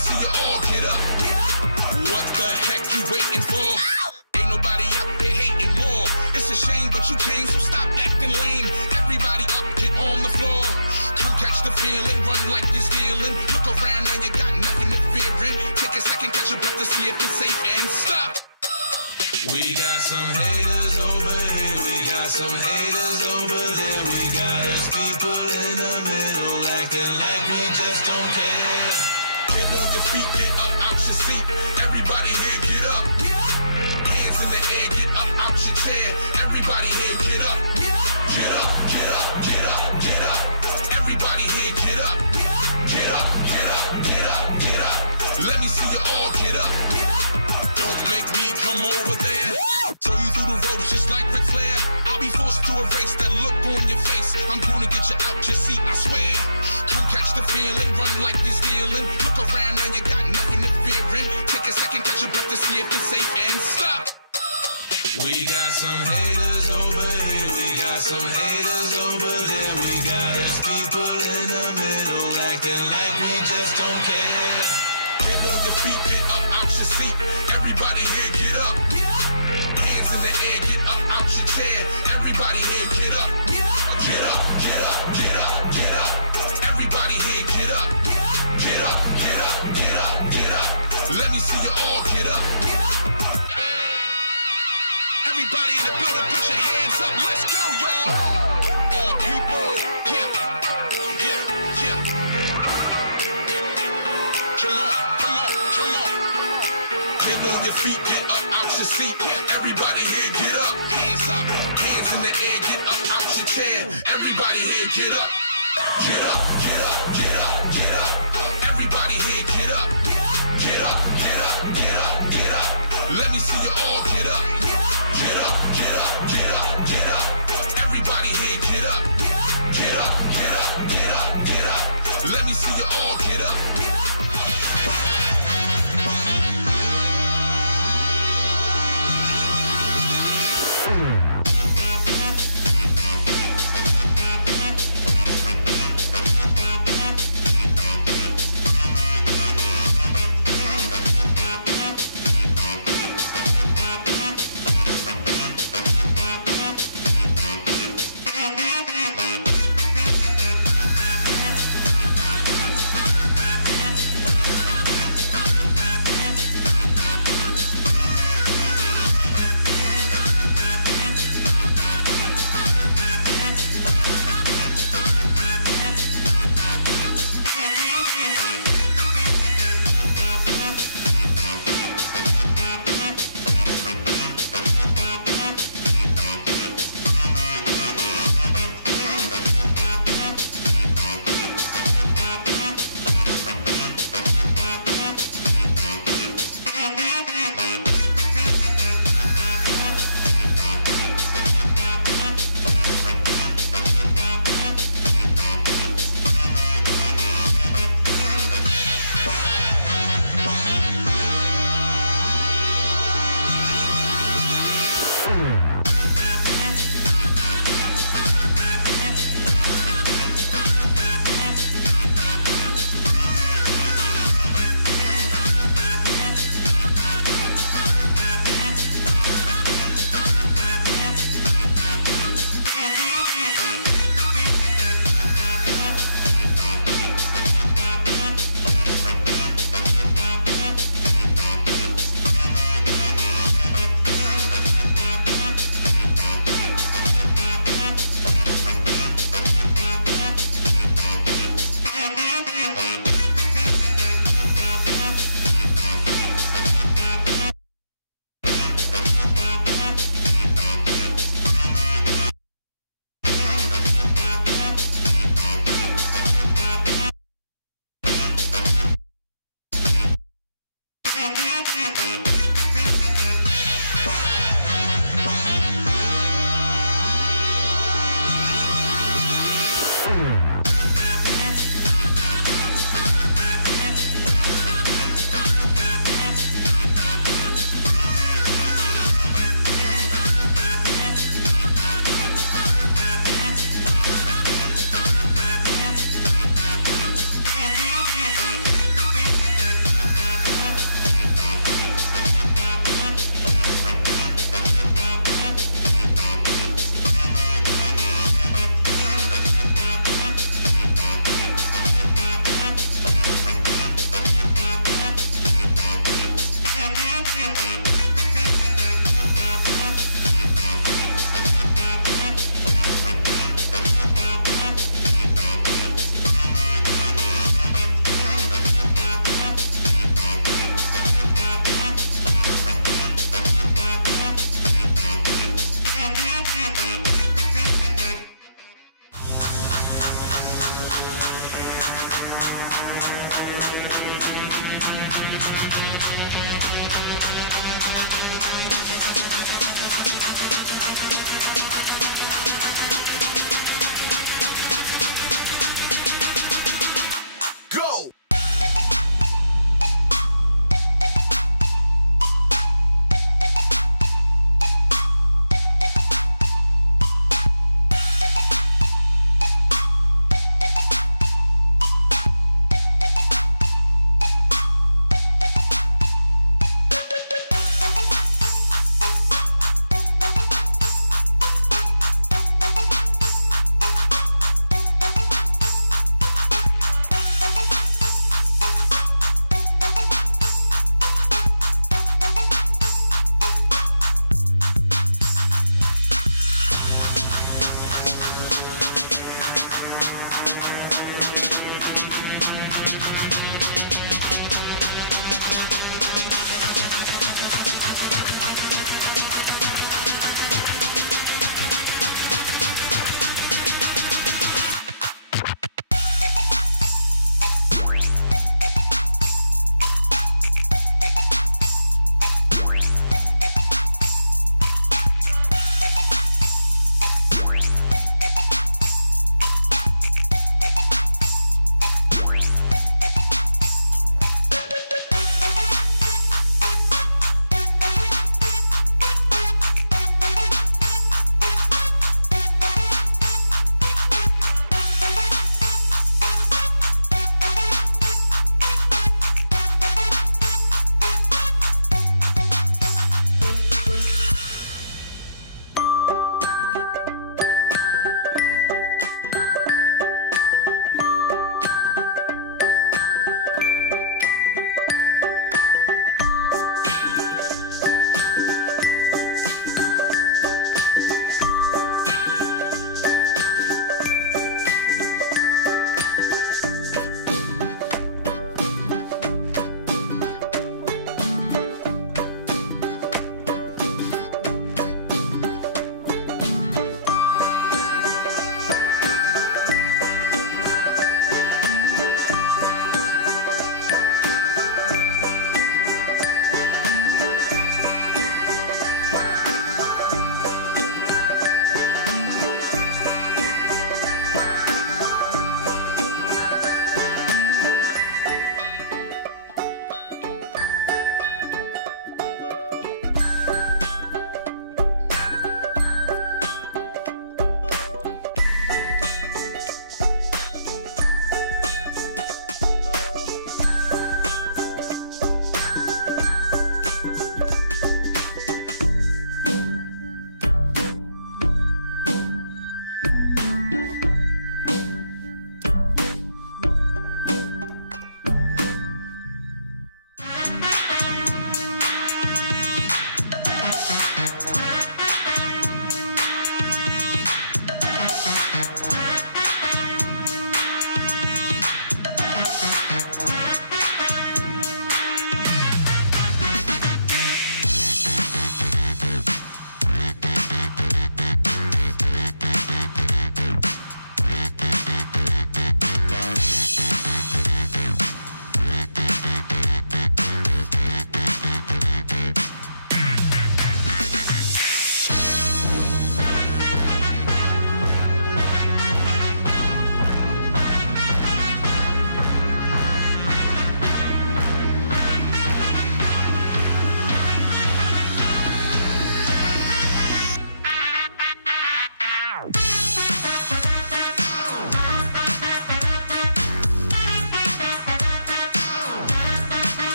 see you all get up. What the heck you waiting for? Ain't nobody out there hating more. It's a shame, but you came, so stop acting lame. Everybody up, get on the floor. Come catch the feeling, run like you're stealing. Look around, now you got nothing to fear in. Take a second, catch your breath to see if it's safe, and stop. We got some haters over here, we got some haters over there. We got us people in the middle, acting like we just don't care. Get on your feet, get up out your seat. Everybody here, get up. Hands in the air, get up out your chair. Everybody here, get up. Get up, get up, get up, get up. Everybody here, get up. Get up, get up, get up, get up. Let me see you all get up. Don't make me come over there. Throw you through the ropes just like Ric Flair. I'll be forced to erase that look on your face. I'm gonna get you out your seat, I swear. Come catch the feeling, run like you're stealing. Look around, now you got nothing to fear in. Take a second, catch your breath to see if it's safe, and stop. We got some haters over here, we got some haters over there. We got us people in the middle, acting like we just don't care. Get on your feet, get up out your seat. Everybody here, get up. Hands in the air, get up out your chair. Everybody here, get up. Get up, get up, get up, get up. Everybody here, get up. Get up, get up, get up, get up. Let me see you all get up. Everybody in the building, put your hands up. Let's go, y'all. All people, yeah, yeah, yeah. Come on, come on, come on. Get on your feet, get up out your seat. Everybody here, get up. Hands up, hands in the air, get up out your chair. Everybody here, get up. Get up, get up, get up, get up. Everybody here, get up. Get up, get up, get up, get up. Let me see you all get up. Get up, get up, get up, get up. Everybody here, get up. Get up, get up, get up, get up. Let me see you all get up.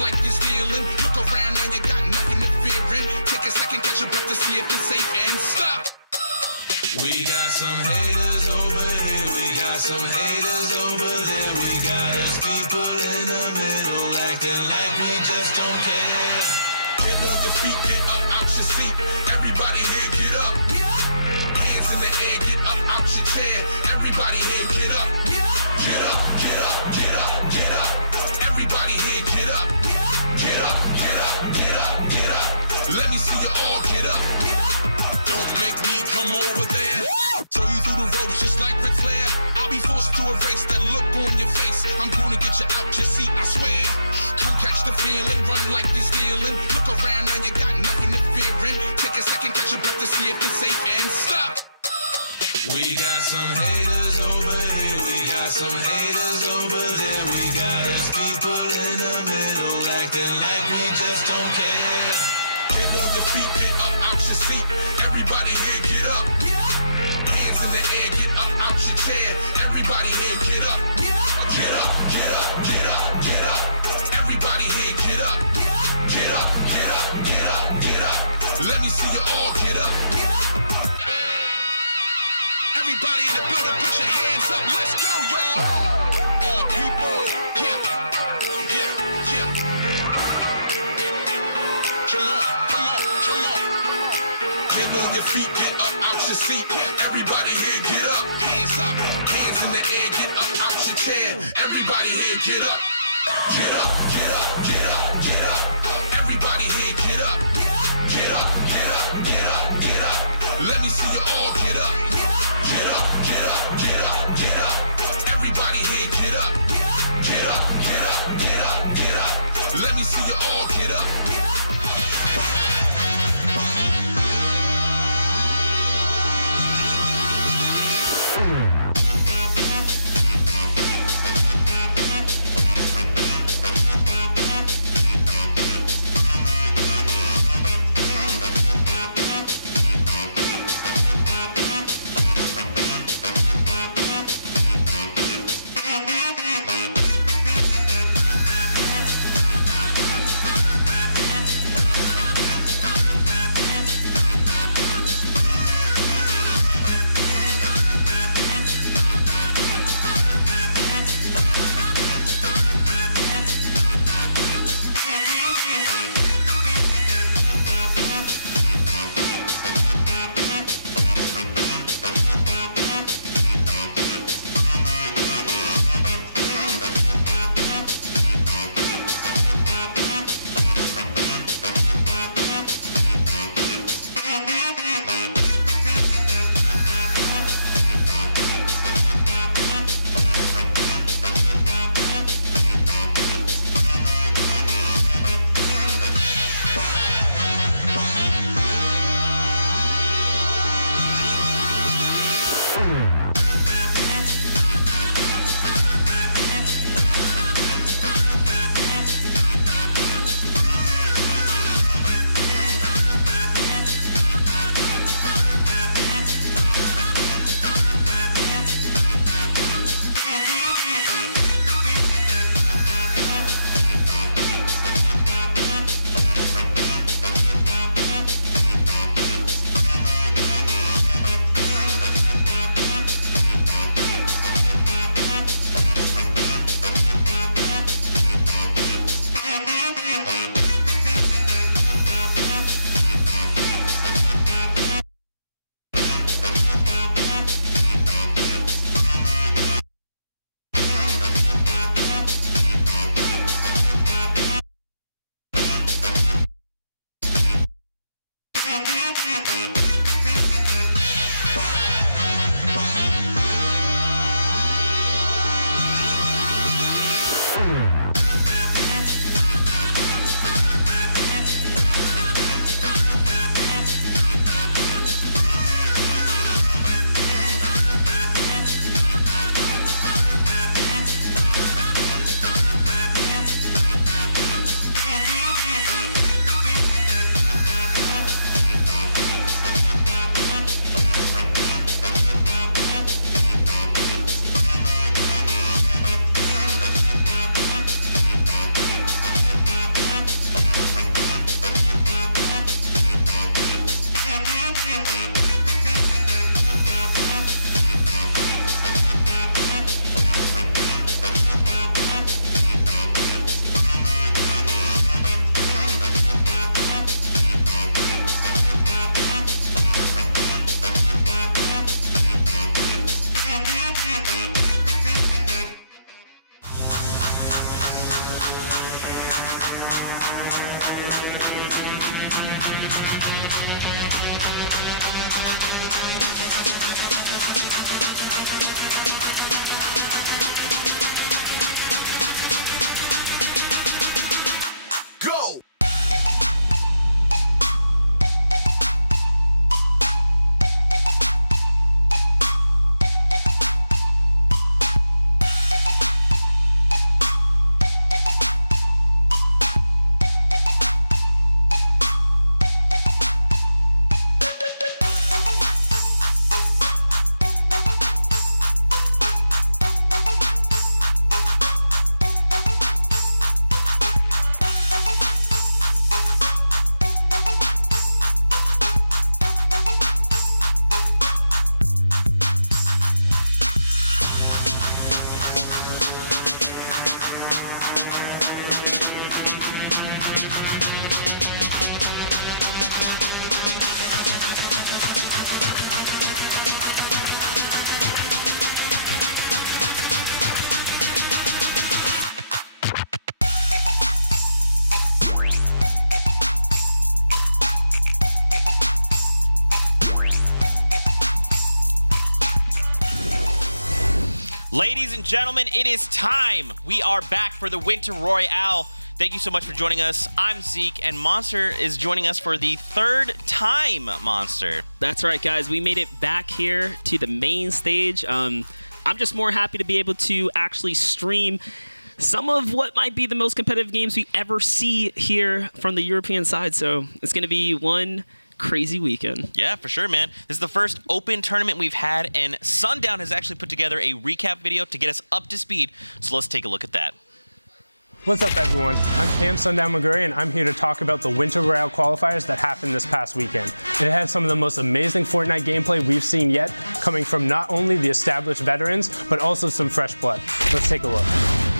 like you're stealing. Look around now, you got nothing to fearing. Take a second, catch your breath to see if it's safe and stop. We got some haters over here, we got some haters over there. We got us people in the middle acting like we just don't care. Get on your feet, get up out your seat. Everybody here, get up. Hands in the air, get up out your chair. Everybody here, get up. Get up, get up, get up, get up. Everybody here, get up. Get up, get up, get up, get up. Let me see you all get up. Don't make me come over there. Throw you through the ropes just like Ric Flair. I'll be forced to erase that look on your face. I'm gonna get you out your seat, I swear. Come catch the feeling, run like you're stealing. Look around now, you got nothing to fearing. Take a second, catch your breath to see if it's safe and stop. We got some haters over here, we got some haters over there. We got us people in the middle acting like we just don't care. Get on your feet, get up out your seat. Everybody here, get up. Hands in the air, get up out your chair. Everybody here, get up. Get up, get up, get up, get up. Everybody here, get up. Get up, get up, get up, get up. Let me see you all get up. Everybody in the building, put your hands up. Let's go, y'all. All people, yeah, yeah, yeah. Come on, come on, come on. Get on your feet, get up out your seat. Everybody here, get up. Hands up, hands in the air, get up out your chair. Everybody here, get up. Get up, get up, get up, get up. Everybody here, get up. Get up, get up, get up, get up. Let me see you all get up. Get up, get up, get up, get up. Everybody here, get up. Get up, get up, get up, get up. Let me see you all get up. and gentlemen, it is time. We are back for the Winter Royale. Thank you so much for joining us. I'm Zeke, and Monster is joining us for the third time, Monster. That's right, guys. We made it back here to the main stage. I'm just more happy to be able to actually stream some of what might be the most competitive games we ever see here from the European side. So it's going to be one crazy weekend. Yeah, for sure, man. This is the first open tournament we've had, and Sundown has actually put together a recap video to get us up to speed. So let's take a look at that. What's up, everyone? I'm Cam Sundown McGurry, and I'm here to talk about the Winter Royale qualifiers that happened this past weekend. It had some of the most amazing Fortnite gameplay we've seen yet, coming from not only the established veterans, but also some fresh blood. Let's take a look.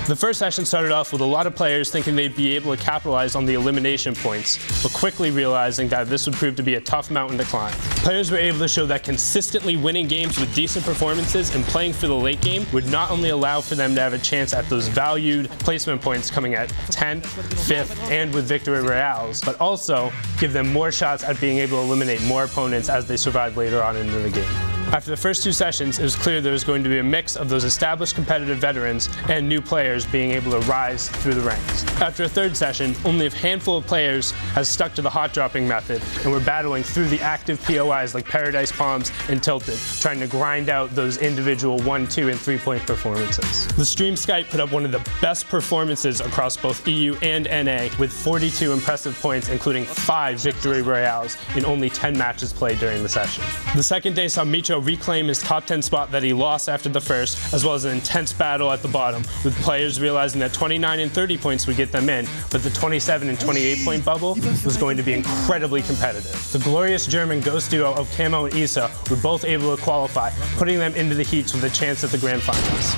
The first session started off with a lot of players thinking they'd be able to capitalize on the elimination points, but quickly realizing that this would prove to be a tough mountain to climb. Players were able to show that consistently winning games with decent performances and playing for the late game would not only allow for them to have a chance at those valued placement points coming at 10th, 5th, and with victory royales, but also give them more shots at being able to eliminate more opponents as they survive later on into the game. After the first two sessions, it was clear there was going to be a mix of those established competitive veterans and new players being able to rise through the ranks. After a third session, only a handful of players has stuck to the hot dropping method and were battling through the active POIs like Paradise Palms and Tilted, trying to grind out those individual 1, 2, and 3-point performances. The Stream Skype put up one of the best performances across both EU and NA with 42 impressive points, including 5 victory royales in only 10 matches played during the session. The second day saw Micho reclaim his top 10 spot that he lost after the first, as well as an intense battle at the bottom, with players realizing that 29 and 30 points would get them in, but the 27 and 28 point bubble was going to be incredibly competitive. The glorious German ghost duo of Camo and Issa were both able to qualify, putting them into the heats with a chance at the grand finals.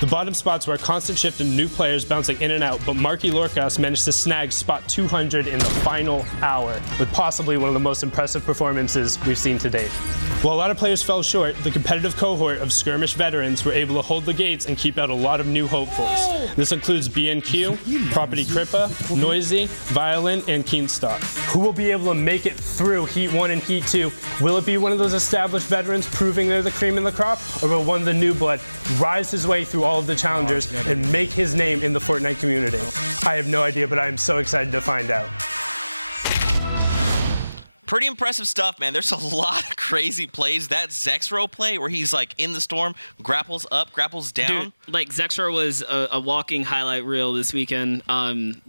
The bottom spots were a constant shift in new players bouncing in and out, but Marky Lorcas managed to snag spot 200 in the final hour, with possibly one of the most impressive performances we've seen to date. While a lot of players fell short, the competitive cohort of skirmish veterans were able to hold the gates and keep out a lot of new hopefuls. This includes BNQ, Property Crippa, Noisy, Violent, and Keenstock. Who will be able to make it through Heat 1 and Heat 2? Will it be one of those established veterans proving they're the cream in the crop, or will one of the new blood rise his way through all of the challengers and make his name in the Fortnite community? I have no idea, but I am so excited to find out. Pretty impressive stuff, man. There's a lot of crazy plays. That Zexro play where he's like in the storm, grapples up, grapples down. Dude, like Zexro was a walking highlight reel this weekend.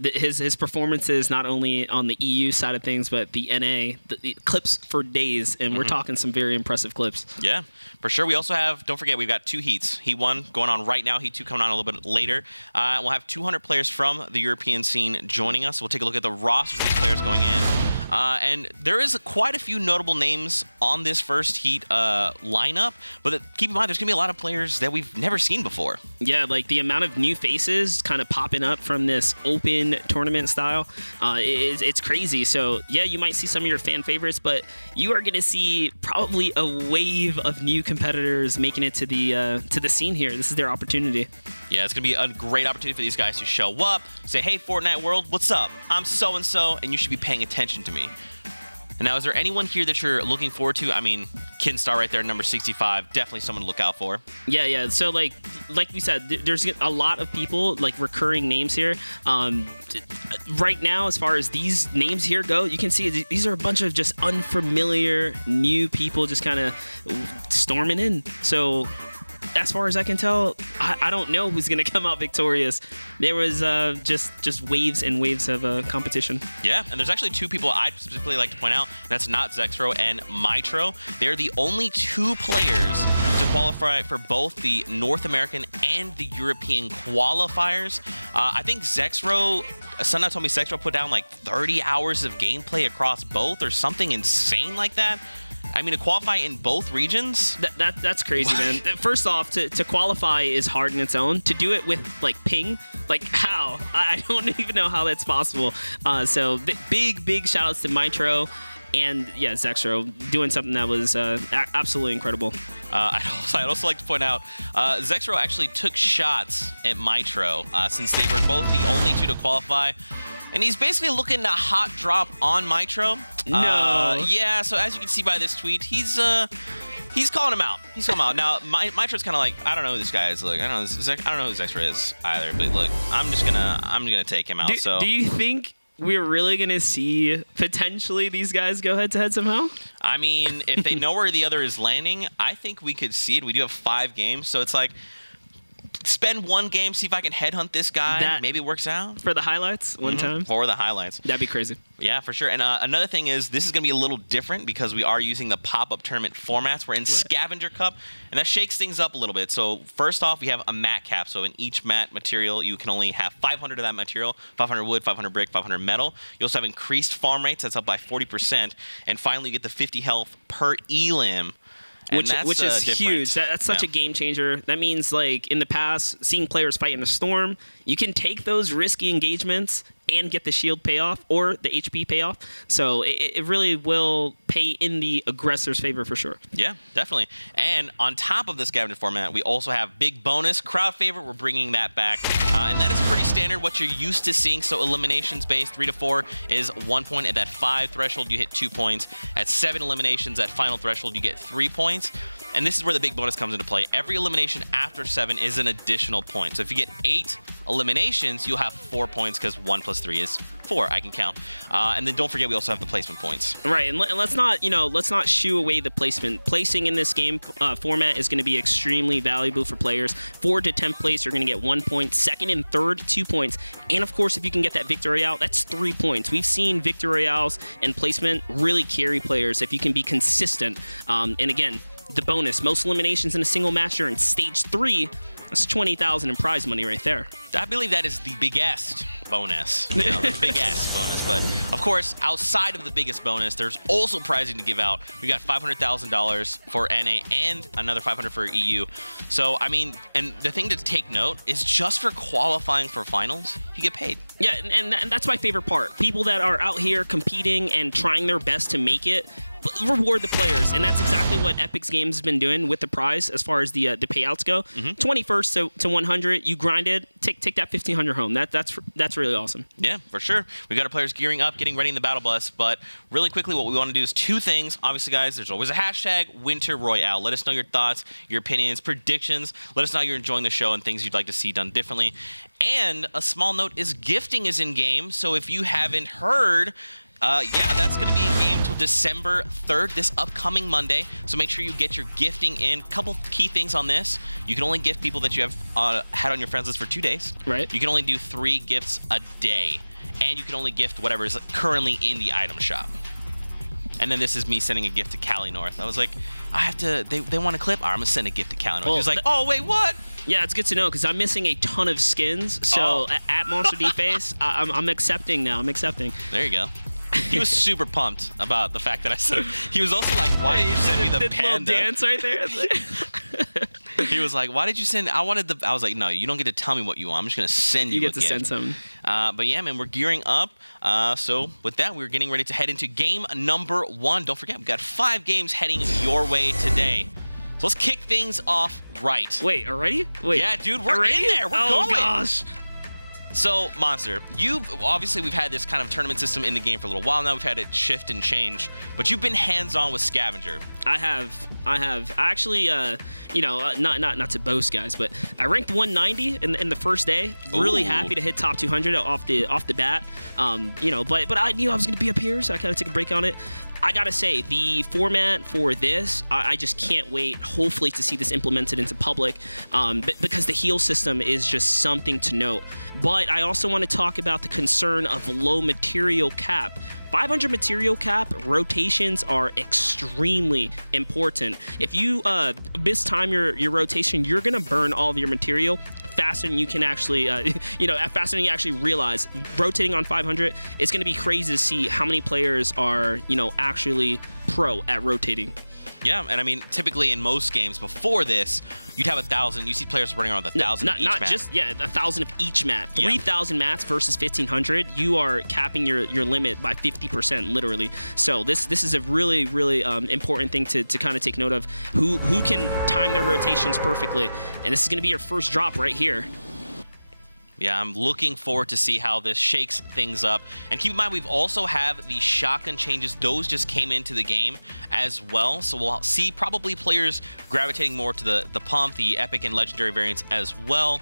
His performances, not only on the EU side of things, but the NA, the clips for days, and we're talking some very impressive clips. Yeah, for sure. We also have, don't forget, we've got 2 heats. Heat 1 going on right now, Heat 2 coming on a little bit later. We'll have 200 players from the European scene joining us. We'll take a look at the rosters of these players going in. And there is quite a few notable names on this first Heat lineup, but keep in mind there's going to be a lot of players that we've never seen before. Yeah, like the amount of new faces kind of popping up from this open tournament style, it's crazy. So yeah, you might see some of your fan favorites, but you are going to see probably a wave of new competitors making it to the scene here. This is their opportunity. Yeah, it's going to be a great opportunity for these guys to show up, say, hey, Fortnite World, what's up? I'm so-and-so, and you should be paying attention to me. And now, is there anyone here that you're looking forward to? I mean, Kinstar right there, number 65, definitely someone to look out for. Yeah. So, like we said, there's a lot of people, like, recurring names here. Right now, as far as these names here go, you can see these are a bunch of just unfamiliar, new people just kind of storming in. So as far as I can tell, I don't know who's going to come out victorious. There was just waves and waves of competition. Yeah, and there's actually 2 people I'd specifically like to point out. That's not Zexro and Mitro. They're the only 2 players to qualify for both the North American and the European qualifiers. I think Zexro, Sundown told me Zexro put down like 30 hours of gameplay across both or something insane like that. I mean, to qualify in both regions? That's crazy, man. First off, to qualify is hard in its own. To do it with, like, ping, like, how? I don't even know how that's possible. So big shout-outs to Mitro and, yeah, Zexro doing something that was absolutely incredible. I'd also like to point out, Zexro actually took shots at Mitro since they were both the only 2 to qualify. And he's basically looking to hot drop on Mitro. No. Yeah, so as you can see by this tweet, he's He's calling him out. He's calling him out. Now, Mitro's kind of like, I don't know who this guy is. Look, I don't know who Zexra is either. But look, I'm gonna take him out. Do you think we're really gonna see potentially these guys go head to head somehow? I mean, if they know where the other is landing, I think we could see it. We do have 5 games, so it's like, spend 1 game, see if I can headhunt this guy. Maybe it works out. For the highlights, one time? For the highlights. That'd be crazy. Yeah, for sure. And another thing is, this is going to be a little different because we are using the pop-up tournament formats. We're in Scavenger Cup, and that shakes things up a little bit. So first off, we have a mat cap. So in each mat material, you can only have 500 of that material, 500 wood, 500 brick, 500 metal. You also have increased farm rates. That's up by 40%. And finally, you get the 50 health per elim. Which is huge. That's such a game changer. That means, like, in the past, seeing players fight in a storm, you can take those risky engagements and get the shield payoff or the HP payoff. So it really will pay in the aggressor's favor for sure. Yeah, definitely. And on top of the scavenger format, we also have big bonus, crowd favorite. We're bringing that back. And that is pretty standard, what you're used to seeing. So eliminations based, 3 to 4 is 1 point. At that 5 threshold, you hit 2 points. At 7 eliminations, at final threshold, you get 3 points. And this is where the big bonus comes into play. Every elimination after 7 is an additional point. So if you get 8 eliminations, you'll have 4 points because 1 plus 3 is 4. I can count. And then don't forget, we also have the placement points. Right, and let's not shoo away the placement. Placing in this game format is going to be extremely valuable for players. 4th to 10th place, you're going to get 1 point. 2nd and 3rd, 2 points. And of course, if you can get that Victory Royale, that's 3 points. We've seen Victory Royales and placement really carry players if you can be consistent. And again, the bonus, most eliminations in a single match are in stage 3. That's 20,000 in prize money right there. I believe that is the biggest bonus, the biggest bonus. But of course, outside of the biggest bonus, there's also prizing to give out. We got $500,000 for NA and another $500 for EU. So I mean, and the thing to take note is just for qualifying for finals, you get paid. Yeah, and that's my favorite part. People that are out here competing and trying their best to make it, reward the players, and that's exactly what Epic's Games has been doing with the prize as far as the payouts go. 21st to 100, you grinded, take that 1,500 home. That's really awesome. Yeah, for sure. We got our players gearing up, getting ready in the battle bus. But really quickly, what we want to do is 2 things. Obviously, guys, there's always a hashtag Winter Royale. Let us know your thoughts, your opinions, predictions. Let us know you're enjoying the show and things you'd like to see done differently. And a small note is gifting is in game. So if you haven't heard, yeah, that's going to be in game till December 3rd, this upcoming Monday. So make sure you get your gifting in. Couple key things on this. You can only gift people that you have had on your friends list for 2 days. Right. You can only do 3 gifts a day. And you can only gift whatever is currently in the item shop. And then this is me sending a gift to Cali North. I was like, I have to, they want a clip? All right, I'm going to send a gift to Cali North. He was like, oh, wait, what? Yeah, it's good to know because I'm missing a ton of skins. So at Monster D-Face, I'm accepting now. I'm accepting. There you go. He was super pumped about the fact that I said. He was also like, "Why did you send me the panda?" Little dance right there. He was like, "Why did you send?" I was like, "No, you don't get to tell me what you want. I'm just gonna send you." You get to send something. But yeah, man, we're gearing up. So with that, we're getting ready to head into game number 1. Don't forget, we've got 5 games heading your way today. So let's kick things off right. Wait, already? Wait. Yeah, dude, we're in there. We're going. Oh gosh. So, Monster, obviously we've had this kind of tournament system in the game for a little while now. We've had it shift and change, but you've been hands-on with Scavenger. I have. I actually, not to boast, guys, but I ranked 190 in the first day. Really happy to hit top 200 off the bat. But I knew I was going to be up here, so I kind of took a break on it. I gotta say, the format for this, I just can't wait, hopefully, to see this implemented into public, because the heal system is just something to note. But I also want to talk about the concern of low material cap. 500 material cap, rotations are extremely important. If you mistime your rotation, you're gonna burn all of your material faster than you can actually, faster than you actually realize. Rotating on 500, it's going to be crazy to see how many players are, actually pro at rotating. Yeah, and I mean, typically in most games before this, you'd have 1,000. You see players running around with 1,000 each mat. 1,000 of each mat. 3,000 mats versus 1,500. You are capping your limit by 50%, literally. So this is a really, really important thing to kind of take note of. Who can time their rotations perfectly, and this is going to be your first drop right here. Yeah, I'm looking forward to see how this shakes things up. And keep in mind, we've also have the shotgun changes. Those just came into the game as well. So we'll see probably players gravitating more to the pump, the epic and legendary variants as well.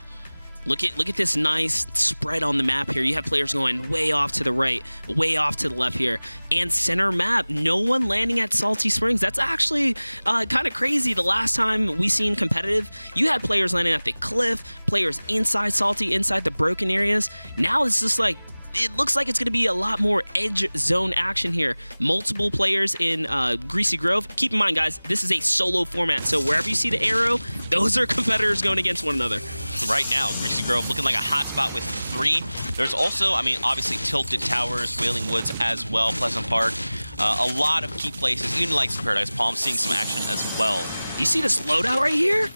Look at this nice spread on the map here. You have players going way off to the right, way off to the left here. And center map, no one landing at Salty Springs. That's actually kind of crazy. The last time we seen competitive, you had players landing at the cliff, players inside Salty, inside the broken areas. Now it's just like, it looks like it's going to be a lot more edge zone action here. Multiple players in Greasy Grove. Keep in mind, guys, this is a solo format, so wherever you see the arrow, those are competitors going against one another. Right now, Greasy Grove looking like a hot spot with 3. There's also, I mean, obviously Tilted Towers, Wailing Woods as well, Pleasant Park. A lot of key places, even like Paradise Palm, seeing some action as well. You see this loadout right here?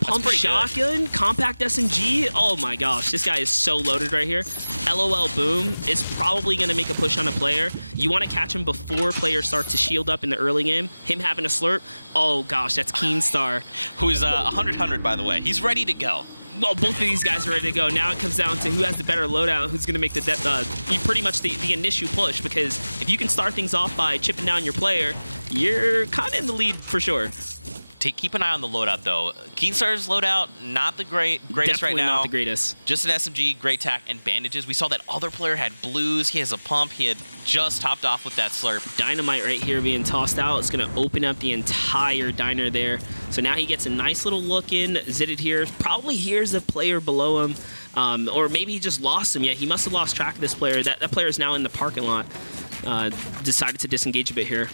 Pump shotgun, compact SMG. Oh my gosh, this guy is so loaded right here. LOL Boom is probably going to make a push on a player. You want to catch him before players start to shield up in the early game. Him having a slurp. Oh gosh, that's Keenstar. Who's 100 by the way. He's ready to go. Well, both of these guys are ready to go. Now it comes down to who has the better loadout, who's going to make the pretty much the initial push, because if you can start things off by chipping down your player, you're kind of in the lead for sure. Keep an eye on the loadout, though. Keenstar's loadout, not the greatest Definitely right now. Not the greatest. Just an SMG, great tack, and bandages. We saw that other player had blues. He has a pump. He had just topped off with that slurp. Dynamite right here being tossed out. It's going to open up the entire diner there. So now he gets a nice little look in. Zitted here. Probably hears the player below him. Or maybe he just lost him. Yeah, he must have lost track of this player. That player is now in the parking lot. Decided to disengage a bit here.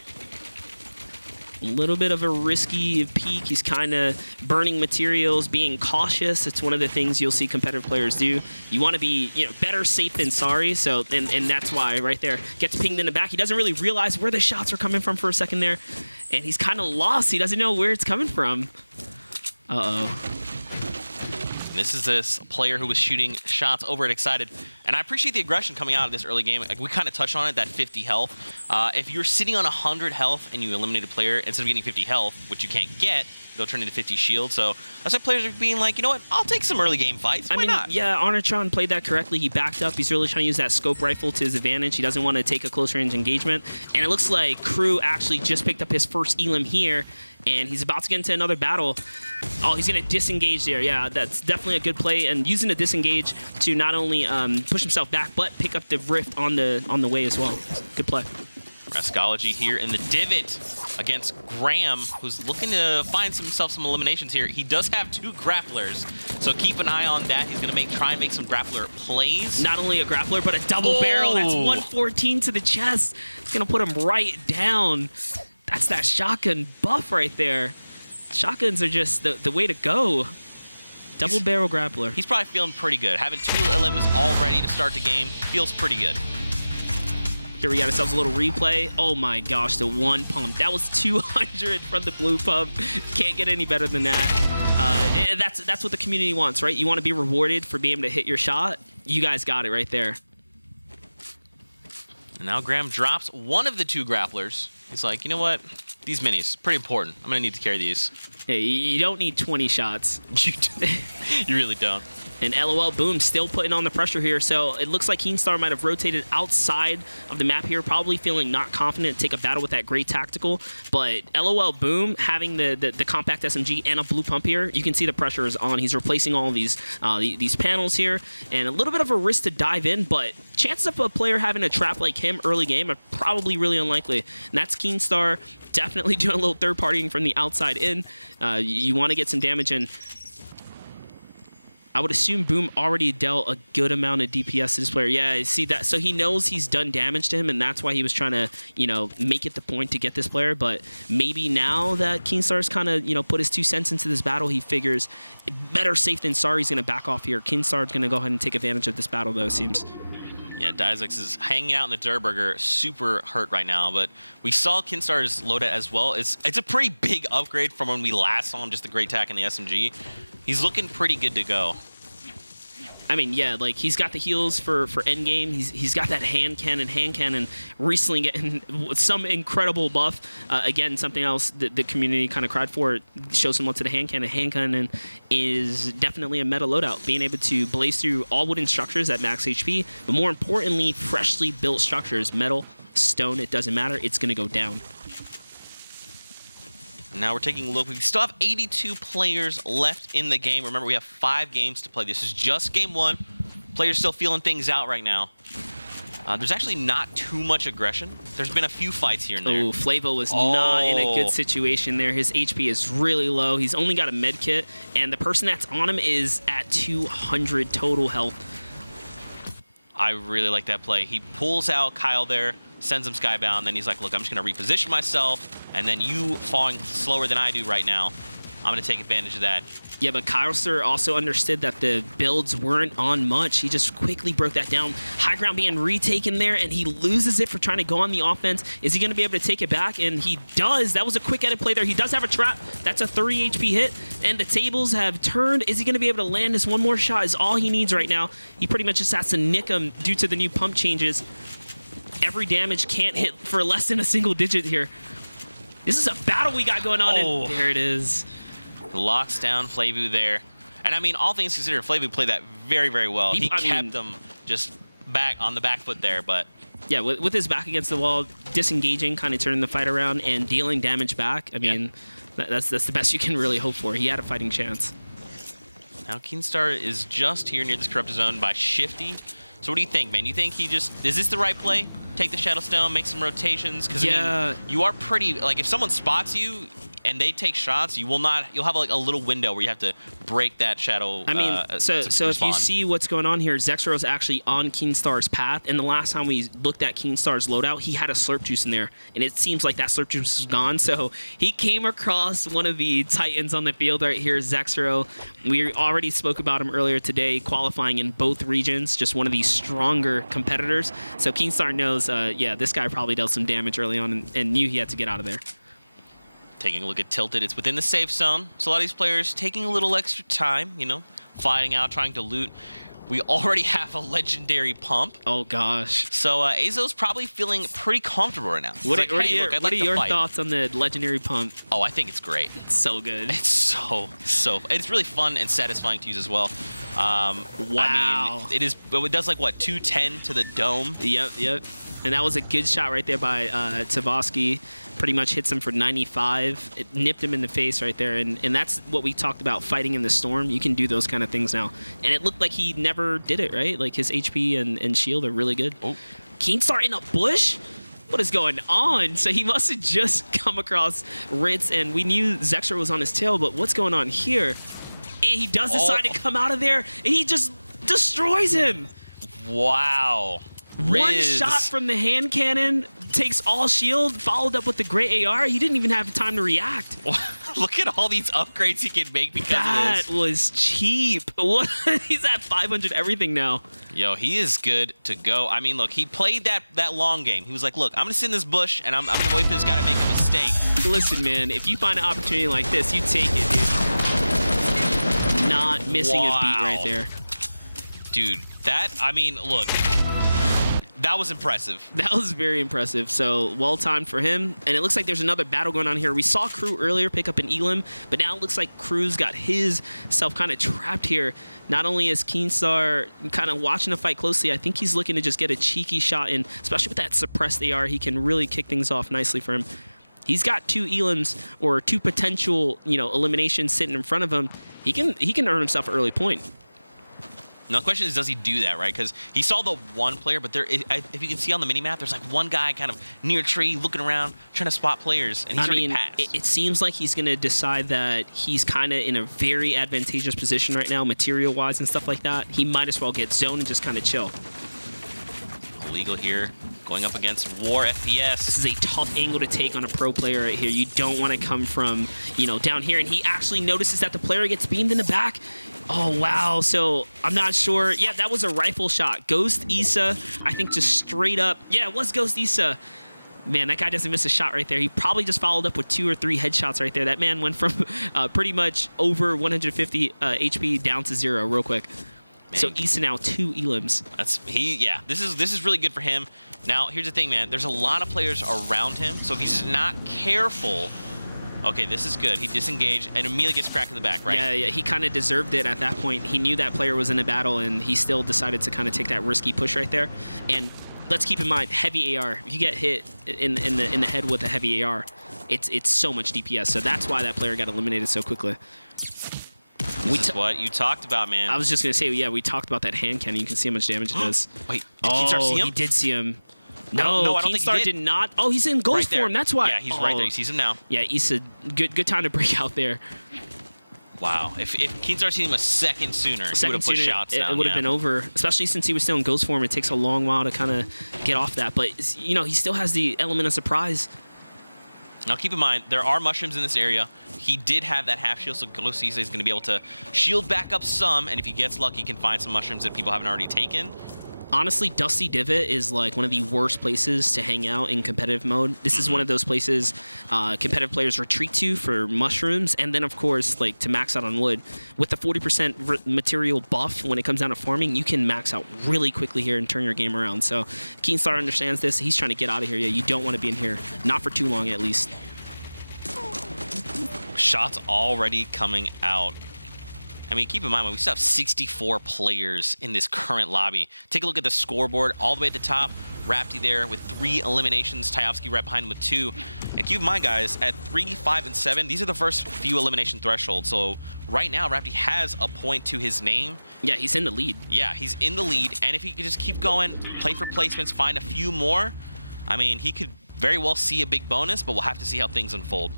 A little bit of a risky peek. He's kind of burning materials, being cautious. It's one of the things you'll see competitive players do. You want to be, better safe than sorry. So, and that's why right there gets pinged in the back. He doesn't really realize where the shots are coming from for a second there, and he's kind of lost. He doesn't know where it's coming from. This is this player who was shooting shots over at Excited. And I appreciate the aggression coming out of this early game. Like, we kind of touched on it, that 50 health. If you're sitting on 100 health and you eliminate a player, instead of getting 50 health, which you can't get, they'll turn into 50 shield. So that's why players are being like, you know what, I'll take some early game fights. Why not? Yeah, Honortron played that correctly. He backed up. He's really trying to use that scope rifle to his advantage. He doesn't want to take a close range engagement. And it looks like Crew actually just picked up his first elim here, and he's about to get into another battle. Oh, he's going to disengage there. Yeah, that's definitely a good play. And using the disengage to not only push himself back, but pick up the rift on the way as well. Good play. Rascology here in the divot against Graham, who's looking to find himself some eliminations here. He does have 2 grapplers, so keep an eye on that. He's going to try and make some grappler plays. Not only a grappler, but a double barrel. That's 114 to the chest. It's going to put him right down. That's that shotgun buff right there. Shotguns are just the way to go. Double barrel grappler. He's probably feeling pretty good. Having 2 elims all ready to start the game feels pretty good. Here we got ourselves a little replay. Oh my gosh, the 1 pump. That was 200 from the blue pump. Can't get any better than that. That's what the community wants, right? You want to be rewarded for being able to hit your shot. You guys got it right there. And now Graham drops one of the 2 grapplers. He's like, you know what? These minis, pretty important. I'm going to need to carry these. Hey, you don't need 20 shots. You really don't. And LOL Boom still putting on the pressure here. So it looks like Keenstar might have rotated outside of the map here, probably feeling not confident to take a battle with that great tactical. But LOL Boom having the compact SMG and a blue pump here, you can see the pressure is on. He's replacing all of these panels here, and a little bit of a risk to dive in, but chances of a player having a trap like him early game are probably really unlikely. And that's Keenstar definitely doing a little third partying from the outside in. You want to get some damage in. I would assume Boom already dealt a good amount of DPS to this player. Yeah, see that. So he knows he's done damage to him, and that's why he was trying to, make it the point to get this player. But maybe now that Keenstar's kind of, put his 2 cents into this battle, he figures better safe than sorry. He's going to back off here. Keenstar's going to go ahead and take advantage of this battle, though, it seems. Yeah, Dizex is hanging out in the Durburger, super hurt right now, but we saw Keenstar's loadout as well. It's a pretty big upgrade from when we last saw him, just the great tack and the SMG. He's looking pretty good to go. I mean, yeah, like he's got the heals for endgame. He's got that hand cannon recently getting some incredible buff. Again, something else that the community kind of cried for. Shows some love to the hand cannon. Hand cannon is definitely a meta loadout, being able to blaze through all wooden structures at max HP, but more importantly, freshly built structures, metal, stone, it doesn't matter. It's going to go down. Now we're taking a look. We still have 82 players left in the game. Remember, we have 5 games to play. This is just game 1. Players still feeling things out right now. There's actually not too much aggression. There's been a few fights here and there. Oh, Flavo was not in a good situation there. His HP is really low. He's only got a med kit, and the person that's on him is at 200 total health. I really like that play. He pulls out Kyle there, sends him skybound, then he's like, look, I'm just going to reposition myself, and then you falling slower than I do right now, I'm going to take advantage of that. Yeah, but Kylester also understood that the builds weren't on much. He just quickly broke that down. High ground being retaken there, and he loses it for trying to go on the offense. Is he going to be able to take it back? And he does. That was a quick edit play there. He does have a trap. That's a 30 HP hit, and the tables have turned. Is he going to be able to land this one more shot is all he needs right now. He pretty much just has to nick him due to the new pump changes. Every damage can't hit for less than a single digit here. This is a battle we got going on, and there it is. Locks down Flavu there. And I mean, all things considered, Flavu played that very, very well. He kept them just back on the back foot there, but... Yeah, with his back against the wall, disengaging, kind of turning the fight around, and dealing damage back. I mean, that's the best you can really hope for. He had a fighting chance. Now Keenstar is just here near this corrupted zone by Shifty. So what do you think, man? You think he just... Is this the right play? Take the Shadow Stone, make some rotations? Because, I mean, you are pretty... Like, if someone spots you and they take shots, you will not... You'll have, like, a little window where you have to break that Shadow... I mean, so if you see what's going on here, Zexro's actually on Keenstar's path, and the last time we looked at Keenstar's loadout, he had a Slurp Juice in there, and it seems like that Slurp Juice is gone, so he came across one of the Titans on the field right here, Zexro. We already spoke about him earlier today, qualifying in both regions, just one of these stronger competitors. So Keenstar knows, yeah, this guy probably dealt some damage early on and knew he had to get out of there. Taking a look at Tilted, it's within the safe zone. So a lot of these players taking a little extra time, you know, fighting out, trying to loot. We already have a legendary pump. Oh, gosh. So Azo's probably feeling pretty comfortable right now. What are your thoughts on the legendary pump? Oh, I think it's great. It's so good. It's so... It's really fun and satisfying to use as well. Wow. I mean, it does like, what, 210 to the dome? Yep. And that was a good shot right there by Tavosky. Pretty much hits him for 95. It nipped him in the face right there. And that's what we talked about, fighting in the storm. You can do those kind of things now. And it looked like he never did it, right? Like his HP and shield are really good. Oh. Keenstar in a bush? What is going on? So he must have just come across Ritz, and we knew Zexro was on his tail, but what's going on here? And he does decide to come out of there, and he just destroys him. Wow. One shot from the hand cannon takes all shield, followed up with the great AR. He didn't even have time to react. Look at all these upgrades he can make because of this. That was cheap. What? He's at 500 everything now. Yo, he is good to go. I mean, look, he played that long game. He was like, look, I'm going to sit in this bush, and I'm going to wait for this guy to make a mistake. Listen, man, if you find an opportunity like this, you take it, dude. Not missing a beat right there. Dude, I mean, look. That was impressive. That was very impressive. So well-timed for him. And it looks like there's another battle going on here. We saw Crew earlier pick up an Elim, but now it looks like Crew's got his self kind of trapped here. Not only is Keenstar kind of watching the fight closely, I think he's looking to just get a cheeky shot in, especially with that suppressed AR. He can really kick things off nicely for him. He's got 2 Elims or 2 potential, eliminations sitting in front of him. He can earn himself an early point. Now, the question is, does he do that, right? Because he saw the one player, but if you can see on the mini-map, there's like one guy kind of near a tree, looking around, trying to spot players, and he's already passed. It seems like he's going to decide that he's kind of in a very advantageous position right now, material-wise and stuff like that. He might as well get zoned and just kind of chill. Illegal here, going up against War FPS. This is a tough angle to take on a pro player right here. You don't want to come from, down here, and he actually notices that the player gets beamed in the back. Oh, wow. So, I'm not sure. Yeah, that was a rifle shot. Ghost Issa, I think just straight up. Yeah, it was Ghost Issa. Man, that guy doesn't miss a shot right there. He probably just followed up with 2 or 3 headshots right there. That man went from pretty much over 150 HP down to 0 real quick. Man, So Issa now 2 elims. Yeah. This is really good for him. Now here's the thing, man. There's a lot of players around him, so if he's not careful. Okay, this is good. He disengaged and immediately gets cracked in the back, right? Yeah, he kind of deserved it at that point. He knew that player was in a battle, and he still decided to kind of take that risky push right there. And let's keep in mind, heavy AR. If you get hit in the head with a heavy AR, it's so much DPS. So that's why that player got eliminated so quickly. This is what you talked about, man. I was just gonna say, yeah, we talked about that hand cannon. You can see how much damage it does. Wait, did Keemstar see him? He did see him. No, I don't think he Keemstar did not. Oh, he's in ghost form. That's why. Yeah, he's right there. He sees him now. Yeah, Issa, good time to break out there. Wow. If Keemstar seen him a second sooner, he would have pushed shots down. It would have been over, especially since he was still in ghost form. It takes a long while to kind of get off that. But, you know, he still has the element of surprise. Now, keep in mind, there are mushrooms in this area. He did have that half shield, so Ghost Issa is going to be able to shield back up some, and if he gets lucky, he can find some mushrooms that people haven't already taken. Honestly, Dusty Divot is like one of the worst places to hang out in competitive mode. This is one of those places competitive players retreat to for mushrooms, and then, of course, like to max out on wood. With the 40% material buff when it comes down to farming, you can max out really quickly here and turn your game around. So Keemstar understands this. He's trying to get out of here. Yeah, you don't want to be in here. Not for too long, at least. Shots already coming out. I mean, keep in mind, we still have 64 players in this current lobby. Take a look at the scoreboard all the way at the top. Rapti there with 3 eliminations. Tyovsky right behind him with 2. And keep in mind, guys, at 3, 5, and 7, these are the first few elimination thresholds. So right now, Rapti has a point to his name. Yeah, he's in the lead. Yeah, he's in the lead. And if he could just keep going, play for placements, find a few more, I mean, he could very well see a big bonus, but we'll have to see how things unfold.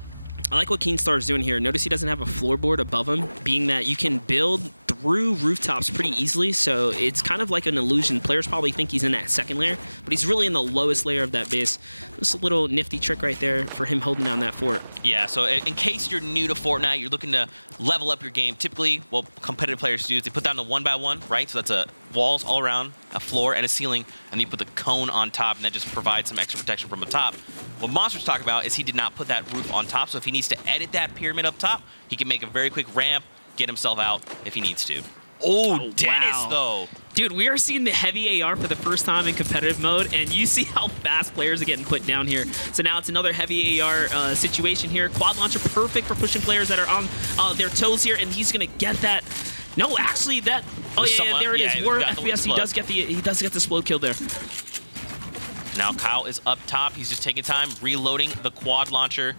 I like what Keemstar is doing here. Notice he doesn't have a floorboard above him, being that you can build through rooftops pretty easily, so it's kind of like an illusion. Players probably think he's in that second layer, but he's really in the lowest layer of that base. Just a little nifty trick right there for him holding down that fort. Yeah, so in case you're new to Fortnite, you're looking to level up your game, typically what competitive players do is they put down the 1x1, right? So that's a walls all around, a floor, and a ceiling, and then you put the cone on top, and that just provides some extra protection from the top. What Monster's talking about is he did not put that roof on top, so if he needs to edit that pyramid up top, he can make a very quick ramp, get himself out if he needs to. Oh, Dennis, wow. though. Dude, we are seeing the heavy AR for the first time in competitive mode, and you see how fast players are getting put down here. So now it's another heavy AR situation here. Quad launcher perfect for pushing players that are on their toes here, and he's going to get that. No, actually, that... Oh, yeah, there it is. War FPS, he does get the explode kill there. Now Kyle is up top. He's just taking time, reloading the quad launcher.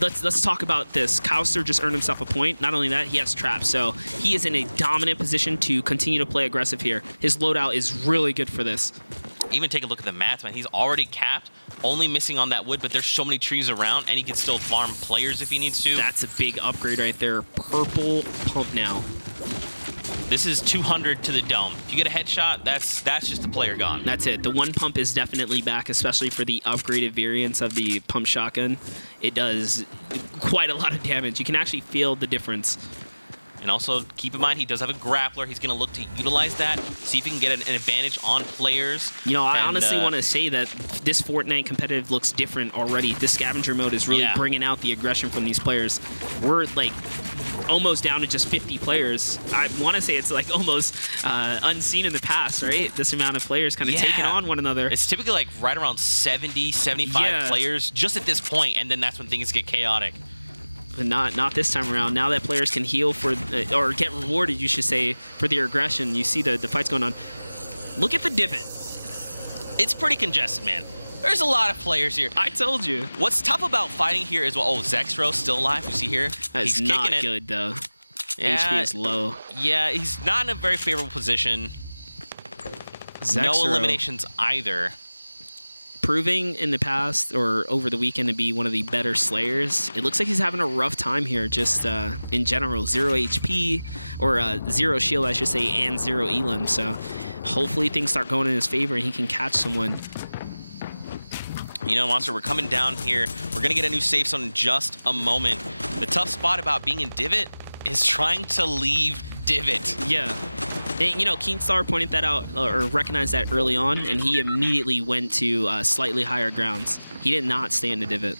Let's talk about this. Kowster just earned himself a point. Not only that, he has traps, so he is in a dominant position to continue to play aggressive here. His loadout is really good for this. Even take a look at the mats, man. He's already capped, only missing on that wood, but there's so many trees around, and he can still farm players if he needs to. That's a big upgrade right there. Purple pump now. This is 200 to the dome. If you get a headshot, that's just the player gone. That's it. The one pump is definitely back, especially for the upgraded variants of the pump shotgun. It does quite a lot of damage. You can actually feel the difference. And also, keep in mind, he does have a grappler. He's going to look to utilize that, see if he can get an advantage on players. You know, I honestly want to say that this Fortnite competitive looks different already. This scavenger mode is really bringing out the aggression from these players. We're, like, almost down to just 50 players. I want to say it's, like, almost unseen in the past, right? This amount of players kind of taking on one another. It's typically, like, right around 70, 75 players just at this point, and then that's when things get chaotic. But not this time around. Now that players can heal for, or get rewarded, you should say, for their aggression. You see the fights going on. Look at the divot. It's pretty congested, man. There's a lot of players here. I told you. What's tough about fighting here is, well, oh, Zexro's still alive. You see here? He's not good, though. Yeah, HP is low. Yeah, he's not in a very favorable position. Zexro, no eliminations either. Proving in the past or over the weekend to be one of the better slayers. It looks like he's having a rough time here, just in general. 0 HP, or 0 shield, I should say, and 0 elim. So hopefully things start going in his favor and he can catch someone. You know, Monster, we're coming down here. We're going to get a new safe zone in just a moment. The tough spot about being in Divot is trying to leave Divot. Yeah. You know, Keemstar pointed that out, or recognized that early on, and he immediately went to slightly higher grounds. He did not stay in the Divot.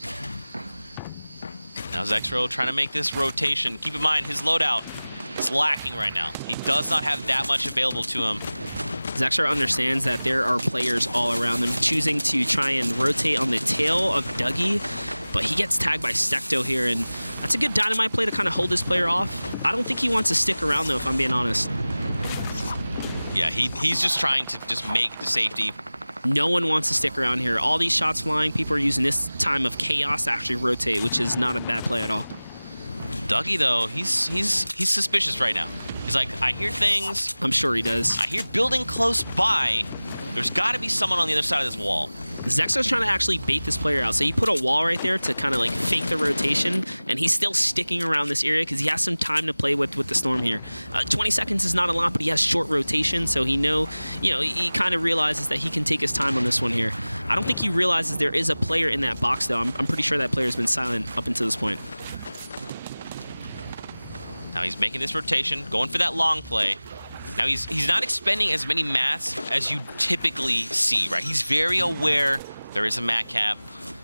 Now Zexro trying to make this rotation. Keep in mind, his loadout is lacking right now. He does not have that much available to him. Zexro understands that there are players all around them, choosing to try and rotate on the tail of Dougie, but he gets tagged by Stecto here, and that's a good dynamite play to kind of hold this player off. I don't think he wants to stick around, though, if I'm being honest. Yeah, he's just trying to just make the safety. No one wants to stick around here. All these shots flying, people are using this time of chaos to actually rotate, which is not a bad play at all. Dougie, though, he's suspicious right now. He's like, I hear things. I'm sure he does. I hear building close by. There's got to be someone on the other side of this wall. Zexo's trying to actually bait this player out. So he put a wall right there to kind of like fake the rotation, and he's still sticking around this area because he has some time to play with the storm here. 20 seconds is not a lot, but he has short rotation, so he kind of realizes that he can take his time on this one here. I don't think he realizes there is a player in that box, though. I'm pretty sure that player's been silent up until this point. Now he's making this rotation, going for that long play. Now he's not expending as many mats as you typically see, right? He's very aware there is a mat cap.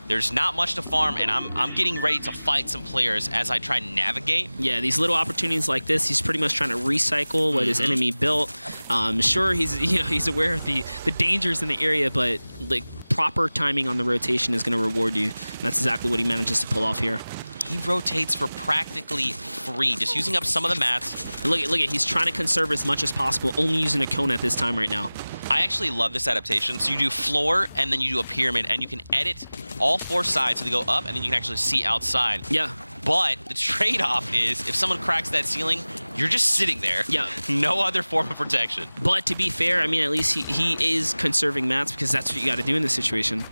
There's not much to farm, and I'm getting ready to fight some players as I try and navigate. Yeah, these little opportunities like this, he's pretty much trying to recycle what his enemy built. Sure, he's aware of the dangers in the area, but like proper timing on the rotation is going to reward you, and that's exactly what he manages to pull off here. He rotates for practically free, just using up some of the mats. Look at, he's trying to conserve as much as possible, only using a cone at this time right now. I actually love this adaptation. So you do floor, and then you do a pyramid, and you can edit all four sides so they go up, and then you can actually see outside. Yeah. But the trade-off is, if someone cracks that ceiling, you're just sitting there. Yeah. No other form of protection. But to be fair, I mean, at least he is conserving mats, because that's what you got to do in this situation.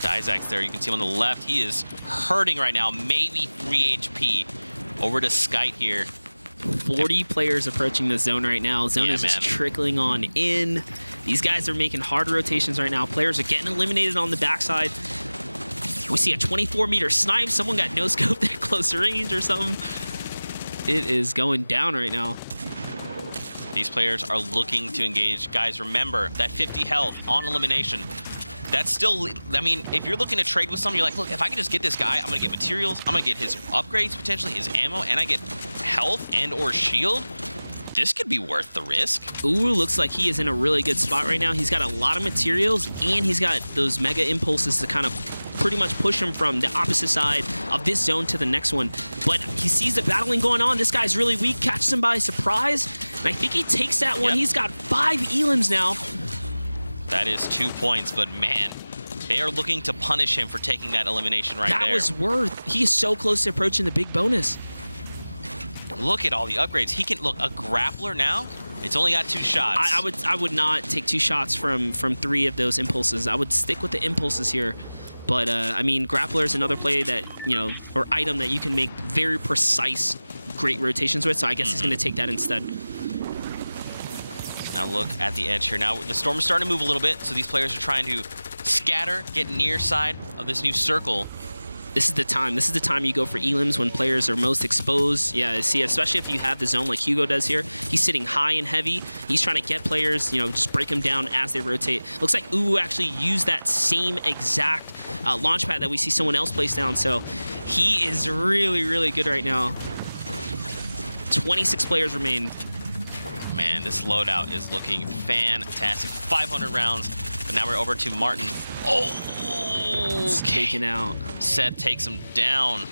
Dizak's there. You can see him on the left. He is hurting right now. Maybe 3 HP. Over to Skite here. 40 players approaching the zone right now. Zone is just trickling on in. These guys are making hard rotations right now. Players are getting eliminated on the backside. We see a 24-meter snipe. Someone got no-scoped at close range or something. It is going down right now. These players are looking to engage. Guys, remember that 50 health on elimination. That's still, I mean, if you're looking to trade with someone, you're like, look, if I can just get this guy, I'm going to get materials, I'm going to get his upgrades, potentially his ammo, and I get health and or shield. This could be worth the risk. Ooh, looks like he is in a really good spot right now. He's got a lot of materials, and he's got those mega impulses to kind of pretty much push him from the opposite side of this zone to the next one. But he sees the battling going on. This guy's really weak, catches him by surprise, and I think he takes that one. Yep. He's got 5 elims now. That is 2 points, but man, they are looking to punish him for taking that elimination right there. That was worth. He is so close to approaching the big bonus. Look at all the upgrades. He can, look, a grappler now. It's only got 2 shots. I would not take 2 shots from 3 of those impulses. I would stick with the impulses here. But, I mean, grappler is another play that, or item that you can make very precise, great rotations with, so I guess he's going to take that instead. Now look at the edge here. Now the storm is starting to move a little bit, so these players are trying to scatter, get near side of this new circle. This is the time. This is the time you go for elims when players are most exposed. Yeah, see, especially if you have the zone like Hugo does here. He's sitting high and heavy. He's trying to get players, just break them down as they rotate. Looks like Uwu actually used that same exact launch pad that we see someone else place down, so he is really, really good right now. 26 players remain. Man, this loadout is looking fantastic. 500 rounds, but now we're over to Martin. Oh, okay. Taken out. Seth takes him down.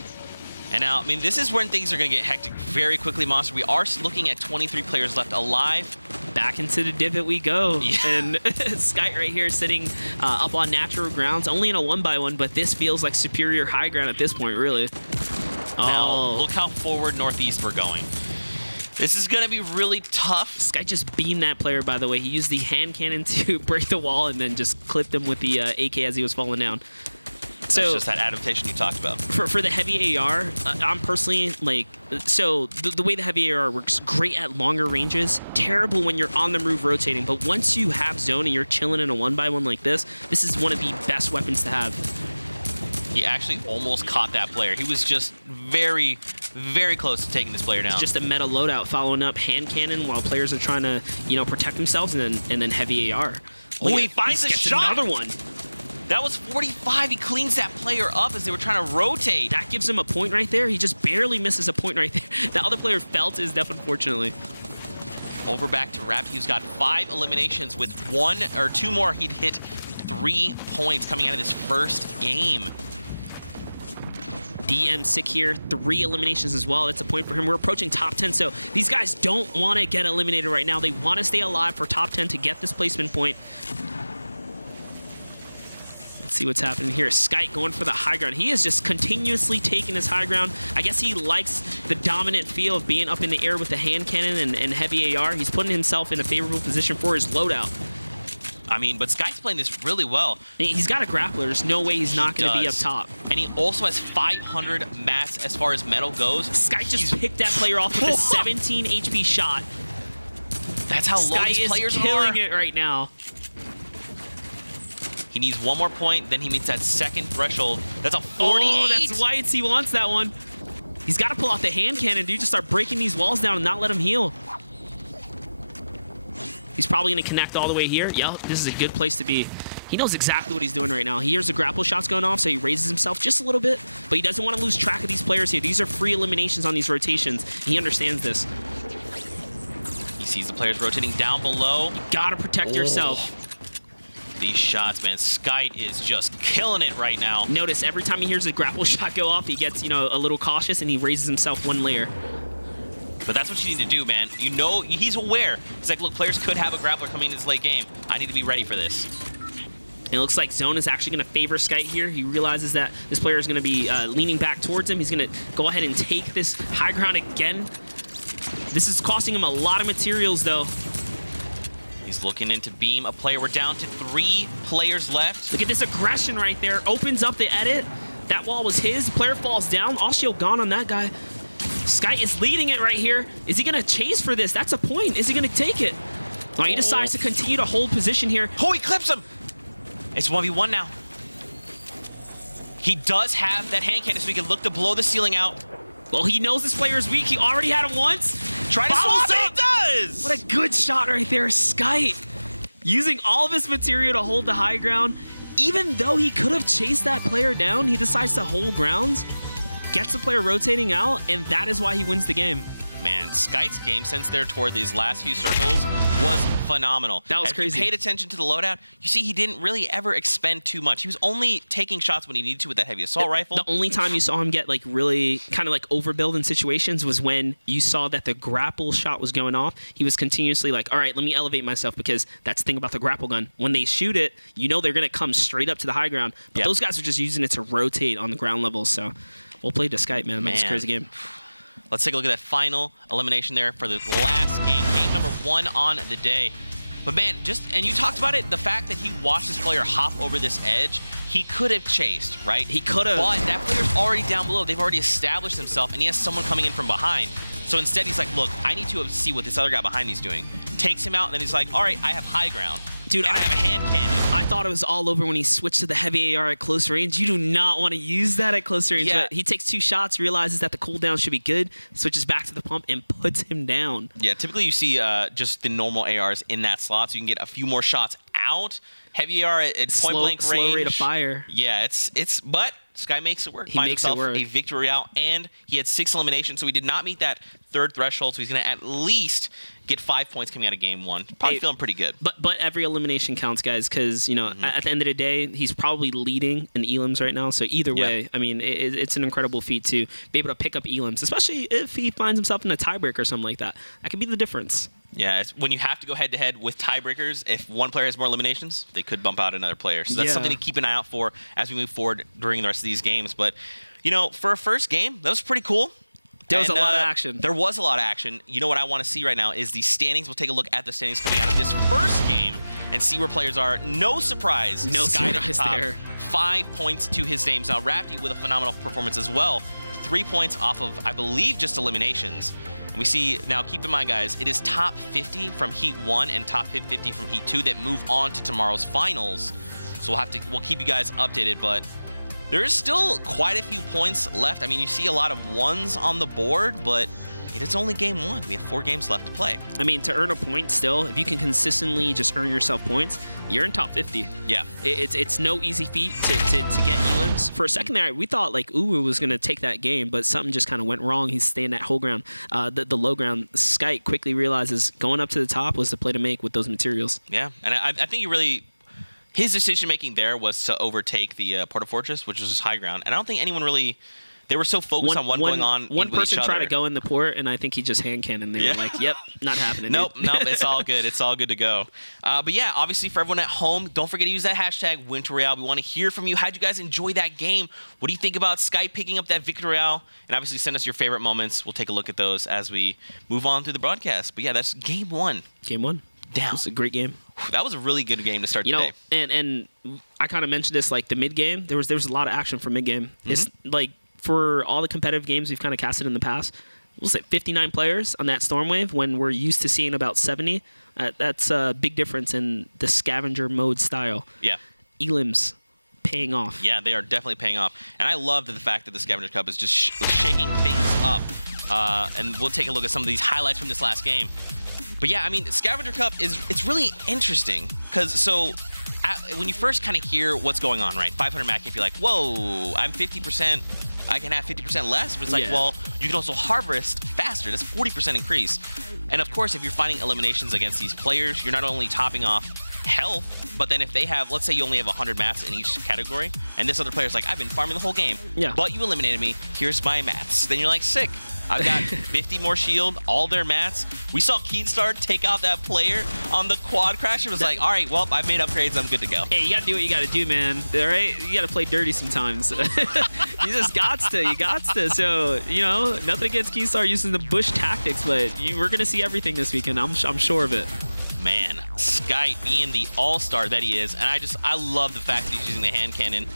And now, I mean, this is when things are going to get hectic very quickly, Monster. We are looking at 23 players left alive. Back into the divot we go. Yeah. And Skite right here sitting up on natural grounds, only in a 1x1, but this feels like superior high ground at this point, really. Now, look how forward northeast we're going. This is going to be really tough. This guy just beamed that player, by the way. He used the hand cannon to break the wall and then just clipped him with the AK as he was falling down. So that's just that adaptation you talked about. For the heavy AR, I'm personally like, so the way the heavy AR works, great at longer ranges, terrible when you're on the move rotating, but once you have zone and you're chilling in a 1x1 like this is one of the best weapons to have. He actually almost caught that player. He was just very, very close to taking this player down. It's just a meta loadout, following up hand cannon while players are trying to, protect themselves, and then heavy AR. Oh, he finds a shot. Another one. That was 45. He cleans that player up as they were trying to rotate. That gives him a point right there. He just barely misses a point right there. The other player felt his death, unfortunately. Over back to Rapti, who's got 5 eliminations. With 1 or 2 more, he'd hit 3 points coming out of this first game. DM Sick here, 3 eliminations as well. That's a point for him. We're approaching top 10, so these guys don't want to get eliminated right now. They want to stay alive for top 10 to get this placement point. Let's see what's happening here. Skite going for the high ground. He is just continuously taking his high ground. I guess he likes the dominant feel of being up in the air with the hand cannon and heavy AR. He's putting himself in a favorable position for his loadout. I mean, but Skite's playing this really well. He's got a grappler. There's no way he's not going to be up top. And he also has 500 mats as far as metal goes. Skite just picked that player off with a 17 HP shot. That's how low these players are. Skite is killing it right now. He needs 1 more point, then he meets that second threshold. That's a 48. Oh, that's Whites. He wants that one. He's got to pull out the hand cannon, dude. Just start breaking these walls down and not let him heal. He's probably going to connect all the way here. Yeah, this is a good place to be. Exactly what he's doing right now. He hears the grapple shots going off, so he raises himself just a little bit, but he doesn't want to lose track of these players here. These are free eliminations on these rotations, and he understands this. He sees the players rotating down below. You got to protect yourself. These shots, man. Skite is just killing it right now. Notice every time he hears a grapple shot go off, he gets, you know, a little cautious, and he raises himself 1 layer. But that's what you need to do, man. You know, he's aware. He's like, look, players could have a grappler coming in this late game. I need to be ready for this. And it looks like Zone is actually going to favor Skite here. He realizes that this player is going to be leaning back towards him. He's going to go ahead and take this high ground again. This is costing him a lot of materials, though. He's looking into beam a player. We're down to 3 players left. Look at this aggression right there. Opens up the edit. That wall was his. Player falls down. All shield gone on that guy. Skite is leading it right here. Is he going to chase for this? That's a point. Is he going to take it? Oh, he decides to continue to hold position here. Oh, he clips him. It's 1v1 now. He does have that hand cannon, so he can look to blow the ceiling out. Well, he knows this player is weak. He already had him once. Try to swap. He does. What a good shot right there, Skite. Using all of his material to hold the high ground. Even though he could have chased that player down, he decides to hold grounds. Gets the player rotating out, and that is why he wins the game. Man, Skite's game sense there toward these last few circles was phenomenal. That was crazy. If you paid attention to the loadout, you see he didn't really ever expend too much. He was only taking shots when he needed to with that heavy assault rifle. The only time you saw him get like really kind of like overbuild in situations was when you saw that the grapple shot was going off. He was continuously like, all right, let me elevate myself, because that's the thing about the grapple gun. When they shoot it, you know they're going to come straight up to the high ground. But those guys are just using it to rotate on the ground level. So we'll play to Skite, man. That was a crazy game. Let's take a look at that final elimination there for the last game. Game number 1 on the day. But man, and you talked about it, the fact that he watched this player hop over this edge, he could have chased, right? He could have. But that player's already down below. They've already established himself, and he has someone coming in from behind. So instead, he's like, look, I need to see what this other guy behind me's doing. Takes him out, and then he's like, all right, I have high ground. Dude, I have a hand cannon. I thought it was all over when he switched to the heavy AR at close range. You do not want to use that at close range. Yeah. But he takes 2 shots, realizes that the cooldown should be good, switches back to the pump, and puts him down. Yeah, typically you see just the normal ARs in that slot, so you can get a few more shots out. Heavy AR at point blank range. Slow rate of fire. Yeah, but Skite makes it work. He makes it work. A victory out, and he had 6 eliminations, so he did not meet that 3rd threshold, so he's going to at least get 5 points coming out of game 1. Probably feeling pretty good. But every elimination counts, guys, because, you know, at the end of the day, he's probably leading in elims right now. So either way, I mean, it's an incredible feat to be able to pick up elims, especially if he finds himself in a tiebreaker or something like that. That could be the difference. Yeah, it's when you have to go head-to-head with tiebreakers, if one player has more eliminations, they could bump out another player. So that's something to keep an eye out for as we move forward during the rest of these games. But, you know, for a first game, that was pretty cool. There was a lot of action. There was a lot of action. You know what I want to see right now is the standings. We'll take a look at the standings coming out of this first game and see where players are. No surprise. No surprise there. 5 points to his names. Now, Rapti with a phenomenal performance as well. 3 points off of, I believe, just eliminations. And we see, now keep in mind, guys, it is top 50 from Heat 1 and top 50 from Heat 2 that move on to tomorrow's finals. So we'll keep you guys updated, but there is still quite a few points left. I mean, you see a lot of 1s on the board, but it is only game 1. We have 4 games left to play. I mean, to earn a point still, if you can consistently just earn yourself points, you're in top 50. Yeah. It's no easy feat to get elims. For a second there, we thought like Uwu was going to take that game, but something just kind of went wrong. He's staying at whole ground, the low ground. Skype quickly realizes going up to the top was the play to make with those materials. Yeah, and I think he really... His decision-making there was to overtake the Port of Fortress, which was his high ground. And I don't think anyone really... They were so focused on going on One with person each tried other. to go in the port, and I think he just hand cannoned. They were like, "Yep, not happening." Nope, dude. nope, it's all good. It's all good to go. But yeah, obviously for everyone at home, don't forget to use that hashtag Winter Royale. We want to hear from you. How'd you guys enjoy that game? What do you think about Skype picking up that Victory Royale? And obviously send us your favorite moments. We'll take a look at those as we move on through the broadcast. But yeah, that's game 1. Game 1. Down. It was a great game. That was a really good game to start the day. And I kind of mentioned this, like the mid game. There was a lot of action for mid game. It's like for all the competitive games we've kind of casted in the past, we'll say 59 players on that Stormwave when we're used to seeing about 70. That's a big difference in the scavenger mode style. Yeah. Elims paying off. Yeah, they are definitely paying off. And I love the fact that the Scavenger Cup is just shaking things up. And we'll take a look at some of these highlights from this last game. But yeah, I mean, Scavenger Cup it's really interesting because when you first kind of hear what's going on, right? 500 Mac, if you're like, whoa, I'm 50%, I can have 50% less. But it's like, well, you can also harvest faster. That's 40% increase. And of course, if you're finding eliminations against these players, you're not only topping off health, but then if they have, let's say you only have 100 mats in each category, and this other player's like, I've been farming the whole game, but you eliminated me, here's my mats. Then you're like, sick. I've got 50 more shield, all their mats. We saw Keenstar take out that player on the quad crash. It was like, all right, well, I've made upgrades. I'm good to go. Hey, you got to do what you got to do, man. All right? You got to play dirty sometimes. You just got to. You got to. So, you know, nothing against Keenstar using the bush tactics, but we're going to see everything this weekend. I'm sure of it. Man, Skype being the all-star that he is, and I love the fact that he's using the hand cannon.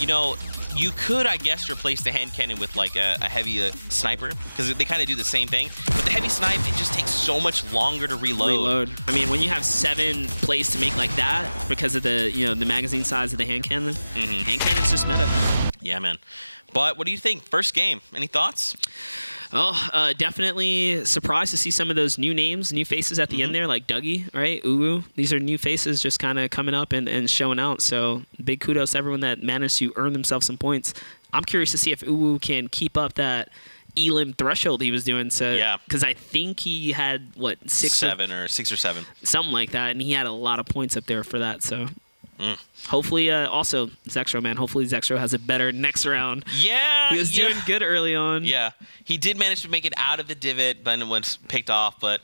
You know, you could, I guess, replace the hand cannon with like a heavy sniper because they kind of do the same thing. But the heavy snipe, it just takes so much longer to reload. I mean, when you have 7 plays to make like that because of the the magazine size of the hand cannon, hand cannon's just meta. Yeah, man. But what do you think? First game, any thoughts? Oh, definitely surprised to see some of those new names, new faces at the end there, like Dougie, right? Uwu. These are new faces just kind of coming up and showing out. So big kudos to everyone that managed to earn themselves some points. I'm curious to see if Uwu can keep up that elim threshold he was doing. So, yeah. Because I think he had, what, 6 or 7. Something like that. And he had a lot of points up there for that. So hopefully, also, Zexro, man, hopefully Zexro has a better next round. Yeah. He was doing good early on. Yeah. He did manage to make it out of the divot, but it was picked off. But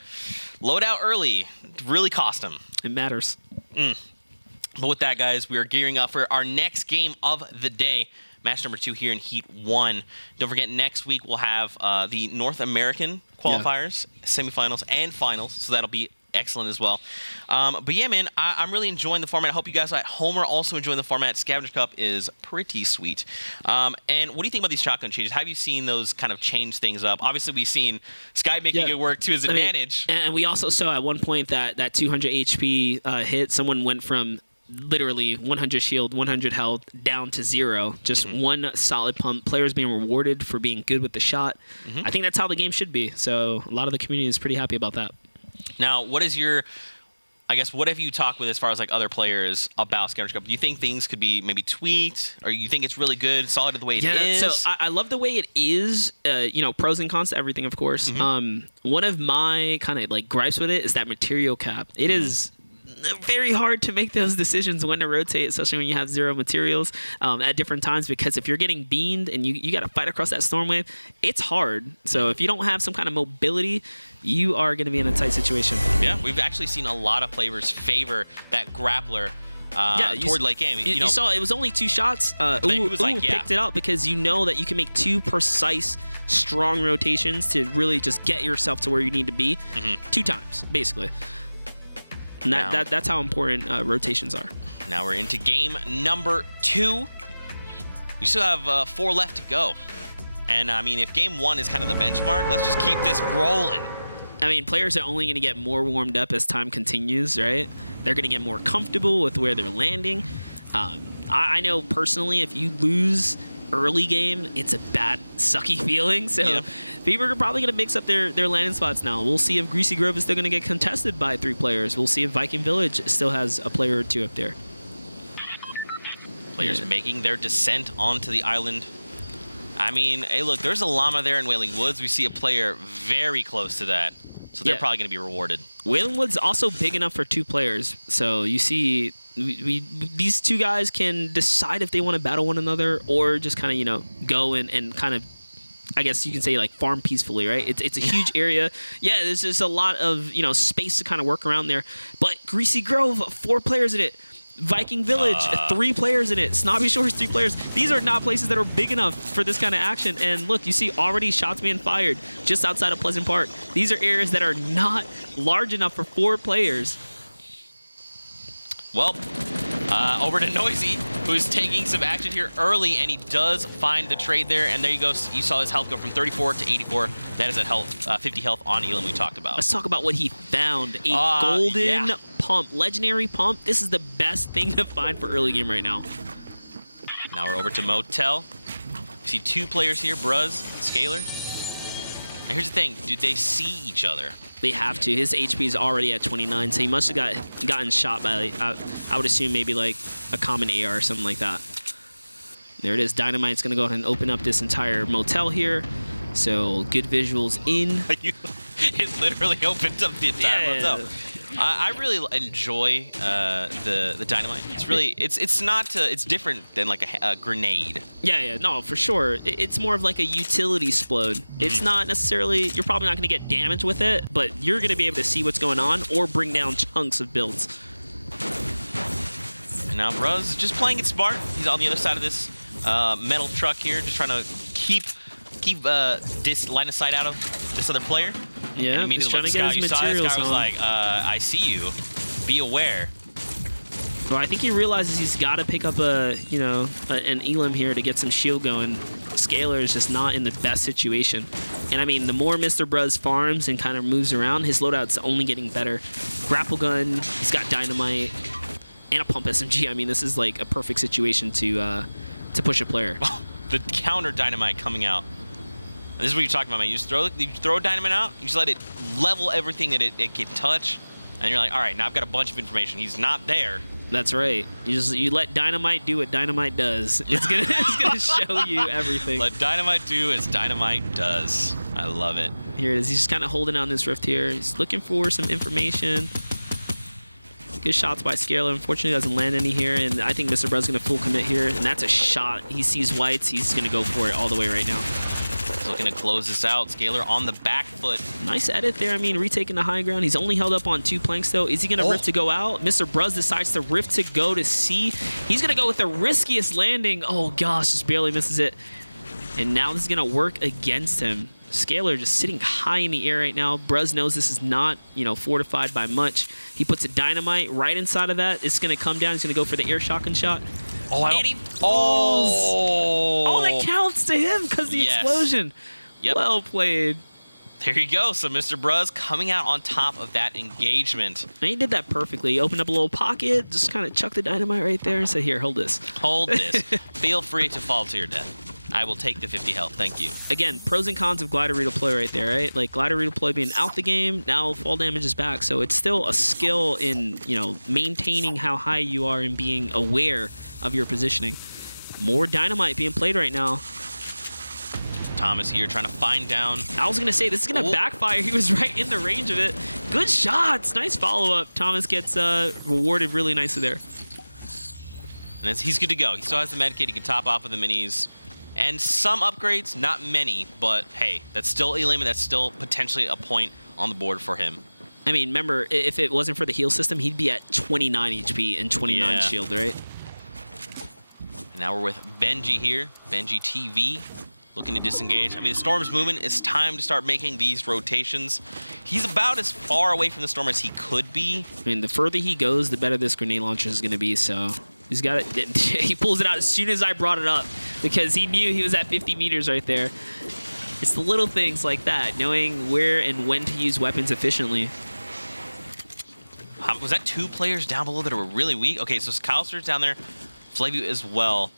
load out early really cost him. It matters. But with that, guys, we are gearing up for our next game of the day. Match number 2 here in Heat 1. Don't forget, next week we'll have the North American qualifiers, semifinals, and finals. So that'll be excellent as well. But yeah, man, I'm really enjoying the format. I hope you guys at home are also enjoying the format. Scavenger Cup is pretty sweet. And what do you think about these shotgun changes? Have you seen those kind of change things up? Obviously, we've seen Sky making it work to his advantage. And we also saw at one point that 200 HP hit. Someone went from literally 100 shield, 100 health, down to 0. Just one solid pump. Players being rewarded for being good with the shot. I think that's how the game should be. So a lot of the community is pretty happy about that. Now, what is your, I guess, what have you talked with as far as like other players about Scavenger Cup? Do you think things could be maybe tweaked, or you think it's really good, solid the way it is? So I love the way it is. Pros and cons to everything, of course. One of my kind of like gripes with it is that material cap. It is very hard to make those decisions when to rotate, especially when you have 0 materials at different times, because if you're getting beamed and you got to fight across that storm wave, it's hard. So if you don't have some kind of mobility, you are going to be in a tight situation. Yeah, we've actually seen a lot of players favor that grappler toward late game. You saw it was only 2 shots. Uwu picked it up because you know that you can make 2 precise, strong rotations to really just get yourself to where you need to be 2 times, basically. And that's how important rotations are. Now we're into game number 2. We still have 4 left to go. And, I mean, if game 1 is kind of the benchmark, let's just keep this rolling. I mean, players are only going to get more warmed up as time continues, right? They're going to get more comfortable with where they're landing. I know personally, if you lose early game, it's a bad, sucky feeling. So people are probably going to mix up their landing spots now. We'll see if Greasy Grove is still going to get contested by 3 players. We'll see if Viking Village still has a player or 2 up there. Players making their descent onto the island. I mean, hey, look, there's a llama there in Wailing Woods. We see a player very close to that. So they're probably going to be rewarded. Wailing Woods also big enough for 2 players. So you see these 2 guys can decide if they want to battle one another or just kind of, you know, go and kind of, I guess you can say, like, farm peacefully, right? It's a huge area. Yeah, there's just a lot of, you know, space to kind of work around there. But Greasy Grove, 4 players in it. Viking Village, 3 players in it. Snobby Shores, 3 players. These are not places that are big enough for this kind of action. And look, you see already shots being fired just outside of Pleasant Park. These are areas that are not large enough for 4 players. Well, over to Noisy, who's taking some action here early, and he does find the trade there. And there you go. You saw his health go from 34 to 84. That is at health, 50 health on Elam we talked about. Let's talk about what he found. A golden pump, legendary pump. This is the best thing to find for early game right now. Now we're over to Motel. You see 2 players here, Bruz, Scalar. Now here's the thing. Do they see each other? They have to. His HP is already at 29, so he must have gotten shot by, I would assume, maybe like a common AR or something like that. There it is. Dynamite's going to go ahead and open up this entire motel here. So good visuals in. It literally opens up the entire motel. I really enjoy the dynamite. It's really it's not it's different than like a grenade. Yeah, no, for sure. It's more of like a utility explode. It's not necessarily, you're probably not going to get damage with it, but you're going to be able to see what's going on or bring down chunks of builds. And now Bruz just playing it smart. He's on the other side of this metal truck here, just trying to keep this line of sight out of this other player. Yeah, he's trying to get his materials This guy was like, I see you. Be aware. Well, I think he realizes he's got to pick up an Elam here to get some shield going. Scalar is just not in the best situation. And I mean, the more Mr. Bruz farms and kind of moves around, his loadout's only getting better. Grapple gun, he's got dynamite, and a pump SMG. I mean, this is like a perfect situation to push a player. The counter dynamite coming out. This is what you're talking about, man. You just throw dynamite out, you just let it level everything that it can touch, and you're like, all right, now I've got a bunch of information. He's not there. That's right. You let dynamite do what dynamite does. It's gonna show you everything. Let dynamite do as dynamite does. I love it. Here it is. He's just kind of holding on this rift here. He's looking for some information. Good shots by Scalar. Unfortunately, doesn't land any here, and I think Mr. Bruz is gonna full commit here, and that's a shot. He sees whites. He's gonna go for it all the way right now. Looking to close this out. Scalar on the back foot. Nice edit there. I mean, retaking the high ground. He's only held up on 2 planks, though. Is he going to rift to go out? Mr. Bruz decides to rift to go to C. He's going to go with the riskiest landing. Oh, gosh, just barely misses it. And now this is going to work against him. Scalar just sitting high in the air right now. Bruz knows this is not, fortified by much. He puts a dynamite right inside of that. It's going to come down. He's going to go for the air shotgun shot. Oh, and he falls. Oh, that counts to him because the explosion. Yep. Well played. There you go. So Mr. Bruz coming out on top of that engagement. And he did that perfectly. He opened up a little pocket, just kind of chucked the dynamite right there and said, here, hold this. Hold this. Feel free to fall to your death. I will take the 50 health. Thank you. Again, pros and cons of glider redeploy right there, right? Like glider redeploy being out the game, now fall damage is back. So it's still a skill in, maintaining how high you are and being aware of your positioning. More dynamite being played right now. Thomas here trying to find down. I was going to say, this is going to backfire. He was right in the range of it. Good shots. Nice follow-up. Thomas gets rewarded really nicely there. And he's good to go. He still has the med kit. He can top off with the minis. And some upgrades, not many, but hey, that's still Elam, and that's still potentially a point on the board for him. I mean, remember, if it wasn't for the heal system, he'd be at 29 HP and 29 shield, right? And now we're with Benji here. Benji TV looking to disengage. I mean, the storm's moving. It's time to start making these rotations. He's about as far away from the storm as he could be. I mean, the further he goes, the better this grenade launcher is going to be, so he's got it. He pulls it out as soon as I brought it up because he knew he was at 50 meters right there. It's the little things like that, knowing where and when to use weapons efficiently. Was that 2 players down below that were really weak? Okay, so Calster's down there. Flavio as well.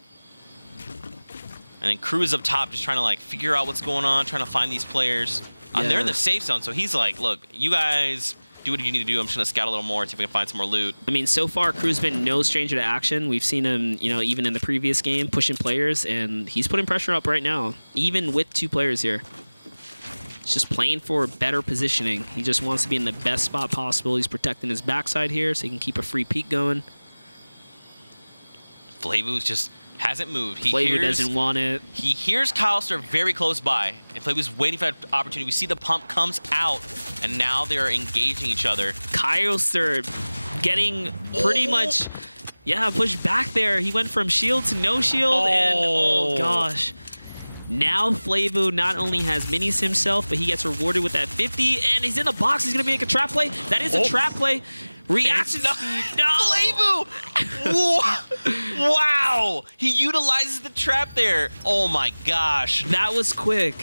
And then Cruz up top just trying to like figure out what's going on, trying to find these players. They're in the safe zone, so he's like, look, you guys do what you need to do. I'm just going to scout a little more, see if we can find some more loot. I mean, so far, Cruz been no stranger to action. We've seen him, you know, even in the previous game, pushing players, and he's putting pressure up right now, even with 2 players here. He's just playing for better positioning. He just wants to be in the best spot possible. He's protecting his backside here so he can keep a free peek going. Flavu's just hasn't moved. Flavu doesn't want it. He hears Kylester very close by, and Flavu's waiting for that opportunity. We see the pump comes out, and now they're engaging each other. Kylester getting pretty much, pushed back there. He went from shield to no shield, and oh gosh. Now Flavu not only has minis himself, but he gets rewarded with that 50, and he's in the box. He's going to make a trap play. That is a trap play. Reaction speed. No! Flavu! Wow! He utilizes the trap there. Oh my gosh. That was quick.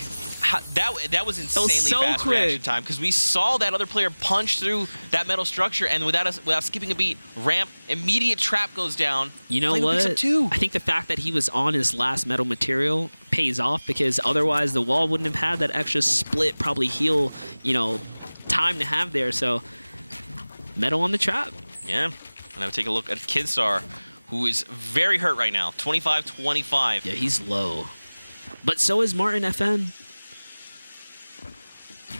That was insanely fast reaction time, because we saw that other player punch through that metal structure, and without skipping a beat, ramp, immediate trap goes down. You know what? I think the fact that he was on his last metal material pays off, because otherwise the wall wouldn't have had that extra split, probably heal, you know, time to have there. So metal on the trap. Yeah. And I would take a look at Kidstar, who is very hurt right now. 25-25. Yeah, he's low. But so is Martin FN.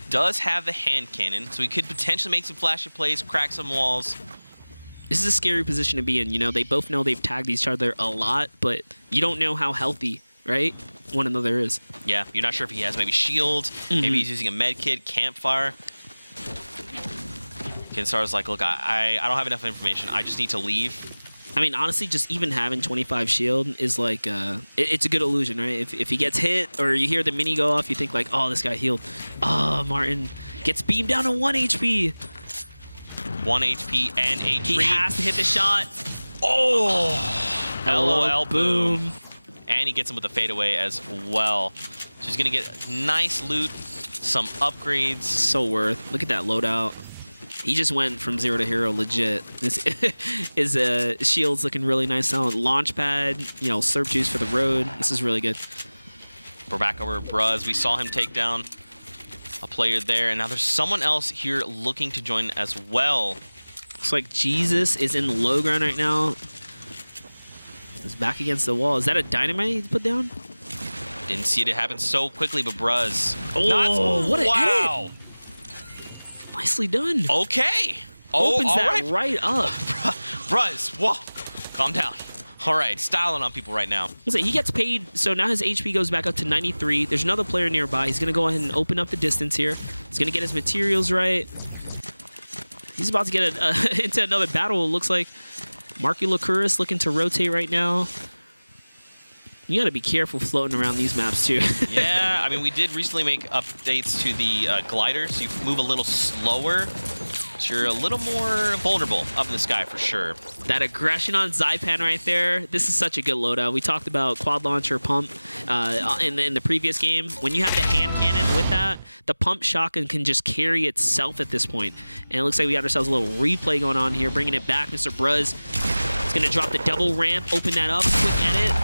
Does have the hand cannon, so he could potentially make some flashy plays, crack some walls. This is a scary position to be in. You know, they both know they've tagged each other a lot, but you don't know how healthy, right, one another is. Yeah, you're not sure if he has maybe shield, maybe he's using a med kit, campfire. Kinstar's like, look, I don't have enough information. I just need to leave. I mean, honestly, just even having 25 shield is like, it's a good illusion, right? If he gets hit or you hear the mini go off, you think like, oh, this guy healed. Oh, Martin gets beamed down to 1 HP. 1 HP and a He has to hit the shot. Oh! LOL boom. And he gets him with a fadeaway as well. So he's going to get nice loot, some upgrades. So worth. Look at that loadout. He just went from 0 to hero legit. His shield's looking really nice now. Launch pad, you know, slurp juice for the road. This is really good. We're back over at Bruz. We saw him take down a player there, and now there's someone else here looking to join as well. Looks like Jesus is in low ground right now. He's back against the wall. Is that a dynamite he put down? Didn't see it happen so quickly, but Bruz. Oh, what an wow! edit. Nicely done. Okay. Opens that right up. Bruz, whoa. Calm down. All right, styling on people right now. He gets paid, so now his HP goes back up to 93. There's another player nearby. He's going to go ahead and open up the distance here. He's going to get his materials right. He's about to get into another battle, it looks like. Marky Lacuris looking to rotate right now. You got to be careful floating around these maps, too. Yeah, I mean, we did recently make updates to the glider, so you move a little slower. So you're a little more vulnerable up in the sky, for sure. That aggression on Zypan right there. This is such a good loadout. We talked about quad launcher pump in the previous game. When you have the hand cannon with that, the pump shotgun can just carry itself at this point. And it looks like we got ourselves a little replay going on here, bringing it back. Mr. Bruz is going to drop the double ramp, open that up, quick edit.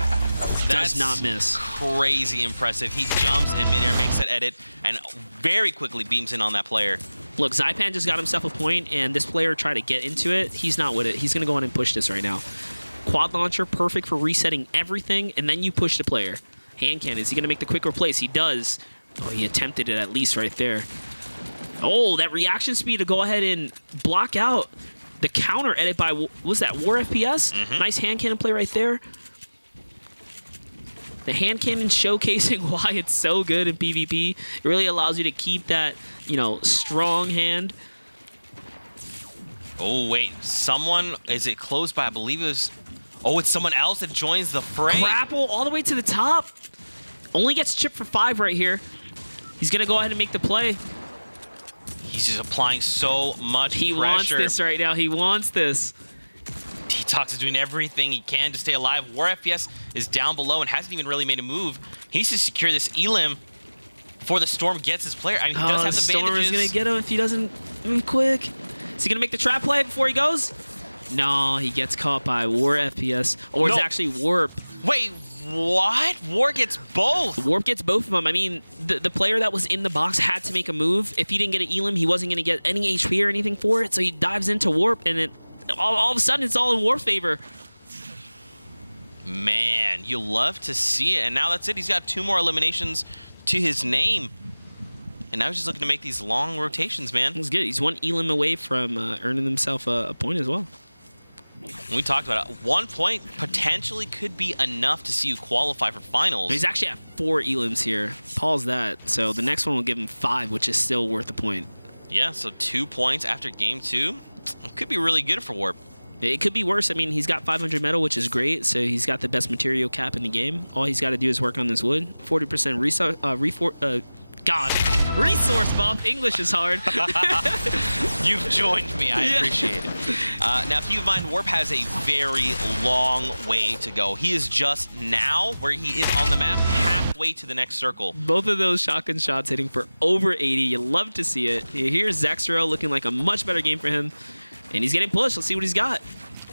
Does not miss. Crazy impressive. He jumps and midair makes that edit and very quickly beams in on that player. Look, Zypan just got himself a point, and this player tried to get into it. He's not with it. He's going to go on and push this right now. Quad launcher, perfect for resetting everything, and then you push the player. Hand cannon, is he going to make the quick replace? He does. Oh, he attempted it at least right there. Oh, that reaction speed to go ahead and block out the counter edit by, what was that, War FPS? Nice hand cannon play right there. The hand cannon showcasing why it's so good in PvP. It really allows you to keep that, you know, strong hand. Oh, wait. Someone, is it close by? I believe it was, oh, it's someone else that joins the fray. Grapple all the way to the top. Only gets chipped for 5 right here. He's going to go ahead and make the play. He's just applying so much pressure. He wants this right now. He wants this. Detox is doing everything he can to stay alive. War FPS is down below and hasn't even really made a move. He needs to secure this elim before the Storm gets his player. I mean, he does have the Storm bandages. Storm is going to get him if he doesn't move quick. Is he going to make the trap play before he goes? No, he gets caught by War FPS. Or it's actually Warp. Wait, What? War gets both. Warp gets both of them. I mean, the player that was in the box had to make a move. If he didn't get an Elim, he wasn't going to get any HP or anything for it. So he dives into Warp, and it all of a sudden it's all in Warp's favor. Man, you love to see it. And now that's it. He's got 2 more eliminations to his name. And now he's just looking to make these long rotations, man. That's good. He's 1 Elim away from earning himself a point as well. We talked about it. 1 point potentially could be enough to see you qualify for finals. He's actually at 4 Elims here. Pause that. So the next one will give him 5, which is still worth a point. Yeah, so 2 points after game 2. It could be really good for Warp. It could be worse. I mean, he's got 500 metal, which is great. So he's got the best material cap in the game. All he's got to do is work on this wood. 40% resource buff. English is hard. You've joined me. I appreciate it. Now, keep in mind, Warp has a very long way to go. He is just now, where he is on the map, halfway to the next circle. Both of those shotgun shots hitting for over 80. You love to see it. Here's Zexro looking like a much better game for him. And he's getting pushed. Let's see what he's got.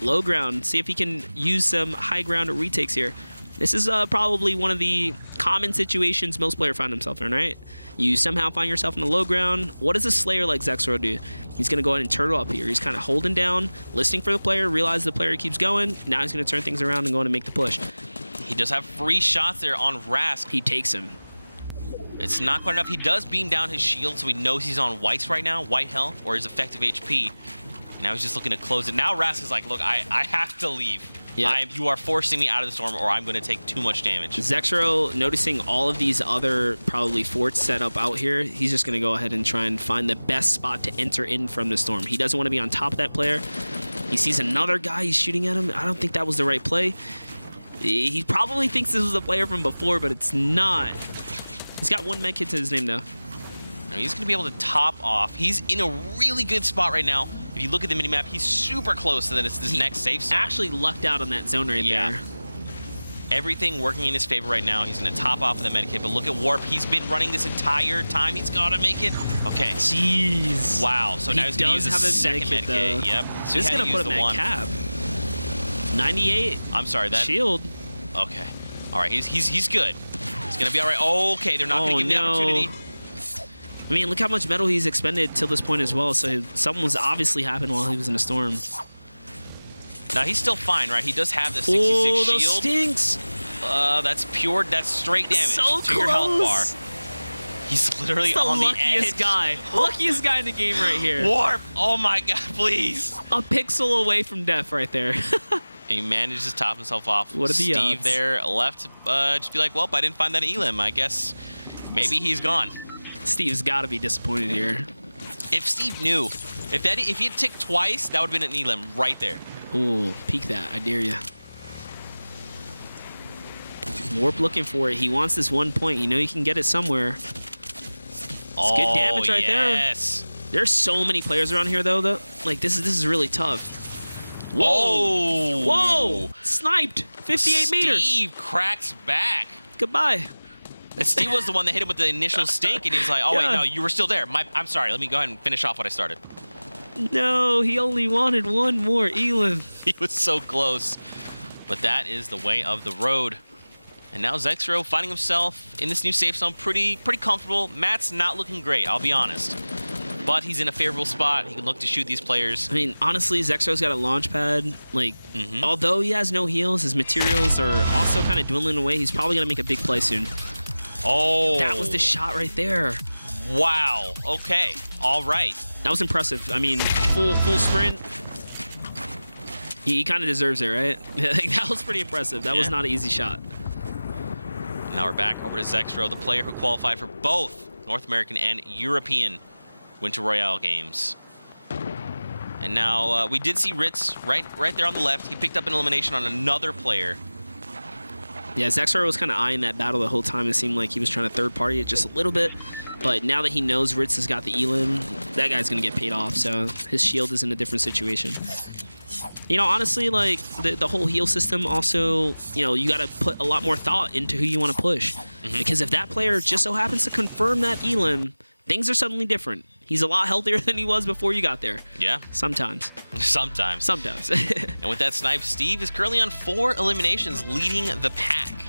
Low ground. See if he can use some high ground retakes here. This is probably one of the common situations most players find themselves in, right? You somehow find yourself in the low ground. What does a Slayer like Zexro do? He's going to go ahead and turtle up here. He's kind of holding down, listening for the player, realize the player keeps going. Now he's going to turn things around and go to make the push. He does have free shots there on Rask. He takes him. It's not quite enough. He does beam down his shield, so he knows he's on whites right now, white health, or his effective HP. Now he's just looking to close it. Now Rask is like, look, I have to leave. Yep. You are forcing me out of the storm, or I'm going to take too much damage. Zexro, noticing all of these other probably forts set up out here, he's just going to go ahead and try and find the best spot to enter in from the storm. He doesn't want to be on top of that player. He sees another guy. He's shooting at him. I don't think that was the right play. He probably thinks this was a player from before, but it's not. He's got 1 medkit to his name, though. Now he's going to be able to top off. He's in a really good spot right now. If you look at the minimap, he's super close to this next safe zone. Actually lucked out on that zone right there. Everything working in his favor right now. He's going to top off of the medkit, but look at Warp. He's been running this entire time. He's got to make it. Okay. Jeez. Wow. So now he's going to use the second medkit. Yep. So he's going to put him at cap. 98. I'm sorry. That shield. Okay. All right. He's good. He's going to be all right. Oh, okay. They're not going to give him the opportunity. I mean, look how much metal he's expended till this point as well. So something was obviously happened while he was in a storm. Now he's still fine, right? He does have the 66 shield. Those stinks. That's pure. That's straight damage so to close. your health bar. He's literally on the luckiest guy. Luckiest guy in the game right here. Warp. Oh my God, please. A pixel away from death right there. And he manages to top himself off. What are the Steve odds? there left. Just be like, well, I didn't find that Elim. I guess maybe he's gone. Steve's got to be disappointed here. If Steve knew, if he had ticked twice, that would have been an Elim right there. Ooh, peek that. I dare you. Warp looking for it. He wants this 1 point. You know you can get it somewhere. It's good damage right there. There's so many players around here though. Like this is really tough. Whoa! Whoa! Sniped. 58 meters. Steve cracks back. Goodbye. Steve was the one that hit him with the initial stink, and he's like, oh, wait, no, you were still there. I'm sorry. Let me go ahead and finish off what I started. No, he only wanted 1 more Elim. He was so close. But that is the way of the road. And now Zexro finding himself in this new safe zone pretty comfortable. Matt's not looking great, I'll be honest. But he's in a favorable spot. He can look to shoot these players. I mean, honestly, Zexro's got a launch pad. Like, although he has no heals, his materials are also kind of dwindling away. He's probably going to make a big play soon. Oh. That was the shot right there. Wow. Okay. All right. That was impressive. I mean, full sprint. He kind of deserves it, right? That was pretty impressive. That was not an easy shot. Now we're back over to Zexro, the player who qualified for both North American and European Winter Royale games. And now we did see Ritz right there on the left. He picked up an elimination on another player. Yeah, Zexro was kind of eyeing that battle the whole time. It seemed like he was trying to third party it just a little bit. But now that he knows Ritz has got the Elim, that guy's going to get paid off. So his shield is in a different situation. You know, honestly, like, the whole heal system also, you know, you got to put a lot more thought into who you want to push. Because if that player just so happens to confirm that Elim, things are suddenly different. He's a lot healthier than he was before you got there. Yeah. Sometimes. Sometimes. Sometimes. And with that snipe, Steve is currently on 4 eliminations, leading the pack.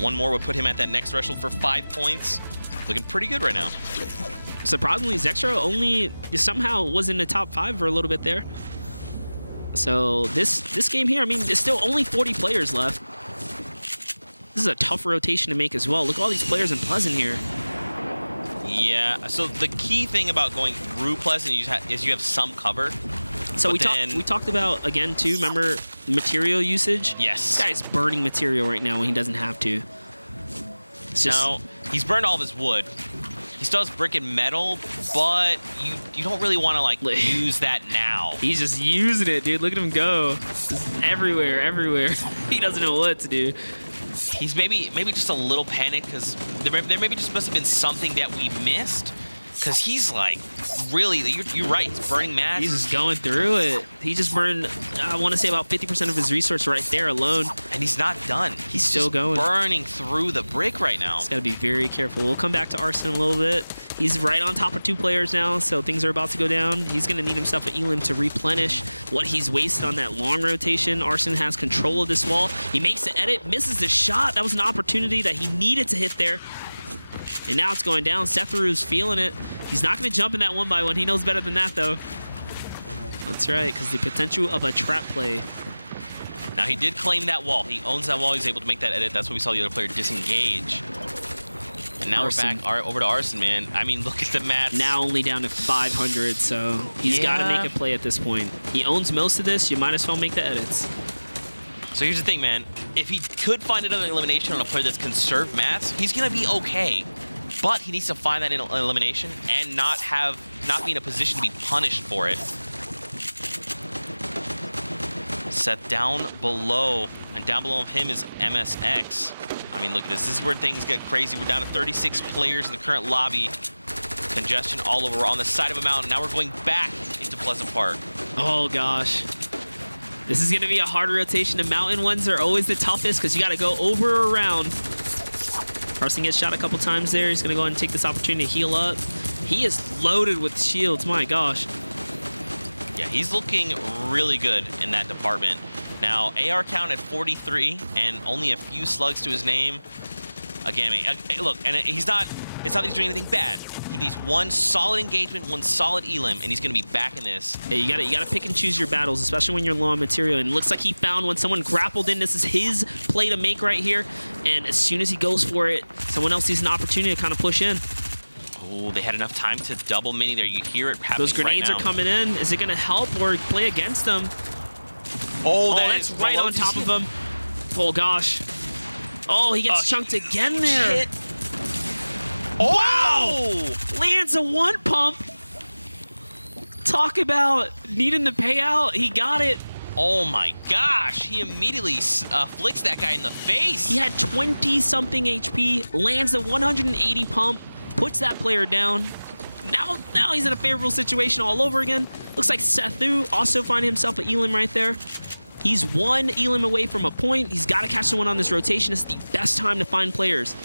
One more would put him at that next threshold for 5 points. Looking pretty good right now. Surprisingly, Zexro only somehow was in the top 5 for a little bit there. So this game here, I mean, there's still only 40 players left. This is a tough rotation to make as well. Look at all these players in Pleasant here. Yeah, so the key thing about going through Pleasant is you have some cover. So we talked about, again, too, remember material usage? Yes. This guy's burning material right now when he doesn't have to. It's just, no, he's burned all of his wood. He still has brick and metal, but you don't really want to like use that now. He's just using it, dude. Look at him go. Just everywhere, everywhere. He doesn't know what to do. He's maybe just a little panicked because there maybe just must have been something that we missed. Because he's like, really, you're right, he's burning mats. He's just going through it. He just burned, I want to say about 50% of his resource right there alone. And he's not done. He's still just going. Burning through the brick right now. He's got to be very careful. We'll come back to Arson in a little bit. He's right on top of 2 players now, so things are about to go down. He's going to need himself an Elim to replenish what he's wasted on that long rotation. Arson has control of this wall. He makes the edit, misses the shot. That was an opportunity that he needed to hit there. And now it's going down. Setharu's feeling it. He's not going to jump in that 1x1. He knows better than that, though. That's right, because the potential of a trap play. Now, he did claim that wall. He owns that wall. He's able to make that edit. That's what we saw the other player disengage. And now Arson. we're back over to Arson, man. I mean, look at the mats. Now only down to 500, so he's got to make a play at this point. He owns most of this. You might as well make the edits. So here's the thing, man. If he could find another elimination on a player that's conserved mats, he's going to be okay. But he needs to find that elimination and not be in a position to be punished for it. Set down below, and down below him is MSX. I mean, look at this. This is where things get crazy. We're down to 36 players in the current lobby. Congestion all over. We're on the side of a mountain. Now we're going back into Pleasant Park. Oh, gosh. This is going to be a hard rotation. The mountain ones are always the toughest because you got to go over or around. Arson gets shot a couple times there. He's going to go ahead and take this opportunity to heal up. He is loaded with shields. My gosh. Yeah, he's looking really good in that department. Now, AR count at 43 and only a few slugs to his name. Again, look, and it's not that he's doing anything bad. He needs one solid engagement, one solid elim, and he's going to be back in this. Hey, you gotta pick and choose your battles, especially when you're low on material. And it looks like he found when someone grappled in. This is his play to make right here. And as soon as he goes for it, someone else sees an opportunity to kind of push in. Oh, they had enough time to double mini there. You hear it happening. Those grenades right now. are coming in. Is it going to help or play against them? Oh, that's right on top of him. Oh, gosh. Oh, he gets chunked again there. Shit. Oh! Wow! Lands a 1 pump. Talk about needing the payout. He got it. Oh my gosh, he immediately flicks that guy in the face. He had 20-something HP, lands the 180 pump, puts that player down. Now he's in a favorable situation all over again. Looks like Sethu also finding himself an elim right there. He's 1 elim away from a point. He's got to catch someone on this rotation. It's the best time to find players.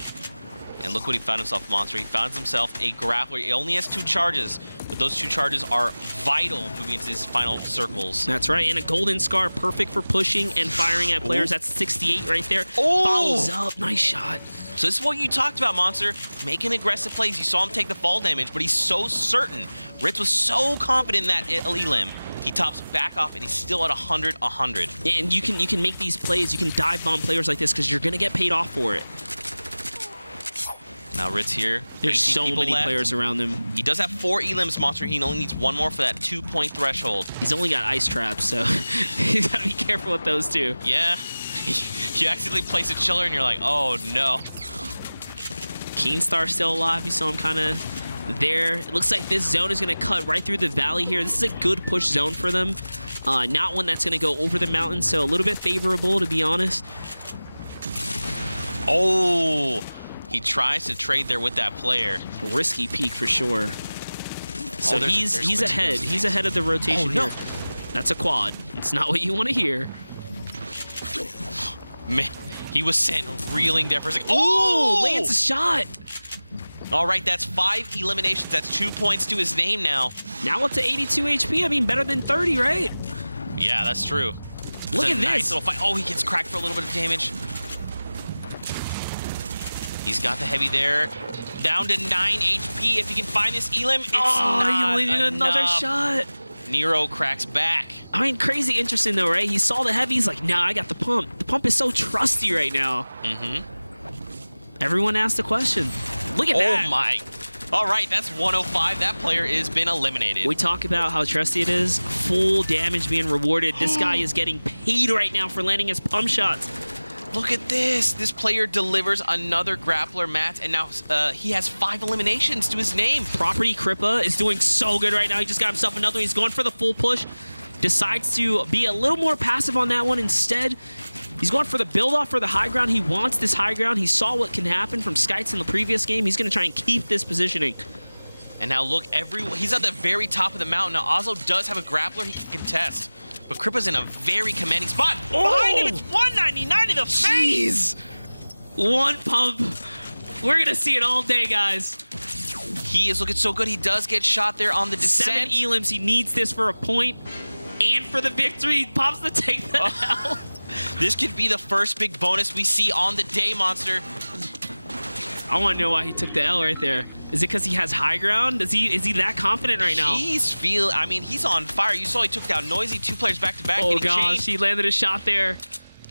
And look what he found himself, Monster. He found himself a grappler. He only has 2 charges, but those 2 charges are vital moving into his final circles. That's right, and a golden scar, perfect for pushing and firing at players. That's 68 right there. Oh! Follows up, nice shot. So this is what you talked about, Monster. Making aggressive plays. You saw him take the fall damage, but he's so certain. Ritz was so confident in that elim. He tops back off, and he's still at 100. Yeah, and you can make these plays. You can dive bomb players like this because you're going to get paid off for it. Now Ritz here. There's so many players around him. He does have 4 elims, Monster. He only needs 1 more for that 2-point threshold. He's only got ice traps, so he's got to be careful with those too. Yeah. You accidentally place a chiller, and you're like, oh no. Keenstar's still alive. You saw him kind of there. It looks like this zone is going to cut right through the valley here. This is a good push zone for them. Not one that's going to go over the mountain, so a little bit favorable, to be honest. Oh, he tries to trade there with that player. Risky peek for sure. So he's ahead. He's ahead of the rotation here. That's a quad. It's not what you want to hear. Man, he was sent reeling there for a second. Oh, lands a shot. All right, that's 5 eliminations. That's 2 points to his name now. Now up to 82 HP. I mean, better than 30, right? Yeah, that's true. Look at nice this. Little fight. Oh, he gets cracked for a little bit of damage. He's got the heavy there. Down to 9 HP. If he can find this Elim, it's he not only needed another enough. shot. Nero cracks back. I mean, crazy interesting though, right? He saw the heavy. He's like, nah, I got the pump. The pump is so trusty right now. Everyone asked the question. Look at that. Oh my. All right, that's 105. That player has been eliminated. We talk about how trusty it is. Full damage being rewarded. This guy is getting paid right now for landing his pump shots. Look at this. This player delivers another grappler match, and now he has 5 eliminations to his name. Property Kripa is doing so good right now. He just got himself another one. He's going for the full push. Decides to be a little more passive on that one instead. He's going for the build-off for the high ground. He wants this high ground. He saw what can happen from Skites in the previous game. He's going to try and keep this positioning. And now look, he's at the very top of the mountain. Now, Ozlo does have a grappler he can contest. But Kripa's in a very commanding spot. Behind him, it's 199 in the face! One pump. We're going to see it all day, guys. He is looking so good. He does get shot there on the descent. 7 elims. He needs this for a point and for the victory. He pops the take the L. This could be the first big bonus we see on the day, Monster. I want to know why he took the L right there. Is it because he has high ground? Is he that confident right now? I mean, he's on fire. You saw he took down Noisy, 2 players back to back. Oh gosh, he landed a shot there.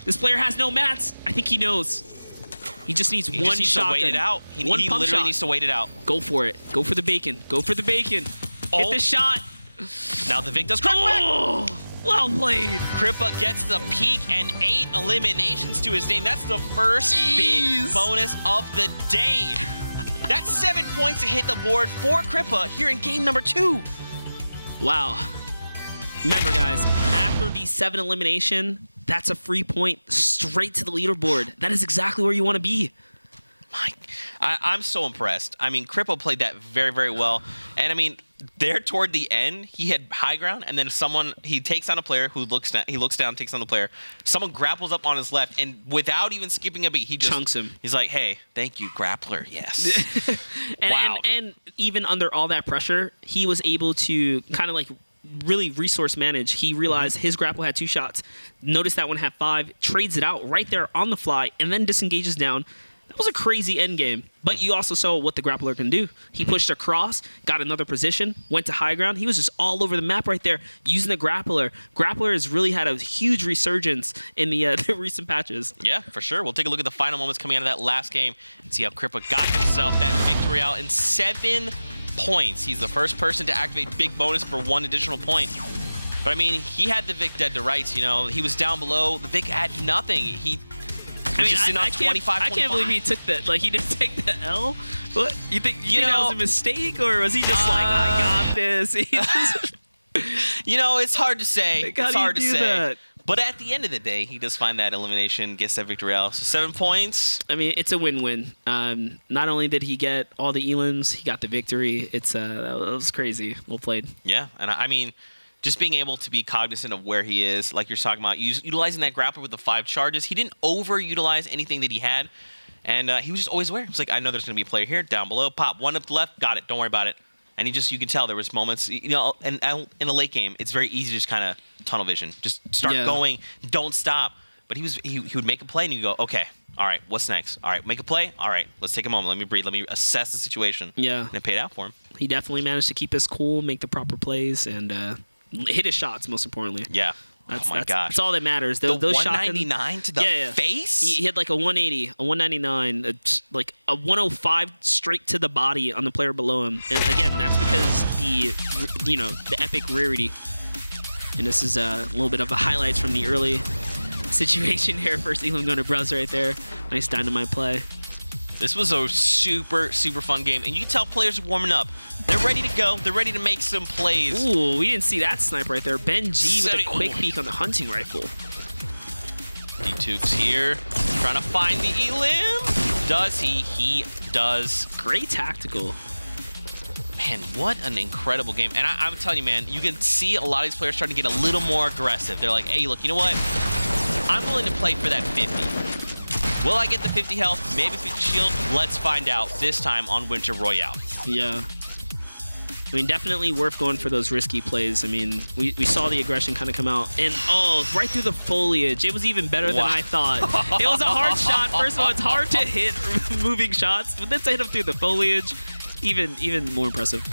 This player has no mats. I think he knows. He just needs one just needs shot. To wait it out. He literally needs to wait it out. Go for it. Go for the bacon. Go for the bacon. Hit the shot. Now the Vic does crack back. Well played. Kripa gets the peak and 8 eliminations to his name. That's the first big bonus of the day. That's 7 points to hit the board for Kripa here in game number 2. Wow. Remember, guys, after the 7 elimination, that's a free point straight to the leaderboard. That is exactly where you want to be. I'm so impressed. I mean, Kripa played that very, very well. And I mean, there toward the end, he had high ground, and then he takes on a player who looks down, takes on the player. Someone grapples up on his left, and without even skipping a beat, he just chunks him. He's like, "Hey, thank you, grappler." Yes. Wow. And even under all that pressure, he was able to kind of like really resource manage. He realized his grapple had 2 shots. Noticed that one had 5, trades it out right there on the fly, and then disengages down. That was a crazy end game, but you also saw what the grappler can do. He pushed across, got another position, went to high ground. He was just all over the map right there using the grappler. Grappler has really had a huge resurgence in the recent patches. Yeah, for sure. We'll take a look at the final moments coming out of that last game and see how Kripa got himself that victory out in 7 points. He's the first person to activate big bonus for 1 additional point. But I mean, he had the Vic dead to rights, you know. He was down below. The Vic had nothing. I can't believe he took that. Like, he didn't take the L. What you think that was a mistake, or was he just like, I got this? You know, it's hard to say. It's hard to say. That? But at the end of the day, he does find that elimination, gets that victory out. So 7 points. I mean, it's a win-win. Not only did he get all the elims, he got the victory. That was crazy. Well played. Yeah, and I mean, just being able to be cognizant of where he is, like you're talking about, utilizing that grappler with the 5 charges. He didn't overutilize anything that he had, and he was just always aware. It's like, I know there's going to be a player here, down below, pop, 1 up the left, got it, don't worry about it. And you can tell there was moments, you know, and in the late game, it's very easy to just kind of tunnel vision. Just start going, don't stop. But he would make a play, and you go, okay, all right, what's next? All right, make a play. All right, let's take a moment. Let me breathe. Let me assess the situation. Yeah. And it paid out for him. He definitely managed to keep his cool, make the proper plays, and hit his shots, most importantly. Yeah. Oh my gosh. That's all that matters. The those 199 to the face? He had like a 180, a 199, like a 105 straight to the body on the player below him. And again, that's because the epic rarity. And this is a little bit of a highlights from the early situation here. First Elam going to Bruz right there. Nice dynamite play. This was a super, super fun game, and you can tell players are warming up. They're ready to go. They're ready to make some plays. Ooh, we didn't see that snipe right there. Ben G with a quick peek on the hunting rifle. D-Tukes here, trying to find the Elim. Does he? He does. Great tactical. Man, what an incredible game. And I'm telling you, man, you can see a lot of these players starting to get a little more aggressive. They're like, hey, look, you know what? I'm willing to play for that 50. Will I get the 50 health? Maybe 50 shield? Let's find out this time on Winter Royale. Yeah. I mean, definitely worth going for those risky plays. I mean, we saw the aggression kind of come out. And, oh, right through the foliage. It was even better than I thought. It was a hard shot. First of all, it's hard to hit moving shots, but then to hit him through the foliage, even more impressive.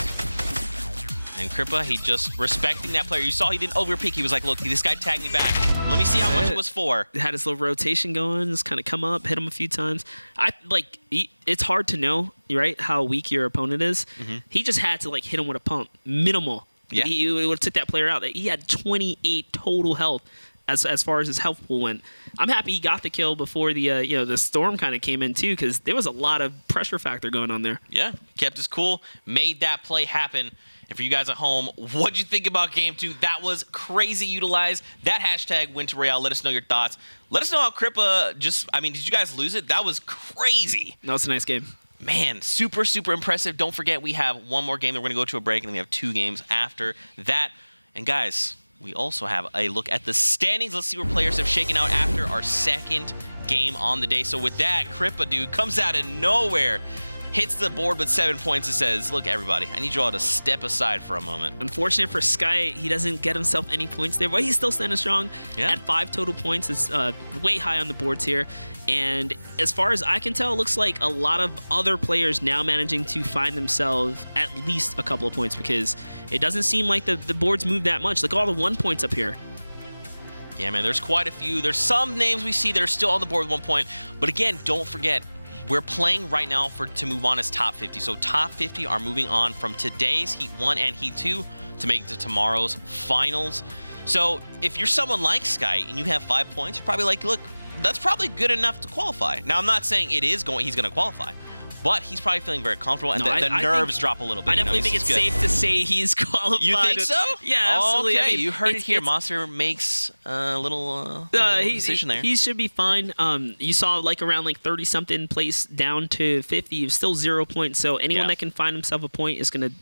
And Kripa, he just respecting that player. You saw he didn't overpeak. He was like, look, this guy tagged me back. Let me see how much it was for. Had his little rotation going, just kind of come up, hit him a few times. It's hard to know, right, how weak your opponent is. He just had to like hit him with a pump, minimal. Yeah. He would have took that player out. He had 28 total health as far as his health pool went. I'm happy he got the kill before the the storm kind of came in too, because there was a lot of pressure factor going on there. Yeah, kept his cool, made that play happen. And for you guys at home, what'd you think about Game 2? That was crazy. Utilize that hashtag Winter Royale. Let us know your thoughts. Let us know how Kripa did you guys lose it? That was crazy. That was a nice game. Man, super, super impressive. Don't forget, we have one more game that we're going to go to a break, and then we have 2 games after that. And guys, we also have a look at the standings. Let's see where players have shaken out after our second game on the day. So with that, Kripa, dude, comes out of nowhere. Hits the board with 7 points and says, look, everybody, I need you all to step aside for a moment. Unfortunate for Sky, he doesn't get himself any points there, but he's still standing strong at 5 total points. It's way high on the boards here. And as far as I can tell, it looks like a lot of other players now managing to find themselves at least a couple of points, because it doesn't seem like the boards move that much. Look at all the 1 points up here. Yeah, man, there's quite a few. There's some names we see that are still on the board with 1 point. But again, don't forget, we're playing right now to move on as top 50. So top 50 are moving on from today's Heat 1 and Heat 2 to make it to tomorrow's finals. So if you're someone like Sky and you have 5 points, you're probably like, look, that's probably good enough to qualify. Now, I'm not saying he's going to qualify, but he's probably feeling very comfortable, and the nerves drop a drop a little bit. I definitely think it's safe to say he's qualified. You think so? Yeah, absolutely. Okay, I mean, you heard it here. Monster makes a little decision there. He should be fine. You saw around 30-something place down to 50. He was still 0 points. So anyone that can find himself a point is going to,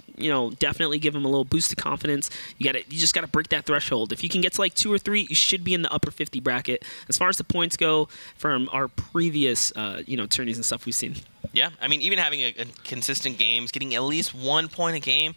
definitely give him a little boost of confidence. You just got to break that threshold. If you can get to 2 or 3, you should be in the upper 50 bracket. As far as the points go from our previous, tourneys and stuff we've seen. Yeah, I mean, even having a consistent games, getting at least 1 point a game,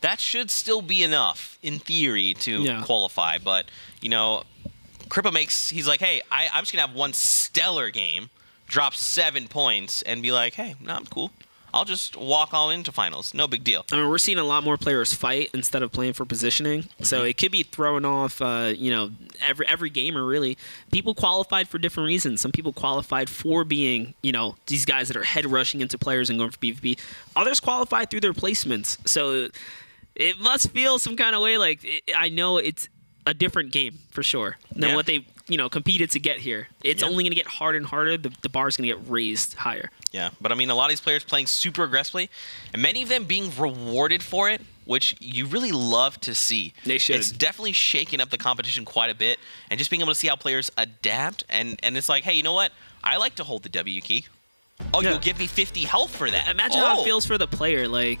that should still be enough, in theory, to qualify. But, Kripa he's like, hey, I'm just going to have one stellar game, drop 7 points, and be like, hey, no, I'm cool. I'll just walk all into finals. No big deal. I mean, we're seeing a lot more players fight instead of playing for positioning. So it could be throwing off, every gamer, really. People qualified for different reasons. Some people qualified for being, these guys that are head rushing into players and going for PvP. Others qualified through their placements. So it must feel some kind of way I know it's a different game for sure than what they competed to get here. It's only going to get harder and harder. The bar is going to get raised higher. Yeah, but I mean, a lot of these players playing super aggressively, and many of them being rewarded for it, which you really love to see. They should. It's definitely shaking up the competition quite a bit, and just being able to see how players adapt, and it's like, hey, you know what? I like to hold the W key. Oh, you'll give me 50 health for that. Imagine how it feels for the player. I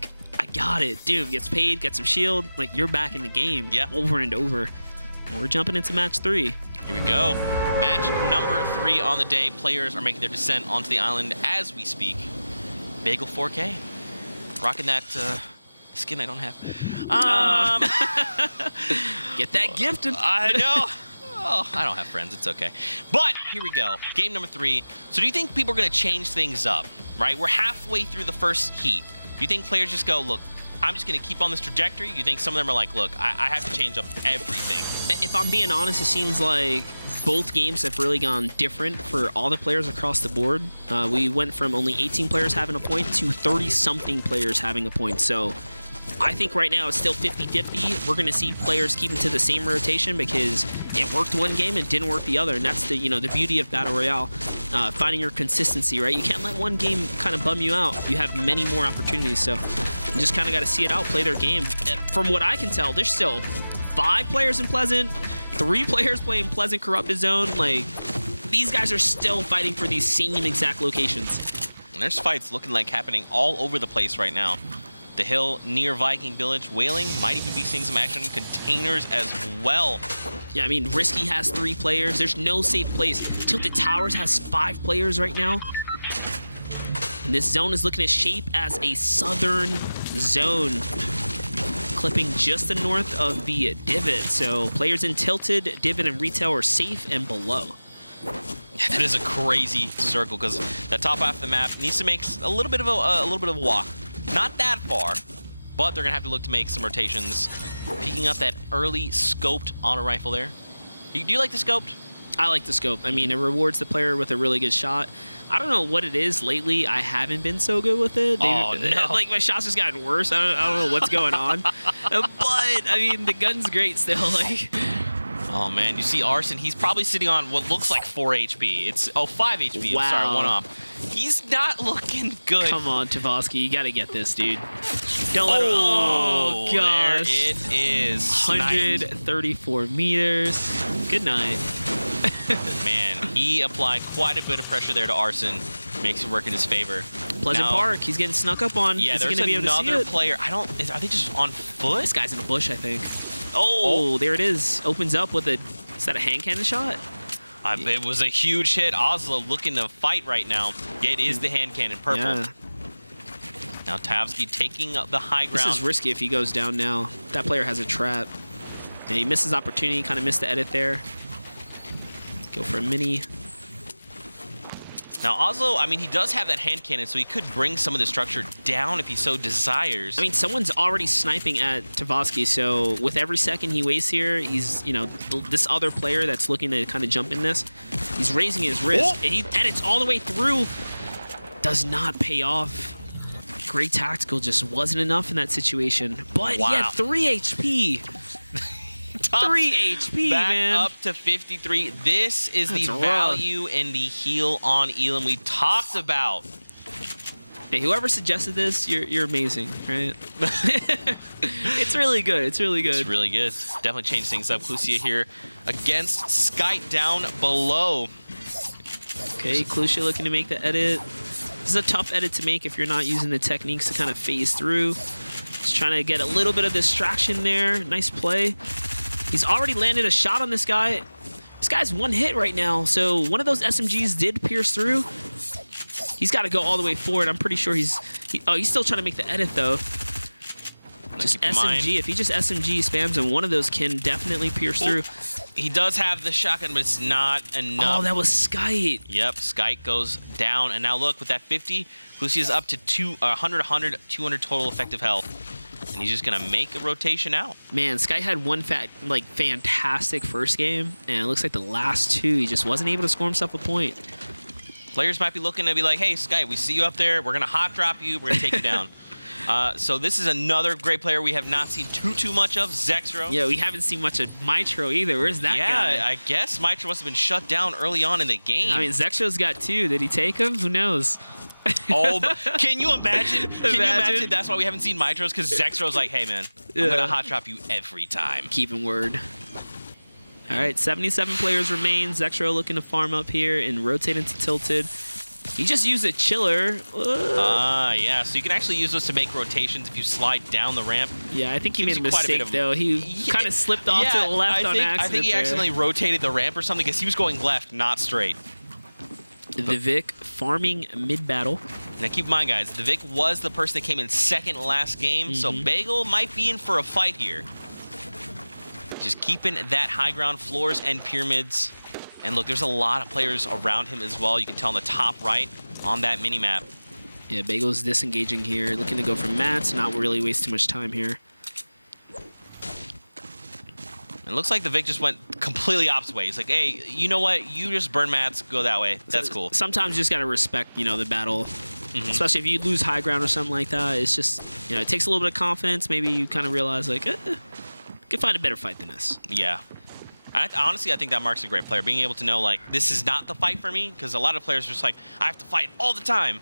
got it. Dude, gets paid, gets some shield. You're back in the game over and over. We're jumping into match 3. Here we go. Match number 3 on the day. Players are making their descent onto the island as we speak. Bagel 4K. Rocking that skin I don't have. Get that gifted. I know. Oh, I don't have friends. It's okay. But here we go. Game number 3. So do you think people are going to change things up, right? We're halfway through the first heat. Do you think players just go, look, I'm just going to keep on this trajectory? You think some of them are like, look, I have to change up everything? If I'm being honest, it seems like both games have really gone different for all the players across the board. We went from only 18 players having a point to 30-something players having a point. So I think right now it's still 50-50. We're going to see players keeping to the same rotation because it worked one game and didn't work the other. And that's the the beauty of Battle Royale, finding your consistency, right? You can't let one game kind of bum you out. You have many more opportunities. So you just kind of got to see it out, play their game. From what I can tell, there's still 5 players in Pleasant, 3 players playing Pleasant Corrupted Zone. These guys are still fighting for these same exact locations. And there's fights looking like happening all over the place right now. The hill near Viking Village. Whaling might even be seeing some action in containers as well. Yeah, I mean, Risky has 3 players. There's no safe place. Tilted Towers has 5 players right now. And this zone is looking to shape as a southern zone. clipping just the north of the divot. So players in tilted, divot, and retail are safe and below. Yeah, that is a crazy circle because that top half of the map needs to make a little bit of a walk. Not that far, but they're gonna have to look to make some rotations. Picking up that early scoped auto rifle there. Do you like the scoped? I like the scope. I mean, it rewards the player with a really good shot. I don't know what it is lately. I haven't been so good with it. Oh, no. Like, my shots just gotten worse. I don't know what's going on. But, I mean, the gun's great still. Like, oh, man. You see Arson, he's probably sitting on what looks like 4 HP. It's, 5 HP. Wow. I'm sorry, 1 off. He's not looking good. Come on, Tavosky. You got to get this, dude. Don't let him. Oh, gosh. There it is. 134 meters. Good night. Man, he applied quite a bit of pressure there to Arson. Makes it work in his favor. Pleasant Park, he's getting snuck up on. Yeah, there's another player. Are they just on foot? This guy's in a bush, I think. Oh, there it is. Opens up with a, is that a hand cannon shot? It was a huge hit. Oslo looking to fight right now. It is the hand cannon, purple. Yeah. Now Tavsky taking up the high ground. This is risky if he goes down now. That player has a trap. Yeah, he missed his opportunity, kind of missed the edit there. Go for a mini. Now Oslo, I mean, he does have that hand cannon, so he could bring some of the structure down if he so desires. I mean, someone's already sniping at Tavosky, so with every second he wastes here, he's, you know, this other player that's looking to kind of jump in this, he's raising his wrist, and he edits all the way through. Does not pay off. Great tactical, just wasn't enough in that situation. But wow. yeah, 3 HP. 3 HP, back man. Up to 53. This is That's the rough. value and the heal on Elam we talked about. Hey, whoever suggested this, you're amazing, right? It's really good. It's really good. It's really good. Definitely changed things up. Clusia here against Skype down below. Okay, Clusia looking to make the edit. This is a tough edit to make if you're not using the techniques to kind of phase through. Just trying to get a little bit of distraction there. Nice play. He's already landed a shot on this guy. This guy's 1 hit right now, so one of those SMGs did pierce through. He's got to go all the way forward. I'm pretty sure he's still trying to make the edit, though. Just SMG. If he just SMG spams him, one of those can definitely pierce through. He does have the shotgun, but it's not enough. Oh, that was Skype. Yep, Skype goes down. And now look, with that 50, Clusia's up to 200, 200 total effective health. And he's just going to make a rotation out. Man, Sky had one fantastic first game, and it looks like the last 2, he just wasn't able to score himself a point. Players might be looking to be like, hey, Sky, we see you up there. We're going to hot drop you. We're going to take you down. So this is another great player we have not seen too much of, Zexro. Yeah, we haven't seen much of Mitro either. Where's that guy? Yeah, I guess Mitro must have been shut down early on in the game. I mean, Zexro's got 2. Did he take him? Who knows? Oh, can you imagine? Can you imagine? That's why we haven't seen Mitros, because Zexro's like, hey, man, I'm going to hot drop you every time. Keeping word. All right, 77 players remain. Zexro looking to farm up here and rotate into tilted. He just used a chiller. Yeah, so you can actually use those to make rotations if you slide down the ramp. Yeah, I think he made a mistake, though. He kind of slipped off to the left on accident. I think he accidentally rotated the ramp or something, because he was going left, not straight. The Vic farming mid-battle. Now keep in mind, guys, the Vic was the person that came in second last game, so Bagel might be in for a fight here. He's just keeping that high ground, floors and pyramids. And look, there's a lot of players around him as well. You can tell on the top right on that mini-map. Yeah, Bagel's disengaging here, looking to go for mats, not really waste too much time here. It looks like the Vic just went completely opposite way. He's like, hey, you know what? You just burn mats, go that way. That's cool. Sometimes you just got to respect, you know, the battle. Especially if you lose high ground or something like that. It's just, you know, it takes a little bit of confidence. Maybe you kind of realize, like, I can find a better fight than this. Yeah. Honestly, I think that Mark's a great player. Being able to know, like, this is not the fight for me, because a lot of players are just like, I have to fight all the time.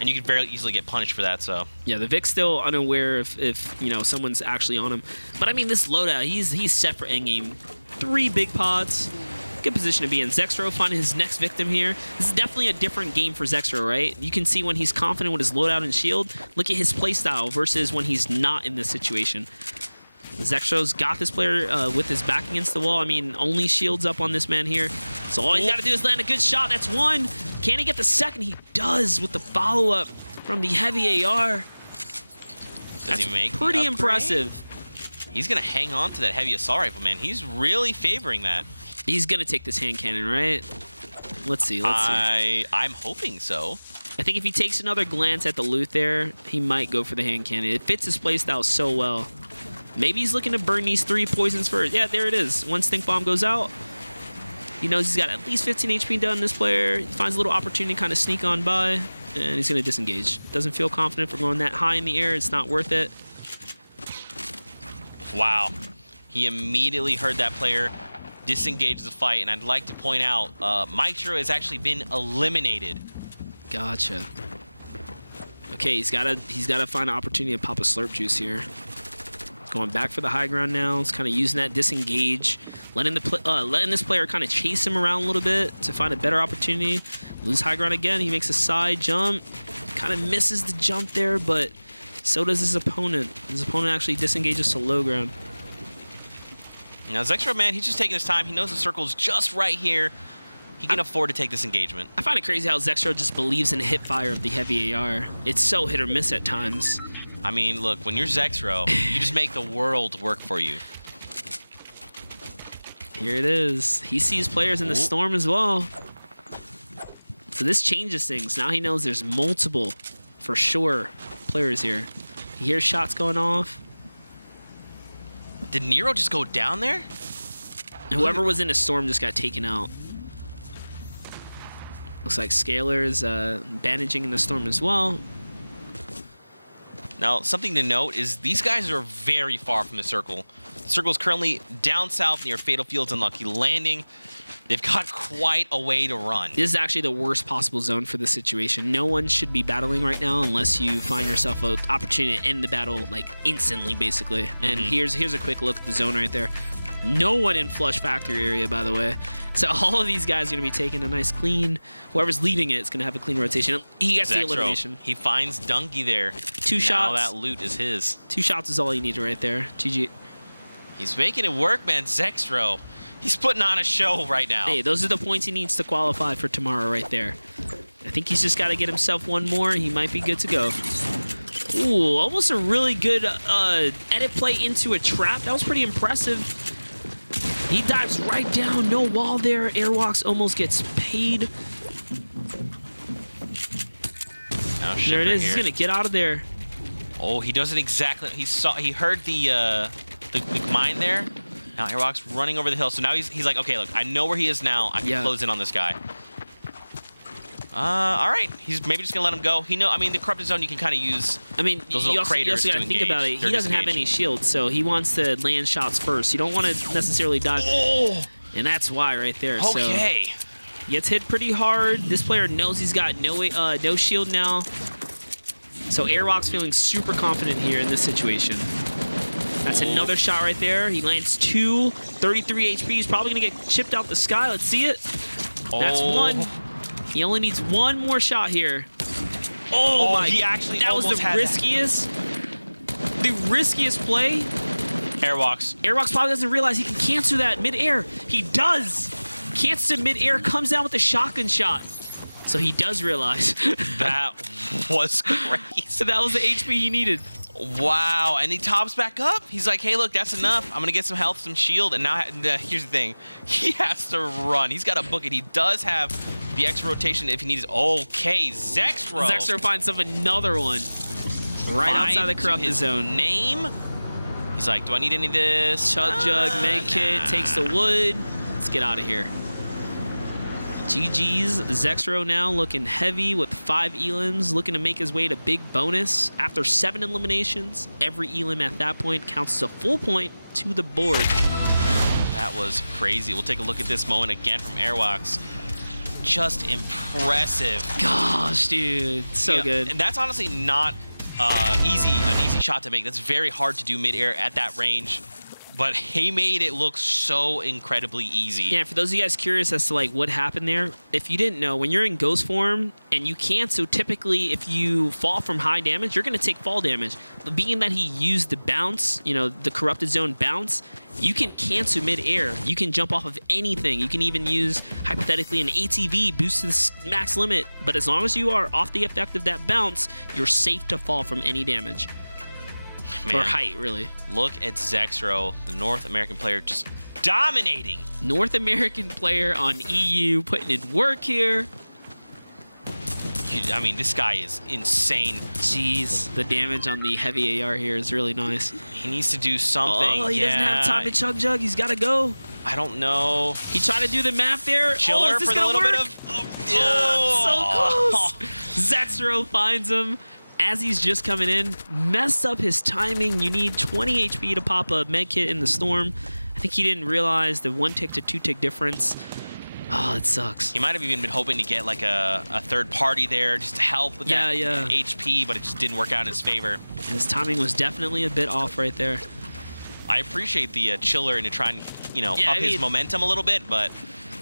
And you can very easily get punished for that, so. Yeah, the Vic's still unaware if you know, someone's actually on him. But I mean, this loadout, he's set for endgame. 3 big pods. Good position to be in. Zexro finding his next victim here. This is definitely a different game for Zexro, right? You can see when he's confident with his loadout and shield. Look at his playstyle versus when he's not in this situation. Zexro's got this player with his back against the wall. I mean, only shields up on this man here. So all he's got to do is land a good shot. That's 1. Can he get the second? He does with the follow-up from the heavy AR. That's pretty impressive. He's going to hang on to that heavy assault rifle, man. He's really favoring that. He's going to take this hand cannon, right? Let's see. I'm hoping so. I think if he takes another glance at the loot there, he might go for the hand cannon. It fits his playstyle so well. Maybe he's looking to burn these 3 poisons first. Yeah, there it is. One stink bomb goes out. He knows he's got at least 15 HP down this player. He finds a little opportunity to kind of sneak on by, and he's going to disengage. Doesn't feel confident for going that high in the air. It's not worth it. Wow. He immediately heard that player disengage the fight, and I'd like to point out, Mitro has actually been eliminated. Gotcha. Okay, he's gotta find an opportunity to pop a slurp juice here. Going back for the high ground now. He's kind of using that disengage, letting this player kind of chase him around a little bit to find a better opportunity. Lose high ground again. He makes a side jump, kind of misses the jump there, but so does his opponent. His opponent actually disengages to low ground. Now Zexro, man, he's just taking his time. He knows the circle's just right here. He can afford to take this engagement. I find it crazy how Zexro just believes in the hip fire of the heavy AR. It's so hit or miss at times. I mean, look, when you're Zexro, you just make the world work for you. Here it is. He sees players in the storm as well. So this changes things. Now he knows there's multiple, for sure, players here. He hears shots going off. Did Nero just go down there? Whoever was in the storm just got taken out. Looks like Scalar is bandaging in the storm as well. Now, something to note is these guys are very far from the circle. The circle is currently down south near Fatal Fields and Lucky Landing. They've got quite a way to run. This is actually the worst possible zone for this situation. No one should be battling right now unless you find yourself an opportunity to end the battle like instantly, basically. And here's a quick look at the zone right there. No one in Flush Factory area, by the way. So all of these guys are going to be taking a nice clean. Whoever's leading it is going to have a clean rotation. He gets the elimination. He finds Dunky there. 2 shots. Now that loot is his. 2 shots is all you need right there. GG. He's making it work, man. Zexro. He's putting on a show right now. Hey, those are the points he needs to qualify for tomorrow right there. I think he's just got to get himself one more. He might be good to go. Ooh, almost a really good edit play into a trap. That was pretty impressive. He dives right down, no wall there. Airwalks almost gets paid. There it is. He's gonna get out of there. Oh, he doesn't exactly. He heard the mine there. Now Airwalks running over the hill. So now he's like, okay, look, I know where he is now. I can close in on this guy. All right, he's maybe just gonna let him go. I mean, the corrupted zone you can kind of use. I mean, those little craters you also got to think about it. He doesn't have any shields, so he wants to land shots first. You don't want to necessarily dive. Oh, and that's why right there. Okay. So he gets hit pretty hard. This player knows he's got no shield now. So Airwalk's feeling super confident here in this situation. That's another shot right there. He lands 2, 33 HP. He's probably gonna get chipped out the sky. Let's see it. That's 1. He only needs 1 more shot here. Oh my! He actually that was the riskiest. The riskiest play. Airwalks. Airwalks probably doesn't realize he can cancel that mid-air. He does. Cancels it mid-air, comes down with a shotgun shot. So he does realize. That was crazy. So that was the HP he needed. Wow, and he tops back up. He's like, hey, look, that's enough. I'm going to get some health, some shield, and now here's the thing. He has to run. He's got to book it. He does have the extra rotation if he needs. Okay, Zexro. Zexro finds another one. Right outside the corrupted zone. Name? He's like, do I need any of this? Chug Jug, Med Kit, takes the wood. Let's get out of here. GG's. Zexro now looking heavy with 5 elims, looking to make his way to big bonus. After 7 eliminations, every elim at that point counts as a full point to the board. That was crazy. We'll take a look at this moment again from Airwalks. Just impressive. Gosh, dude. So good. And that's honestly not an easy shot to make. That's very hard to do mid-air at that range. But he made it look so incredibly easy. Yeah, for those of you guys curious as to like what happened there, if you didn't know, when you're in ghost form and you cancel, typically if you fall from high damage, you're going to take fall damage. But being that he used the bounce, the corrupted zone bounce, you can cancel mid-air. You can jump off of anything. You can even use, hypothetically, an ATV, boost to the max limit. But as long as you are off the effect of that bounce, you're safe to fall from any damage. Man, or height, really. Look at Zexro, the North American player, just dominating. North American player on EU, putting in work here. I mean, this guy is insane. Jeez, the damage on the heavy AR here is really nice. He needs to do something. Oh, he doesn't have time to chug jug. He's got to go. I don't know. He tried to do the math there. Chiller is this for the gonna little work? bit of... So close. Zexro finds him as he's just coming in. Messed up his timing. You need 20 HP to pop a med kit in the storm. I think he didn't realize the 1 tick to 2 tick difference. Oh, it sucks. He might have even been hoping to get like a third party there just to help with that HP, but it just didn't work out in his favor. And his timing was definitely a bit off right there. I appreciate the chiller and to try and, you know, up his momentum a little bit, but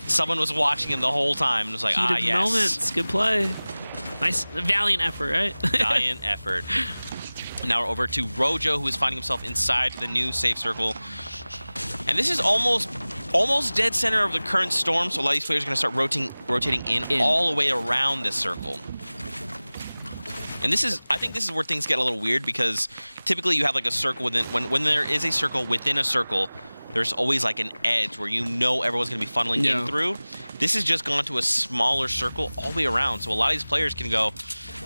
someone was watching him the whole time and was like, Heated yes. moments. Good play. Nice, valiant effort, right? Valiant effort. Now we're over to Rojo, who is finding himself inside the new safe circle. And this is almost dead center of the current storm, so a lot of these players are going to start rotating in all the way around this circle. And I think this is where things get a little weird, because typically you have like a circle within, when there is a circle within a circle, there's always like an edge where you know everyone's going to be funneling in through. This has just gone to a smaller circle all the way around, so a lot of these players can go,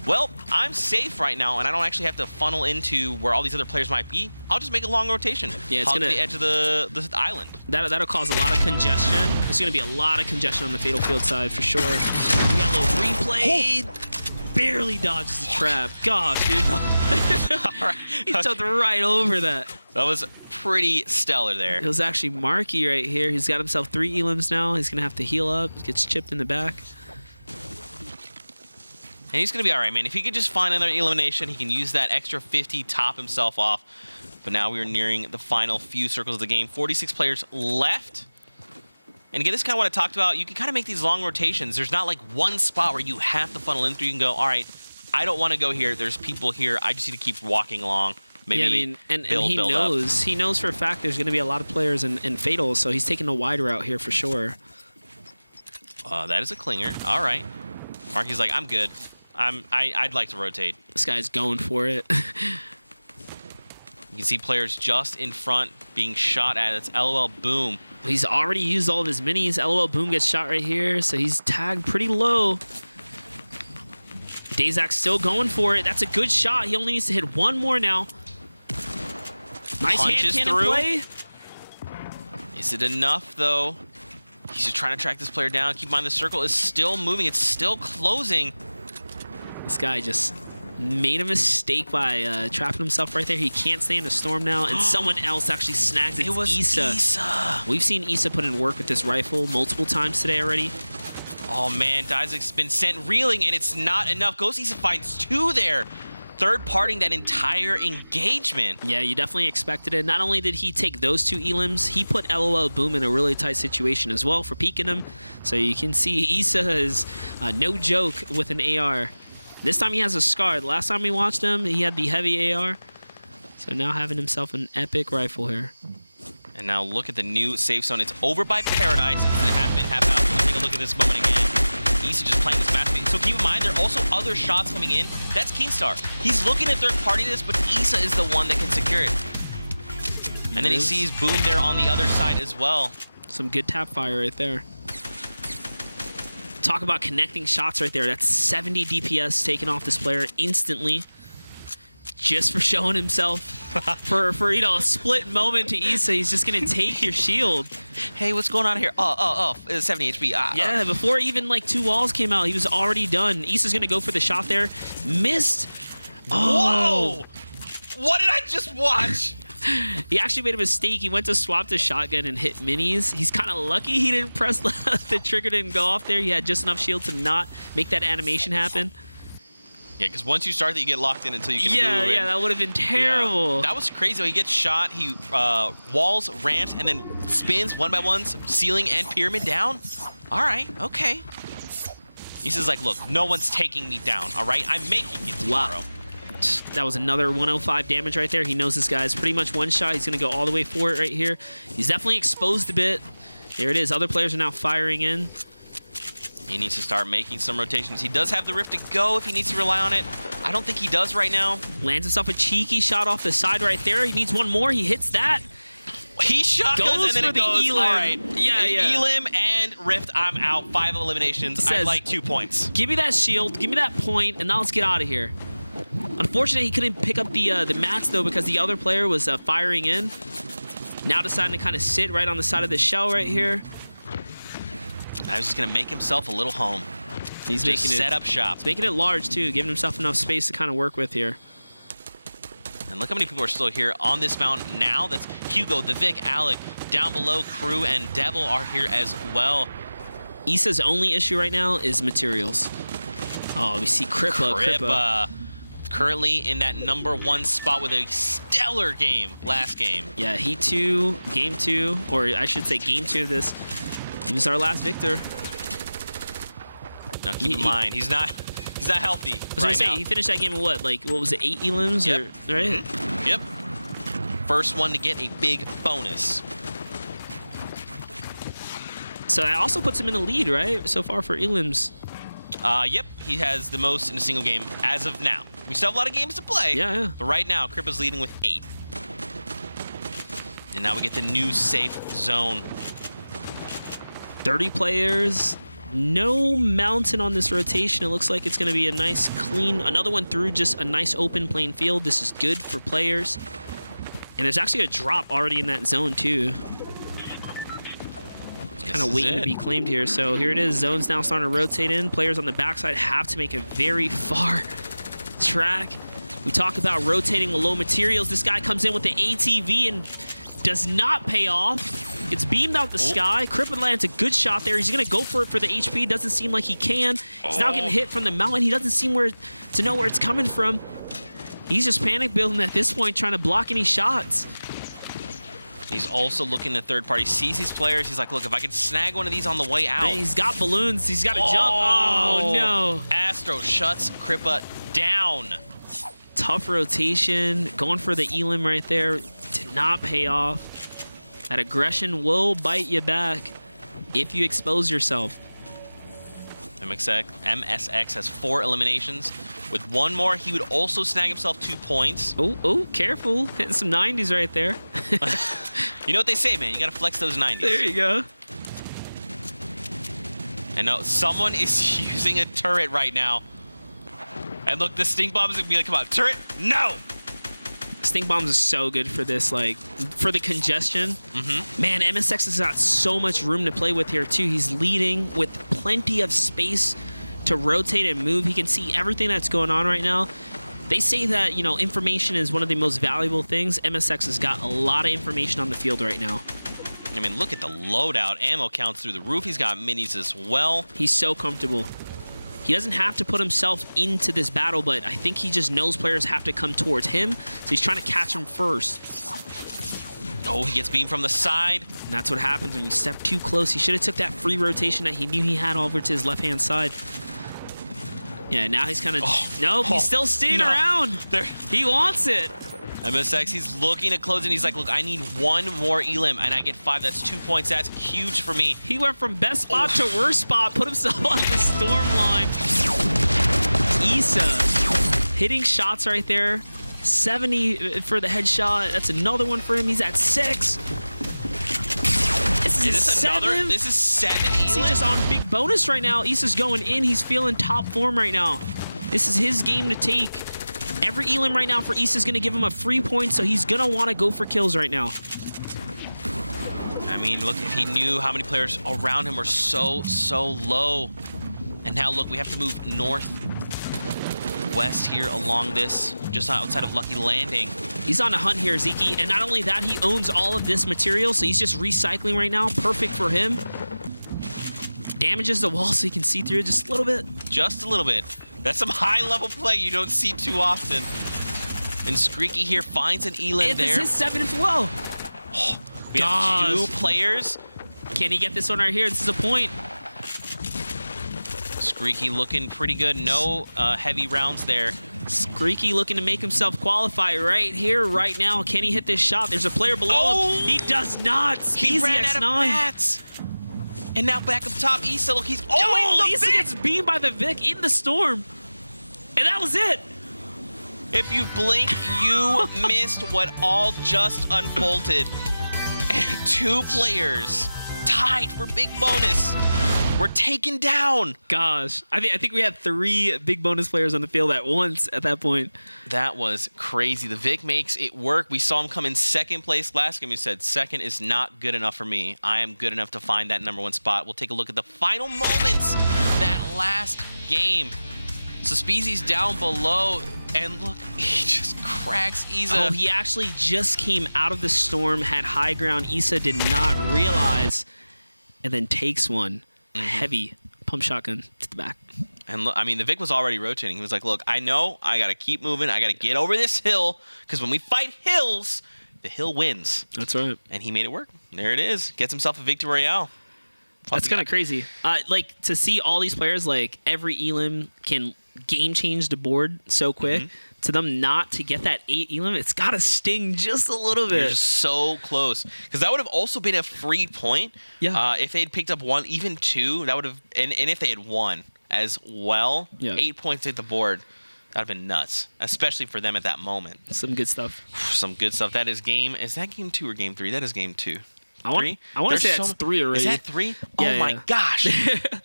well, I'm safe right now, and I don't actually have to funnel into where all these other players might be. I'll just make a long rotation. Yeah, it's gonna to the edge of the island. That'll cause a lot of congestion. There's gonna be a lot of congestion on the Fatal Field side for sure. We got a little replay. Oh. Barely dodges the trap. Gosh, dude. All right. He jumped right over that. That was pretty stellar there. It was actually Marky right here. He's got himself 3 elims now. He's gonna have to heal up. Gets chipped in the back. And he's going to be all right, man. If he could just find another elimination, he can use that extra 50, top himself off. But now we are nearing the final few circles of the game. 46 players left. And again, this is kind of what I talked about. You can kind of make these long rotations. There's not like one spot where you have to funnel in through. You can go, all right, I don't want to go here. There's people here. I just need to keep walking along. Maybe yeah, I mean, and he knows. He knows for a fact there's going to be a lot of players in Fatals, so he's taking a wide route here for sure. That is a clinger. All right. Marky's like, I'm good. I'd like to rotate. This guy's going for it. You can see players just in front being shot at. It's LOL Boom. He's already used all of his minis. LOL Boom gets shot right here, so he's tagged pretty low. Dazak's still going for it. That's a good shot. He only needs to hit one more now. Nice hand cannon play. Is it enough, though? He's just trying to track this player down. Keep in mind, the circle is still moving. It's still closing. This guy just made a mistake by trapping himself right there. He can't stay in the storm now, and someone else actually snags it. It was Issa. We've seen Issa put in work with this rifle multiple times today already. Oh, man. Dizak's been sent reeling, and it's not enough. Ghost Issa finds 2 there. Third-partying that entire engagement. Yeah, you definitely expected it. Not only did he take those 2 elims, he put LOL Boom in a really tight situation as well for peeking him. So you can see Issa is no joke with an AR. This time he has a SCAR. The last time we watched him, he had the heavy AR. So now having himself an epic rifle here. And now look at the new safe zone. It's over by Paradise. It's a half in, half out. We'll take a look at this moment again. Issa just playing this match. So keep in mind, there are also other shots coming in. That's Keenstar. He's looking at third party this, but Issa is the one that can secure it. And then he sees Boom there on the other side as well. Some good tap fire right there. Talk about connecting shots right there. That's 70 DPS taken off this player instantly, just for showing himself for you know, a split moment to Issa. He's just gonna take your shield. Hey, what's going on here? It's 70 HP. Yeah, before even like 2 walls came out, he was already done. Issa's gonna go for the shot there. Missed. Oh. Whoa! What did I just watch? He actually made a mistake. He went to swap the shotgun and hit minis. He's kind of lucky he didn't press the trigger, didn't go off there. He had just enough shield to not make that animation happen. Yeah, because once you start that, you get locked in until you can move. Yeah, that would have been terrible. Yeah. That was crazy. He gets shot. He walls, ramps, and then spins one by one, ceiling and pyramid down. All right, okay. Issa's like, look, no one's taking me down, all right? I'm making it tomorrow. Wow. That was another 105 damage right there. He knows this guy's pretty much one shot. He's going to go all the way for it right here. He's definitely exposed a bit. There it is. Other players are now firing in. He needs to start making some rotations. He does have the Rift to go if he needs to rely on it. I don't think he does right now. Lands himself a cheeky shot off the side right there. He needs one more. He hits that. He shotguns and then it goes. Elim. All right. Yeah. Elim and Rift, I'm out. 5 eliminations. I'd like 2 points. Give me that shield. Give me that point, and now let's get out of here. Unfortunately, he couldn't pick up the mats, though, because the other player was firing in. Now deciding to kind of sit right on the side of the shell right here. Now he's just going to make himself a little home. He's just making set up shop. He's making it large, too, giving himself enough space to kind of work with here. And look how many people are still here on this mountain now. That's Hugo, the Vic, Alec, down below, Crew, and Devil are here as well. Issa's only issue right now is materials. Oh, we see Crippa. Currently in that #1 spot with a stellar game last game. Yeah, Heat 2, Game 2, or I should say Game 2 of this. He was our last victor. Now keep in mind, he's not healthy right now. He finished that game in what was it, 8 elims? Yep. Right? Yep. First one to get a big bonus. So that also puts him in the lead, right? So far for elims. Yep. He has the most in a single game as of now. We still have a lot of games to play. Yeah. But right now, Crippa's leading with 8. And now we get the new safe zone. 30 players. No mountain on this rotation. It looks like it's going to be a nice, clean, another one through just a nice open playing field. This is good for players. And there's actually a drop already in that zone, too. It's kind of waiting to be claimed here. So here it is. Zone's now starting to rotate in. Players on the backside have to make a very far track. We talk about rotating with low materials. This guy comes in with the ATV and does not pay off. It's beamed out the sky. Crippa lands a good shot there. He's going to go for it for the HP. Doesn't seem like he can. He's now getting hit from the mountain. He doesn't seem to know where it's coming from. He's just panic building at this point, trying to block any shots. He's also looking at third party. Sees these players. He's like, look, if I can snag one of these on the way out. And he's got balloons. He's got to jump. Oh, no. Astro shuts Crippa down. Tough rotation. Going for the Elim right there. Did not pay off. That aggression will bite you back if you expose yourself. MSX has 4 eliminations. With one more, he would also snag himself 2 points. Oh, careful. Hitting some 90s right there. You know what they say, man. You got to flex those 90s. There you go. And no, someone is using a turret right now. And look, the stink bomb is going to be like, come on, turret, no! Stink bombs are so good for this, for the congestion. Man, MSX has got so much room to play with here, too. He's leading with plenty of space to rotate and move. He can see everything that's going on right now. They say that, information is one of the most valuable things. MSX has got a lot of information on the field right now. I mean, look at the loadout. Ammo counts through the roof. He's got minis as well. He's so comfortable. He doesn't have to put himself into this battle, but I think he just knows players have to come towards him, so he's trying to catch him first. Oh, he gets beamed from the side. And that's what happens when you step too close. He should have took that free rotation that he knew he had over to his left-hand side. Yeah, now he's kind of... he's still staying around. He wants it. MSX, he's looking at closing. He's like, look, I need one more Elim, and I get 5. That's 2 points. That's huge for me. He went from best spot to worst spot, put himself on the storm line. Issa hitting shots right there. 70 for the headshot. That's another one for him. He's at 6. This is 7. This is 7 Elim. He's just on big bonus right now. Issa's going in. He's feeling top form right now. This is his game to take. Every Elim right now for Issa is going to give him a free point, so he's going to want to go for kills right now. I mean, look, if he knew how many players around him were so low. And now, look, we have to move northwest here along this, just outside of Lucky Landing. He's on a hunt here, Zeke, and not only that, he owns all of this material, so he's just recycling right now. Perfect for him. Damages the wall so he can see through it just a little bit. Just a little bit. That's some high-level play you don't see too often. And Screeky here finds an Elim there. It's his 7th low. We have 2 players. Can he get this one right here? This is a point. Screeky looking pretty good. No heavy rounds there. Screeky looking to make himself qualify right here, right now. Can he hit this shot? There's a player below him. He does not. He ran out of mats. And now back up top, Issa. Look, he's Issa gets beamed by the Vic in the storm. And that was it. If you blink, you missed what all just unfolded. And 2 players tied for big bonus. We're taken down. Gosh, I think we had 3 big bonus players on the field at once at that point. That was crazy. The Vic makes it work. We saw him come in 2nd place last game. He said, 2nd is not good enough for me. I am good enough to find that #1 spot. We'll take a look at the final moments that last game. So Speezy's down below, and look, he just cracks Issa. Oh, he actually just came out of the storm, had high ground. Issa did not realize, and then takes one. Heavy pump shotgun to the back. And look, I mean, the Vic was already rotating. He was like, look, I know I got to keep moving. I got to get over this hill, because when we fight hills, the hill wins. That's right. And he made it work. There it is. Gets himself a Victory Royale. That's kind of crazy. Like, to see all these players, like, every Elim can game change the board so quick. To them not to get that 8 Elim, it's got to sting just a little bit. You're just so close. Because that would have also been a free point. Yeah. If they had picked up 1, even 2, that would have, and if they had won as well, 8 points at the board, that would have been nuts. Especially for them at that moment. Some good stuff. Some good stuff. That is that game 2 or game 3? That is game 2. I want to say that's 3 already. Is that 3? Yeah, oh my gosh.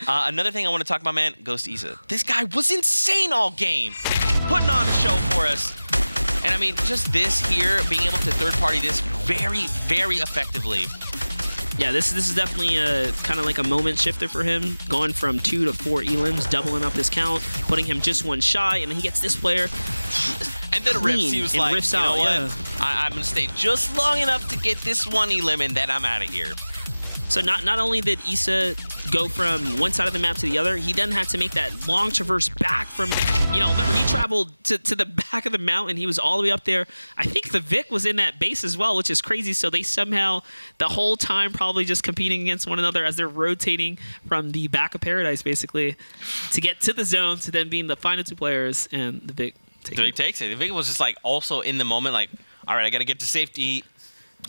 Another thing I want to talk about, man, goes to Issa. This guy was insane all game. Putting on a show for us. And I mean, just this here, being able to third party this very, very effectively. Yeah, this is definitely kind of like a moment shifter for him. Going from 2 to 4 Elims, doubling up his count, putting him just 1 shy, and then he gets this player. And then riffs. He was like, riffs you know out, what? yeah. I'm going to stay just long enough to get this 1 Elim, and then I'm out of here. So not only did Issa go from one side of the map to the other, he then had to make that long traverse back from, remember he traveled to the back of the mountain. He was all the way up there. I think the Vic was in that base as well, which is crazy. So they somehow, the whole time, probably just competing against one another as they're rotating from the back of paradise, basically, to get to the zone, to then being the final 2 players, and the Vic takes it. The Vic was just like also in the moment, like, all right, I got to get to safety.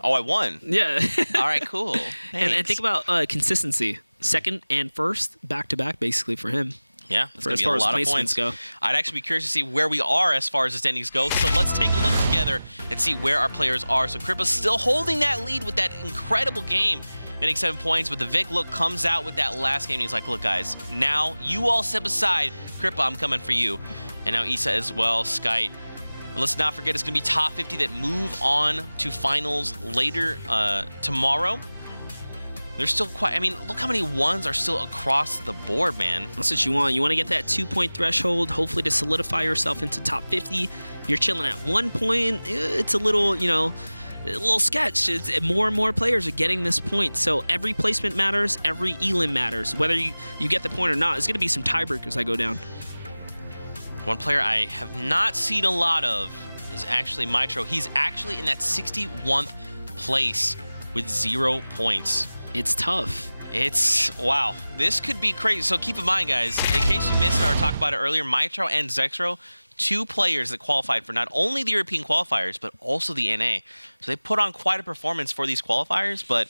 Oh, I won. Yeah. All right, cool. And think about consistency. 2nd and 1st, back-to-back, basically, for him. Yeah, it's going as to be far a as lot of placements points. go. I'd actually be curious to see where we are as far as the standings go. So let's take a look together and see where our players are. So Crippa's still holding that lead with that incredible game, getting 7 points. But the Vic look comes out with that last game. And he's like, look, guys, now you all step aside. Crippa, I'm coming for you. And now Issa as well, Skype. And let's not forget, it's going to be top 50 that move on to finals later tomorrow. There's still quite, I mean, look how many 1s are still across the board, man. That's what you want. You want to get that 2-point threshold, hopefully to solidify yourself into top 50. If you're chilling at 1 point, it's a little, a little sketch. More and more players are getting this point. So every placement matters, every Elim matters. Whether you get the point or not, there's going to be some tiebreakers that go down. One player I have not seen a lot of is actually Mitro. He's actually in that 61st place with 0 points. It's tough. Wow. This could be crazy. So keep in mind, guys, in case you missed our talk about it earlier, Mitro and Zexro, 2 players that qualified for not only the European qualifiers, but also the NA. So they put on quite a performance for these qualifiers, but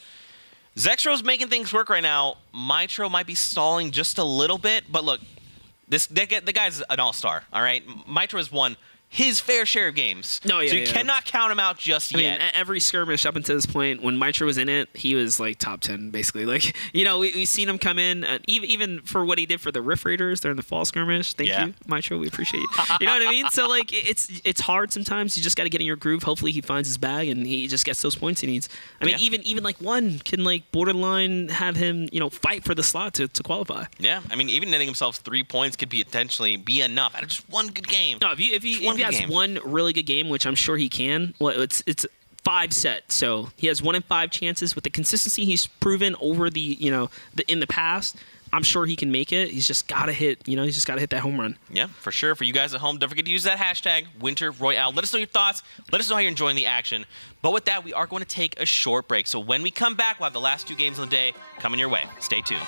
Zexro's making things work right now. Mitro might be stalling just a little bit, but look, the guy's an all-star, all right? Mitro has won his fair share of games. No, yeah, so you cannot count him out just yet. I mean, every skirmish up until this point, when Mitro was in it, he was like top 10, basically. Like, we've seen him come in, even for what he did for the Rift Raiders during the fall skirmish. Thank you, Mitro. We appreciate you. You know what I mean? So, like, it's hard sometimes. You just got to get in your groove. Hopefully, he finds his bag and he just gets those points he needs. I mean, even like 1 can, like, borderline have him, fight for the slot to qualify. Yeah. I mean, even netting himself 3 points could potentially be enough out of just 1 good game. No, if he has 1 really good game, which I'm sure he can, well, it's 5 set, so he has 1 in 5 chances. With the consistency he's proven over the in the past, I'm sure he can make it. He's just gotta hit, he's just gotta hit that home run. Yeah, for sure. For you guys at home, don't forget to use that hashtag Winter Royale. Let us know your thoughts. Let us know how you're enjoying the action. But with that, we are going to take a short break. So when we come back, we'll have the last 2 games of the day coming your way. Stay tuned.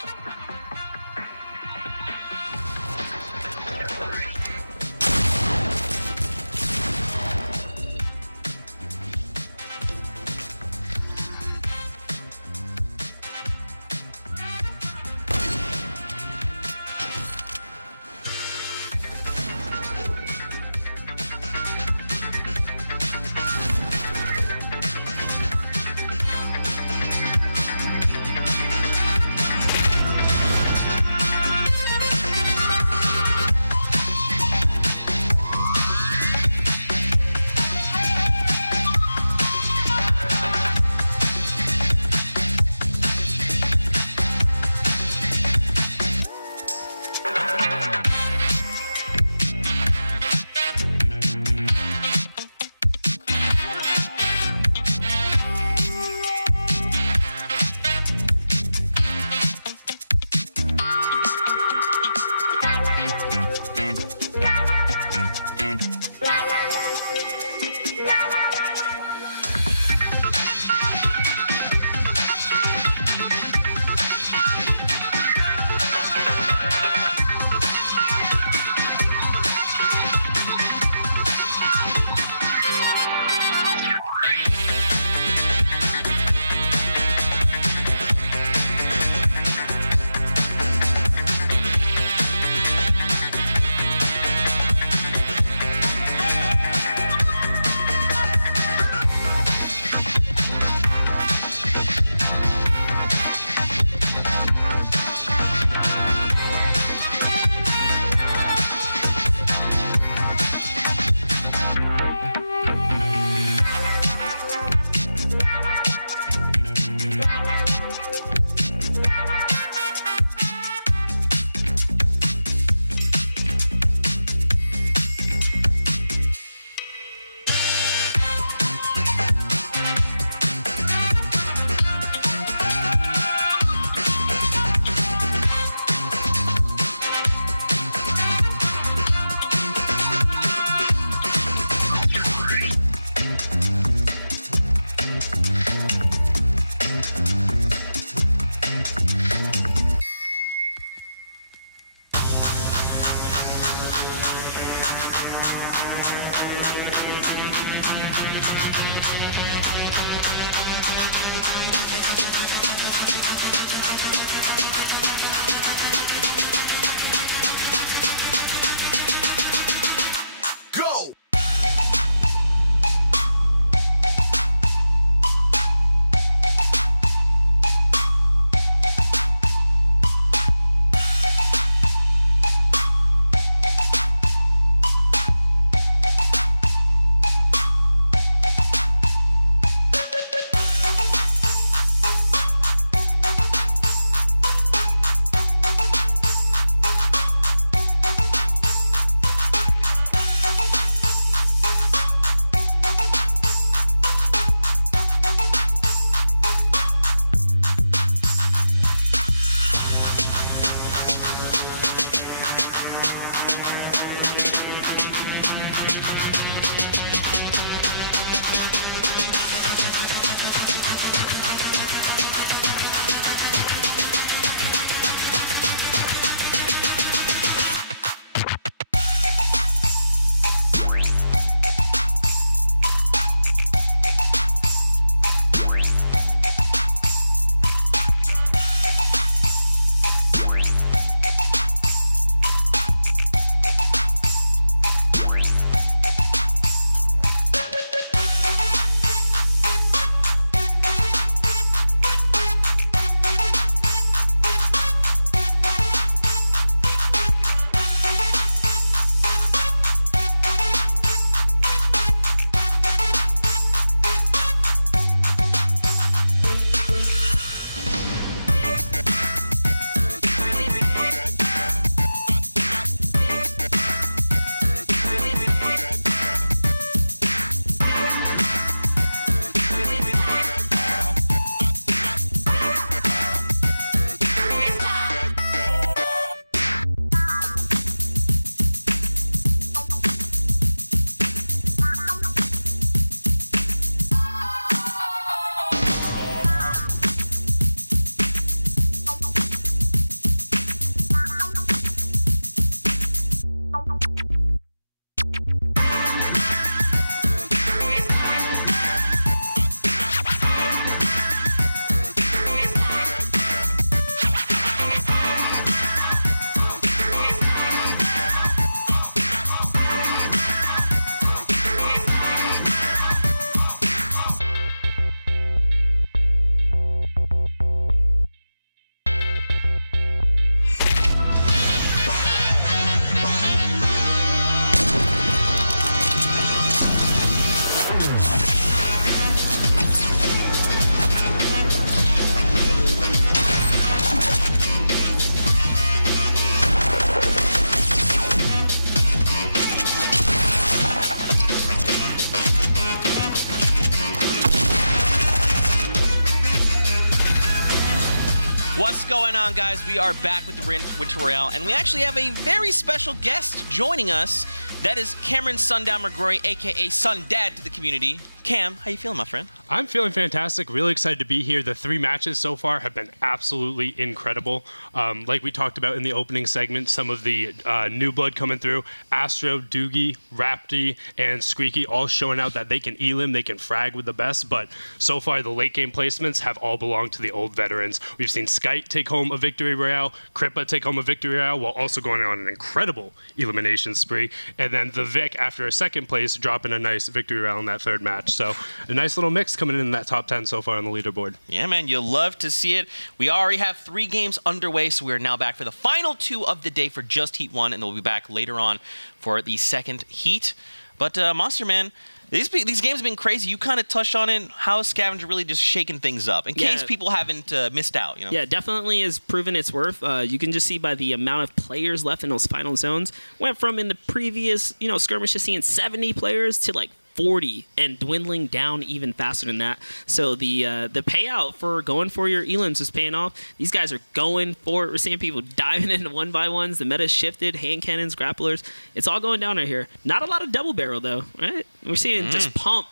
What's going on, guys? We are back with the Winter Royale, and we actually have a very special guest joining us. That is Cameron Sundown McGrory, a.k.a. Sun Dad to the community. Cam, how you feeling, my friend? I'm feeling fantastic. Really excited to be here. The 3 matches so far have been absolutely incredible. Like we talked about in the opening segment, some of the new blood coming through. Astro, Doogie, Rapti, and Squeaky all showing out that they can elim, they can frag with the best, but so far the late game placements have all belonged to the old veterans. We've seen Skite take home a victory royale, Kripa take home a victory royale, while also going on an incredible elimination spree, and then the Vic, after a second place, dropping a nice victory royale in that 3rd match. So a nice little mix coming in that top 10 so far on the leaderboard. Yeah, man, you'll love to see it. We already have 3 games underway, so we're now back for the final 2 of the day for just Heat 1, and then we'll be back later on for the 2nd Heat. But Monster Man, these games have been crazy. You kind of touched on it. How is Scavenger really just shaking things up? In case people haven't missed out, you know? Yeah, definitely has proven its worth. You can just see by the amount of players left in those final zones. Went from in the previous, skirmishes seeing 70 players to like 40 and dwindling down even faster than that. So the payout for going for your elims is paying off. These guys are going for it. We're seeing people diving into 1x1s. The meta shifted, hand cannons, grapplers. It's all going down right here. Not a lot of double barrel though, right? We're seeing just pump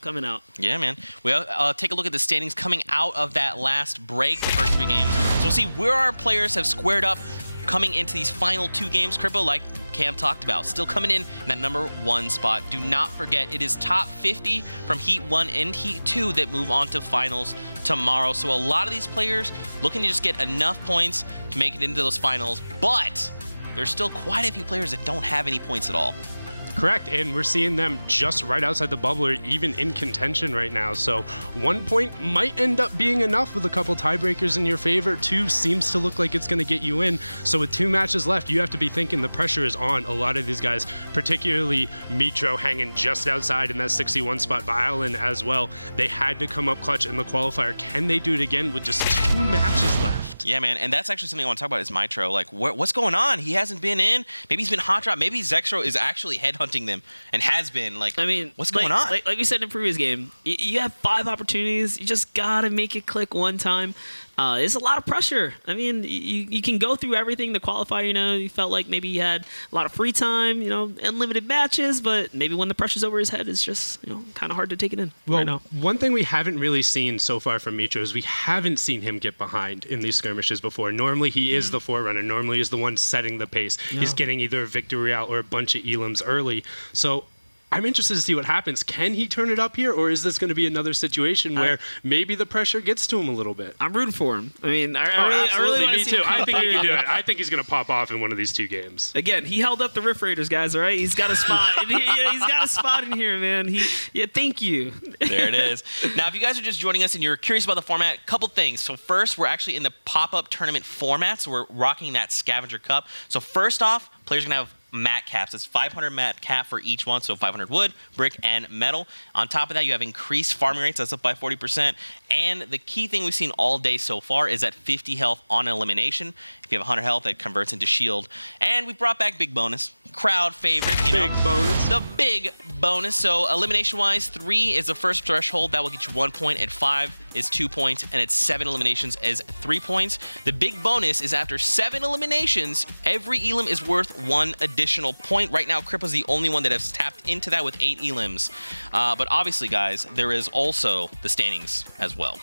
coming out. Yeah, man. We'll take a look at the standings coming out of that last break, the first 3 games. So we'll see where our players have squared up coming into these final 2 games. Crippo, like Cam talked about, still coming in that number 1 spot. Do not forget, it is top 50 from Heat 1 and Heat 2 that move on to finals tomorrow. So a lot of these players looking to just get enough points to make it into those finals, but there's still quite a few players that don't have any points at all. Correct, and we're seeing them just right outside the bubble or even in contention right now. So 1 point might end up being enough with a couple tiebreakers in your favor. 2 seems to look like it's going to get you in. So with 2 matches left, you have to be thinking the pressure is on a lot of these guys, particularly Mitro hanging just outside in that 61 spot, Violin as well. They had to come up clutch in the qualifier. Can they do it again with just 2 matches left? Yeah, man, and that's actually something I want to talk about is Mitro. Like, what's going on? He hasn't been in. Maybe he's been hot drop. Maybe Zexro is actually headhunting them and has been. Like, I mean, what's going on? Like we said in the previous game, you have 5 opportunities. You just gotta make it click one time. It's a lot of pressure. I mean, you can go through everything to qualify. You felt like maybe you had a lot of free time, unlimited matches, but maybe when the pressure's over his head, it's just kind of hard to take it in right now. One thing we haven't really seen so far from Mitro is we haven't seen him get behind in these skirmishes before. Normally he is the forerunner. Normally he's the one setting the pace. Yeah. He's getting either a victory out or a bunch of elims early. So I'm interested to see what happens. Can he turn it up here, or is this going to be another situation where maybe the pressure gets to him a little bit? I'm rooting for him. I mean, I really me too. I think he can do it. I think he's going to pop off in one of these 2 games. Again, he held up the Rift Raiders, guys. All right, he's got a spot. He's got a spot in here, man. Thank you. There it is. Now, if you guys are just joining us and you're curious about the format, a couple things. So first, we're actually in the pop-up tournament format, so we're rocking that Scavenger Cup. So first off, players are going to have mat caps. It's 500 mat cap for each one, so 500 wood, brick, and metal. On top of that, you have increased farming rates. That's up by 40%. And the key thing we've seen all day so far is that 50 health on elimination. If you have 100 health, that converts into shield. And we brought back big bonus. Crowd favorite, big bonus. The big bonus. So elimination-wise, 3 is the first threshold. That will get you 1 point. At 5 is 2 points. And at 7 eliminations is 3 points. The big bonus is after 7 eliminations, every elim is worth 1 additional point. Right now, Kripa's the only one that has tapped into that with 8 elims. But obviously, guys, there is also the standings as well.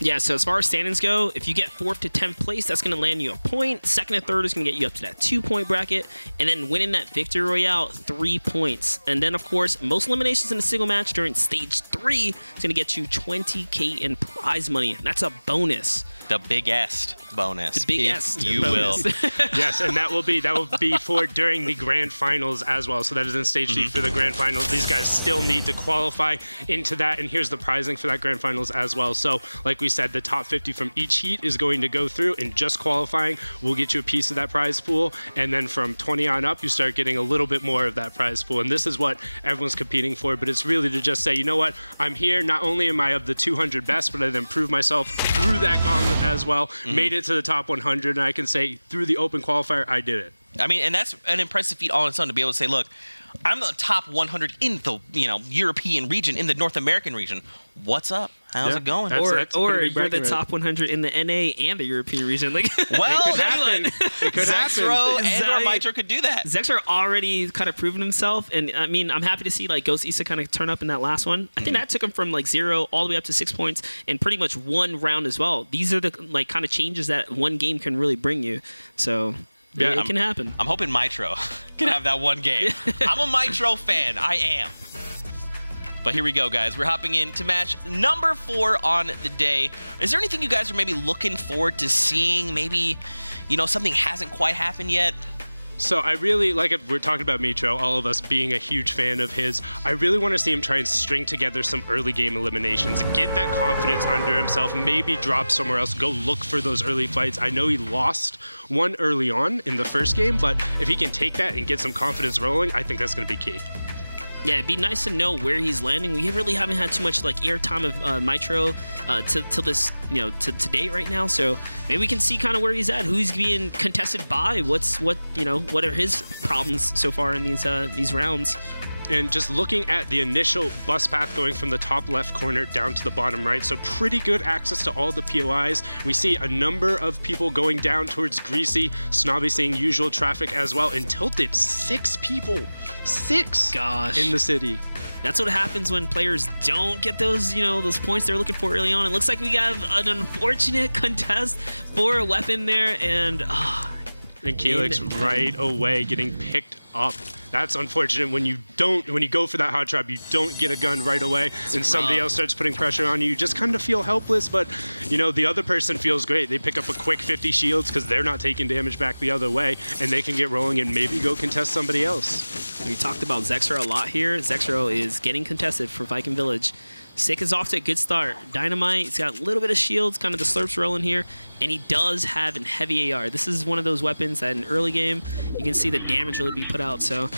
Yeah, so as far as standings go, if you get 4th to 10th place, that's going to land you a point. 2nd and 3rd is going to get you up to that 2-point bracket. And then winning that Victory Royale, 3 points. And then, of course, most eliminations in a single match during Stage 3 is going to get you 20K in prize money. That's a bonus. The biggest bonus. The biggest, you will. Yes, and that will be for during the grand finals as well. So that is in Stage 3 for the grand finals. These guys still need to qualify into that, and here's the prizing for that grand finals as well. So like we said, the top 50 from each heat is going to go through, and just qualifying will get you a piece of that prize pool, and then from 20 on up, you start getting a little bit more of that prize pool. And this is what everyone's competing for, but it's really to just say, you know what, I'm here, not only am I of the 200 best, but I then proved myself through that gauntlet as well, made it to the top 100, and I can say through the open qualifier, I did it. I mean, and that's an impressive feat on its own to be able to say, look, I'm the top 100 in the European region, in the North American region. What's up? How's it going? Or you're the top 100 in the NA and the European region. Like, well, it could happen. It could Zexro happen. and or Mitro could do that. Zexro already kind of proven himself, and I mean, I'm happy to see like Ghost Issa kind of turn up in that last one. I think that took him from like 0 all the way up to 6 points in pretty much one round as well. These are the like kind of changes that one game can really bring you. So. Yeah, it can happen. I'm hoping Mitro can have that one game. I'm a Mitro fan. I am. But here we go, guys. We're hopping into match number 4 on the day. Is there anything you guys are maybe looking forward to seeing? Maybe, something hasn't quite happened yet? So I really, like we're talking about Mitro, all of us being a huge fan of his, I really want to see him try and string together some early game eliminations, get that confidence under himself, maybe drop somewhere else, go look for those early fights. I know he lost one early on in the first game, but if he can take that and get some confidence rolling, I think that's going to be key. Yeah, it'd be nice to know where he's landing. We really haven't had too much like airtime of Mitro till this, to date right now. So maybe we can see kind of where he's at, who he's being contested by, what are his problems so far in these rounds. And just looking at the initial bus path going from the top left corner down to the bottom right, so pretty good access to all the POIs. We see a number of people going down towards Greasy, Snobby seeing usual traffic as well, and Tilted, 6 people. 6 Gosh. In the city. That's what happens when players don't get those, those points they're looking for early on. It looks like we got an unfortunate contest for a weapon there, and Keelix right away getting picked up. That's unfortunate when you go for that hot trap, you don't get a gun right away, and somebody else starts putting pressure on you. You just kind of feel helpless, but the other person feels great. They pick up a quick 50 shields because they're not taking damage back the other way, and they can get rolling and maybe go contest somebody else. We talked about Zexro a lot here. Zexro is getting contested for Viking Village. Sick is off to a good start. Dynamite, he's got a little bit of shields, kind of the slurps rolling here, and he does have a heavy AR. This is one of those weapons that in early game, you can see the damage really be put out, so.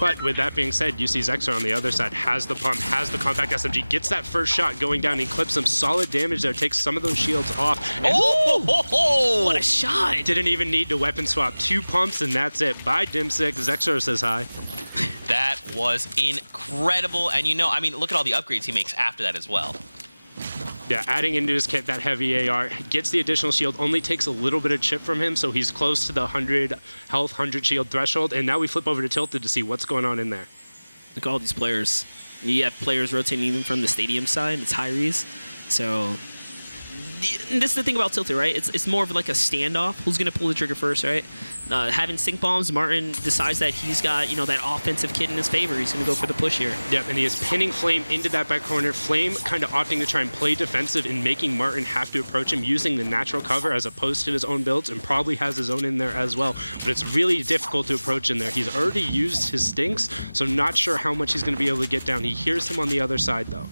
But with that being said, you see Zexro on the other side, has the pump, has the compact SMG, gets that first shot going down, he clips some solid damage there, takes some of those shields off. Oh! What a shot! Didn't even need to weapon swap. 2 pumps and that's it. Bye, Dimsick. Zexro says hi. That was incredible, and look at all the upgrades he makes after that as well. Yeah, adding into his kit that heavy AR, gets the additional shield, only takes a little bit of chip from him, so he's close to the 100 health, 100 shield threshold, and now we flip over to Tilted to see what's going on in there. Look at all these players. You have players rotating even from the stadium side, it's Hyries, so. This is the thing about Tilted, right? It's more of like a standoff. Who's going to pull the trigger first, right? Having sync bombs, Martin decides that he's got, that offensive kit in his favor. He's going to go for the push here. Yep, and he is pinning Flame into that back corner. Flame kind of opting to try and play defensive and making Martin have to approach him using the natural cover as opposed to his own builds, and probably has his own in there as well. But it's really difficult to approach in there. He's already used his stinks, so not sure how much he's going to be able to get down. He hears him on the other side, though.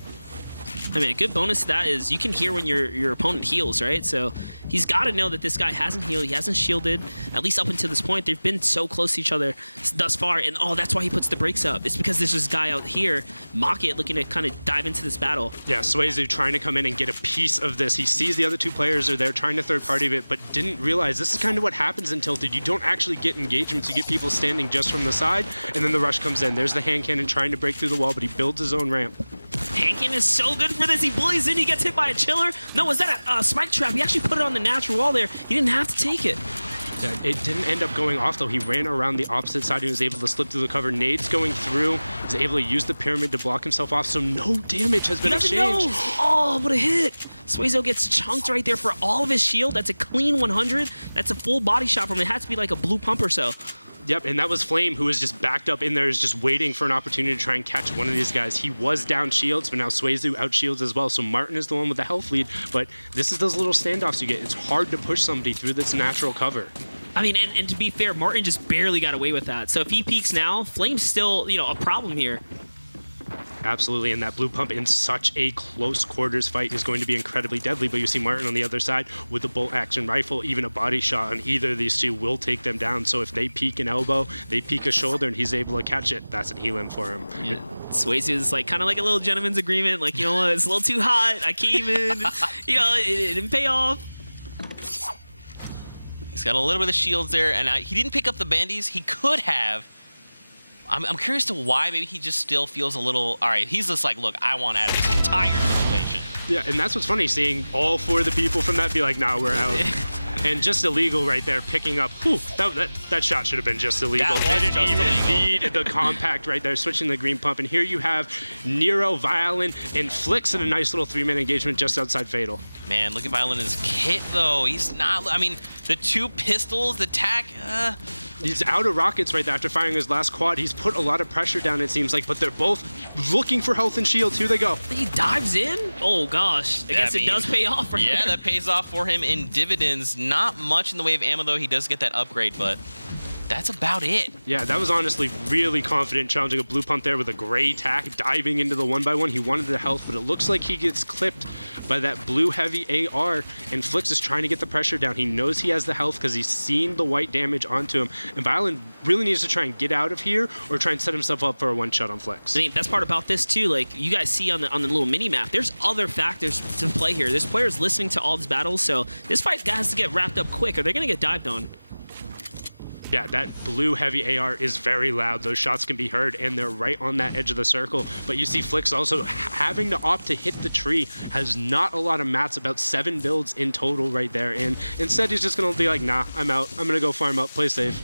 I mean, a good bonus to that is you can hear when your opponent heals, right? So he's got to know that this guy hasn't healed, he hasn't shielded, at least up until this point. They've been so close to each other thus far, and that's why he puts the brakes up. It's because there's this guy out here, Mocket, looking to kind of dive into this battle. Yeah, Suezu trying to come in and get a piece of this. He sees the other 2 players are there trying to third party it, but didn't realize this is kind of what happens in Tilted. You don't actually get engagements, you get people standing just from the side, and then the rush comes in. There's the hand cannon trying to break through the wall, but he builds his own ramp. Hand cannon is so good for this. He bullies in, he gets hit by a chiller. No, was that a spike trap? He actually put it on the natural wall there. He didn't have to take it. Yeah, it didn't end up going off, though. He ran around the opposite side and was able to slip through the cover. Nades going through. He's able to use the pyramid to block himself off, so no damage has been exchanged. Oh, what a hit. Suezo gets chunked right there for all of his shield. That's a clean 100. That's a full body shot from him. It had to be like a blue pump or so. Yep, and that was Flame, who was just backed up in there, is just waiting for an opportunity to try and catch one of these guys. He was down shields, but now Suezu out shields as well, so Martin is the one with the health lead, but this is those little standoffs you get. It's hard to push somebody through this natural cover. I mean, and to be fair, Martin just barely got away with that. So if he peeks now, Flame's still, a problem here. Absolutely, and that blue pump in such a close quarters fight is going to be incredibly deadly, but you see Martin on the other side with a bolt action rifle, even a body shot on either of these 2 will take them down. So if they peek an elbow, they peek a shoulder, and he's able to catch it, that's an elim for him. Yeah. Suezu is like kind of like a little gentleman's agreement, like, you know what, it's a little too hot, I came in, it didn't pay off. He's got a little bit of shields there, and he didn't pick up the bandies. He could have. I'm curious to why. Maybe he just still feels a little. All right, he's just like, look, I want out of this entire situation. Yeah, and that's what's funny, seeing all 4 of the people from that be like, nah, we're out. And just illegal right there, picking up. Whew, that shot should have been just illegal. That was They didn't just even illegal. need the compact right there, switching the green pump. And here you have Nero, Violin, and Flix in a nice little 3-man engagement just outside Fatal. Man, look at Violin's kit, though. He's not. I mean, the 2 pistols, the tac. He's out of rockets right there after firing his last quad. He's put a lot of pressure down, it seems like, but they're both looking for health and shields. Here they go. He dives in? Oh, gosh. I guess it does pay off right Yeah, there. that pays off for him in dividends. Not much in the way of ammo, though. He does get that upgrade, but that's about it. Yeah, that was honestly really confident, challenging a blue pump there with a gray tack, diving into the 1x1. He wanted the health, but it looks like he gets clipped by that blue heavy AR, and Flix is trying to get the pressure down. He knows he has the health because he's seen the white damage onto him, and Violin really needs to try and get out of here or try and set himself up for a one-shot on Flix. I mean, best part about this too, like you guys see on the little mini map, there's other factors to play here. There's players listening to all these battles, so this fight has to get wrapped up quick or they're gonna get dived on. Yeah, that blue heavy AR is very loud. Those shots can be heard, and they're right on that edge of the circle. But you see Flix also having to opt to hit the tree, has not a lot of mats, about 7 builds in total right there. And instead, he's just going to be like, nah, I'm out. I'm going to go farm up, play safe.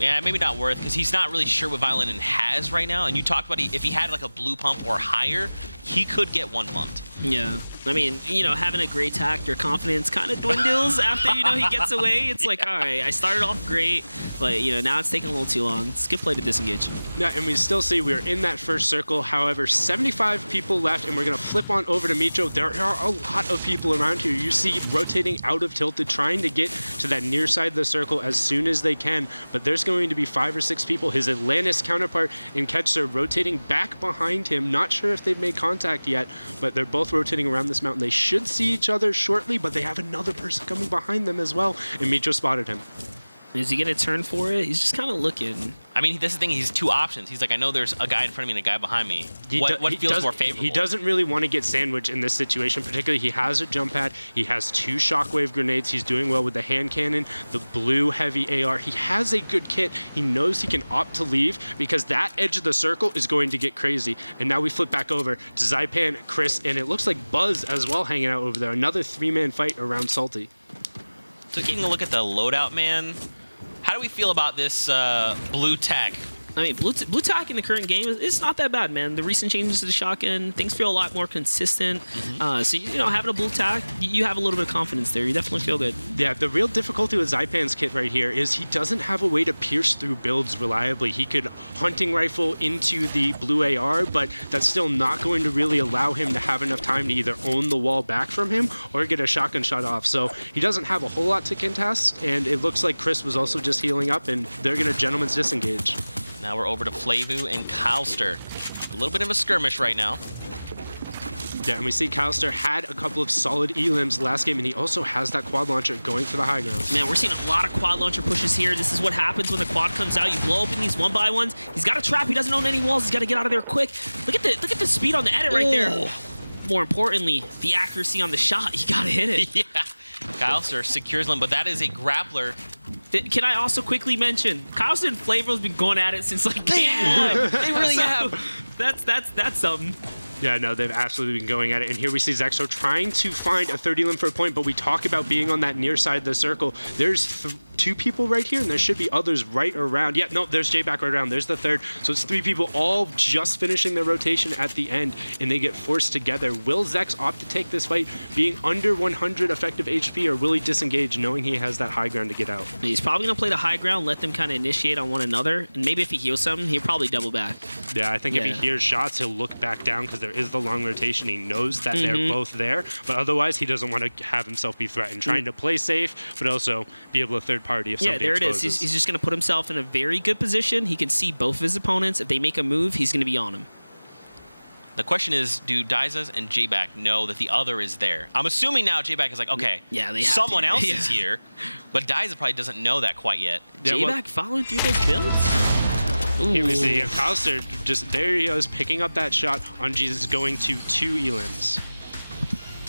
Yeah, maybe not worth, because he's not really sure what Violin has right now. And you talked about if he had like a blue pump or higher, he could get 1 pumped. Yeah. I mean, you know, having a great tact, your confidence kind of dwindles after, you know, he gets away. It's like, all right, I started off great, but, you know, now it's taking a little too long. It's a good play to disengage. Yeah, and we still see we're in that first circle. However, 75 people left, and we're going to flip on over to Mitro. There are a lot of people around here. You see rotating out of Tilted, trying to get to that near side of the circle as soon as they can, but there's going to be 5 or 6 people. His Atlantis counterpart in Ketcher rotating back behind him. Not sure if they've made contact yet, but they're both rotating around this mountain. They should see each other shortly, but they have another person coming behind them as well, and Mitro spotted him. Is he going to turn for it? He's just kind of looking. I mean, that's the thing. He's 2 options. He's like, I know there's a guy in front of me and a guy behind me. What feels more favorable? He doesn't really want to get sandwiched in this situation, particularly he has a jump pad. He has 2 shockwave grenades. He's doing well with the hand cannon, the blue heavy AR. He has a good kit. He knows he can opt to leave because that edge of the circle is going to get crazy. And now we flip back over to Zypan, Chris, and it looks like Buzz as well hanging out over there. Another 3-man fight around Salty. So taking a look at the loadout, man. How do we feel about this blue tack? I mean, blue tack in the current game is not that bad, man. The recent changes to the shotgun, things feel a lot more consistent. So, you know, having a blue tack, you have a little bit of confidence there. You definitely feel good. Yeah, the real difficulty with Zypan's kit right here is he doesn't have a way to pierce through builds reliably. He could hunting rifle into the blue AR, but that's still not going to really allow him to have enough time to either own the wall back from him or get a shotgun shot off. So he doesn't have a whole lot to contest, and it looks like Chris was also just healing up, and they're going to gentleman's disengage. Now we're over to Flavu and Kalster. A little bit of a skirmish right now. Yeah, and we see Kalster had a couple of solid elims last game, and he also has that quad launcher going for the high ground. Man, we're seeing a lot of quad launcher pushes here. This is what happens when the quad comes out. You blow open these 1x1s. He's got a trap. He doesn't own any walls. He's got to get out of there quick. Look at the speed on the edit right there. More importantly, the accuracy on the shot. You got to hit it. Yeah. Kalster secures them, but that is a grappler. Can I also quickly mention, Kalster and Flavor has been going at it since like They have. They really have. That's something. Yeah, no, they've absolutely been going at it. And here we see Zexo trying to find a 30 limb for a point, but we talk about being on that near side of the circle. There's 2 people right here, and there should be others right around. Yeah, no, there's J back right around. There's the 3rd. So it's 3 people all just finishing their rotation at the end, and they get forced together. Will Zex opt to take this fight being under 100 effective HP, or will he disengage knowing he has that high ground to get out? He's probably going to play the high ground, let them kind of initiate on one another, and maybe if he heals something, he'll probably double back. Yeah, I think if he hears shots, he'll look back down because there is the long rotation. He knows that they're both there, but otherwise he doesn't want to have himself be threatened. Trying to play safe, but also be able to third party if something there exposes. it is. He's just going to put himself in a very good position. He can see both of his opponents. If they make a move, he's going to be on him. The question is, do Daizas and J-Back know that the other is there? I'm assuming now J-Back is like, okay, someone else is here, but Daiza probably doesn't know that quite yet. J-Back following through those builds? Here we see Kalster just there he is picking up that shot on Jesus, going to 2 elims.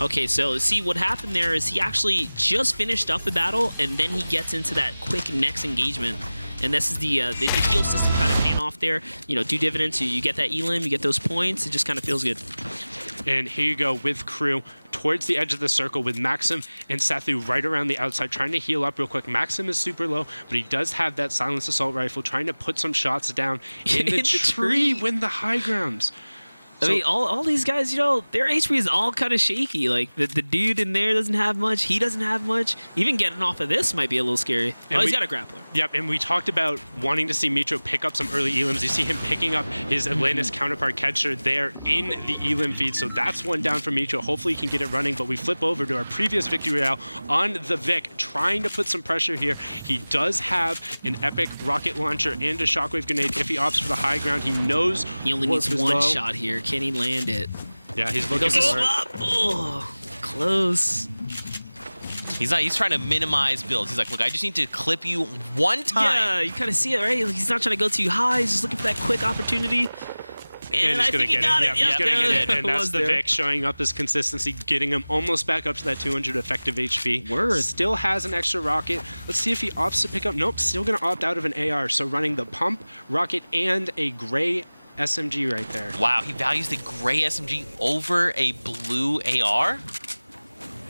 Okay, so see what happened there is he actually just finished up the battle, and then he gets into that quick next engagement. And this is the heal system kind of paying off there. You know, do dividends, you get that elim, you get those points. It just kind of feels good. And here you go with Crew towards the edge of the circle with Maxim and Sethu right around the outside trying to heal up real quick. Maxim is super low, but he does have that silenced assault rifle trying to put some shots down in the tree, win the high grounds. I mean, all these guys, you know, their HP is all kind of shaky. Like, the dude in there doesn't have much. He doesn't have much. Even getting off of this might be a little scary. And he's got a grappler. Yep, and we talked about wanting to see Mitro pick up some early elims. You see him picking up his Atlantis counterpart Catcher there in the elim feed. So that's one down for Mitro. Hopefully he can get it running. But we flip over to our previous Victory Royale on the Vic, trying to put some pressure here. He does have an epic rocket launcher and a shockwave grenade. If he opts for the high ground, he knows he only needs one shot here. Can he land it? Yeah, he's looking for it. Oh, close. He's trying to minimize builds. He's like, look, I just need to clip you one time. Yeah, you kind of see it, right? He's not trying to go too high. He's just looking for that quick opportunity. And I think he got it. Yeah, he's going to get it. And that's the Vic showing up his consistency, getting him almost back up to that 200 effective HP. Word. Still has an extra rocket. Let's see if he opts to pick up. Nope, still going to opt out of an AR. So running the pump, rocket, and a gray SMG right there. Wow, he values the gray SMG over a blue AR?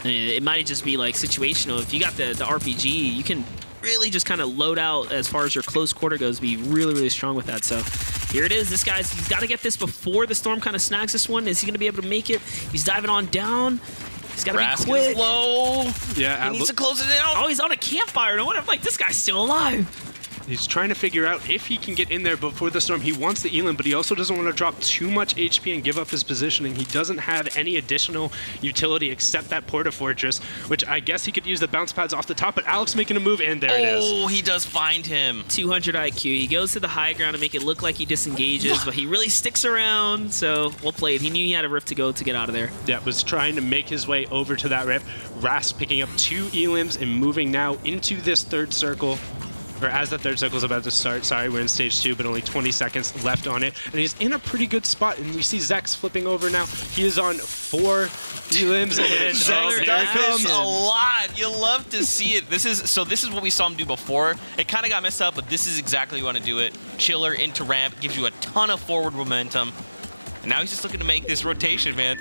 It might just be like situational. If you got the RPG, you can really just kind of load out as far as your close quarter goes, be really, really strong with that. So here it is. This guy's, he's got to get this before the storm kind of snags this one. Is he going to be able to make it? He's diving on down. He's got to be quick. Is low. Yeah, he needs to close it down. Oh, he's on a campfire. No wonder I'm like, this guy's still alive. He's trying to figure out if he can get in there before the storm. He wants the elim, but he also doesn't want to drop too much HP and give up his positioning. He doesn't have any additional utility except that Porta Fortress, which I guess he could use the bounce pads off the top, but Alex making a move, and there it is. Oh, he does find him. 200 IQ. He goes to the high ground to make it look like he disengages, but he really sticks around, so well played. He knew he had a rift to go to get out of there. Yeah, was trying to make his way over to that rift. Rasp picking up 2 elims and moving now into this third circle. Or as the third circle is about to start. Sorry, we're in stage 2, but only 20 seconds left on it. And he's in a pretty good spot. And we see Zex flipping over now. He is on 4 elims. And Zex, there comes a lot. You love to see it. This is what we saw him do before. It kind of got messed up, but this is exactly how you want to do it. Chiller into ramp, gives you a ton of forward momentum. And now he's just looking to make this rotation, man.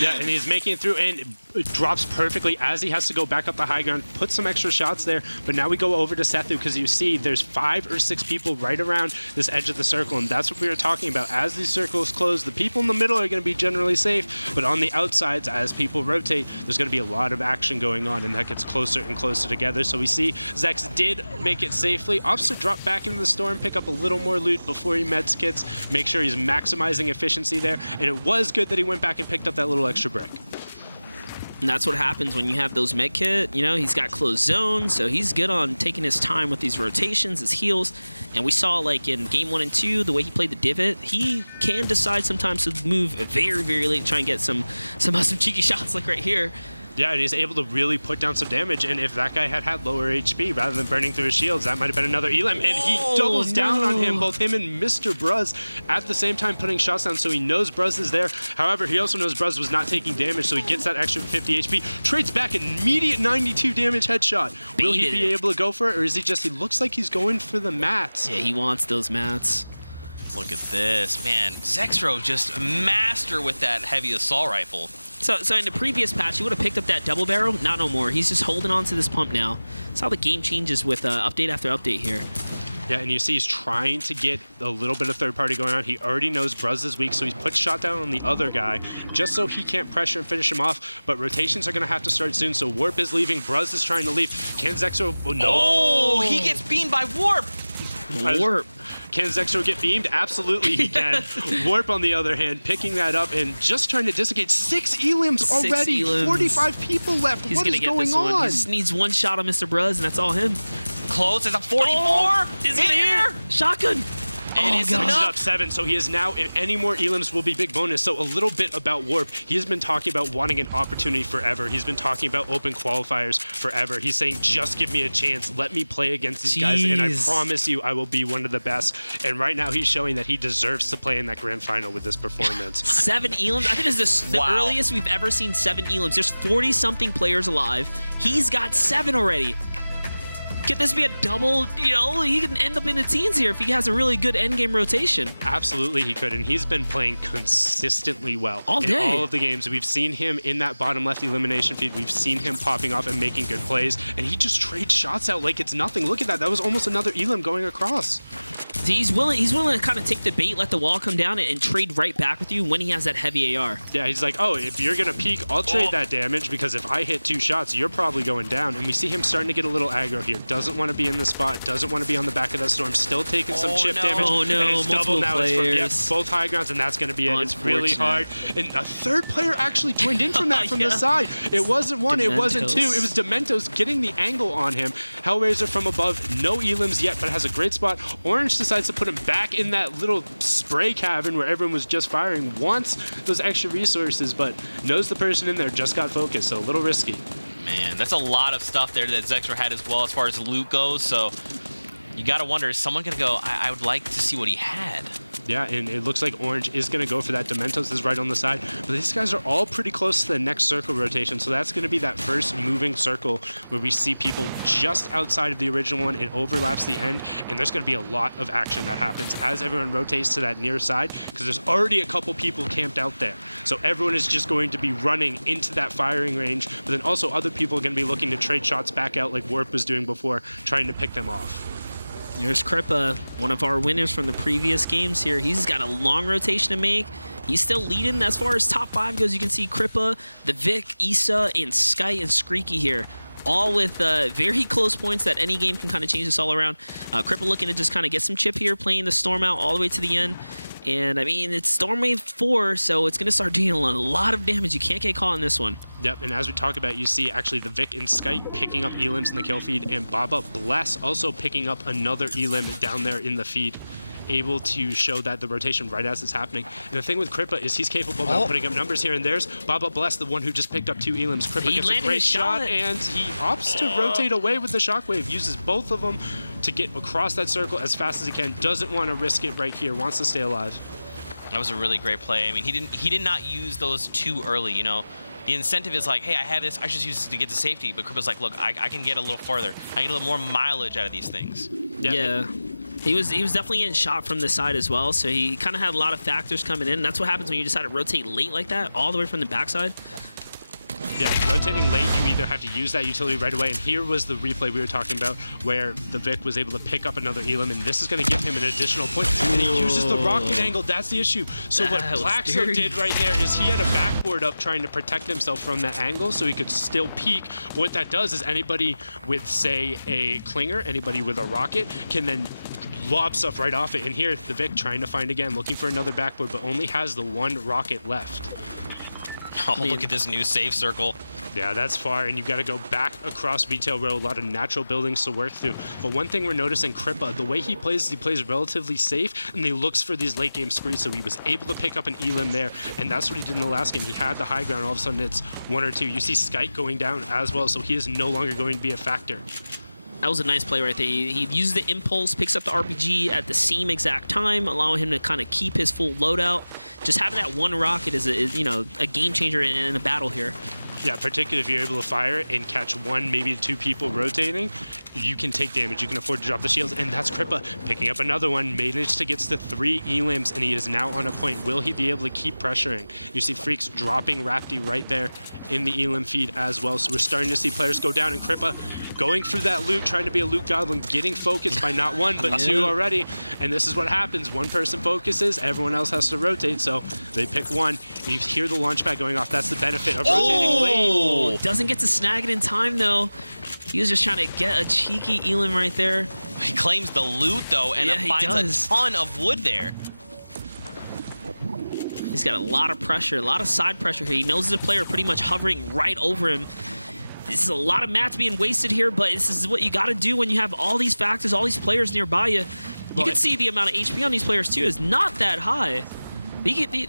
Yeah, and he's making it through, and it drops perfectly as he has to go back up the high ground, put some extra shots there. But now we go over to Sethu, because you see there's 5 or 6 people right around this edge of the circle, and that's what we were talking about. As these circles close, the people in the middle are going to be generally safe, but on the outsides, as people rotate, there's going to be a lot of action going on, and that gets closer and closer together. So we see Zex did make it safely, opts to drop back into the storm, pick up a little more loot before he meds kits, make sure he's maximizing efficiency there, and it was good that he went back and picked up that little extra brick. And that's what happens when you have those med kit. You know, he's got closed zones, so he's good on taking his time with these rotations, his heals. And we saw, like, in game 1 and 2, the way he played the divot, he can decide sometimes to move very, very late, try and get some cheeky shots like right here. Yeah, and he's able to really put down some damage, and if that guy had lower HP, rather than burning through his shields, that might have been another elim, and he doubles down on him, both him and Mr. Bruz, at the same time putting shots down, so he knows Bruz is there. However, he also knows Bruz was not taking damage, so he gets that extra 50 HP, trades back an immediate 92 damage headshot. Will he be able to go for it, or is he looks like he's going for the mats. Yeah, he wants those mats. Look at this, man. Zexro just master with that heavy assault rifle. So in the previous patch, he would have picked up that double barrel. Not no more. He's just holding on to this pump now. That's how the game changes with update after update here. Yeah, and you see he's trying to get a little bit of third party going on. He already knows Bruz is weak, so he's put shot down on the other guy just so he can't pressure and finish him off. But rotations are going to have to start soon, so Warp is leaving. Bruz is trying to leave. Can Zexo... Oh, no. Oh, he gets beamed by Warp. Warp. Can Zexo get beamed? Absolutely he can. Warp, on the other hand, picking that up and just trying to disengage. 6 elims already. 45 people left. What is going on? He just needs one shot on Mr. Bruz, and that's all him. Close as a 44. Is it here? Shotgun. It is He's enough. up 7, so he is now, if any more elims will be big bonus. So a little bit about Warp. He has been talking about wanting an opportunity forever. He's been talking about open qualifiers forever. He's saying, just give me a chance. Let me play against these guys, and I promise you I will be one of the best. And right now he's showing that he deserves to play in that grand final with this performance. 7 elims. I think this is the earliest we've ever seen 7 elims. There's 40-something players alive. He's got 7 already. Could this be a double? You know, he can end up in the teens here if he has a really good endgame rotation. Absolutely, he could, and he's been playing consistently well all day. In all of the games. We've seen him in that bottom left elimination feed. We've seen him popping off and making good plays, and he just trades shots out like it's nothing. Look at that. That was almost another elim going across. He's willing to kind of take the bait, let the wall come down, and trade right back with you when he has that heavy AR. Yeah, he's like, oh, if you're going to peek, I'll trade that damage, because if I hit 2 shots, you're probably going down. And we see him starting to get a little aggro here. Doesn't want to be in the spot, doesn't want to be on the back of that storm, still taking some chip damage. Oh, no, and it's double now. Players. It's from both high grounds, and that's going to be it. It's really hard. And a third player actually joined in from that from the side. It wasn't one, it wasn't 2. It was Dementos getting the angle on him. Hellraiser from above, no elims yet, but has a great spot. Orange decides to put him back in that little spray cavern where everyone was just firing, wants those extra resources, but knows the person in there just got focused, so a little risky. Man, that's a lot of stuff there that Zexro had as well as far as loot goes, so you gotta wonder, is someone gonna go, I would like to see what he had? Yeah, and it looks like Orange is going to go for that. Dementos is right on the side. But these guys are all pretty close to the next circle rotation, so that's going to be that first moving circle where we see people just outside of the original one. It overlaps the end, and there's going to be a lot of action that happens as everyone rotates to that near side, because there's already a couple people camped out there. So everyone is just going to be running into that firing range, but then also other people are going to be looking to trade shots back out like Warp was doing before, trying to pick them off. There's Kripa, one of our winners from the previous games here. He's got a long rotation to make. He's still leading as far as top 5 goes. You can see Kripa, the Vic, Issa, and Sky and Screeky here, all with very close points that any game can kind of change this all around. Kripa looking to just kind of get some chip here, playing the Storm out all the way to the end. And, I mean, it's Storm Wave 4, so it's going to start dealing a lot of damage. You can't get caught in this one. Yep, and as we talk about, you see actually the Vic and Skype picking up elims in the kill feed, and Baba Bless also picking up another elim down there in the feed, able to show that the rotation right as it's happening. And the thing with Kripa is he's capable of putting up numbers here, and there's Baba Bless, the one who just picked up 2 elims. Kripa gets a great shot, and he opts to rotate away with the shockwave, uses both of them to get across that circle as fast as he can, doesn't want to risk it right here, wants to stay alive. That was a really great play. I mean, he did not use those too early, you know. The incentive is like, hey, I have this, I should use this to get to safety. But Kripa's like, look, I can get a little farther. I get a little more mileage out of these things. Yeah. He was definitely getting shot from the side as well, so he kind of had a lot of factors coming in. That's what happens when you decide to rotate late like that, all the way from the backside. Yeah, rotating late, you either have to use that utility right away, and here was the replay we were talking about where the Vic was able to pick up another elim, and this is going to give him an additional point. And he uses the rocket angle, that's the issue. So what Blackso did right there is he had a backboard up trying to protect himself from that angle so he could still peek. What that does is anybody with, say, a clinger, anybody with a rocket, can then lob stuff right off it. And here, the Vic trying to find again, looking for another backboard, but only has the 1 rocket left. Oh, look at this new save circle. Yeah, that's far, and you've got to go back across Retail Row, a lot of natural buildings to work through. But one thing we're noticing, Kripa, the way he plays relatively safe, and he looks for these late game sprees, so he was able to pick up an elim there, and that's what he did in the last game. He had the high ground, all of a sudden it's 1 or 2. You see Skype going down as well, so he is no longer going to be a factor. That was a nice play right there. He used the impulse, picks up the RPG at the same exact time, allowing him to kind of keep his full loadout. Just having that 1 rocket is you know, a game changer in a battle here. Yeah, particularly if you're able to fire it and catch 1, maybe 2 people rotating, you can take damage. You can afford to drop the shields, and that's Kripa picking up another one. Managed to get to 3 elims, and he is now on a point. Will he be able to keep pressuring? You see Freaks dropping Rapti right there in the elim feed as well. So we're starting to see players go down, and Kripa going through that loot, trying to be a loot goblin, getting focused by not 1 but 2 already. And this is what happens. 1 person focuses, everyone else has to rotate. So they pick 1, and you hear the launch pad going off. That's the benefit of rotating late. Oh, doesn't get to snag it in time though. He was just trying to get a cheeky elim right there. He claims the loot though, and finds a ton of wood there. He's got a lot of pressure, a lot of side pressure here. He knows the player pretty much hovering right over him. This is a lot of mats being wasted here, but this is what you got to do when you have all these factors, all these players nearby you. You can see the amount of HP on these players too is not that high.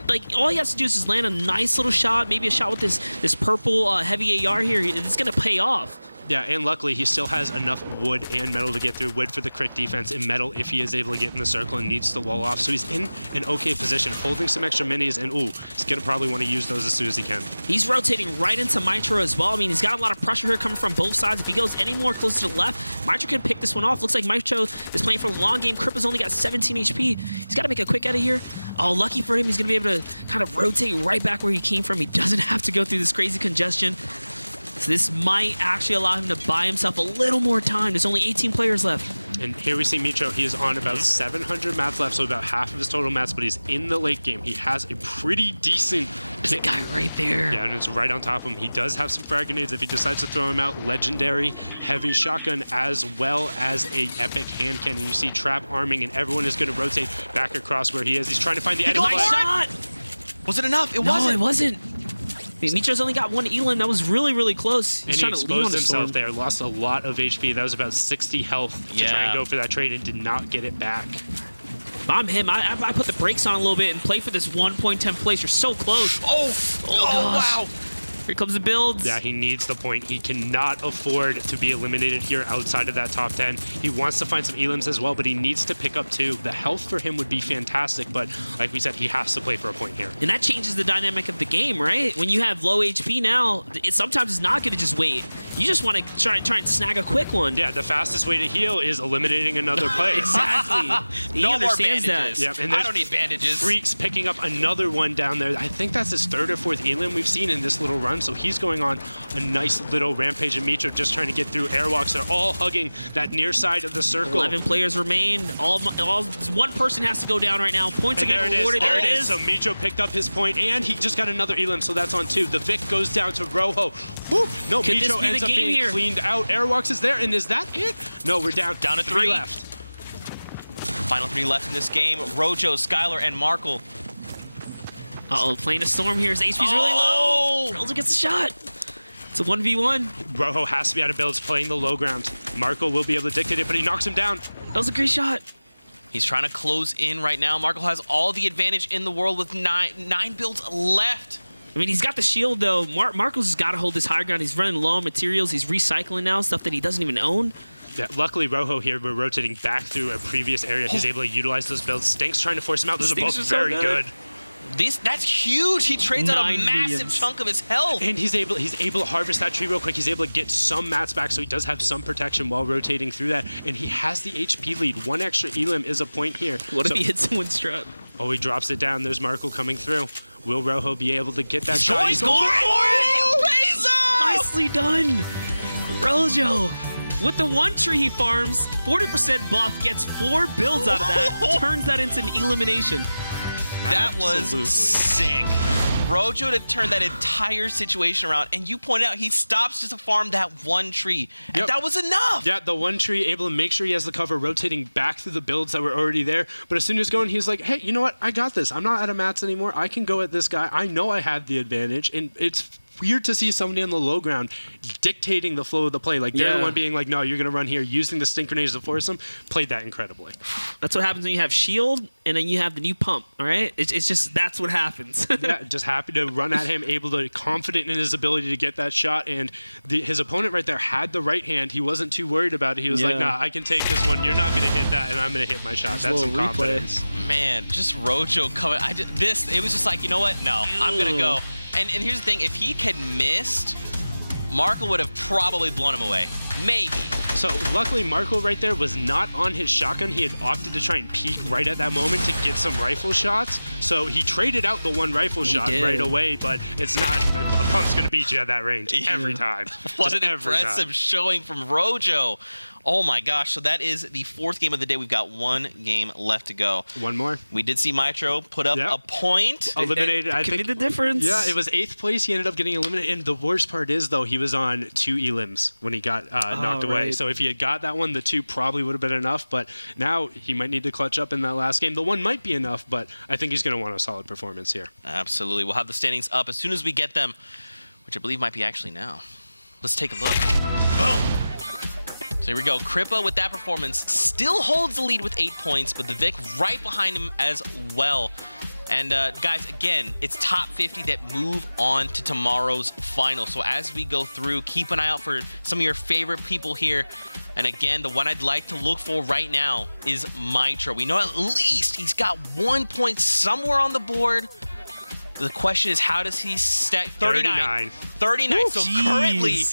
Like all he has to do is just land a nice little shot, maybe a shot with this purple heavy AR here. It's gonna pay off. Yeah, and luckily he still has enough wood and metal to get through. Wood for the quick defense, and metal if he is able to get in the circle and needs to wall off. So he's in an okay position, holding some extra minis, and ooh, he's gonna probably want to use those as soon as he can. He's rotating right into Mitro as well. I mean, he's got a lot of pressure here coming from both sides. If he goes any more close to the left, Mitro can pick this one off. Looks like Mitro is playing for the long game. Crippa's only got 17 HP. He's got to make a quick out of here. Oh, lucky for him, he's gonna be able to kind of rotate right back where he came from. He doesn't have to go through this crazy congestion. So this might actually allow him to buy himself a little more time. There's only 18 players left. And here we see Mitro. He is on about 700 mats left, so about half of his total mats, but he's in the late game. He has a pretty decent... There's a guy right there. Yeah, and it's right on top of him. He does have some frag grenades if he decides to throw him out. Legendary heavy shotgun as well as a epic hand cannon. You see trap arming, and everyone is going to rotate back across where he is. He's trying to find the enemy. Nice shot! Was it enough? No, it wasn't. Mitro's only got one elim. That was really, really close. He's trying to exposed himself there. Lost a lot of HP. That was about 60 health to try and go for that trade and did not get it back. If I'm him, I put the brakes on a little bit and play for this 1.10 place. You're so close. Oh wow. Here comes the builds. Yeah, he needs the point. He cannot afford to be eliminated here outside of that top 10. He wants to find some elims as well, but he needs to pick up 2. The health for him would be fantastic, but like we said, he has to play for a point here. And that changes the dynamic of the game, right? When you have low HP now, sometimes it's not going to just wait. You just want to try and snag a quick one. Yeah, the fastest way to heal is eliminating another player. Exactly. He no understands more bandages. that. Yep, and I don't need bandages. Freaks picking up another one down there. I think that's his 3rd or 4th elim we've seen in this little run, so he's going on a nice little rampage, and Mitro just trying to get through airwalks. They're all hugging that near side of the circle. 11 players remain. All one person has to go down right now. Points are getting rewarded. There it is. So Mitro picked up his point, and he just got another elim, so that's on 2. The Vic goes down to Rojo. Woo! No, Mitro ends up being cleaned out. Airwalks is there, and is that it? No, we're down. Down to 3 left. Final 3 left in this game. Rojo, Skylar, and Markle. Uh-oh, playing a storm here. His HP's really low. Rojo gets a shot. It's a 1v1. Rojo has to be out of builds, playing the low ground. Markle will be able to dictate it, but he knocks him down. That was a great shot. He's trying to close in right now. Markle has all the advantage in the world with nine builds left. I mean, he's got the shield, though. Markle's just got to hold this high ground. He's running low on materials. He's recycling now, stuff that he doesn't even own. Yeah, luckily, Rojo here, we're rotating back through a previous area. He's able to utilize those builds. Stink's trying to force him out. Those are both very good. That's huge. He trades out a massive chunk of his health. And he's able to harvest that tree real quick. He's able to get some mats back, so he does have some protection while rotating through that. And he has the HP lead. 1 extra elim is a point here. What if he hits someone's strut? Oh, he drops it down. There's Markle coming through. Will Rojo be able to get that shot? He's going for it! Nicely done. Rojo. With the 1 tree he farms, 40% buff, gets 4 builds out of that, turns that into an elimination. That was sick. Rojo to turn that entire situation around, and you pointed out he stops just to farm that 1 tree, and that was enough. Yeah, the 1 tree able to make sure he has the cover, rotating back through the builds that were already there. But as soon as going, he's like, hey, you know what? I got this. I'm not out of mats anymore. I can go at this guy. I know I have the advantage, and it's weird to see somebody on the low ground dictating the flow of the play. Like, they're the one being like, no, you're going to run here, using the stink grenades to force him. Played that incredibly. That's what happens when you have shield and then you have the new pump, all right? It's just, that's what happens. Yeah, just happy to run at him, able to, confident in his ability to get that shot. And his opponent right there had the right hand. He wasn't too worried about it. He was like, nah, I can take this one. You're not going to hit that, and I'm going to hit my shot. That's some confidence. Man, just Rojo coming. It was just like, you know what? No, I'm going to go. And here's the thing, if he had missed, Markle would have probably blown him away. Maybe. So luckily, Markle right there was not on his shotgun. He had opted to try and peek right at that moment to get some rifle shots. So he traded out the 1 rifle shot right away, but it's not, a pump's going to beat you at that range every time. What an impressive showing from Rojo. Oh my gosh, so that is the 4th game of the day. We've got 1 game left to go. 1 more. We did see Mitro put up a point. Eliminated, I think. Could be the difference. Yeah, it was 8th place. He ended up getting eliminated. And the worst part is, though, he was on 2 elims when he got knocked away. So if he had got that one, the 2 probably would have been enough. But now he might need to clutch up in that last game. The 1 might be enough, but I think he's going to want a solid performance here. Absolutely. We'll have the standings up as soon as we get them, which I believe might be actually now. Let's take a look. Boom! So here we go. Crippa with that performance still holds the lead with 8 points, but the Vic right behind him as well. And guys, again, it's top 50 that move on to tomorrow's final. So as we go through, keep an eye out for some of your favorite people here. And again, the one I'd like to look for right now is Mitro. We know at least he's got 1 point somewhere on the board. The question is, how does he stack? 39. 39. Woo, so geez. currently,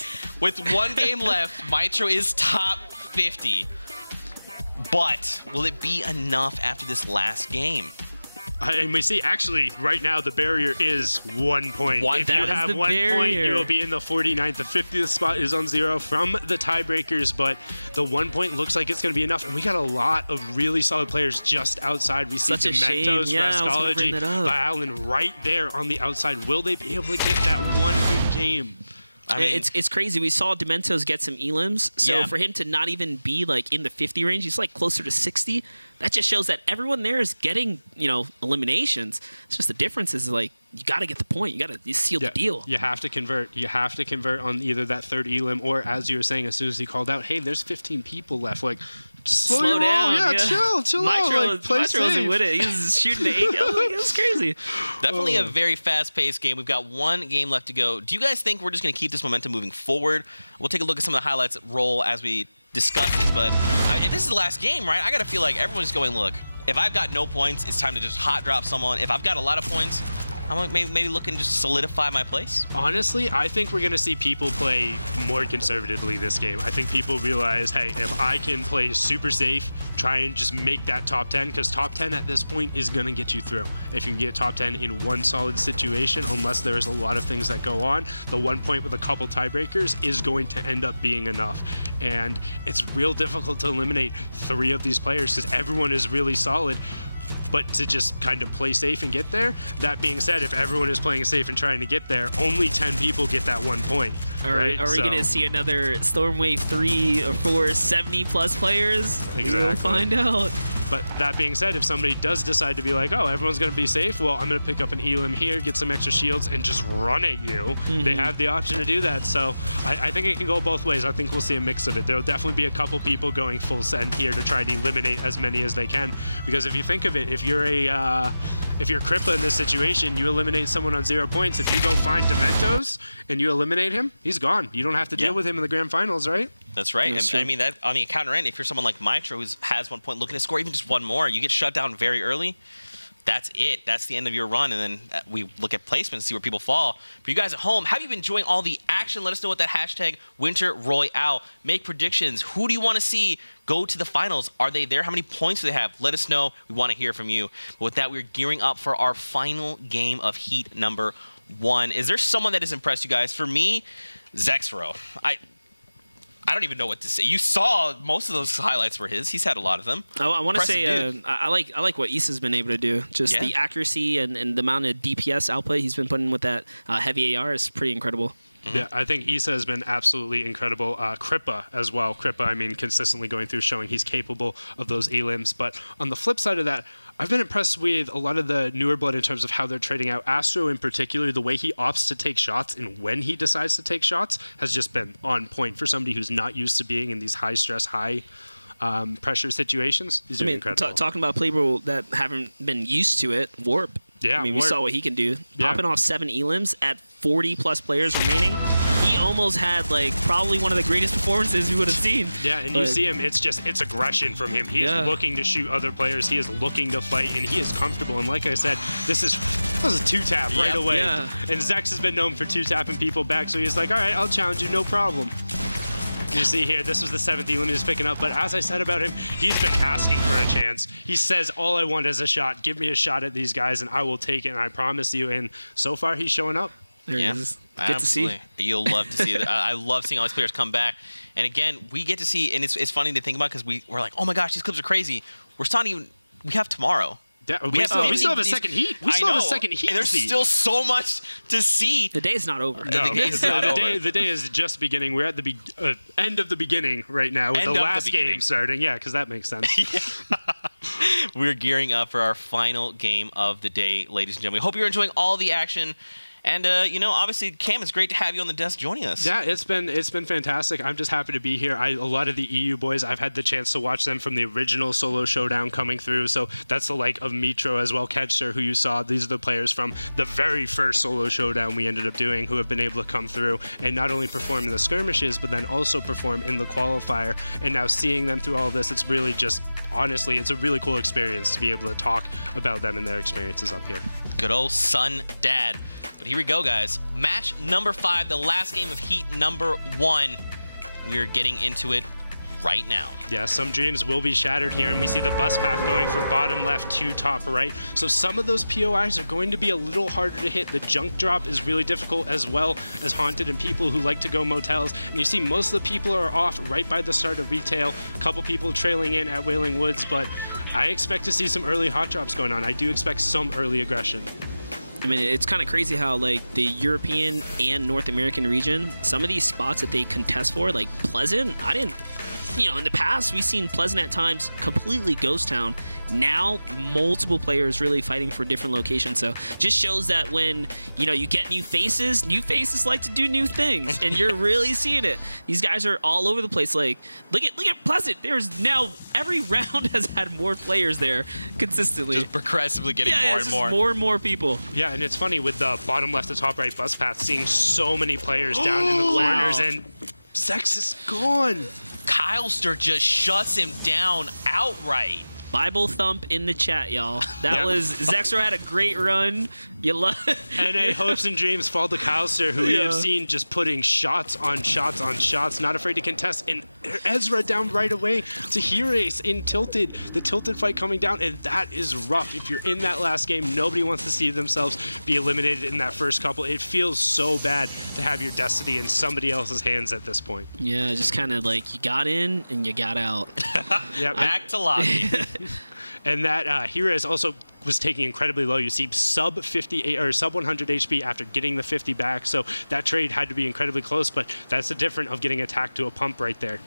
with 1 game left, Mitro is top 50. But will it be enough after this last game? And we see, actually, right now, the barrier is 1 point. If you have 1 point, you will be in the 49th. The 50th spot is on 0 from the tiebreakers, but the 1 point looks like it's going to be enough. And we got a lot of really solid players just outside. We see Dementos, Rascology, Violin right there on the outside. Will they be able to get that one good game? I mean, it's crazy. We saw Dementos get some elims, so for him to not even be like in the 50 range, he's like closer to 60. That just shows that everyone there is getting, eliminations. It's just the difference is like you got to get the point. You got to seal the deal. You have to convert. You have to convert on either that third elim or, as you were saying, as soon as he called out, hey, there's 15 people left. Like, slow down. Yeah, chill out. Like, play safe. With it. He's shooting the 8. It was crazy. Definitely a very fast-paced game. We've got 1 game left to go. Do you guys think we're just going to keep this momentum moving forward? We'll take a look at some of the highlights roll as we discuss this, but if this is the last game, right, I got to feel like everyone's going, look, if I've got no points, it's time to just hot drop someone. If I've got a lot of points, I'm like maybe looking to just solidify my place. Honestly, I think we're going to see people play more conservatively this game. I think people realize, hey, if I can play super safe, try and just make that top 10, because top 10 at this point is going to get you through. If you can get top 10 in one solid situation, unless there's a lot of things that go on, the 1 point with a couple tiebreakers is going to end up being enough. And it's real difficult to eliminate 3 of these players because everyone is really solid. But to just kind of play safe and get there. That being said, if everyone is playing safe and trying to get there, only 10 people get that 1 point. Right? Are we going to see another Stormwave 3 or 4 70+ players? Exactly. We'll find out. But that being said, if somebody does decide to be like, oh, everyone's going to be safe, well, I'm going to pick up an elim here, get some extra shields, and just run at you. They have the option to do that. So I think it can go both ways. I think we'll see a mix of it. There'll definitely be a couple people going full send here to try to eliminate as many as they can. Because if you think of it, if you're Crippa in this situation, you eliminate someone on 0 points. If you go find Dementos and you eliminate him, he's gone. You don't have to deal with him in the grand finals, right? That's right. I mean, that on the counter end, if you're someone like Mitro who has 1 point, looking to score even just 1 more, you get shut down very early. That's it. That's the end of your run. And then we look at placement, see where people fall. For you guys at home, have you been enjoying all the action? Let us know with that hashtag Winter Royale. Make predictions. Who do you want to see go to the finals? Are they there? How many points do they have? Let us know. We want to hear from you. But with that, we're gearing up for our final game of Heat number 1. Is there someone that has impressed you guys? For me, Zexro. I don't even know what to say. You saw most of those highlights were his. He's had a lot of them. I want to say I like what Issa's been able to do. Just the accuracy and the amount of DPS output he's been putting with that heavy AR is pretty incredible. Yeah, I think Issa has been absolutely incredible. Crippa as well. Crippa, I mean, consistently going through, showing he's capable of those elims. But on the flip side of that, I've been impressed with a lot of the newer blood in terms of how they're trading out. Astro in particular, the way he opts to take shots and when he decides to take shots has just been on point for somebody who's not used to being in these high-stress, high-pressure situations. He's doing incredible. Talking about players that haven't been used to it, Warp. Yeah, I mean, we saw what he can do. Popping off 7 elims at 40+ players remaining. He almost had like probably one of the greatest performances we would have seen. Yeah, and you see him, it's aggression from him. He is looking to shoot other players. He is looking to fight, and he is comfortable. And like I said, this is 2-tap right away. Yeah. And Zex has been known for 2-tapping people back, so he's like, all right, I'll challenge you, no problem. You see here, this was the 7th elim he was picking up, but as I said about him, he's been asking for a chance. He says, all I want is a shot. Give me a shot at these guys, and I will take it, and I promise you. And so far, he's showing up. There he is. Absolutely. To see. You'll love to see it. I love seeing all these players come back. And again, we get to see, and it's funny to think about because we're like, oh my gosh, these clips are crazy. We're not even, we have tomorrow. Yeah, we still have a second heat. We still have a second heat. And there's still so much to see. The day is not over. No, the day is just beginning. We're at the end of the beginning right now with the last game starting. Yeah, because that makes sense. We're gearing up for our final game of the day, ladies and gentlemen. We hope you're enjoying all the action. And, you know, obviously, Cam, it's great to have you on the desk joining us. Yeah, it's been fantastic. I'm just happy to be here. A lot of the EU boys, I've had the chance to watch them from the original solo showdown coming through. So that's the like of Mitro as well, Kedster, who you saw. These are the players from the very first solo showdown we ended up doing who have been able to come through and not only perform in the skirmishes, but then also perform in the qualifier. And now seeing them through all of this, it's really just, honestly, it's a really cool experience to be able to talk about them and their experiences up here. Good old son, dad. But here we go, guys. Match number 5, the last game of Heat number 1. We're getting into it right now. Yeah, some dreams will be shattered here, and we see the bus path going from bottom left to top right. So some of those POIs are going to be a little harder to hit. The junk drop is really difficult, as well as Haunted and people who like to go motels. And you see most of the people are off right by the start of retail. A couple people trailing in at Wailing Woods, but I expect to see some early hot drops going on. I do expect some early aggression. I mean, it's kind of crazy how, like, the European and North American region, some of these spots that they contest for, like Pleasant, I didn't, you know, in the past, we've seen Pleasant at times completely ghost town. Now, multiple players really fighting for different locations. So just shows that when, you know, you get new faces like to do new things. And you're really seeing it. These guys are all over the place. Like, look at Pleasant. There's now, every round has had more players there consistently. Just progressively getting more and more. More and more people. Yeah, and it's funny with the bottom left to top right bus path, seeing so many players down in the corners, and Zex is gone. Kylester just shuts him down outright. Bible thump in the chat, y'all. That was Zexro had a great run. You love NA hopes and dreams fall to Kylester, who we have seen just putting shots on shots on shots, not afraid to contest. And Ezra down right away to Hirace in Tilted. The Tilted fight coming down, and that is rough. If you're in that last game, nobody wants to see themselves be eliminated in that first couple. It feels so bad to have your destiny in somebody else's hands at this point. Yeah, just kind of like you got in and you got out. Yeah, Back to lobby. And that Hirace also was taking incredibly low. You see sub 58 or sub 100 HP after getting the 50 back. So that trade had to be incredibly close, but that's the difference of getting attacked to a pump right there.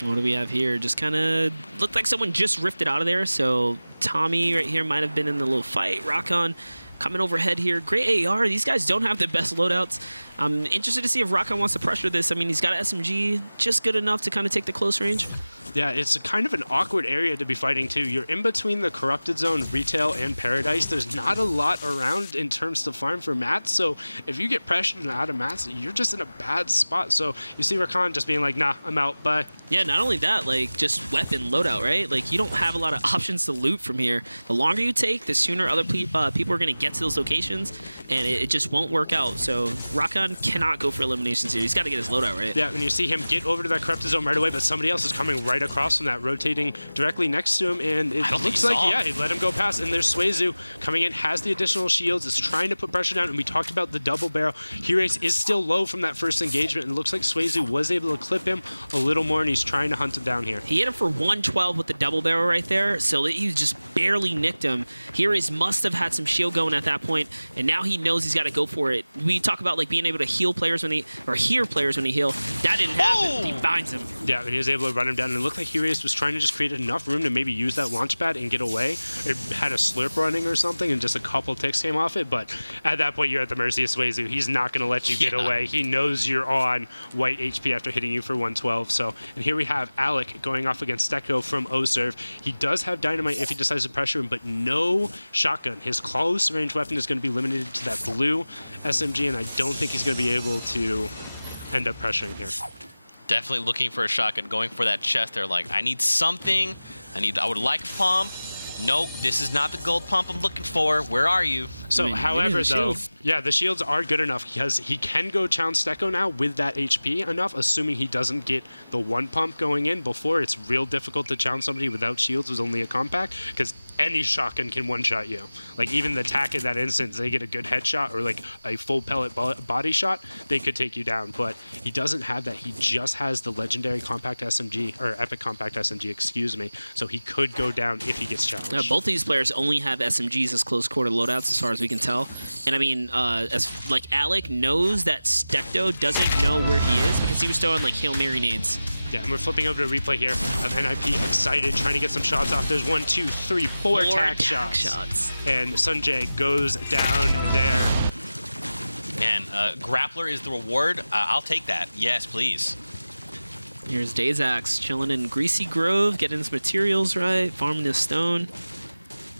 What do we have here? Just kind of looked like someone just rifted out of there. So Tommy right here might have been in the little fight. Rockon coming overhead here. Great AR. These guys don't have the best loadouts. I'm interested to see if Rockon wants to pressure this. I mean, he's got an SMG just good enough to kind of take the close range. Yeah, it's kind of an awkward area to be fighting too. You're in between the Corrupted Zone, Retail, and Paradise. There's not a lot around in terms to farm for mats, so if you get pressured and out of mats, you're just in a bad spot. So you see Rakan just being like, nah, I'm out, bye. Yeah, not only that, like, just weapon loadout, right? Like, you don't have a lot of options to loot from here. The longer you take, the sooner other people are going to get to those locations, and it just won't work out. So Rakan cannot go for eliminations here. He's got to get his loadout right. Yeah, and you see him get over to that Corrupted Zone right away, but somebody else is coming right across from that, rotating directly next to him, and it looks like, yeah, he let him go past, and there's Suezu coming in, has the additional shields, is trying to put pressure down, and we talked about the double barrel. Hirace is still low from that first engagement, and it looks like Suezu was able to clip him a little more, and he's trying to hunt him down here. He hit him for 112 with the double barrel right there, so he just barely nicked him. Hirace must have had some shield going at that point, and now he knows he's got to go for it. We talk about like being able to heal players when or hear players when they heal. That didn't happen. He finds him. Yeah, and he was able to run him down, and it looked like Hirace was trying to just create enough room to maybe use that launch pad and get away. It had a slurp running or something, and just a couple ticks came off it, but at that point, you're at the mercy of Suezu. He's not going to let you get away. He knows you're on white HP after hitting you for 112. So, and here we have Alec going off against Stecco from O-Serve. He does have dynamite if he decides to pressure him, but no shotgun. His close range weapon is going to be limited to that blue SMG, and I don't think he's going to be able to end up pressuring here. Definitely looking for a shotgun, going for that chest there. Like, I need something. I would like a pump. No, this is not the gold pump I'm looking for. Where are you? So, however, though, yeah, the shields are good enough because he can go challenge Stecco now with that HP enough, assuming he doesn't get the one pump going in. Before, it's real difficult to challenge somebody without shields with only a compact because any shotgun can one-shot you. Like, even the attack in that instance, they get a good headshot or, like, a full pellet body shot, they could take you down. But he doesn't have that. He just has the legendary compact SMG, or epic compact SMG, excuse me. So he could go down if he gets challenged. Both of these players only have SMGs as close quarter loadouts, as far as we can tell. And, I mean, as like, Alec knows that Stecco doesn't know where he is because he was throwing, like, Hail Mary nades. Yeah, and we're flipping over to replay here of NIP excited, trying to get some shots off. There's 1, 2, 3, 4 tack shots. And Sunjay goes down there. Man, Grappler is the reward. I'll take that. Yes, please. Here's Dayzax chilling in Greasy Grove, getting his materials right, farming his stone.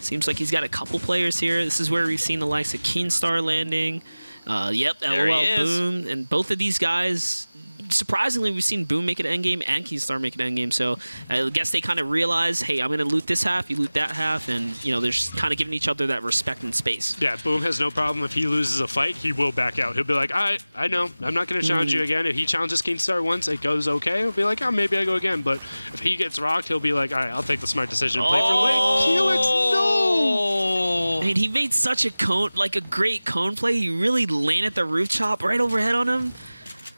Seems like he's got a couple players here. This is where we've seen the likes of Keenstar landing. Yep, there LOL he is. Boom. And both of these guys, surprisingly, we've seen Boom make it endgame and Keenstar make it endgame. So I guess they kind of realize, hey, I'm going to loot this half, you loot that half, and you know they're just kind of giving each other that respect and space. Yeah, Boom has no problem. If he loses a fight, he will back out. He'll be like, I know, I'm not going to challenge you again. If he challenges Keenstar once, it goes okay. He'll be like, oh, maybe I go again. But if he gets rocked, he'll be like, all right, I'll take the smart decision and play for late. Helix, no! I mean, he made such a cone, like a great cone play. He really landed the roof chop right overhead on him.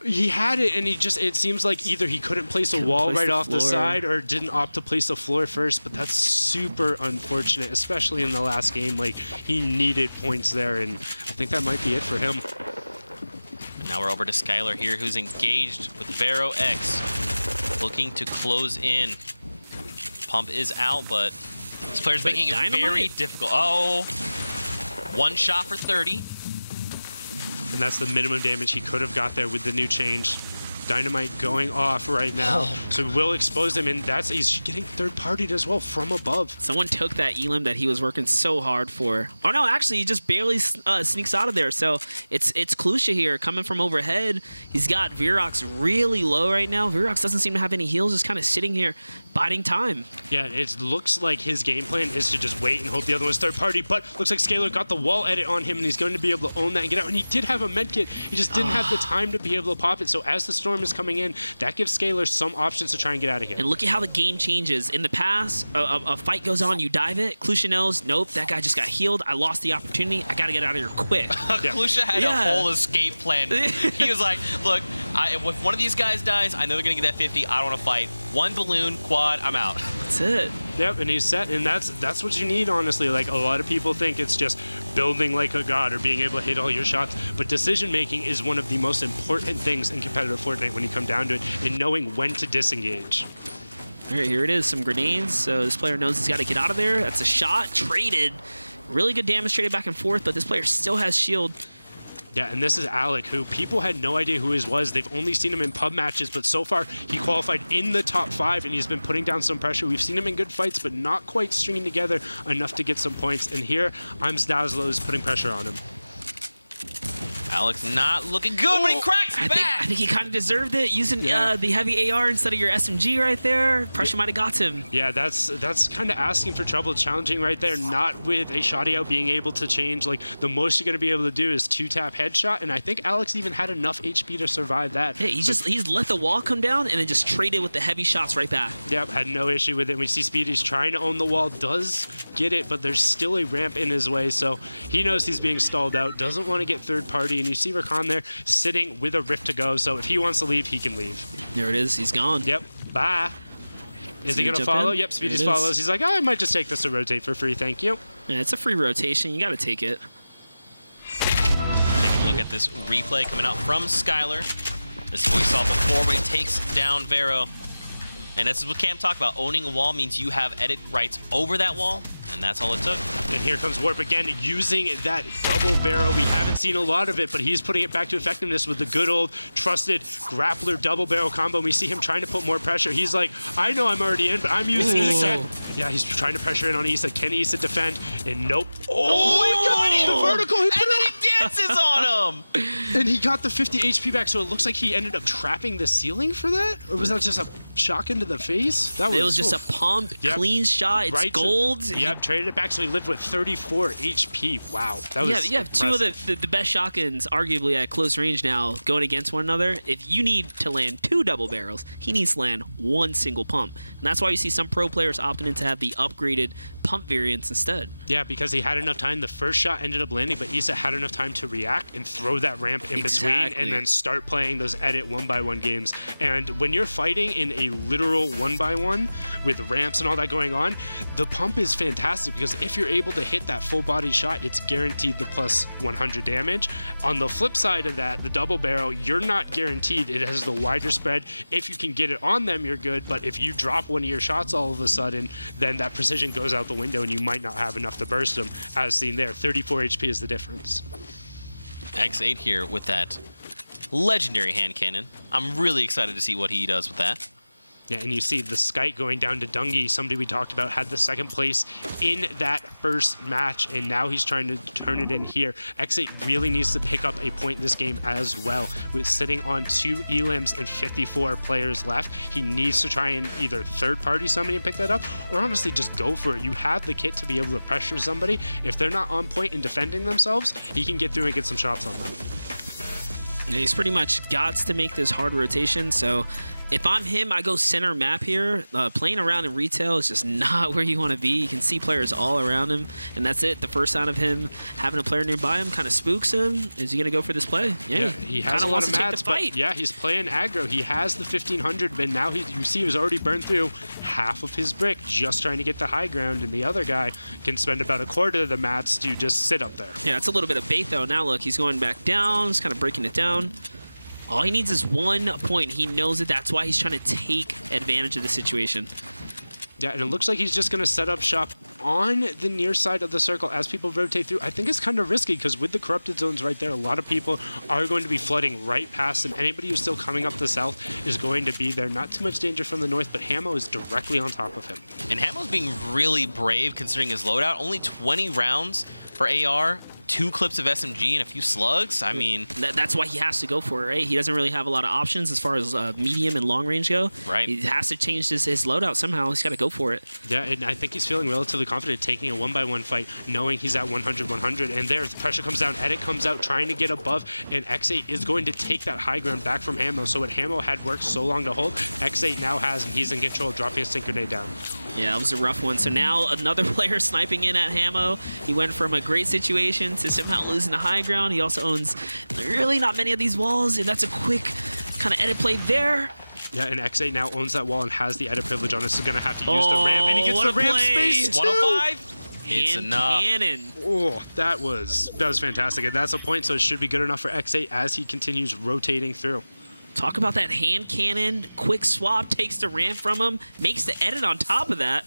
He had it, and it seems like either he couldn't place a wall right off the side or didn't opt to place the floor first, but that's super unfortunate, especially in the last game. Like, he needed points there, and I think that might be it for him. And now we're over to Skylar here, who's engaged with Vero X, looking to close in. Pump is out, but this player's making it very difficult. Oh, one shot for 30. And that's the minimum damage he could have got there with the new change. Dynamite going off right now. So we'll expose him, and he's getting third-partied as well from above. Someone took that elim that he was working so hard for. Oh no, actually he just barely sneaks out of there. So it's Klusha here coming from overhead. He's got Virox really low right now. Virox doesn't seem to have any heals, just kind of sitting here biding time. Yeah, it looks like his game plan is to just wait and hope the other one's third party, but looks like Scalar got the wall edit on him, and he's going to be able to own that and get out. And he did have a medkit. He just didn't have the time to be able to pop it. So as the storm is coming in, that gives Scalar some options to try and get out of here. And look at how the game changes. In the past, a fight goes on, you dive it. Klusha knows, nope, that guy just got healed. I lost the opportunity. I got to get out of here quick. Klusha had a whole escape plan. He was like, look, if one of these guys dies, I know they're going to get that 50. I don't want to fight. One balloon, quad, I'm out. That's it. Yep, and he's set, and that's what you need, honestly. Like, a lot of people think it's just building like a god or being able to hit all your shots, but decision-making is one of the most important things in competitive Fortnite when you come down to it, and knowing when to disengage. All right, here it is, some grenades. So this player knows he's got to get out of there. That's a shot, traded. Really good damage traded back and forth, but this player still has shield. Yeah, and this is Alec, who people had no idea who he was. They've only seen him in pub matches, but so far he qualified in the top 5, and he's been putting down some pressure. We've seen him in good fights, but not quite stringing together enough to get some points. And here, Dazzlo is putting pressure on him. Alex not looking good, but he cracks back. I think he kind of deserved it, using the heavy AR instead of your SMG right there. Pressure might have got him. Yeah, that's kind of asking for trouble, challenging right there. Not with a shoddy out being able to change. Like, the most you're going to be able to do is 2-tap headshot, and I think Alex even had enough HP to survive that. Yeah, he's let the wall come down and then just traded with the heavy shots right back. Yep, had no issue with it. We see Speedy's trying to own the wall, does get it, but there's still a ramp in his way, so he knows he's being stalled out, doesn't want to get third party, and you see Rakan there sitting with a rift to go, so if he wants to leave, he can leave. There it is, he's gone. Yep, bye. Is he going to follow? Yep, Speedy follows. He's like, oh, I might just take this to rotate for free, thank you. Yeah, it's a free rotation, you got to take it. Taking a look at this replay coming out from Skylar. This is what we saw before when he takes down Vero. And this is what Cam talked about. Owning a wall means you have edit rights over that wall, and that's all it took. And here comes Warp again, using that double barrel. We haven't seen a lot of it, but he's putting it back to effectiveness with the good old trusted grappler double barrel combo. And we see him trying to put more pressure. He's like, I know I'm already in, but I'm using it again. Yeah, he's trying to pressure in on Issa. Can Issa defend? And nope. Oh, he got the vertical. And then he dances on him. And he got the 50 HP back, so it looks like he ended up trapping the ceiling for that? Or was that just a shock into the face? It was just a pump, clean shot. It's gold. Yep, traded it back, so he lived with 34 HP. Wow, that was you have two of the best shotguns, arguably at close range now, going against one another. If you need to land 2 double barrels, he needs to land 1 single pump. And that's why you see some pro players opting in to have the upgraded pump variants instead. Yeah, because he had enough time. The first shot ended up landing, but Issa had enough time time to react and throw that ramp in between, and then start playing those edit 1x1 games. And when you're fighting in a literal 1x1 with ramps and all that going on, the pump is fantastic, because if you're able to hit that full body shot, it's guaranteed the plus 100 damage. On the flip side of that, the double barrel, you're not guaranteed. It has the wider spread. If you can get it on them, you're good, but if you drop one of your shots all of a sudden, then that precision goes out the window and you might not have enough to burst them, as seen there. 34 HP is the difference. X8 here with that legendary hand cannon. I'm really excited to see what he does with that. Yeah, and you see the Skite going down to Dungy, somebody we talked about had the second place in that first match, and now he's trying to turn it in here. X8 really needs to pick up a point in this game as well. With sitting on 2 elims and 54 players left, he needs to try and either third-party somebody and pick that up, or honestly just go for it. You have the kit to be able to pressure somebody. If they're not on point and defending themselves, he can get through and get some shots on them. He's pretty much got to make this hard rotation, so if I'm him, I go center map here. Playing around in retail is just not where you want to be. You can see players all around him, and that's it. The first sign of him having a player nearby him kind of spooks him. Is he going to go for this play? Yeah, he has a lot of mats, but yeah, he's playing aggro. He has the 1500, but now you see he's already burned through half of his brick just trying to get the high ground, and the other guy can spend about a quarter of the mats to just sit up there. Yeah, that's a little bit of bait, though. Now, look, he's going back down. He's kind of breaking it down. All he needs is 1 point. He knows it. That's why he's trying to take advantage of the situation. Yeah, and it looks like he's just going to set up shop on the near side of the circle as people rotate through. I think it's kind of risky, because with the corrupted zones right there, a lot of people are going to be flooding right past him. Anybody who's still coming up the south is going to be there. Not too much danger from the north, but Hamo is directly on top of him. And Hamo's being really brave considering his loadout. Only 20 rounds for AR, 2 clips of SMG, and a few slugs. I mean, that's why he has to go for it, right? He doesn't really have a lot of options as far as medium and long range go. Right. He has to change his loadout somehow. He's got to go for it. Yeah, and I think he's feeling relatively confident taking a 1x1 fight, knowing he's at 100-100. And there, the pressure comes down, Edit comes out, trying to get above, and X8 is going to take that high ground back from Hamo. So what Hamo had worked so long to hold, X8 now has, and he's in control, dropping a sync grenade down. Yeah, that was a rough one. So now another player sniping in at Hamo. He went from a great situation to somehow losing the high ground. He also owns really not many of these walls, and that's a quick kind of edit play there. Yeah, and X8 now owns that wall and has the edit privilege on it, so going to have to use the ramp, and he gets the ramp space too. 105. It's enough. Cannon. Oh, that was fantastic, and that's a point, so it should be good enough for X8 as he continues rotating through. Talk about that hand cannon. Quick swap, takes the ramp from him, makes the edit on top of that.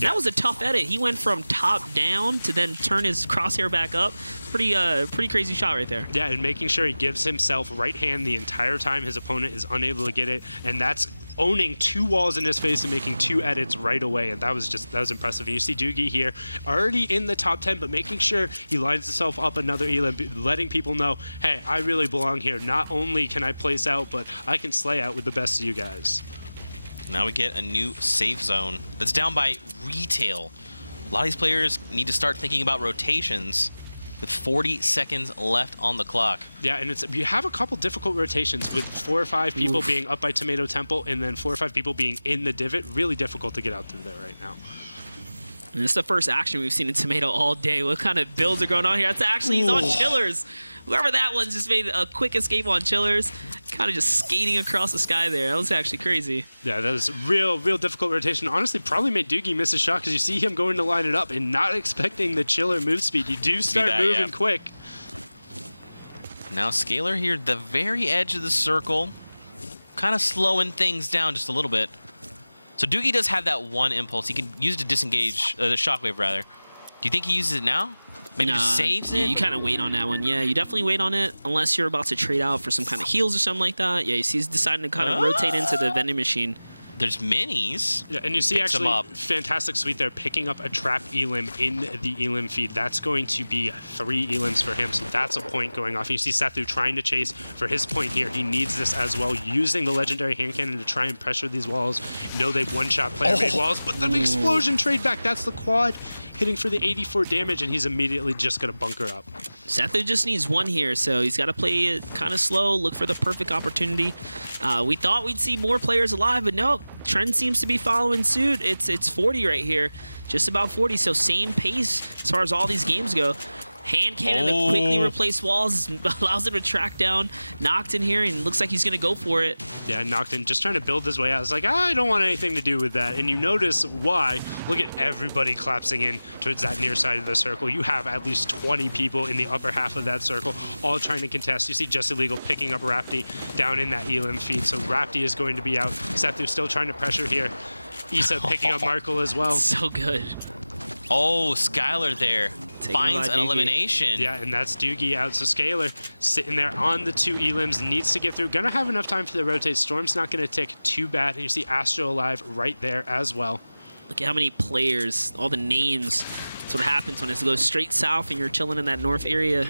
That was a tough edit. He went from top down to then turn his crosshair back up. Pretty crazy shot right there. Yeah, and making sure he gives himself right hand the entire time his opponent is unable to get it, and that's owning 2 walls in his face and making 2 edits right away, and that was impressive. And you see Doogie here already in the top 10, but making sure he lines himself up another elim, letting people know, hey, I really belong here. Not only can I place out, but I can slay out with the best of you guys. Now we get a new safe zone that's down by retail. A lot of these players need to start thinking about rotations with 40 seconds left on the clock. Yeah, and you have a couple difficult rotations with 4 or 5 people being up by Tomato Temple and then 4 or 5 people being in the divot. Really difficult to get out through there right now. And this is the first action we've seen in Tomato all day. What kind of builds are going on here? That's actually, he's on Chillers. Whoever that one's just made a quick escape on Chillers. Kind of just skating across the sky there. That was actually crazy. Yeah, that was real difficult rotation. Honestly, probably made Doogie miss a shot because you see him going to line it up and not expecting the Chiller move speed. You do start moving quick. Now Scalar here, the very edge of the circle, kind of slowing things down just a little bit. So Doogie does have that one impulse. He can use it to disengage, the shockwave rather. Do you think he uses it now? Maybe just saves it? You kind of wait on that one. Yeah, you definitely wait on it unless you're about to trade out for some kind of heals or something like that. Yeah, you see he's deciding to kind of rotate into the vending machine. There's minis. Yeah, and you see actually fantastic sweep there, picking up a trap elim in the elim feed. That's going to be 3 elims for him, so that's a point going off. And you see Sethu trying to chase for his point here. He needs this as well, using the legendary hand cannon to try and pressure these walls. You know they've one-shot player-made walls, but the explosion trade back, that's the quad. Hitting for the 84 damage, and he's immediately just going to bunker up. Sethu just needs 1 here, so he's got to play it kind of slow, look for the perfect opportunity. We thought we'd see more players alive, but no, trend seems to be following suit. It's 40 right here, just about 40, so same pace as far as all these games go. Hand cannon that quickly replaced walls, allows him to track down Noctin here, and looks like he's going to go for it. Yeah, Noctin just trying to build his way out. It's like, I don't want anything to do with that. And you notice why. Look at everybody collapsing in towards that near side of the circle. You have at least 20 people in the upper half of that circle, all trying to contest. You see Just Illegal picking up Rapti down in that Elim feed. So Rapti is going to be out. Sethu still trying to pressure here. Issa picking up Markle as well. So good. Oh, Skylar there finds an elimination. Yeah, and that's Doogie out. So Scalar sitting there on the 2 Elims, needs to get through. Gonna have enough time for the rotate. Storm's not gonna tick too bad. And you see Astro alive right there as well. Look at how many players, all the names. That's what happens when it goes straight south and you're chilling in that north area.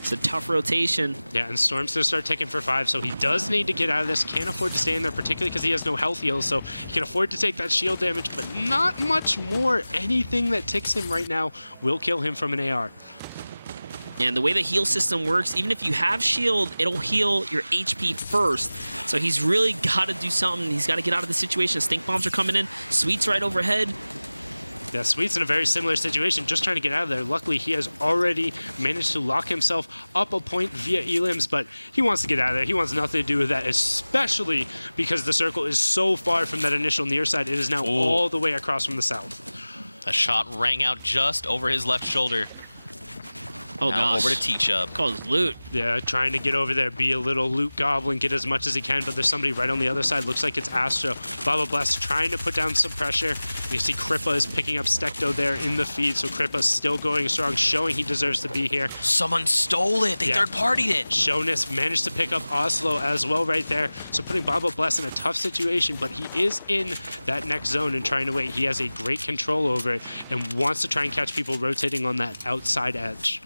It's a tough rotation. Yeah, and Storm's going to start ticking for 5, so he does need to get out of this. Can't afford to stay in there, particularly because he has no health heals, so he can afford to take that shield damage, but not much more. Anything that ticks him right now will kill him from an AR. Yeah, and the way the heal system works, even if you have shield, it'll heal your HP first. So he's really got to do something. He's got to get out of the situation. Stink bombs are coming in. Sweet's right overhead. Yeah, Sweet's in a very similar situation, just trying to get out of there. Luckily, he has already managed to lock himself up a point via Elims, but he wants to get out of there. He wants nothing to do with that, especially because the circle is so far from that initial near side. It is now all the way across from the south. A shot rang out just over his left shoulder. Oh, now gosh. over to T-Chub. Calls loot. Yeah, trying to get over there, be a little loot goblin, get as much as he can, but there's somebody right on the other side. Looks like it's Astro. Baba Blast trying to put down some pressure. You see Kripa is picking up Stecto there in the feed, so Kripa's still going strong, showing he deserves to be here. Someone stole it. They third-partied it. Jonas managed to pick up Oslo as well right there, so putting Baba Blast in a tough situation, but he is in that next zone and trying to wait. He has a great control over it and wants to try and catch people rotating on that outside edge.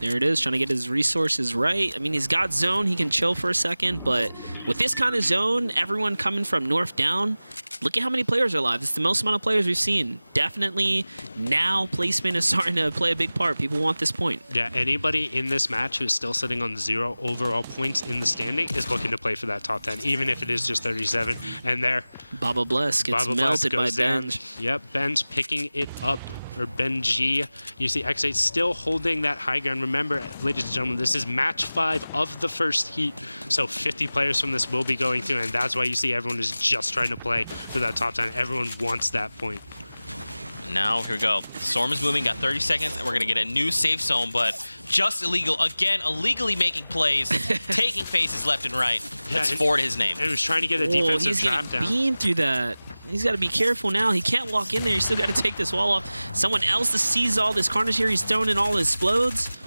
There it is, trying to get his resources right. I mean, he's got zone. He can chill for a second, but with this kind of zone, everyone coming from north down, look at how many players are alive. It's the most amount of players we've seen. Definitely now placement is starting to play a big part. People want this point. Yeah, anybody in this match who's still sitting on 0 overall points in the standing is looking to play for that top 10, even if it is just 37. And there, Baba Bless gets melted by Benj. Yep, Benj picking it up, or Benji. You see X8 still holding that high ground. Remember, ladies and gentlemen, this is match 5 of the first heat, so 50 players from this will be going through, and that's why you see everyone is just trying to play for that top 10. Everyone wants that point. Now, here we go. Storm is moving, got 30 seconds, and we're going to get a new safe zone, but Just Illegal, again, illegally making plays, taking faces left and right. That's Ford his name. And he was trying to get a defensive trap down. He's getting beamed through that. He's got to be careful now. He can't walk in there. He's still got to take this wall off. Someone else sees all this carnage here. He's throwing in all his explodes.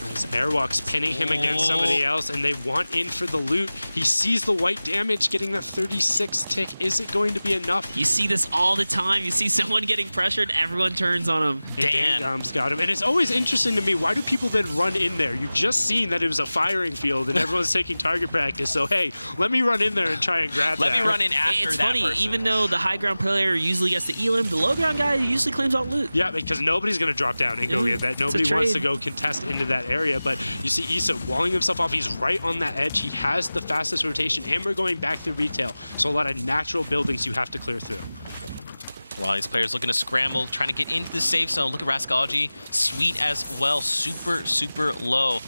His airwalk's pinning him against somebody else, and they want in for the loot. He sees the white damage, getting that 36 tick. Is it going to be enough? You see this all the time. You see someone getting pressured, everyone turns on him. Dan's got him. And it's always interesting to me, why do people then run in there? You've just seen that it was a firing field, and everyone's taking target practice. So, hey, let me run in there and try and grab that. Let me run in after it's that funny, person. even though the high ground player usually gets the elim, the low ground guy usually claims all loot. Yeah, because nobody's going to drop down and go get that. Nobody wants to go contest into that area, but you see Issa walling himself off. He's right on that edge. He has the fastest rotation, and we're going back through retail. So a lot of natural buildings you have to clear through. Wow, these players looking to scramble, trying to get into the safe zone. Look at Rascology, Sweet as well, super, super low.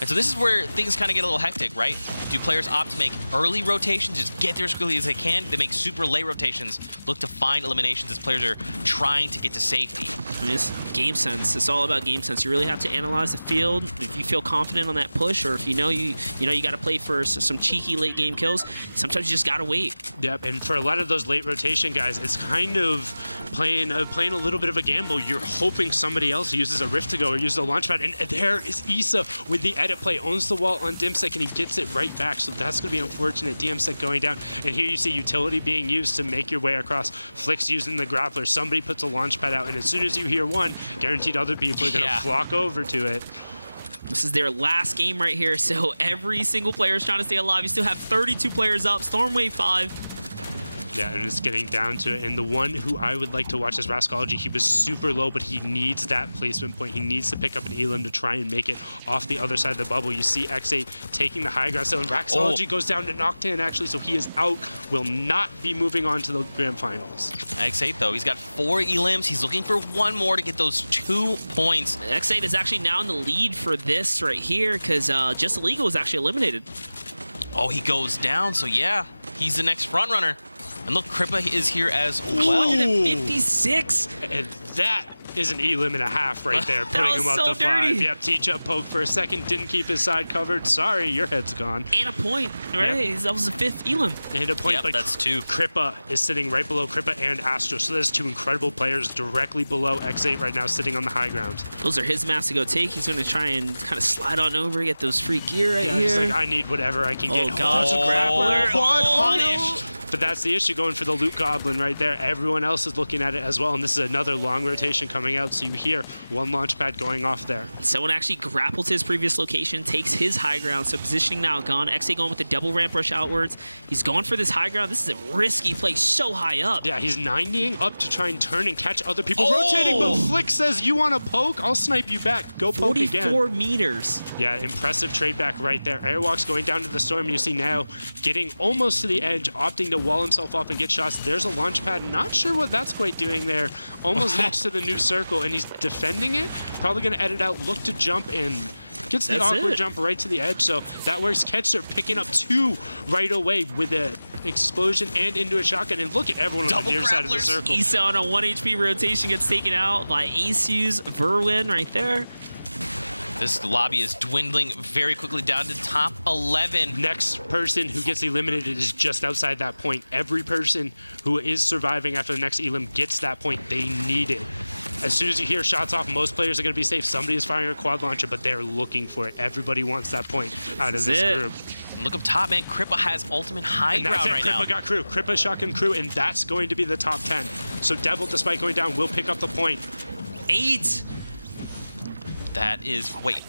And so this is where things kind of get a little hectic, right? Do players opt to make early rotations, just get there as quickly as they can? They make super late rotations, look to find eliminations as players are trying to get to safety. I mean, it's game sense. It's all about game sense. You really have to analyze the field. If you feel confident on that push, or if you know you got to play for some cheeky late game kills, sometimes you just got to wait. Yep, and for a lot of those late rotation guys, it's kind of playing a little bit of a gamble. You're hoping somebody else uses a rift to go or uses a launch pad, and there is Issa with the edit play, owns the wall on Dimsek, and he gets it right back. So that's going to be unfortunate. DMSec going down, and here you see utility being used to make your way across. Flick's using the grappler. Somebody puts a launch pad out, and as soon as you hear one, guaranteed other people are going to flock over to it. This is their last game right here, so every single player is trying to stay alive. You still have 32 players up. Storm Wave 5. Yeah, and it's getting down to it. And the one who I would like to watch is Rascology. He was super low, but he needs that placement point. He needs to pick up an Elim to try and make it off the other side of the bubble. You see X8 taking the high ground. So Rascology goes down to Noctan, actually, so he is out. Will not be moving on to the grand finals. X8, though, he's got 4 Elims. He's looking for one more to get those 2 points. X8 is actually now in the lead for this right here because Just Illegal was actually eliminated. Oh, he goes down, so yeah, he's the next front runner. And look, Crippa is here as well. 156. And that is an Elim and a half right there, putting him up so to 5. dirty. Yep, Teach-Up poke for a second, didn't keep his side covered. Sorry, your head's gone. And a point, right? Yep. That was the 5th Elim. And a point, Yep, but that's 2. Crippa is sitting right below Crippa and Astro. So there's 2 incredible players directly below X8 right now, sitting on the high ground. Those are his maps to go take. He's going to try and kind of slide on over, get those free gear right Yeah, here. he's like, I need whatever I can get. Oh, gosh. Oh, grappler. Punished. But that's the issue, going for the Loot Goblin right there. Everyone else is looking at it as well, and this is another long rotation coming out, so you hear one launch pad going off there. Someone actually grappled to his previous location, takes his high ground, so positioning now gone. X8 going with the double ramp rush outwards. He's going for this high ground. This is a risky play so high up. Yeah, he's 90ing up to try and turn and catch other people rotating, but Flick says, you want to poke? I'll snipe you back. Go poke again. 44 meters. Yeah, impressive trade back right there. Airwalk's going down to the storm, and you see now getting almost to the edge, opting to wall himself up and get shots. There's a launch pad. Not sure what that's quite doing there. Almost next to the new circle, and he's defending it. Probably going to edit out, look to jump in. Gets the awkward jump right to the edge, so that works. Ketzer picking up 2 right away with an explosion and into a shotgun. And look at everyone on the near side of the circle. Issa on a 1 HP rotation gets taken out by Isu's Verwin right there. This lobby is dwindling very quickly down to top 11. Next person who gets eliminated is just outside that point. Every person who is surviving after the next elim gets that point. They need it. As soon as you hear shots off, most players are going to be safe. Somebody is firing a quad launcher, but they're looking for it. Everybody wants that point out of this group. Look up top, man. Crippa has ultimate high ground right now. Crippa got crew. Crippa shotgun crew, and that's going to be the top 10. So Devil, despite going down, will pick up the point. 8. That is... Wait.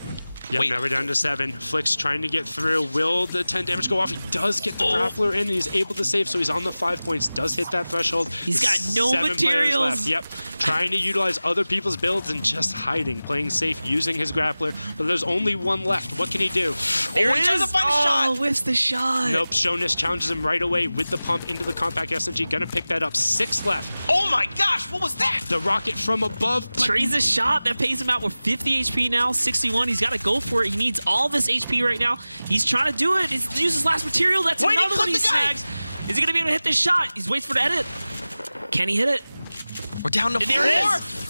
Yep, Wait. now we're down to 7. Flick's trying to get through. Will the 10 damage go off? He does get the grappler in, and he's able to save, so he's on the 5 points. Does hit that threshold. He's got no 7 materials. players left. Yep, trying to utilize other people's builds and just hiding, playing safe, using his grappler. But there's only 1 left. What can he do? He tries to find a shot. Whiffs the shot. Nope, Shonis challenges him right away with the pump into the compact SMG. Gonna pick that up. 6 left. Oh my gosh, what was that? The rocket from above. Trays a shot that pays him out with 50 HP now, 61. He's got to go for it. He needs all this HP right now. He's trying to do it. He's used his last material. That's another one he snags. Is he going to be able to hit this shot? He's waiting for the edit. Can he hit it? We're down to 4. There it is.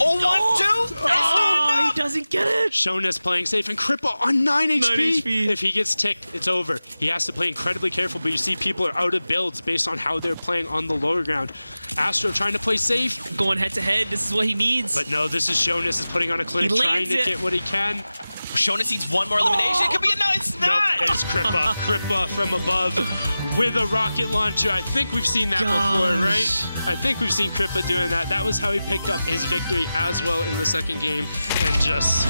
Oh, 1, 2. Oh, he doesn't get it. Shonis playing safe, and Crippa on 9 HP. HP. If he gets ticked, it's over. He has to play incredibly careful, but you see people are out of builds based on how they're playing on the lower ground. Astro trying to play safe. Going head to head. This is what he needs. But no, this is Shonis is putting on a clinic, trying to get what he can. Shonis needs 1 more elimination. It could be a no, it's not. Nope, it's Crippa. Crippa from above with a rocket launcher. I think we've seen that before, right? I think we've seen Crippa doing that. That was how he picked up his victory as well in the second game. And just,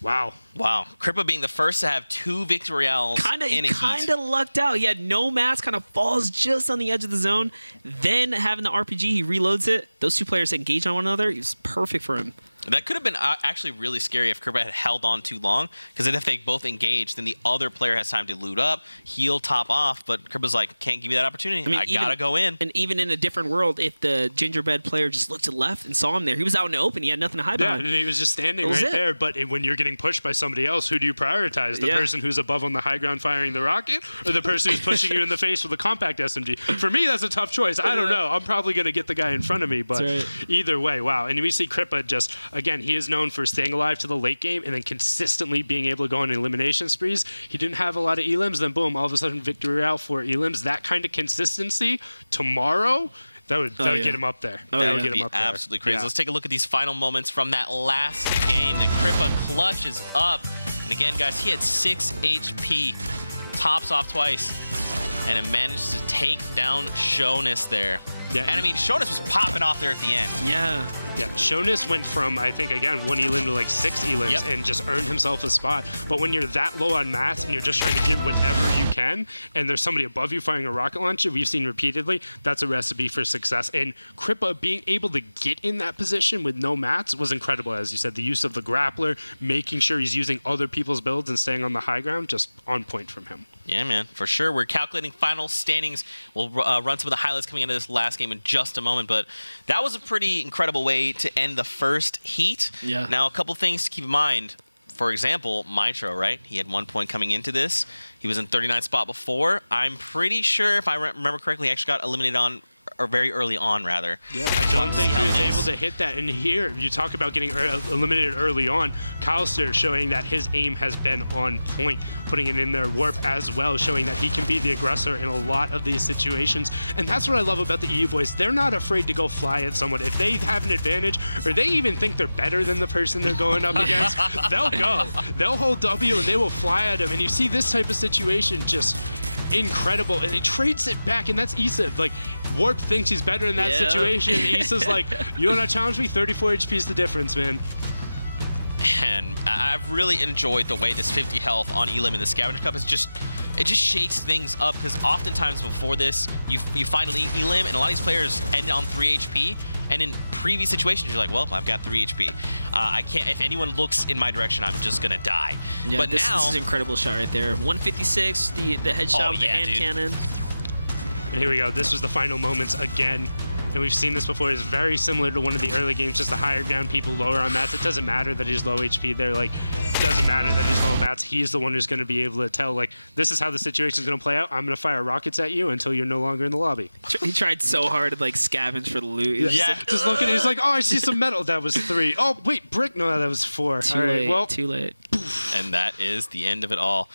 wow. Wow. Crippa being the first to have 2 victory royales in a heat. Kind of lucked out. He had no mats, kind of falls just on the edge of the zone. Then having the RPG, he reloads it. Those 2 players engage on one another. He was perfect for him. That could have been actually really scary if Crippa had held on too long, because then if they both engage, then the other player has time to loot up, heal, top off, but Crippa's like, can't give you that opportunity. I gotta go in. And even in a different world, if the gingerbread player just looked to the left and saw him there, he was out in the open, he had nothing to hide behind. Yeah, and he was just standing right there, but when you're getting pushed by somebody else, who do you prioritize? The person who's above on the high ground firing the rocket, or the person who's pushing you in the face with a compact SMG? For me, that's a tough choice. I don't know. I'm probably gonna get the guy in front of me, but either way, wow. And we see Crippa just, again, he is known for staying alive to the late game and then consistently being able to go on elimination sprees. He didn't have a lot of elims, then boom, all of a sudden victory royale for elims. That kind of consistency tomorrow, that would get him up there. That would get him up there. Absolutely crazy. Let's take a look at these final moments from that last game. The Crippa clutches up. And again, guys, he had 6 HP, tops off twice, and it managed to take down Shonis there. Yeah, and I mean, Shonis was popping off there at the end. Yeah. Yeah, Shonis went from, I think, again, 1 elim to like 6 elims and just earned himself a spot. But when you're that low on mats and you're just trying to get whatever you can, and there's somebody above you firing a rocket launcher, we've seen repeatedly, that's a recipe for success. And Kripa being able to get in that position with no mats was incredible. As you said, the use of the grappler, making sure he's using other people's builds and staying on the high ground, just on point from him. Yeah, man, for sure. We're calculating final standings. We'll run some of the highlights coming into this last game in just a moment, but that was a pretty incredible way to end the first heat. Yeah. Now, a couple things to keep in mind. For example, Mitro, right? He had 1 point coming into this. He was in 39th spot before. I'm pretty sure, if I remember correctly, he actually got eliminated on, or very early on, rather. Yeah, I don't think he was able to hit that. And here, you talk about getting eliminated early on. Kalster showing that his aim has been on point, putting it in there. Warp as well, showing that he can be the aggressor in a lot of these situations. And that's what I love about the EU boys. They're not afraid to go fly at someone. If they have an advantage, or they even think they're better than the person they're going up against, they'll go. They'll hold W and they will fly at him. And you see this type of situation just incredible, and he trades it back, and that's Issa. Like, Warp thinks he's better in that situation, and Issa's like, you wanna challenge me? 34 HP is the difference, man. And I've really enjoyed the way this 50 health on Elim in the Scavenger Cup is just, it just shakes things up, because oftentimes before this, you find Elim, and a lot of these players end on 3 HP, and in previous situations, you're like, well, I've got 3 HP. I can't, if anyone looks in my direction, I'm just gonna die. Yeah, but this now, is an incredible shot right there. 156, the headshot with the hand cannon. And here we go. This was the final moments again. And we've seen this before. It's very similar to one of the early games, just the higher ground people lower on mats. It doesn't matter that he's low HP there. Like, it doesn't matter that he's low mats. He's the one who's going to be able to tell, like, this is how the situation's going to play out. I'm going to fire rockets at you until you're no longer in the lobby. He tried so hard to, like, scavenge for the loot. Yeah. Just looking, he's like, oh, I see some metal. That was 3. Oh, wait, brick. No, that was 4. Too late. Well, too late. And that is the end of it all.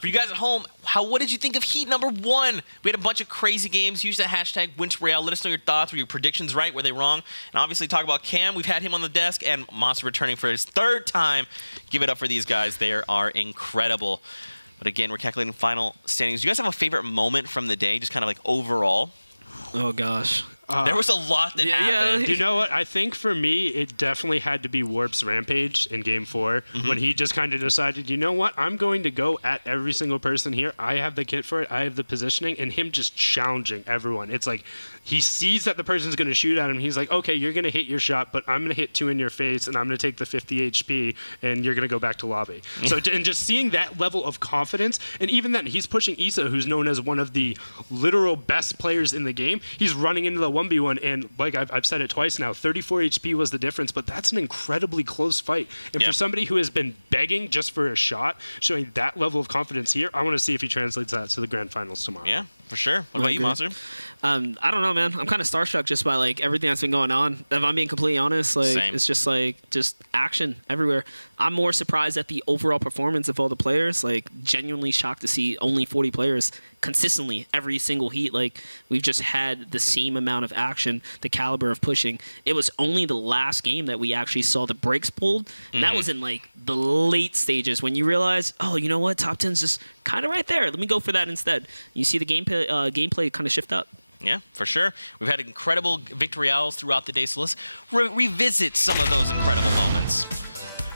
For you guys at home, what did you think of Heat number 1? We had a bunch of crazy games. Use the hashtag Winter Royale. Let us know your thoughts. Were your predictions right? Were they wrong? And obviously talk about Cam. We've had him on the desk, and Monster returning for his 3rd time. Give it up for these guys. They are incredible. But again, we're calculating final standings. Do you guys have a favorite moment from the day, just kind of like overall? Oh, gosh. There was a lot that happened. You know what? I think for me, it definitely had to be Warp's Rampage in Game 4 when he just kind of decided, you know what? I'm going to go at every single person here. I have the kit for it. I have the positioning. And him just challenging everyone. It's like he sees that the person's going to shoot at him. He's like, okay, you're going to hit your shot, but I'm going to hit 2 in your face, and I'm going to take the 50 HP, and you're going to go back to lobby. So, and just seeing that level of confidence, and even then, he's pushing Issa, who's known as one of the literal best players in the game. He's running into the 1v1, and like I've said it twice now, 34 HP was the difference, but that's an incredibly close fight. And for somebody who has been begging just for a shot, showing that level of confidence here, I want to see if he translates that to the grand finals tomorrow. Yeah, for sure. What about you, Monster? I don't know, man. I'm kind of starstruck just by like everything that's been going on. If I'm being completely honest, like it's just action everywhere. I'm more surprised at the overall performance of all the players. Like, genuinely shocked to see only 40 players consistently every single heat. Like, we've just had the same amount of action, the caliber of pushing. It was only the last game that we actually saw the brakes pulled. And that was in like the late stages when you realize, oh, you know what, top 10's just kind of right there. Let me go for that instead. You see the gameplay kind of shift up. Yeah, for sure. We've had incredible victorials throughout the day, so let's revisit some of those incredible moments.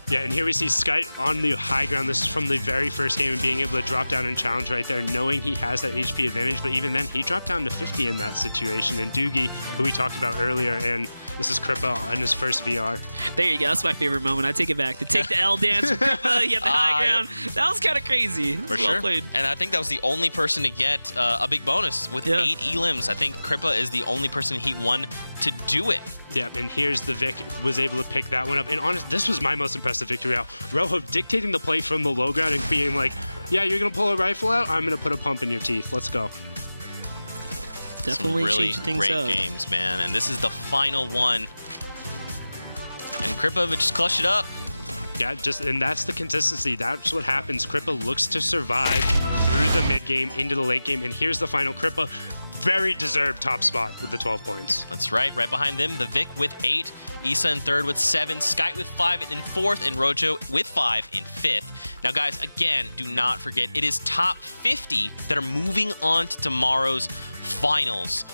Yeah, and here we see Skite on the high ground. This is from the very first game, and being able to drop down and challenge right there, knowing he has that HP advantage. But even then, he dropped down to 50 in that situation. And Doogie, who we talked about earlier, and this is Kripa on his first VR. There you go. That's my favorite moment. I take it back. To take the L dance from Kripa, get the high ground. That was kind of crazy. For sure. Well played. And I think that was the only person to get a big bonus with 8 elims. I think Kripa is the only person in Heat 1 to do it. Yeah, and here's the Vic was able to pick that one up. And honestly, this was my most impressive victory out. Rojo dictating the play from the low ground and being like, yeah, you're going to pull a rifle out? I'm going to put a pump in your teeth. Let's go. Definitely some really great up. games, man. And this is the final one. And Kripa just clutched it up. Yeah, and that's the consistency. That's what happens. Kripa looks to survive through the mid game into the late game. And here's the final. Kripa, very deserved top spot with the 12 points. That's right. Right behind them, the Vic with 8, Issa in 3rd with 7, Skite with 5 in 4th, and Rojo with 5 in 5th. Now, guys, again, do not forget, it is top 50 that are moving on to tomorrow's finals.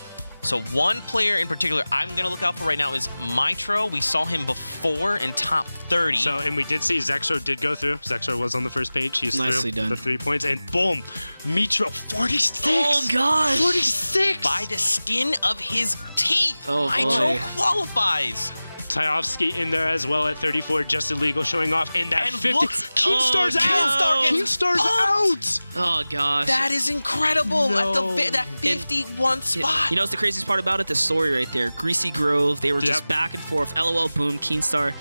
So one player in particular I'm going to look out for right now is Mitro. We saw him before in top 30. So, and we did see Zexro did go through. Zexro was on the first page. He's Nicely through done. the 3 points. And boom, Mitro, 46. Oh, God. 46. By the skin of his teeth, Oh, Mitro boy. qualifies. Tyovsky in there as well at 34, just illegal, showing off in that And 50. look- Keemstar's Oh, out. Keemstar gets Keemstar's out. Oh, gosh. That is incredible. No. At that 51 spot. You know what's the craziest part about it? The story right there. Greasy Grove, they were just Yep. back and forth. LOL, boom, Keemstar.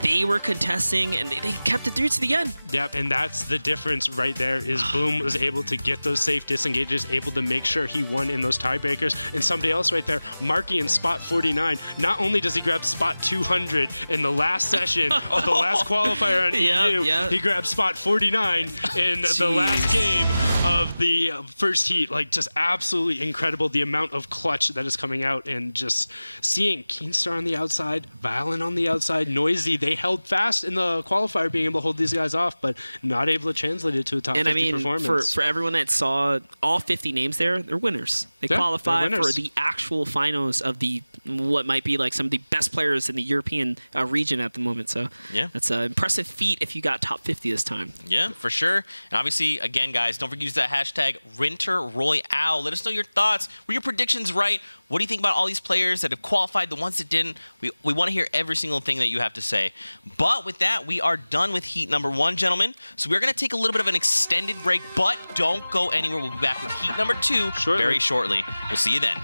They were contesting, and they kept it through to the end. Yep, and that's the difference right there is Boom was able to get those safe disengages, able to make sure he won in those tiebreakers. And somebody else right there, Marky in spot 49, not only does he grab spot 200 in the last session of the last qualifier on EU, he grabbed spot 49 in the last game of the first heat. Like, just absolutely incredible, the amount of clutch that is coming out, and just seeing Keemstar on the outside, Valen on the outside, Noisy. They held fast in the qualifier, being able to hold these guys off, but not able to translate it to a top 50 performance. For everyone that saw all 50 names there, they're winners. They Yeah, qualified they're winners. for the actual finals of the what might be like some of the best players in the European region at the moment. So Yeah. that's an impressive feat if you got top 50 this time. Yeah, for sure. And obviously, again, guys, don't forget to use that hashtag Winter Royale. Let us know your thoughts. Were your predictions right? What do you think about all these players that have qualified, the ones that didn't? We want to hear every single thing that you have to say. But with that, we are done with heat number 1, gentlemen. So we're going to take a little bit of an extended break, but don't go anywhere. We'll be back with heat number 2 very shortly. We'll see you then.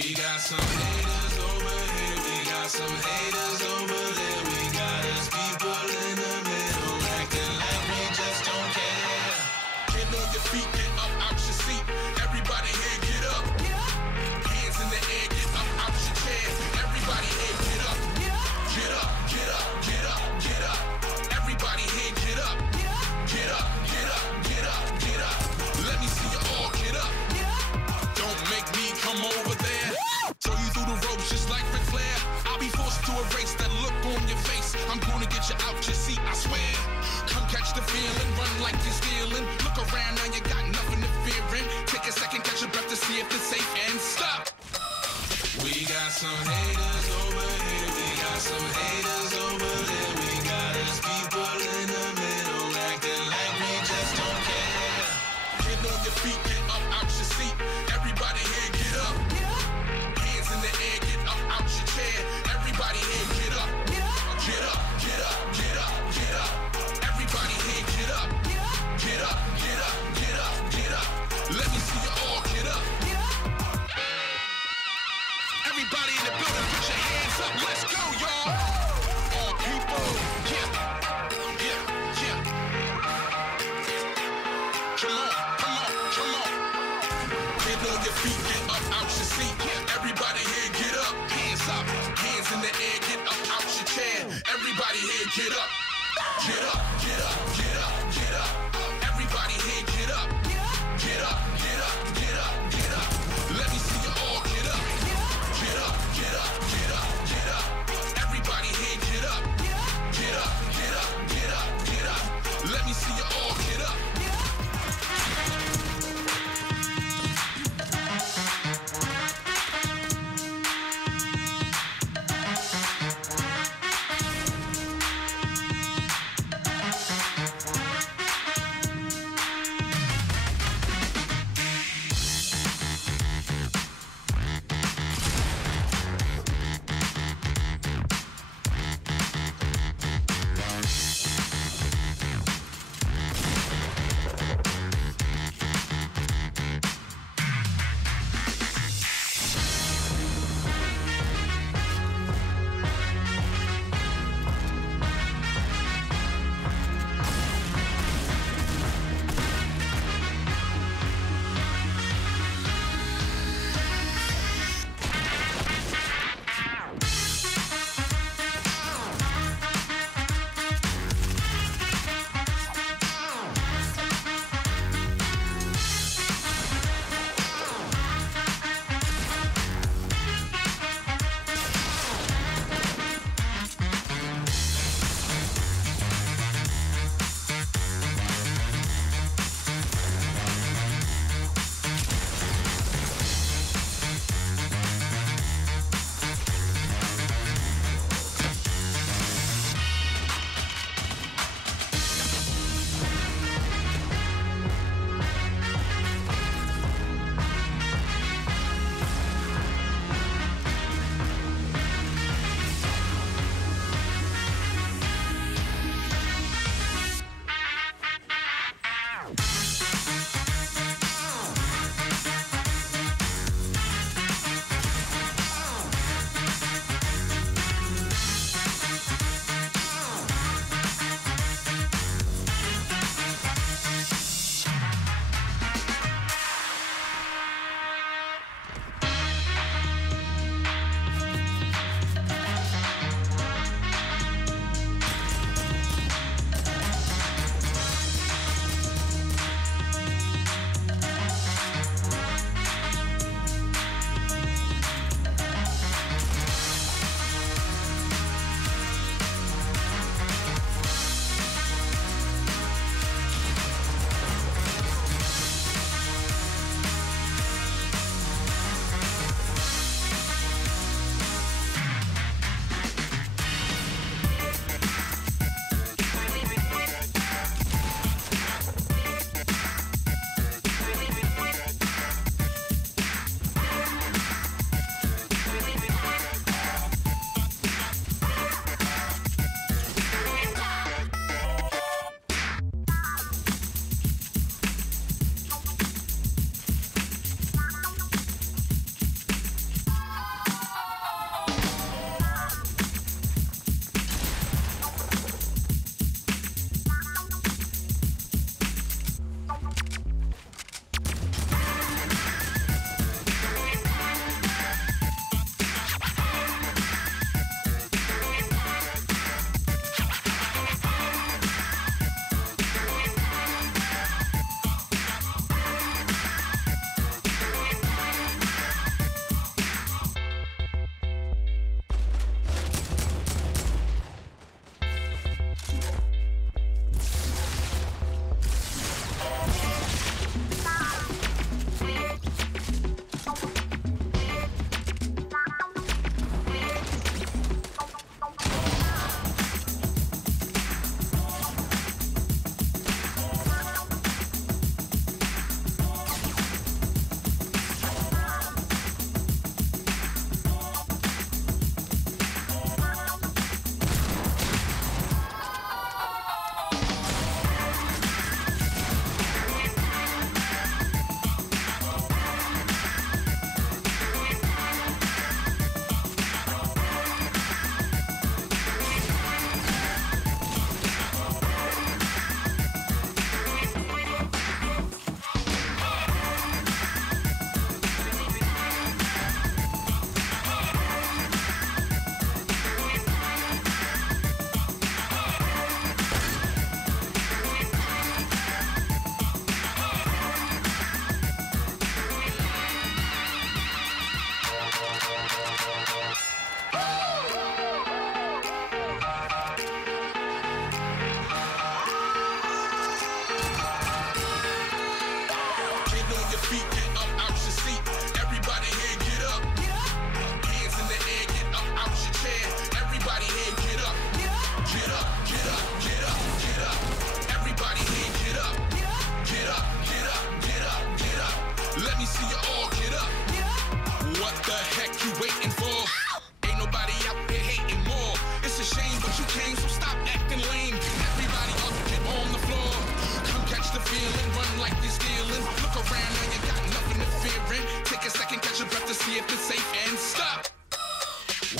We got some haters over here, we got some haters over there. We got us people in the middle acting like we just don't care. Get on your feet, get up out your seat. Everybody here, get up. Hands in the air, get up out your chair. Everybody here, get up. Get up, get up, get up, get up. Everybody here, get up. Get up, get up, get up, get up. Let me see you all get up. Don't make me come over there. Throw you through the ropes just like Ric Flair. I'll be forced to erase that look on your face. I'm gonna get you out your seat, I swear. Come catch the feeling, run like you're stealing. Look around now, you got nothing to fear in. Take a second, catch your breath to see if it's safe and stop. We got some haters over here, we got some haters over there. We got us people in the middle acting like we just don't care. Get on your feet, get up out your seat. Everybody here, get up. Hands in the air, get up out your chair. Everybody here, get up. Get up, get up, get up, get up. Everybody here, get up. Get up, get up, get up, get up. Let me see you all get up. Everybody in the building, put your hands up. Let's go, y'all. All people, yeah, yeah, yeah. Come on, come on, come on. Get on your feet, get up out your seat. Everybody here, get up. Hands up, hands in the air, get up out your chair. Everybody here, get up. Get up, get up, get up, get up. Everybody here, get up. Get up, get up, get up, get up. Let me see you all get up. Get up, get up, get up, get up. Everybody here, get up. Get up, get up, get up, get up. Let me see you all get up.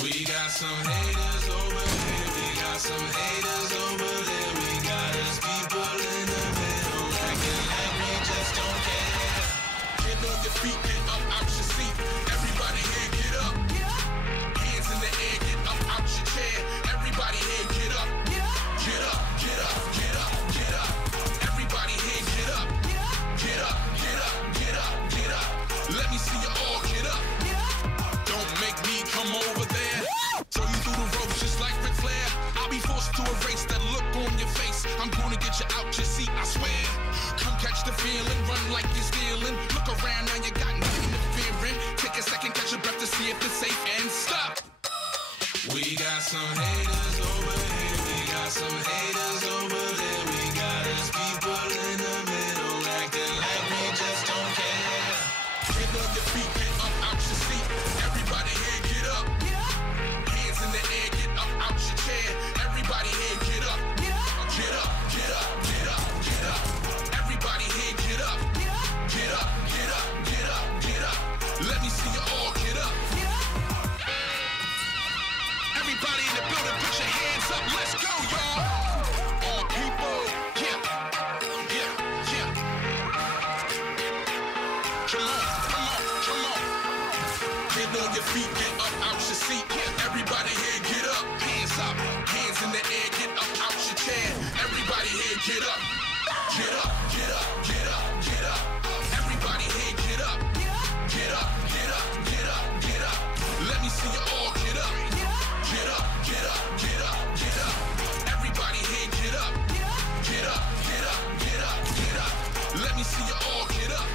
We got some haters over here, we got some haters over there. We got us people in the middle, acting like we just don't care. Get on your feet, get up out your seat. Everybody here, get up. Hands in the air, get up out your chair. Everybody here, get up. Get up, get up, get up, get up. Everybody here, get up. Get up, get up, get up, get up. Let me see you all get up. Don't make me come over there. Throw you through the ropes just like Ric Flair. I'll be forced to erase that look on your face. I'm gonna get you out your seat, I swear. Come catch the feeling, run like you're stealing. Look around now, you got nothing to fear in. Take a second, catch your breath to see if it's safe and stop. We got some haters over here, we got some haters over there. We got us people in the middle, acting like we just don't care. Get on your feet, get up out your seat. Everybody here, get up. Hands in the air, get up out your chair. Everybody here, get up. Get up, get up, get up, get up. Everybody here, get up. Get up, get up, get up, get up. Let me see you all get up. Everybody in the building, put your hands up. Let's go, y'all. All people, yeah, yeah, yeah. Come on, come on, come on. Get on your feet, get up out your seat. Everybody here, get up. Hands up, hands in the air, get up out your chair. Everybody here, get up. Get up, get up, get up, get up. Everybody here, get up. Get up, get up, get up, get up. Let me see you all get up. Get up, get up, get up, get up. Everybody here, get up. Get up, get up, get up, get up. Let me see you all get up.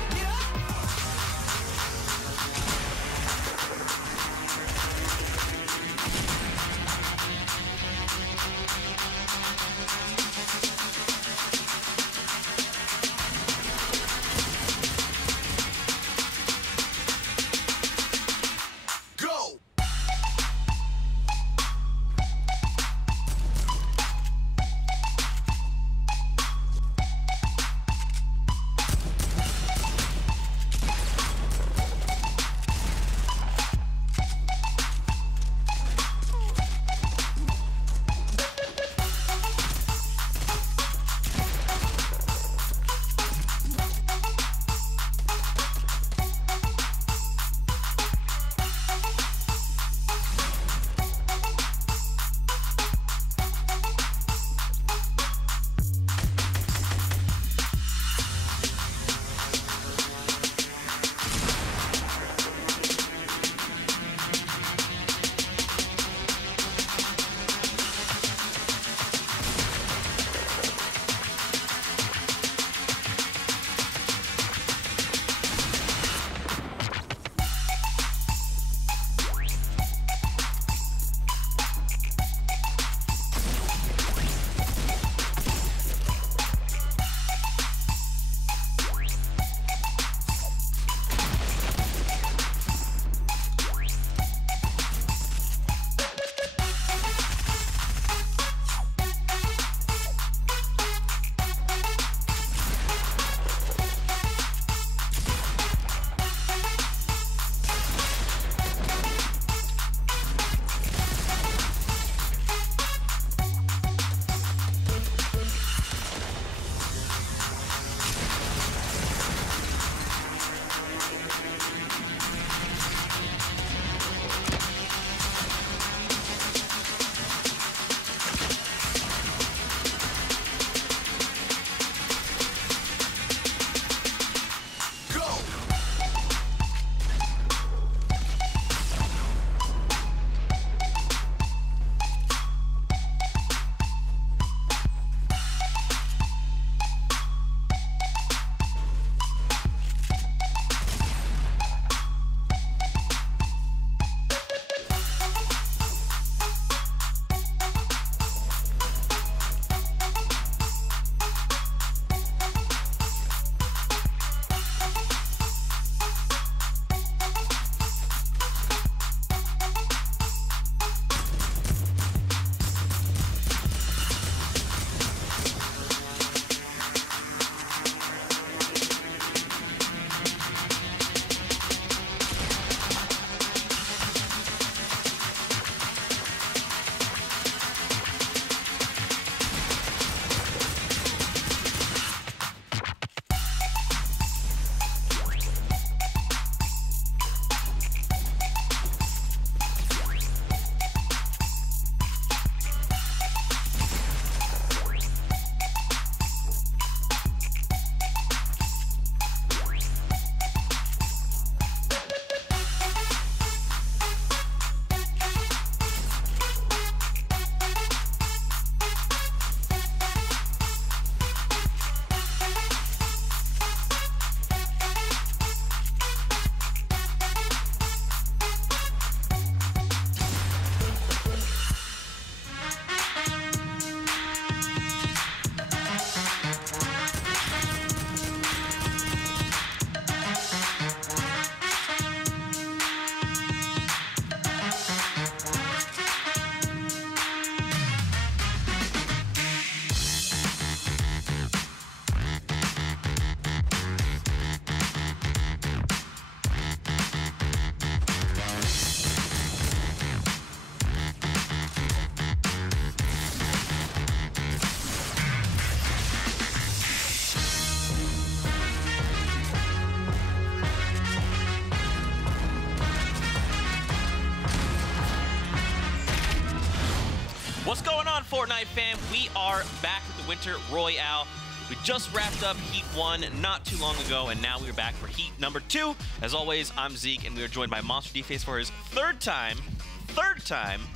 What's going on, Fortnite fam? We are back with the Winter Royale. We just wrapped up Heat 1 not too long ago, and now we're back for Heat number 2. As always, I'm Zeke, and we are joined by Monster D-Face for his third time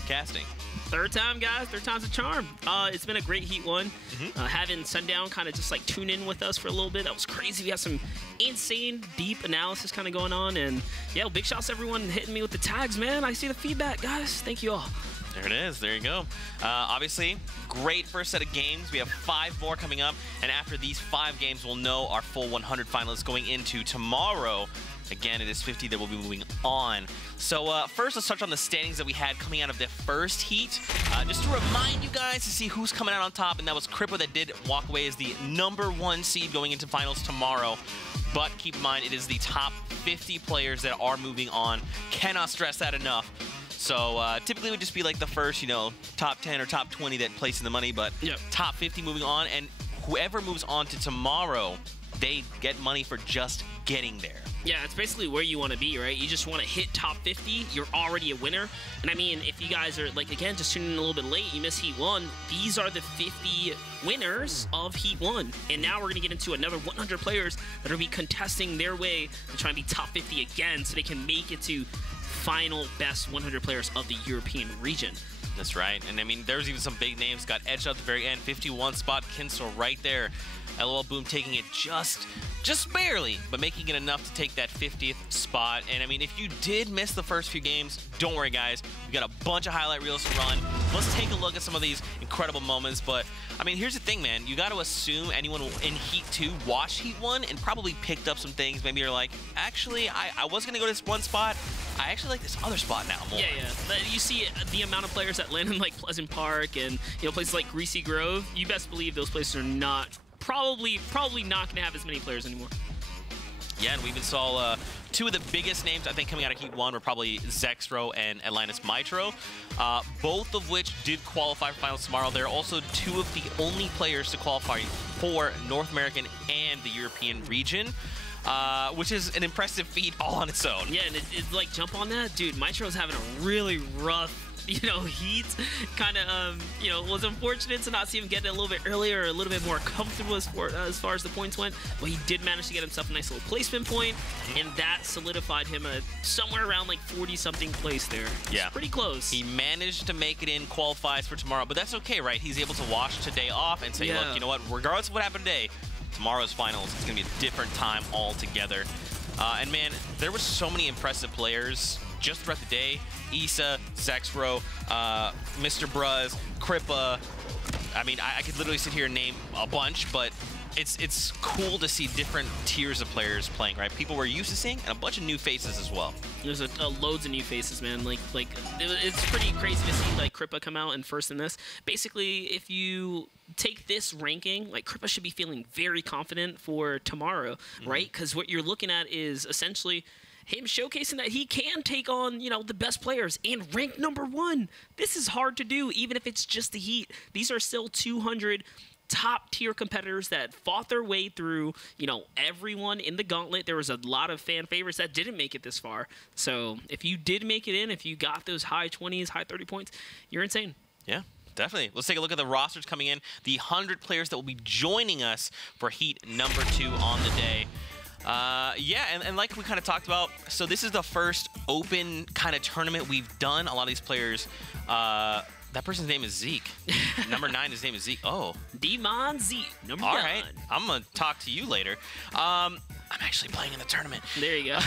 casting. Third time, guys. Third time's a charm. It's been a great Heat 1. Having Sundown kind of just like tune in with us for a little bit. That was crazy. We had some insane, deep analysis kind of going on. And yeah, big shouts to everyone hitting me with the tags, man. I see the feedback, guys. Thank you all. There it is. There you go. Obviously, great first set of games. We have 5 more coming up. And after these 5 games, we'll know our full 100 finalists going into tomorrow. Again, it is 50 that will be moving on. So first, let's touch on the standings that we had coming out of the first heat. Just to remind you guys to see who's coming out on top, and that was Crippa that did walk away as the #1 seed going into finals tomorrow. But keep in mind, it is the top 50 players that are moving on. Cannot stress that enough. So typically it would just be like the first, top 10 or top 20 that place in the money, but top 50 moving on, and whoever moves on to tomorrow, they get money for just getting there. Yeah, it's basically where you want to be, right? You just want to hit top 50, you're already a winner. And I mean, if you guys are, like, again, just tuning in a little bit late, you missed Heat 1, these are the 50 winners of Heat 1. And now we're going to get into another 100 players that are going to be contesting their way and trying to be top 50 again so they can make it to final best 100 players of the European region. That's right. And I mean, there's even some big names got edged out at the very end. 51 spot, Kinsel right there. LOL Boom taking it just barely, but making it enough to take that 50th spot. And I mean, if you did miss the first few games, don't worry, guys. We got a bunch of highlight reels to run. Let's take a look at some of these incredible moments. But I mean, here's the thing, man. You got to assume anyone in Heat 2 watched Heat 1 and probably picked up some things. Maybe you're like, actually, I was going to go to this one spot. I actually like this other spot now more. Yeah. But you see the amount of players that land in like Pleasant Park and places like Greasy Grove. You best believe those places are not probably not going to have as many players anymore. Yeah, and we even saw 2 of the biggest names, I think, coming out of Heat 1 were probably Zexro and Atlantis Mitro, both of which did qualify for finals tomorrow. They're also 2 of the only players to qualify for North American and the European region, which is an impressive feat all on its own. Yeah, and it's like, jump on that. Dude, Mitro's having a really rough Heat. Kind of, was unfortunate to not see him get it a little bit earlier, or a little bit more comfortable as far as the points went. But he did manage to get himself a nice little placement point, and that solidified him somewhere around like 40-something place there. Yeah. It's pretty close. He managed to make it in, qualifies for tomorrow, but that's okay, right? He's able to wash today off and say, look, you know what? Regardless of what happened today, tomorrow's finals is going to be a different time altogether. And man, there were so many impressive players just throughout the day. Issa, Zexro, Mr. Bruz, Crippa. I mean, I could literally sit here and name a bunch, but it's cool to see different tiers of players playing, right? People we're used to seeing, and a bunch of new faces as well. There's loads of new faces, man. Like it's pretty crazy to see like Crippa come out and first in this. Basically, if you take this ranking, like Crippa should be feeling very confident for tomorrow, right? Because what you're looking at is essentially him showcasing that he can take on, the best players and rank #1. This is hard to do, even if it's just the Heat. These are still 200 top-tier competitors that fought their way through, everyone in the gauntlet. There was a lot of fan favorites that didn't make it this far. So if you did make it in, if you got those high 20s, high 30 points, you're insane. Yeah. Definitely. Let's take a look at the rosters coming in. The 100 players that will be joining us for Heat number 2 on the day. And like we kind of talked about, so this is the first open kind of tournament we've done. A lot of these players, that person's name is Zeke. Number 9, his name is Zeke. Oh. Demon Zeke, number 9. All right. I'm going to talk to you later. I'm actually playing in the tournament. There you go.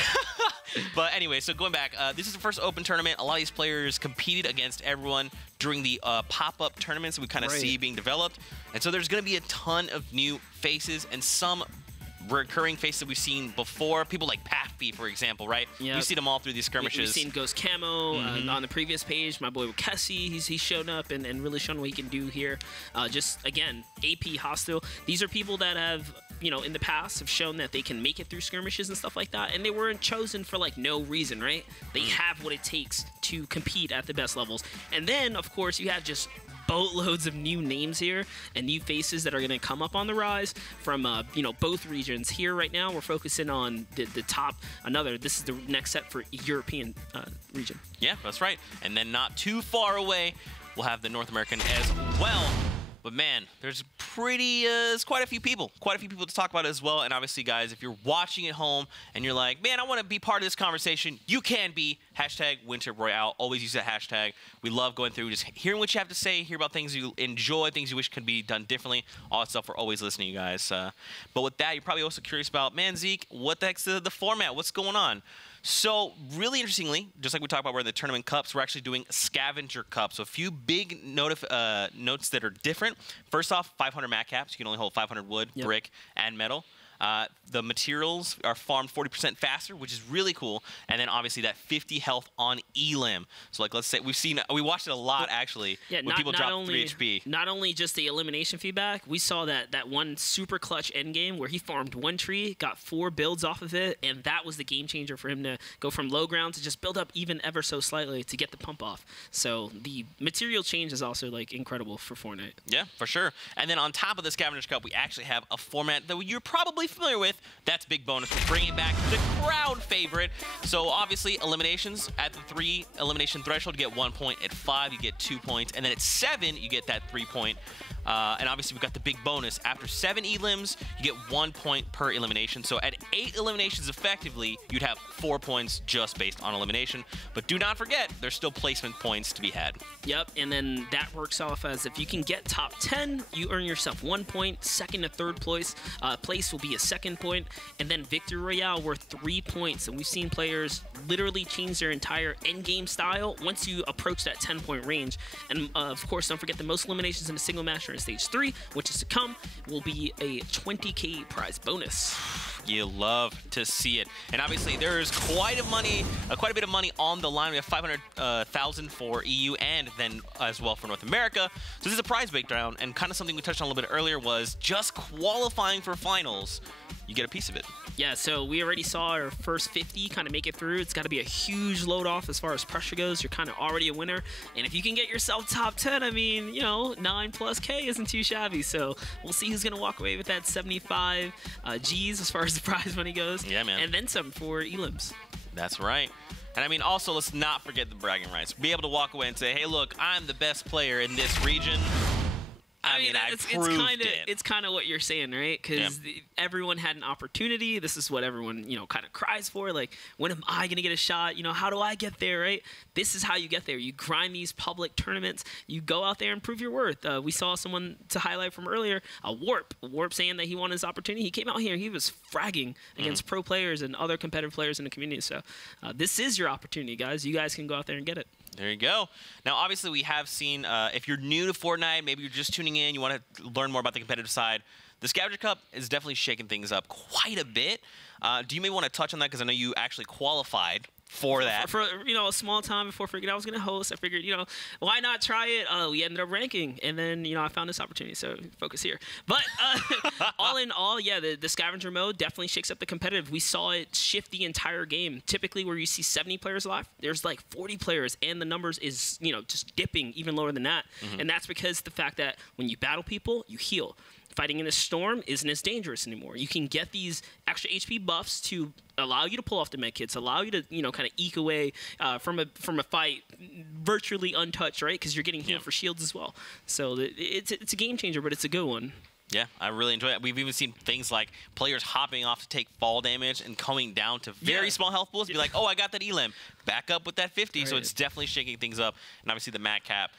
But anyway, so going back, this is the first open tournament. A lot of these players competed against everyone during the pop-up tournaments that we kind of see being developed. And so there's going to be a ton of new faces and some recurring faces that we've seen before. People like Pathby, for example, right? Yep. We've seen them all through these skirmishes. We've seen Ghost Camo on the previous page. My boy Kessie, he's shown up and really shown what he can do here. Just, again, AP Hostile. These are people that have, in the past have shown that they can make it through skirmishes and stuff like that, and they weren't chosen for, like, no reason, right? They have what it takes to compete at the best levels. And then, of course, you have just boatloads of new names here and new faces that are going to come up on the rise from both regions. Here right now we're focusing on the top. This is the next set for European region. Yeah, that's right. And then not too far away, we'll have the North American as well. But man, there's quite a few people to talk about it as well. And obviously, guys, if you're watching at home and you're like, man, I want to be part of this conversation, you can be. Hashtag Winter Royale. Always use that hashtag. We love going through, just hearing what you have to say, hear about things you enjoy, things you wish could be done differently. All that stuff. We're always listening, you guys. But with that, you're probably also curious about, man, Zeke, what the heck's the format? What's going on? So, really interestingly, just like we talked about, we're in the tournament cups, we're actually doing scavenger cups. So, a few big notes that are different. First off, 500 mat caps. You can only hold 500 wood, brick, and metal. The materials are farmed 40% faster, which is really cool. And then obviously that 50 health on elim. So like, let's say we watched it a lot actually. Yeah, when people drop 3 HP. Not only just the elimination feedback, we saw that one super clutch end game where he farmed 1 tree, got 4 builds off of it, and that was the game changer for him to go from low ground to just build up even ever so slightly to get the pump off. So the material change is also like incredible for Fortnite. Yeah, for sure. And then on top of the Scavenger Cup, we actually have a format that you're probably familiar with. That's big bonus. We bring it back, the crowd favorite. So obviously eliminations at the 3 elimination threshold, you get 1 point. At 5, you get 2 points, and then at 7, you get that 3 point. And obviously, we've got the big bonus. After 7 elims, you get 1 point per elimination. So at 8 eliminations effectively, you'd have 4 points just based on elimination. But do not forget, there's still placement points to be had. Yep, and then that works off as if you can get top 10, you earn yourself 1 point. Second to third place will be a 2nd point. And then Victory Royale worth 3 points. And we've seen players literally change their entire endgame style once you approach that 10-point range. And of course, don't forget the most eliminations in a single match in stage 3, which is to come, will be a 20k prize bonus. You love to see it. And obviously there's quite a bit of money on the line. We have 500,000 for EU and then as well for North America. So this is a prize breakdown, and kind of something we touched on a little bit earlier was just qualifying for finals. You get a piece of it. Yeah, so we already saw our first 50 kind of make it through. It's got to be a huge load off as far as pressure goes. You're kind of already a winner. And if you can get yourself top 10, I mean, 9+K isn't too shabby. So we'll see who's going to walk away with that 75 G's as far as the prize money goes. Yeah, man. And then some for elims. That's right. And I mean, also, let's not forget the bragging rights. Be able to walk away and say, hey, look, I'm the best player in this region. I mean, it's kind of what you're saying, right? Because everyone had an opportunity. This is what everyone, kind of cries for. Like, when am I going to get a shot? How do I get there, right? This is how you get there. You grind these public tournaments. You go out there and prove your worth. We saw someone to highlight from earlier, a Warp saying that he wanted his opportunity. He came out here. He was fragging against pro players and other competitive players in the community. So this is your opportunity, guys. You guys can go out there and get it. There you go. Now, obviously, we have seen, if you're new to Fortnite, maybe you're just tuning in, you want to learn more about the competitive side, the Scavenger Cup is definitely shaking things up quite a bit. Do you maybe want to touch on that? Because I know you actually qualified for that. For a small time before figuring I was going to host, I figured, why not try it? We ended up ranking, and then, I found this opportunity, so focus here. But all in all, yeah, the scavenger mode definitely shakes up the competitive. We saw it shift the entire game. Typically, where you see 70 players live, there's like 40 players, and the numbers is, just dipping even lower than that. And that's because the fact that when you battle people, you heal. Fighting in a storm isn't as dangerous anymore. You can get these extra HP buffs to allow you to pull off the med kits, allow you to, kind of eke away from a fight virtually untouched, right? Because you're getting healed for shields as well. So it's a game changer, but it's a good one. Yeah, I really enjoy it. We've even seen things like players hopping off to take fall damage and coming down to very small health pools. Be like, oh, I got that elim. Back up with that 50. Right. So it's definitely shaking things up. And obviously the mat cap.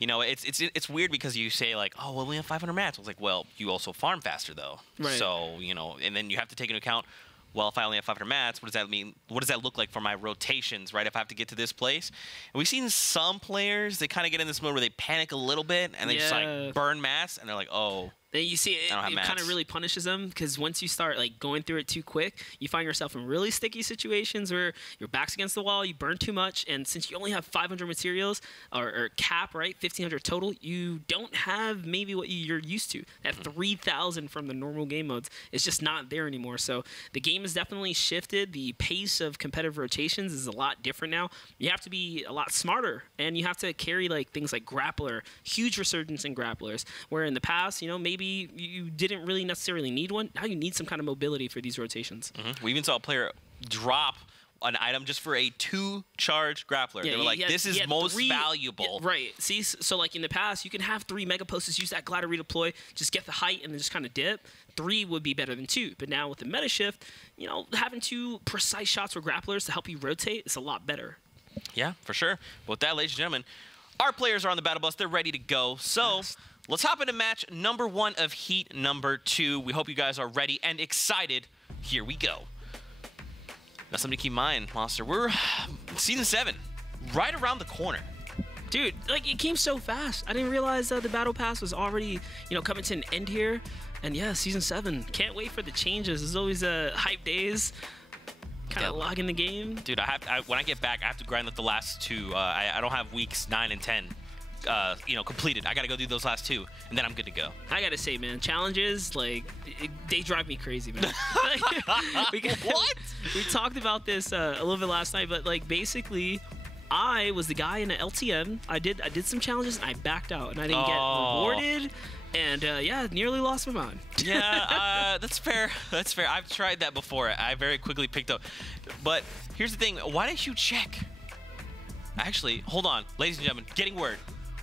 It's weird because you say like, oh, well, we have 500 mats. I was like, well, you also farm faster though. Right. So, and then you have to take into account, well, if I only have 500 mats, what does that mean? What does that look like for my rotations, right? If I have to get to this place. And we've seen some players, they kind of get in this mode where they panic a little bit and they just like burn mats and they're like, oh. Then you see it kind of really punishes them because once you start like going through it too quick, you find yourself in really sticky situations where your back's against the wall, you burn too much, and since you only have 500 materials or cap, right, 1,500 total, you don't have maybe what you're used to. That 3,000 from the normal game modes is just not there anymore. So the game has definitely shifted. The pace of competitive rotations is a lot different now. You have to be a lot smarter, and you have to carry like things like grappler, huge resurgence in grapplers, where in the past, maybe you didn't really necessarily need one. Now you need some kind of mobility for these rotations. We even saw a player drop an item just for a 2-charge grappler. They were like, this is most valuable. Right. See, so like in the past, you can have 3 mega posters, use that glider redeploy, just get the height and then just kind of dip. 3 would be better than 2. But now with the meta shift, you know, having 2 precise shots for grapplers to help you rotate is a lot better. Yeah, for sure. But with that, ladies and gentlemen, our players are on the battle bus. They're ready to go. So let's hop into match number 1 of heat number 2. We hope you guys are ready and excited. Here we go. Now, something to keep in mind, Monster, we're Season 7, right around the corner. Dude, like, it came so fast. I didn't realize the Battle Pass was already, you know, coming to an end here. And yeah, Season 7. Can't wait for the changes. There's always hype days. Kind of logging the game. Dude, when I get back, I have to grind up the last 2. I don't have weeks 9 and 10. You know, completed. I gotta go do those last 2, and then I'm good to go. I gotta say, man, challenges, like, they drive me crazy, man. What? We talked about this a little bit last night, but like, basically, I was the guy in an LTM. I did some challenges, and I backed out, and I didn't get rewarded. And yeah, nearly lost my mind. Yeah, that's fair. That's fair. I've tried that before. I very quickly picked up. But here's the thing. Why didn't you check? Actually, hold on. Ladies and gentlemen, getting word.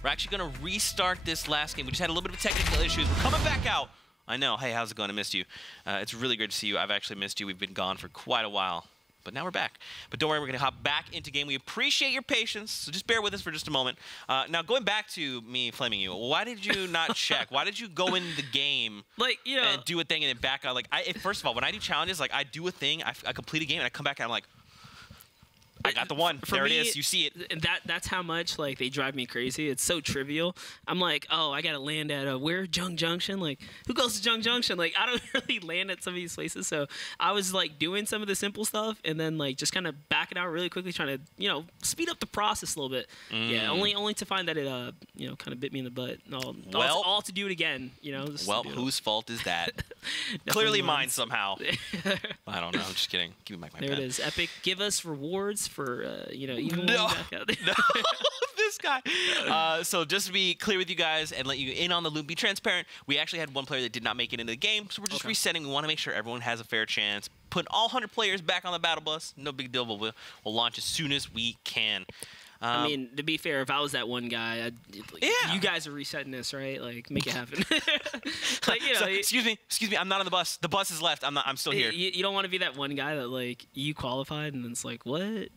We're actually going to restart this last game. We just had a little bit of technical issues. We're coming back out. I know. Hey, how's it going? I missed you. It's really great to see you. I've actually missed you. We've been gone for quite a while. But now we're back. But don't worry, we're going to hop back into game. We appreciate your patience, so just bear with us for just a moment. Now, going back to me flaming you, why did you not check? Why did you go in the game and do a thing and then back out? Like, first of all, when I do challenges, like, I do a thing, I complete a game, and I come back and I'm like, I got the one. There it is. You see it. And that's how much, like, they drive me crazy. It's so trivial. I'm like, oh, I got to land at where? Jung Junction? Like, who goes to Jung Junction? Like, I don't really land at some of these places. So I was, like, doing some of the simple stuff and then, like, just kind of backing out really quickly, trying to, you know, speed up the process a little bit. Yeah, only to find that it, you know, kind of bit me in the butt. All to do it again, you know. Well, whose fault is that? Clearly mine somehow. I don't know. I'm just kidding. Give me my pen. There it is. Epic. Give us rewards for, you know, even back out there. No, this guy. So just to be clear with you guys and let you in on the loop, be transparent, we actually had one player that did not make it into the game, so we're just resetting. We want to make sure everyone has a fair chance. Put all 100 players back on the battle bus. No big deal, but we'll launch as soon as we can. I mean, to be fair, if I was that one guy, you guys are resetting this, right? Like, make it happen. Like, you know, so, excuse me, I'm not on the bus. The bus is left. I'm still here. You don't want to be that one guy that, like, you qualified and then it's like, what?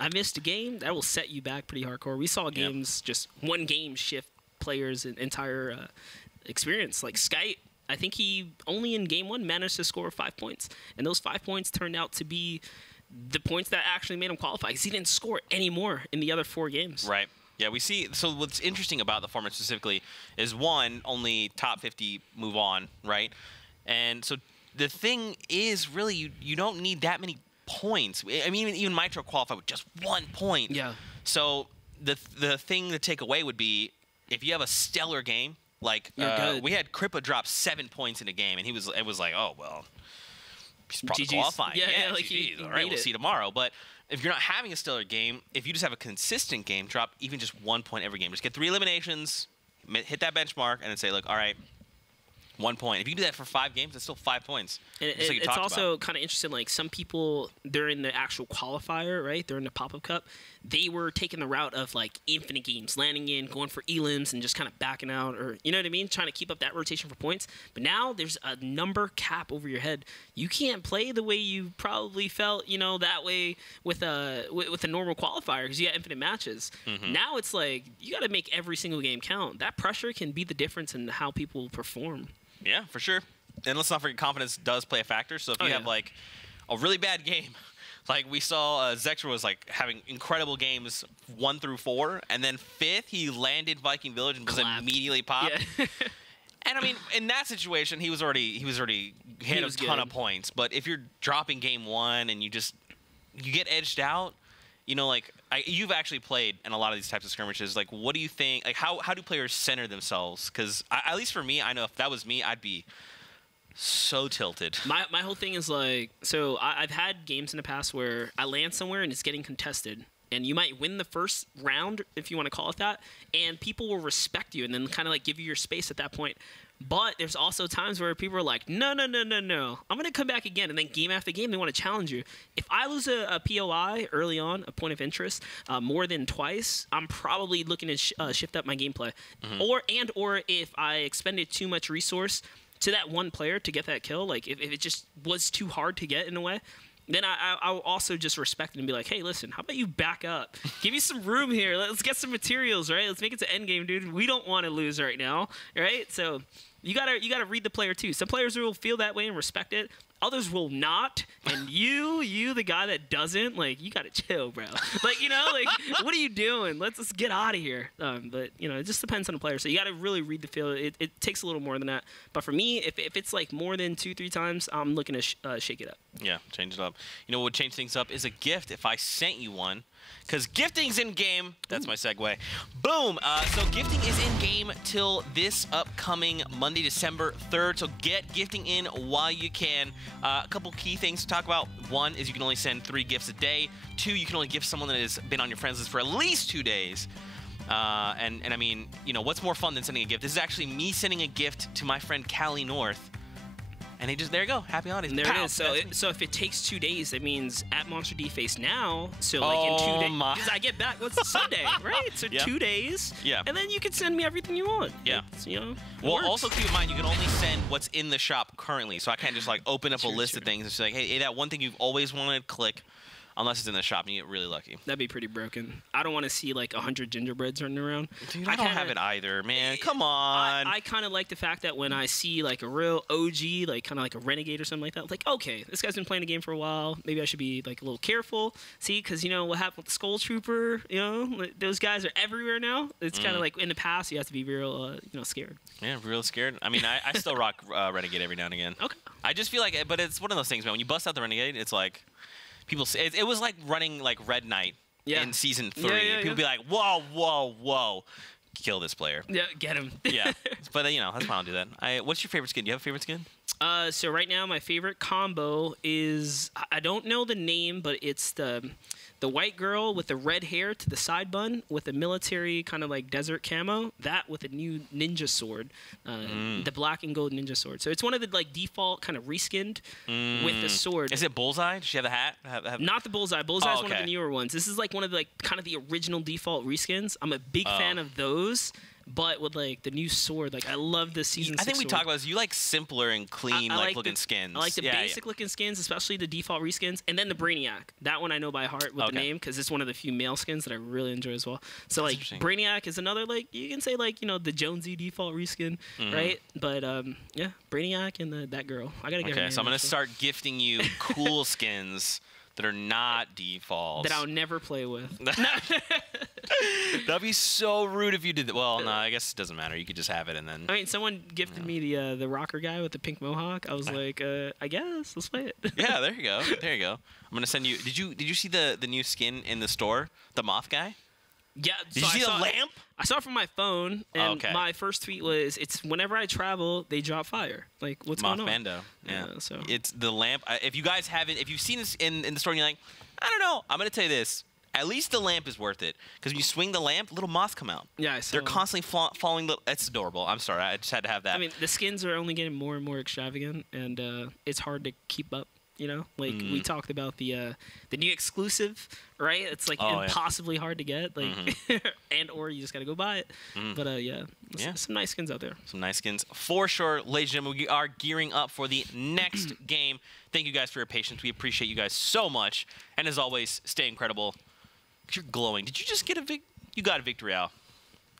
I missed a game? That will set you back pretty hardcore. We saw games, just one game shift players' entire experience. Like, Skype, I think he only in game 1 managed to score 5 points. And those 5 points turned out to be the points that actually made him qualify, because he didn't score any more in the other 4 games. Right. Yeah, we see. So what's interesting about the format specifically is, one, only top 50 move on, right? And so the thing is, really, you don't need that many points. I mean, even Mitro qualified with just 1 point. Yeah. So the thing to take away would be, if you have a stellar game, like we had Kripa drop 7 points in a game, and it was like, oh well, he's probably qualifying. Yeah, like all right, we'll see tomorrow. But if you're not having a stellar game, if you just have a consistent game, drop even just 1 point every game. Just get 3 eliminations, hit that benchmark, and then say, look, all right, 1 point. If you do that for 5 games, that's still 5 points. And it's also kind of interesting, like, some people, during the actual qualifier, right, during the pop-up cup, they were taking the route of, like, infinite games, landing in, going for elims, and just kind of backing out, or, you know what I mean, trying to keep up that rotation for points. But now there's a number cap over your head. You can't play the way you probably felt, you know, that way with a normal qualifier, because you got infinite matches. Now it's like, you got to make every single game count. That pressure can be the difference in how people perform. Yeah, for sure. And let's not forget, confidence does play a factor. So if you have, like, a really bad game, like we saw Zexer was, like, having incredible games 1 through 4, and then 5th, he landed Viking Village and was immediately popped. Yeah. And, I mean, in that situation, he was already hit a ton of points. But if you're dropping game 1 and you get edged out, you know, like, you've actually played in a lot of these types of skirmishes. Like, what do you think? Like, how do players center themselves? Because at least for me, I know if that was me, I'd be so tilted. My whole thing is, like, so I've had games in the past where I land somewhere and it's getting contested. And you might win the first round, if you want to call it that, and people will respect you and then kind of, like, give you your space at that point. But there's also times where people are like, no, I'm going to come back again. And then game after game, they want to challenge you. If I lose a POI early on, a point of interest, more than twice, I'm probably looking to shift up my gameplay. Or if I expended too much resource to that one player to get that kill, like if it just was too hard to get in a way, then I'll also just respect it and be like, hey, listen, how about you back up? Give me some room here. Let's get some materials, right? Let's make it to endgame, dude. We don't want to lose right now, right? So you gotta read the player too. Some players will feel that way and respect it. Others will not. And you, the guy that doesn't, like, you gotta chill, bro. Like, what are you doing? Let's get out of here. But it just depends on the player. So you gotta really read the field. It takes a little more than that. But for me, if it's like more than 2-3 times, I'm looking to shake it up. Yeah, change it up. What would change things up is a gift if I sent you one. Because gifting's in game. That's my segue. Boom. So gifting is in game till this upcoming Monday, December 3rd. So get gifting in while you can. A couple key things to talk about. One is you can only send 3 gifts a day. 2, you can only gift someone that has been on your friends list for at least 2 days. And I mean, what's more fun than sending a gift? This is actually me sending a gift to my friend Callie North. And they just, there you go, happy holidays. And there it is. So if it takes 2 days, that means at Monster D Face now. So like in 2 days, because I get back. What's Sunday, right? So 2 days. Yeah. And then you can send me everything you want. Yeah. Well, also keep in mind you can only send what's in the shop currently. So I can't just like open up a list of things and say like, hey, that one thing you've always wanted, click. Unless it's in the shop and you get really lucky. That'd be pretty broken. I don't want to see like 100 gingerbreads running around. Dude, I don't have it either, man. Come on. I kind of like the fact that when I see like a real OG, like kind of like a renegade or something like that, I'm like, okay, this guy's been playing the game for a while. Maybe I should be like a little careful. See, because what happened with the Skull Trooper, those guys are everywhere now. It's kind of like in the past, you have to be real, scared. Yeah, real scared. I mean, I still rock Renegade every now and again. Okay. I just feel like, but it's one of those things, man. When you bust out the Renegade, it's like, people say it was like running like Red Knight in season 3. People be like, whoa, kill this player. Yeah, get him. Yeah, but that's why I don't do that. What's your favorite skin? Do you have a favorite skin? So right now my favorite combo is, I don't know the name, but it's the white girl with the red hair to the side bun with a military kind of like desert camo. That with a new ninja sword, the black and gold ninja sword. So it's one of the like default kind of reskinned with the sword. Is it Bullseye? Does she have the hat? Not the Bullseye. Bullseye is one of the newer ones. This is like one of the like kind of the original default reskins. I'm a big fan of those. But with like the new sword, like I love the season 6 I think we sword. talked about this. You like simpler and clean looking skins. I like the basic looking skins, especially the default reskins, and then the Brainiac. That one I know by heart with the name because it's one of the few male skins that I really enjoy as well. So like Brainiac is another like you can say like the Jonesy default reskin, right? But yeah, Brainiac and that girl. I gotta get her name. So I'm gonna start gifting you cool skins that are not defaults. That I'll never play with. That'd be so rude if you did that. Well, no, I guess it doesn't matter. You could just have it and then... I mean, someone gifted me the rocker guy with the pink mohawk. I was like, I guess. Let's play it. Yeah, there you go. There you go. I'm going to send you... Did you see the new skin in the store? The moth guy? Yeah. Did you see the lamp? I saw it from my phone, and my first tweet was, "It's whenever I travel, they drop fire. Like, what's going on?" Mothbando. Yeah. So it's the lamp. If you guys haven't, if you've seen this in the store, and you're like, I don't know. I'm gonna tell you this. At least the lamp is worth it because when you swing the lamp, little moths come out. Yeah, I saw. They're constantly falling. It's adorable. I'm sorry, I just had to have that. I mean, the skins are only getting more and more extravagant, and it's hard to keep up. Like we talked about the new exclusive, right? It's like impossibly hard to get, like, and or you just gotta go buy it. But some nice skins out there. Some nice skins for sure, ladies and gentlemen. We are gearing up for the next game. Thank you guys for your patience. We appreciate you guys so much, and as always, stay incredible. You're glowing. Did you just get You got a victory out.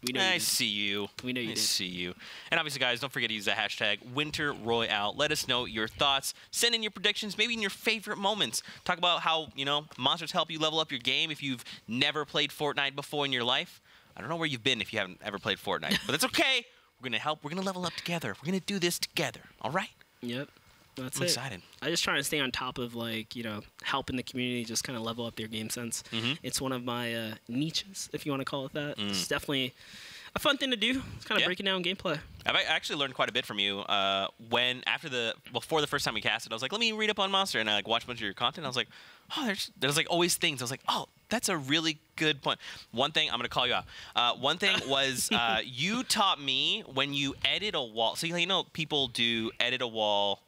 We know I see you. We know you I did. see you. And obviously, guys, don't forget to use the hashtag Winter Royale. Let us know your thoughts. Send in your predictions, maybe in your favorite moments. Talk about how, monsters help you level up your game if you've never played Fortnite before in your life. I don't know where you've been if you haven't ever played Fortnite, but that's okay. We're going to help. We're going to level up together. We're going to do this together. All right? Yep. That's I'm excited. I just try to stay on top of, like, helping the community just kind of level up their game sense. It's one of my niches, if you want to call it that. It's definitely a fun thing to do. It's kind of breaking down gameplay. I've actually learned quite a bit from you. Before the first time we casted, I was like, let me read up on Monster, and I like watched a bunch of your content. I was like, oh, there's like always things. I was like, oh, that's a really good point. One thing I'm gonna call you out. One thing was you taught me when you edit a wall. So you know people do edit a wall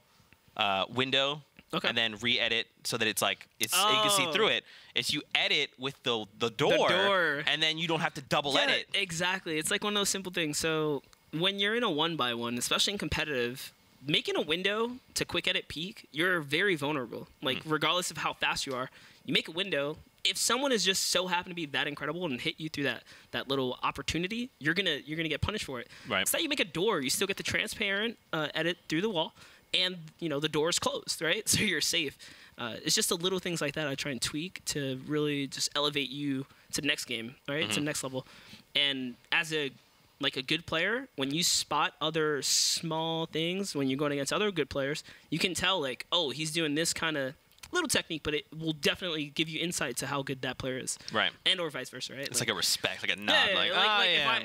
window. Okay. And then re-edit so that it's like you can see through it. It's you edit with the door, and then you don't have to double edit. Exactly. It's like one of those simple things. So when you're in a 1x1, especially in competitive, making a window to quick edit peak, you're very vulnerable. Like regardless of how fast you are, you make a window. If someone is just so happen to be that incredible and hit you through that little opportunity, you're gonna get punished for it. Right. It's that you make a door, you still get the transparent edit through the wall. And, the door is closed, right? So you're safe. It's just the little things like that I try and tweak to really just elevate you to the next game, right? To the next level. And as a good player, when you spot other small things, when you're going against other good players, you can tell, like, oh, he's doing this kind of little technique, but it will definitely give you insight to how good that player is. Right. And or vice versa, right? It's like a respect, like a nod.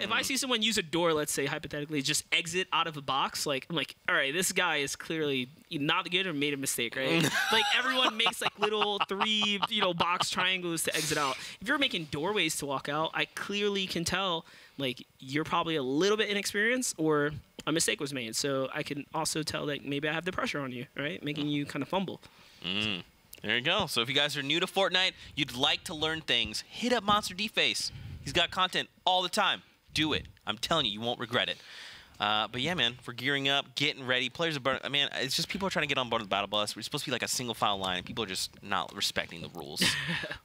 If I see someone use a door, let's say, hypothetically, just exit out of a box, I'm like, all right, this guy is clearly not good or made a mistake, right? Like, everyone makes, like, little 3, box triangles to exit out. If you're making doorways to walk out, I clearly can tell, like, you're probably a little bit inexperienced or a mistake was made. So I can also tell that maybe I have the pressure on you, right? Making you kind of fumble. There you go. So if you guys are new to Fortnite, you'd like to learn things, hit up Monster D-Face. He's got content all the time. Do it. I'm telling you, you won't regret it. But yeah, man, we're gearing up, getting ready. Players are man, it's just people are trying to get on board the battle bus. We're supposed to be like a single file line, and people are just not respecting the rules.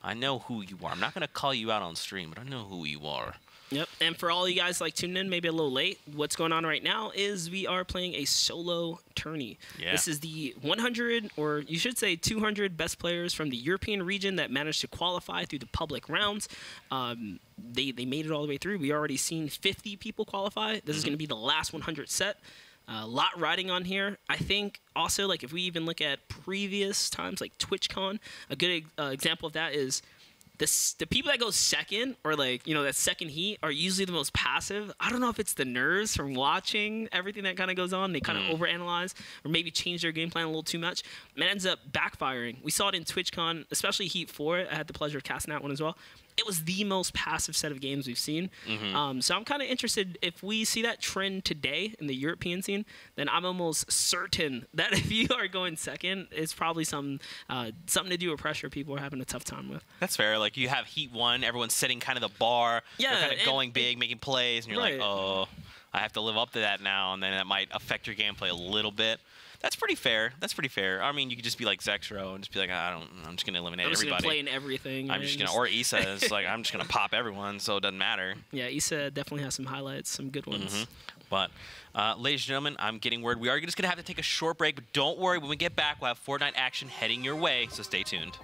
I know who you are. I'm not gonna call you out on stream, but I know who you are. Yep, and for all you guys like tuning in, maybe a little late, what's going on right now is we are playing a solo tourney. Yeah. This is the 100, or you should say 200 best players from the European region that managed to qualify through the public rounds. They made it all the way through. We already seen 50 people qualify. This is going to be the last 100 set. A lot riding on here. I think also, like, if we even look at previous times, like TwitchCon, a good example of that is the people that go second, or like, that second heat, are usually the most passive. I don't know if it's the nerves from watching everything that kind of goes on. They kind of overanalyze or maybe change their game plan a little too much. And it ends up backfiring. We saw it in TwitchCon, especially Heat 4. I had the pleasure of casting that one as well. It was the most passive set of games we've seen. So I'm kind of interested if we see that trend today in the European scene, then I'm almost certain that if you are going second, it's probably something to do with pressure people are having a tough time with. That's fair. Like, you have Heat 1, everyone's setting kind of the bar. Yeah, they're kind of going big, making plays, and you're like, oh, I have to live up to that now, and then that might affect your gameplay a little bit. That's pretty fair. I mean, you could just be like Zexro and just be like, I'm just gonna eliminate everybody. I'm just gonna play in everything. I'm just gonna, or Issa is like, I'm just gonna pop everyone, so it doesn't matter. Yeah, Issa definitely has some highlights, some good ones. But, ladies and gentlemen, I'm getting word. We are just gonna have to take a short break, but don't worry. When we get back, we'll have Fortnite action heading your way. So stay tuned.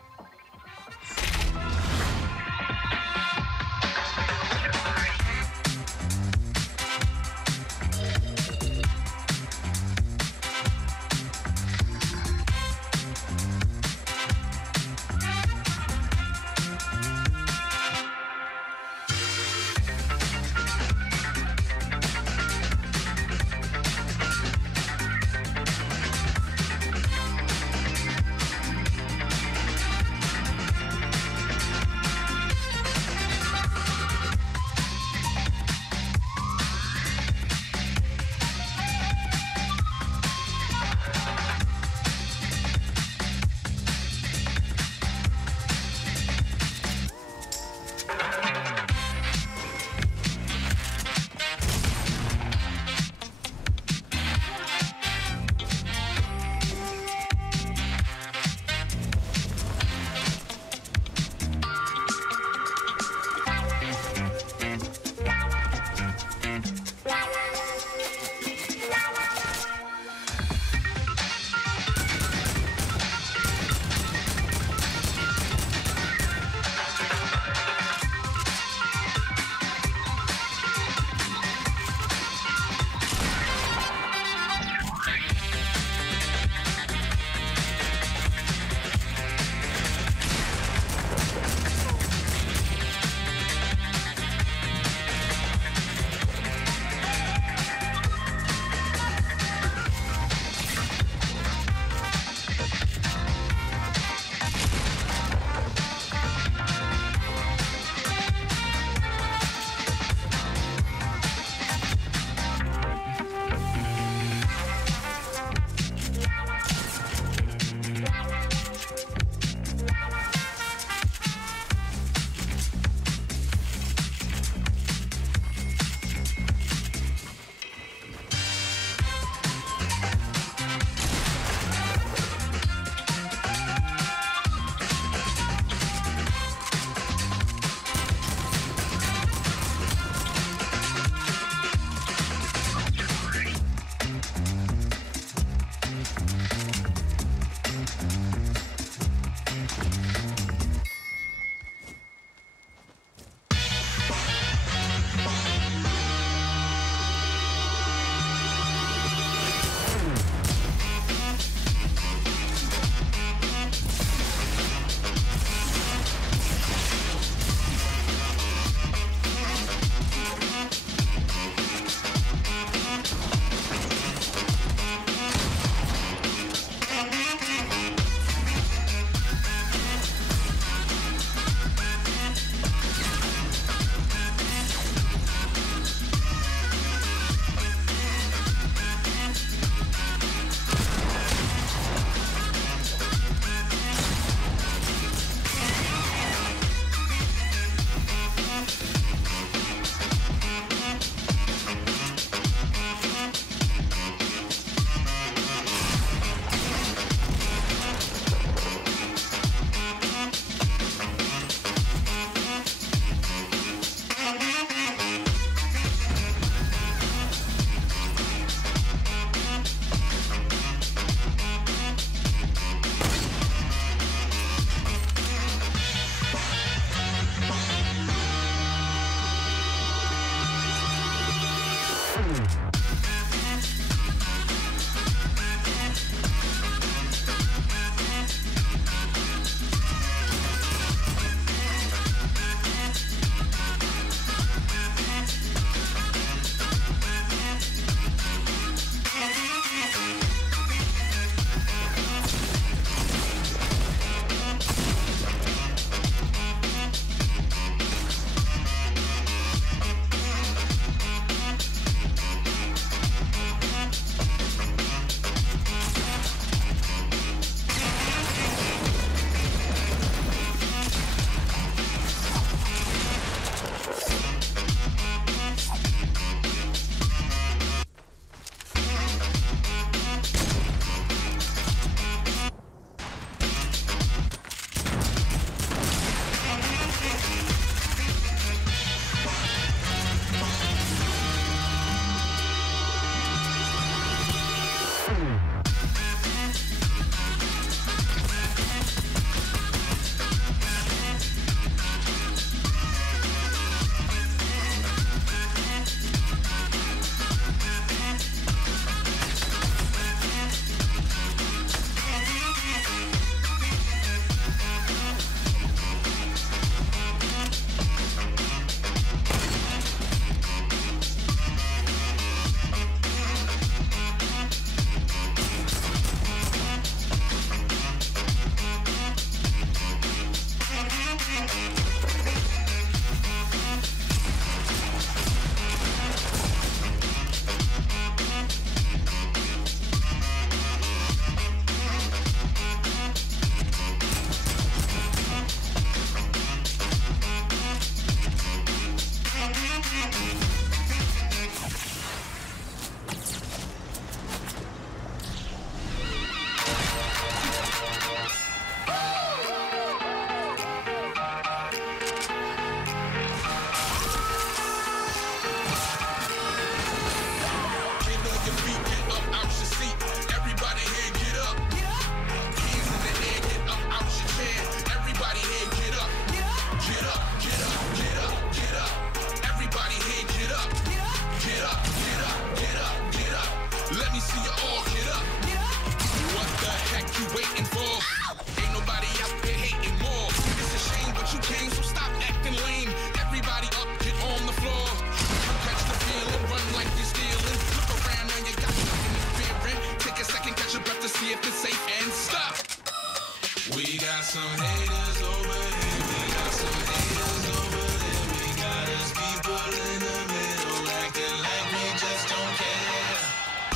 some haters over here. We got some haters over there. We got us people in the middle acting like we just don't care.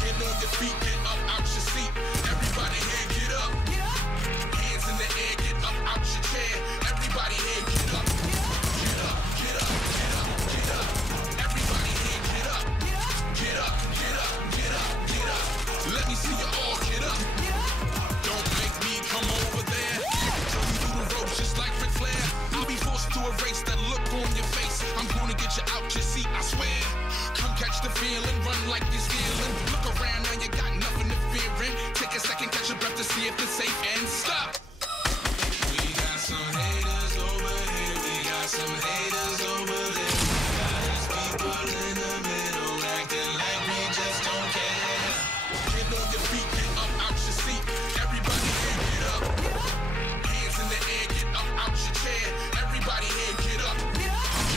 Get on your feet, get up out your seat. Everybody here, get up. Hands in the air, get up out your chair. Everybody here, get up. Get up, get up, get up, get up. Everybody here, get up. Get up, get up, get up, get up. Let me see you all get up. Don't make me come over there. Throw you through the ropes just like Ric Flair. I'll be forced to erase that look on your face. I'm gonna get you out your seat, I swear. Come catch the feeling, run like you're stealing. Look around now, you got nothing to fear in. Take a second, catch your breath to see if it's safe and stop. We got some haters over here. We got some haters over there. We got us people in the middle acting like we just don't care. Get on your feet, get up out your seat. Everybody here, get up. Hands in the air, get up out your chair. Everybody here, get up.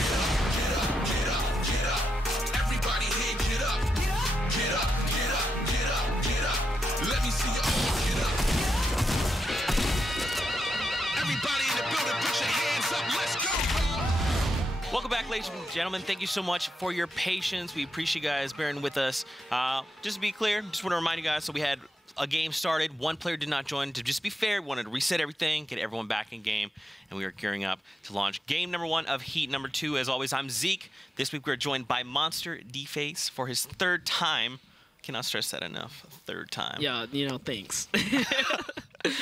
Get up, get up, get up, get up. Everybody here, get up. Get up, get up, get up, get up. Let me see you all get up. Everybody in the building, put your hands up. Let's go. Welcome back, ladies and gentlemen. Thank you so much for your patience. We appreciate you guys bearing with us. Just to be clear, just want to remind you guys, so we had a game started. One player did not join. To just be fair, we wanted to reset everything, get everyone back in game, and we are gearing up to launch game number 1 of Heat number 2. As always, I'm Zeke. This week we're joined by Monster D-Face for his 3rd time. Cannot stress that enough. 3rd time. Yeah, you know, thanks.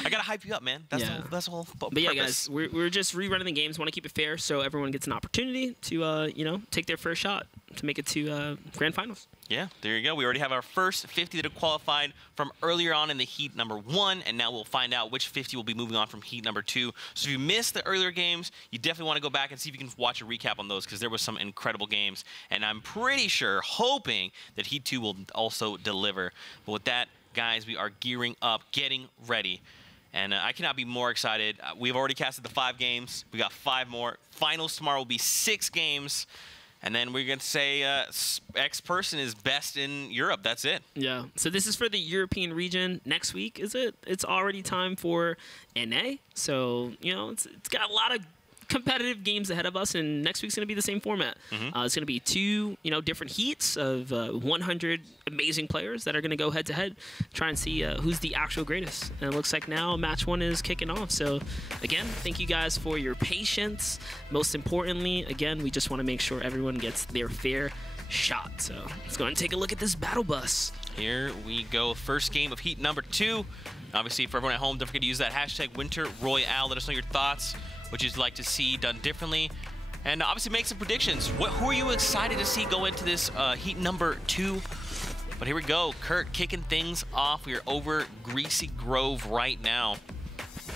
I gotta hype you up, man. That's the whole purpose. But yeah, guys, we're just rerunning the games. Want to keep it fair so everyone gets an opportunity to, you know, take their first shot to make it to grand finals. Yeah, there you go. We already have our first 50 that have qualified from earlier on in the Heat number 1, and now we'll find out which 50 will be moving on from Heat number 2. So if you missed the earlier games, you definitely want to go back and see if you can watch a recap on those, because there was some incredible games, and I'm pretty sure, hoping that Heat 2 will also deliver. But with that, guys, we are gearing up, getting ready. And I cannot be more excited. We've already casted the 5 games. We got 5 more. Finals tomorrow will be 6 games. And then we're going to say X person is best in Europe. That's it. Yeah. So this is for the European region. Next week, is it? It's already time for NA. So, you know, it's got a lot of competitive games ahead of us, and next week's going to be the same format. It's going to be 2, you know, different heats of 100 amazing players that are going to go head-to-head, try and see who's the actual greatest. And it looks like now match 1 is kicking off. So, again, thank you guys for your patience. Most importantly, again, we just want to make sure everyone gets their fair shot. So let's go ahead and take a look at this battle bus. Here we go. First game of Heat number 2. Obviously, for everyone at home, don't forget to use that hashtag Winter Royale. Let us know your thoughts, what you'd like to see done differently, and obviously make some predictions. Who are you excited to see go into this Heat number 2? But here we go. Kurt kicking things off. We are over Greasy Grove right now.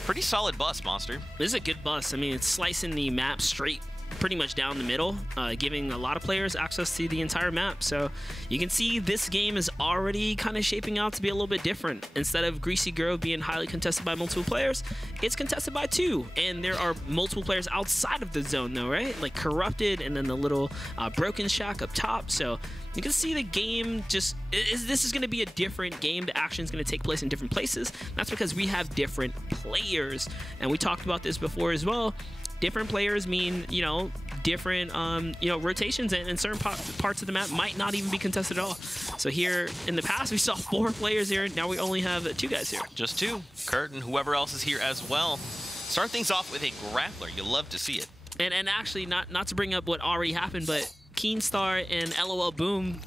Pretty solid bus, Monster. This is a good bus. I mean, it's slicing the map straight pretty much down the middle, giving a lot of players access to the entire map. So you can see this game is already kind of shaping out to be a little bit different. Instead of Greasy Grove being highly contested by multiple players, it's contested by 2. And there are multiple players outside of the zone though, right? Like Corrupted and then the little Broken Shack up top. So you can see the game just, this is going to be a different game. The action is going to take place in different places. That's because we have different players. And we talked about this before as well. Different players mean, you know, different, you know, rotations, and certain parts of the map might not even be contested at all. So here in the past, we saw 4 players here. Now we only have 2 guys here. Just 2. Kurt and whoever else is here as well. Start things off with a grappler. You'll love to see it. And actually, not to bring up what already happened, but Keenstar and LOL Boom,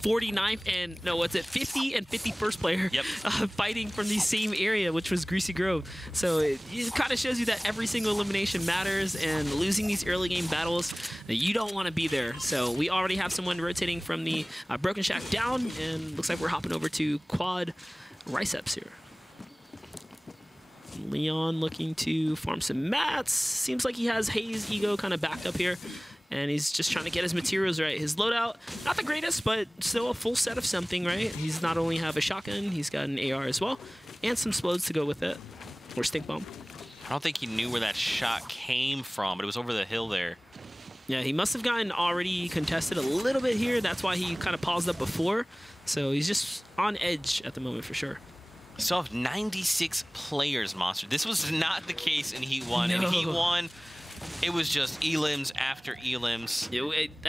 49th and, no, what's it, 50 and 51st player, yep. Fighting from the same area, which was Greasy Grove. So it kind of shows you that every single elimination matters, and losing these early game battles, you don't want to be there. So we already have someone rotating from the Broken Shack down, and looks like we're hopping over to Quad Riceps here. Leon looking to farm some mats. Seems like he has Hayes Ego kind of backed up here. And he's just trying to get his materials right. His loadout, not the greatest, but still a full set of something, right? He's not only have a shotgun, he's got an AR as well, and some explodes to go with it, or stink bomb. I don't think he knew where that shot came from, but it was over the hill there. Yeah, he must have gotten already contested a little bit here. That's why he kind of paused up before. So he's just on edge at the moment for sure. So of 96 players, Monster. This was not the case in Heat 1. No. In Heat 1, it was just elims after elims.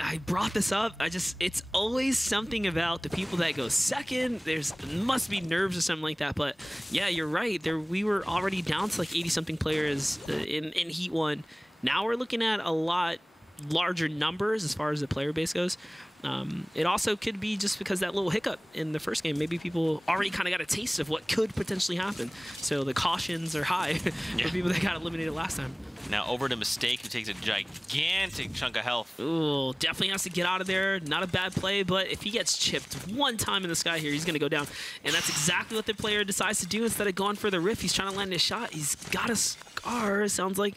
I brought this up. It's always something about the people that go second. Must be nerves or something like that. But yeah, you're right. We were already down to like 80-something players in Heat 1. Now we're looking at a lot larger numbers as far as the player base goes. It also could be just because that little hiccup in the first game. Maybe people already kind of got a taste of what could potentially happen. So the cautions are high for people that got eliminated last time. Now over to Mistake, who takes a gigantic chunk of health. Ooh, definitely has to get out of there. Not a bad play, but if he gets chipped one time in the sky here, he's going to go down. And that's exactly what the player decides to do. Instead of going for the riff, he's trying to land his shot. He's got a scar. Sounds like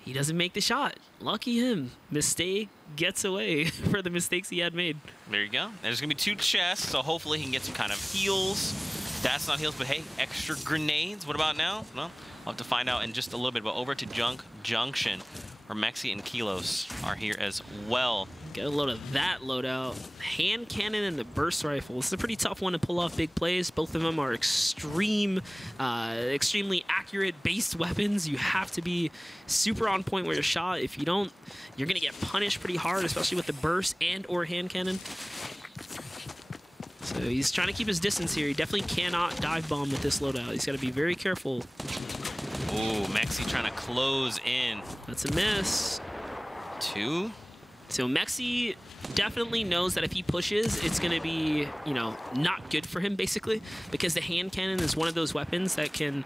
he doesn't make the shot. Lucky him. Mistake gets away for the mistakes he had made. There you go. There's going to be 2 chests, so hopefully he can get some kind of heals. That's not heals, but hey, extra grenades. What about now? Well, I'll have to find out in just a little bit. But over to Junction, where Mexi and Kilos are here as well. Get a load of that loadout. Hand cannon and the burst rifle. It's a pretty tough one to pull off big plays. Both of them are extremely accurate based weapons. You have to be super on point with your shot. If you don't, you're going to get punished pretty hard, especially with the burst and or hand cannon. So he's trying to keep his distance here. He definitely cannot dive bomb with this loadout. He's got to be very careful. Ooh, Mexi trying to close in. That's a miss. 2. So Mexi definitely knows that if he pushes, it's going to be, not good for him, basically, because the hand cannon is one of those weapons that can,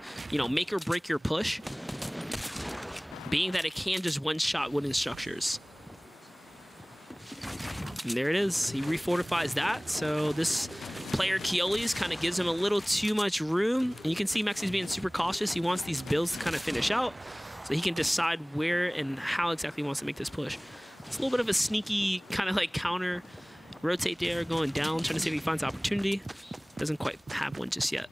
make or break your push, being that it can just one-shot wooden structures. And there it is. He refortifies that, so this player, Keolis, kind of gives him a little too much room. And you can see Mexi's being super cautious. He wants these builds to kind of finish out so he can decide where and how exactly he wants to make this push. It's a little bit of a sneaky kind of like counter. Rotate there, going down, trying to see if he finds opportunity. Doesn't quite have one just yet.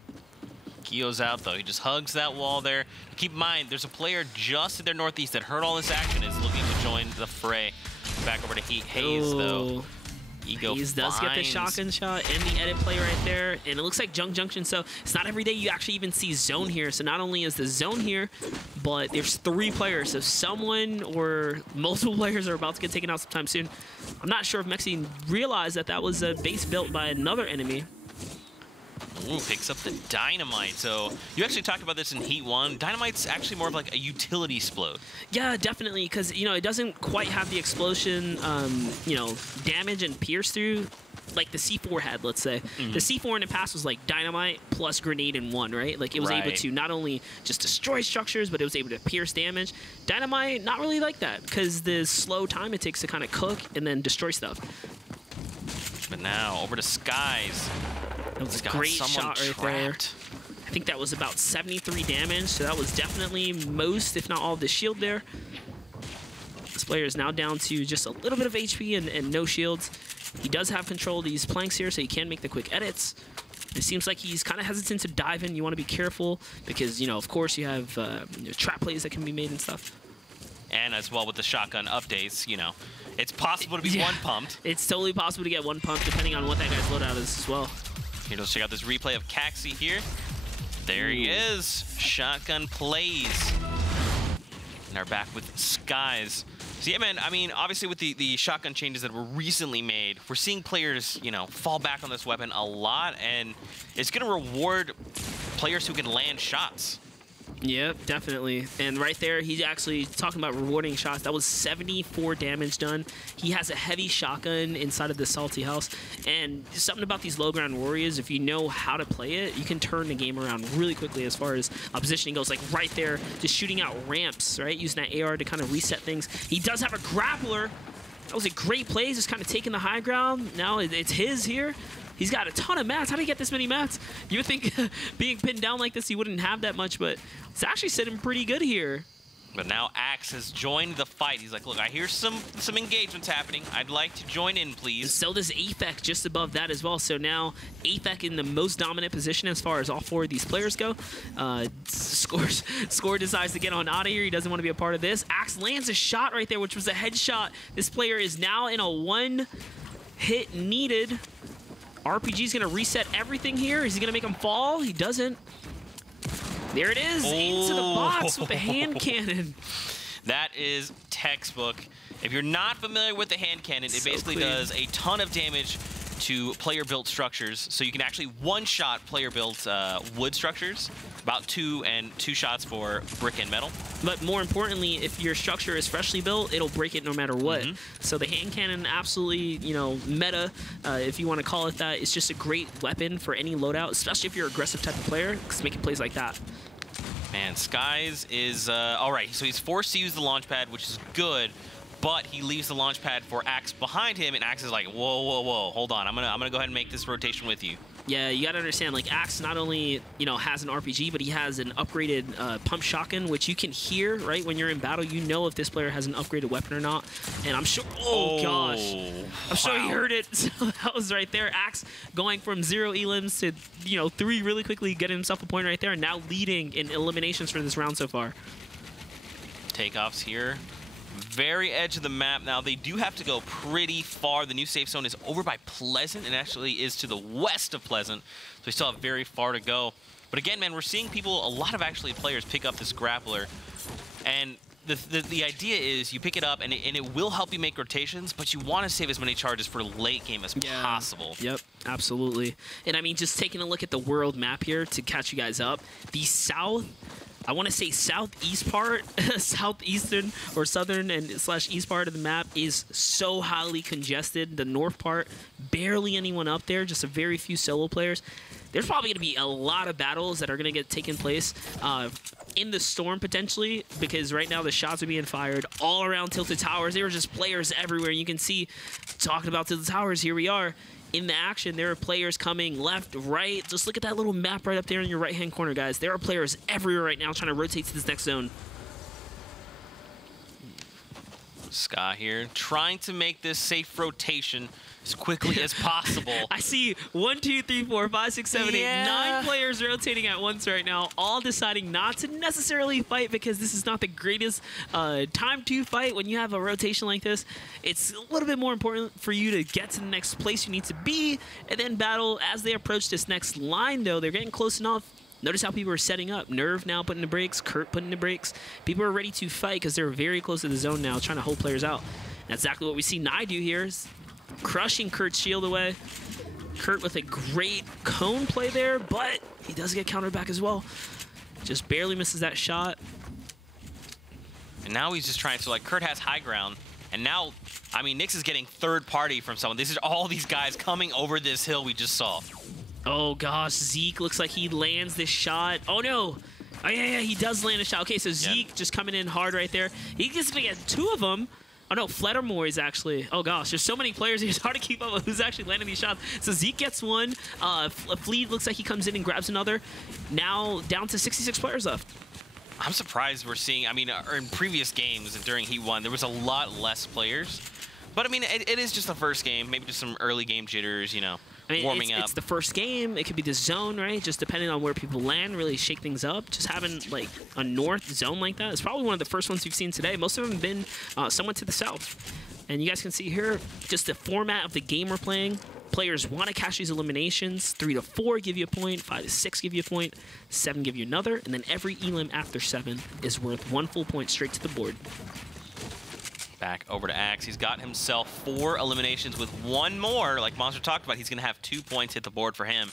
Kio's out, though. He just hugs that wall there. Keep in mind, there's a player just to their northeast that heard all this action and is looking to join the fray. Back over to Heat. Hayes, though. Hayes does get the shotgun shot and the edit play right there. And it looks like Junction. So it's not every day you actually even see zone here. So not only is the zone here, but there's 3 players. So someone or multiple players are about to get taken out sometime soon. I'm not sure if Mexi realized that that was a base built by another enemy. Ooh, picks up the dynamite. So you actually talked about this in Heat 1. Dynamite's actually more of like a utility explode. Yeah, definitely, because it doesn't quite have the explosion, damage and pierce through like the C4 had. Let's say the C4 in the past was like dynamite plus grenade in one, right? Like it was able to not only just destroy structures, but it was able to pierce damage. Dynamite, not really like that, because the slow time it takes to kind of cook and then destroy stuff. But now over to Skies. That was a great shot right there. I think that was about 73 damage, so that was definitely most, if not all, of the shield there. This player is now down to just a little bit of HP and no shields. He does have control of these planks here, so he can make the quick edits. It seems like he's kind of hesitant to dive in. You want to be careful because, of course, you have trap plays that can be made and stuff. And as well with the shotgun updates, it's possible to be one pumped. It's totally possible to get one pumped depending on what that guy's loadout is as well. Here, let's check out this replay of Caxi here. There he is. Shotgun plays. And they're back with Skies. So yeah, man, I mean, obviously with the shotgun changes that were recently made, we're seeing players, fall back on this weapon a lot, and it's going to reward players who can land shots. Yep, definitely. And right there, he's actually talking about rewarding shots. That was 74 damage done. He has a heavy shotgun inside of the Salty House. And something about these low ground warriors, if you know how to play it, you can turn the game around really quickly as far as positioning goes. Like right there, just shooting out ramps, right? Using that AR to kind of reset things. He does have a grappler. That was a great play, just kind of taking the high ground. Now it's his here. He's got a ton of mats. How did he get this many mats? You would think being pinned down like this, he wouldn't have that much, but it's actually sitting pretty good here. But now Axe has joined the fight. He's like, look, I hear some engagements happening. I'd like to join in, please. So does Aphek just above that as well. So now Aphek in the most dominant position as far as all 4 of these players go. Score decides to get on out of here. He doesn't want to be a part of this. Axe lands a shot right there, which was a headshot. This player is now in a 1 hit needed. RPG's gonna reset everything here. Is he gonna make him fall? He doesn't. There it is, into the box with the hand cannon. That is textbook. If you're not familiar with the hand cannon, it basically does a ton of damage to player-built structures. So you can actually one-shot player-built wood structures, about two shots for brick and metal. But more importantly, if your structure is freshly built, it'll break it no matter what. So the hand cannon, absolutely, you know, meta, if you want to call it that. It's just a great weapon for any loadout, especially if you're an aggressive type of player, because making plays like that. Man, Skies is all right. So he's forced to use the launch pad, which is good. But he leaves the launch pad for Axe behind him, and Axe is like, whoa, whoa, whoa, hold on, I'm gonna go ahead and make this rotation with you. Yeah, you gotta understand, like, Axe not only, you know, has an RPG, but he has an upgraded pump shotgun, which you can hear, right, when you're in battle. You know if this player has an upgraded weapon or not. And I'm sure, oh gosh, I'm sure he heard it. So that was right there. Axe going from 0 elims to, you know, 3 really quickly, getting himself a point right there, and now leading in eliminations for this round so far. Takeoffs here. Very edge of the map now. They do have to go pretty far. The new safe zone is over by Pleasant and actually is to the west of Pleasant. So we still have very far to go. But again, man, we're seeing people, a lot of actually players pick up this grappler. And the idea is you pick it up and it will help you make rotations, but you want to save as many charges for late game as possible. Yep, absolutely. And I mean, just taking a look at the world map here to catch you guys up, the south, I want to say southeast part, southeastern or southern and slash east part of the map is so highly congested. The north part, barely anyone up there, just a very few solo players. There's probably going to be a lot of battles that are going to get taken place in the storm potentially, because right now the shots are being fired all around Tilted Towers. There are just players everywhere. You can see, talking about Tilted Towers, here we are. In the action, there are players coming left, right. Just look at that little map right up there in your right-hand corner, guys. There are players everywhere right now trying to rotate to this next zone. Ska here, trying to make this safe rotation as quickly as possible. I see 1, 2, 3, 4, 5, 6, 7, 8, 9 players rotating at once right now, all deciding not to necessarily fight because this is not the greatest time to fight. When you have a rotation like this, it's a little bit more important for you to get to the next place you need to be and then battle. As they approach this next line, though, they're getting close enough. Notice how people are setting up. Nerve now putting the brakes, Kurt putting the brakes. People are ready to fight because they're very close to the zone now, trying to hold players out. That's exactly what we see Nye do here, is crushing Kurt's shield away. Kurt with a great cone play there, but he does get countered back as well. Just barely misses that shot. And now he's just trying to, like, Kurt has high ground. And now, I mean, Nyx is getting third party from someone. This is all these guys coming over this hill we just saw. Oh gosh, Zeke looks like he lands this shot. Oh no! Oh yeah, he does land a shot. Okay, so Zeke just coming in hard right there. He gets to get 2 of them. Oh no, Fledermoy is actually. Oh gosh, there's so many players here. It's hard to keep up with who's actually landing these shots. So Zeke gets 1. Fleet looks like he comes in and grabs another. Now down to 66 players left. I'm surprised we're seeing, I mean, in previous games during Heat 1, there was a lot less players. But I mean, it is just the first game. Maybe just some early game jitters, you know. I mean, warming up. It's the first game. It could be the zone, right? Just depending on where people land, really shake things up. Just having like a north zone like that is probably one of the first ones we've seen today. Most of them have been somewhat to the south. And you guys can see here, just the format of the game we're playing. Players want to catch these eliminations. 3 to 4 give you a point. 5 to 6 give you a point. 7 give you another. And then every elim after 7 is worth 1 full point straight to the board. Back over to Axe. He's got himself 4 eliminations with 1 more. Like Monster talked about, he's going to have 2 points hit the board for him.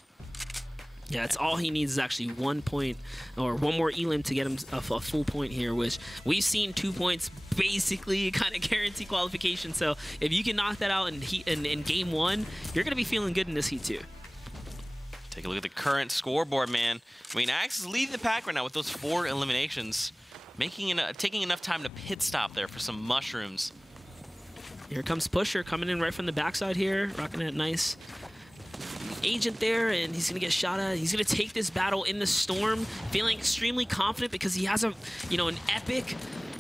Yeah, it's all he needs is actually 1 point or 1 more elim to get him a full point here, which we've seen 2 points basically kind of guarantee qualification. So if you can knock that out in game 1, you're going to be feeling good in this Heat 2. Take a look at the current scoreboard, man. I mean, Axe is leading the pack right now with those 4 eliminations. Taking enough time to pit stop there for some mushrooms. Here comes Pusher coming in right from the backside here, rocking that nice agent there, and he's gonna get shot at. He's gonna take this battle in the storm, feeling extremely confident because he has an epic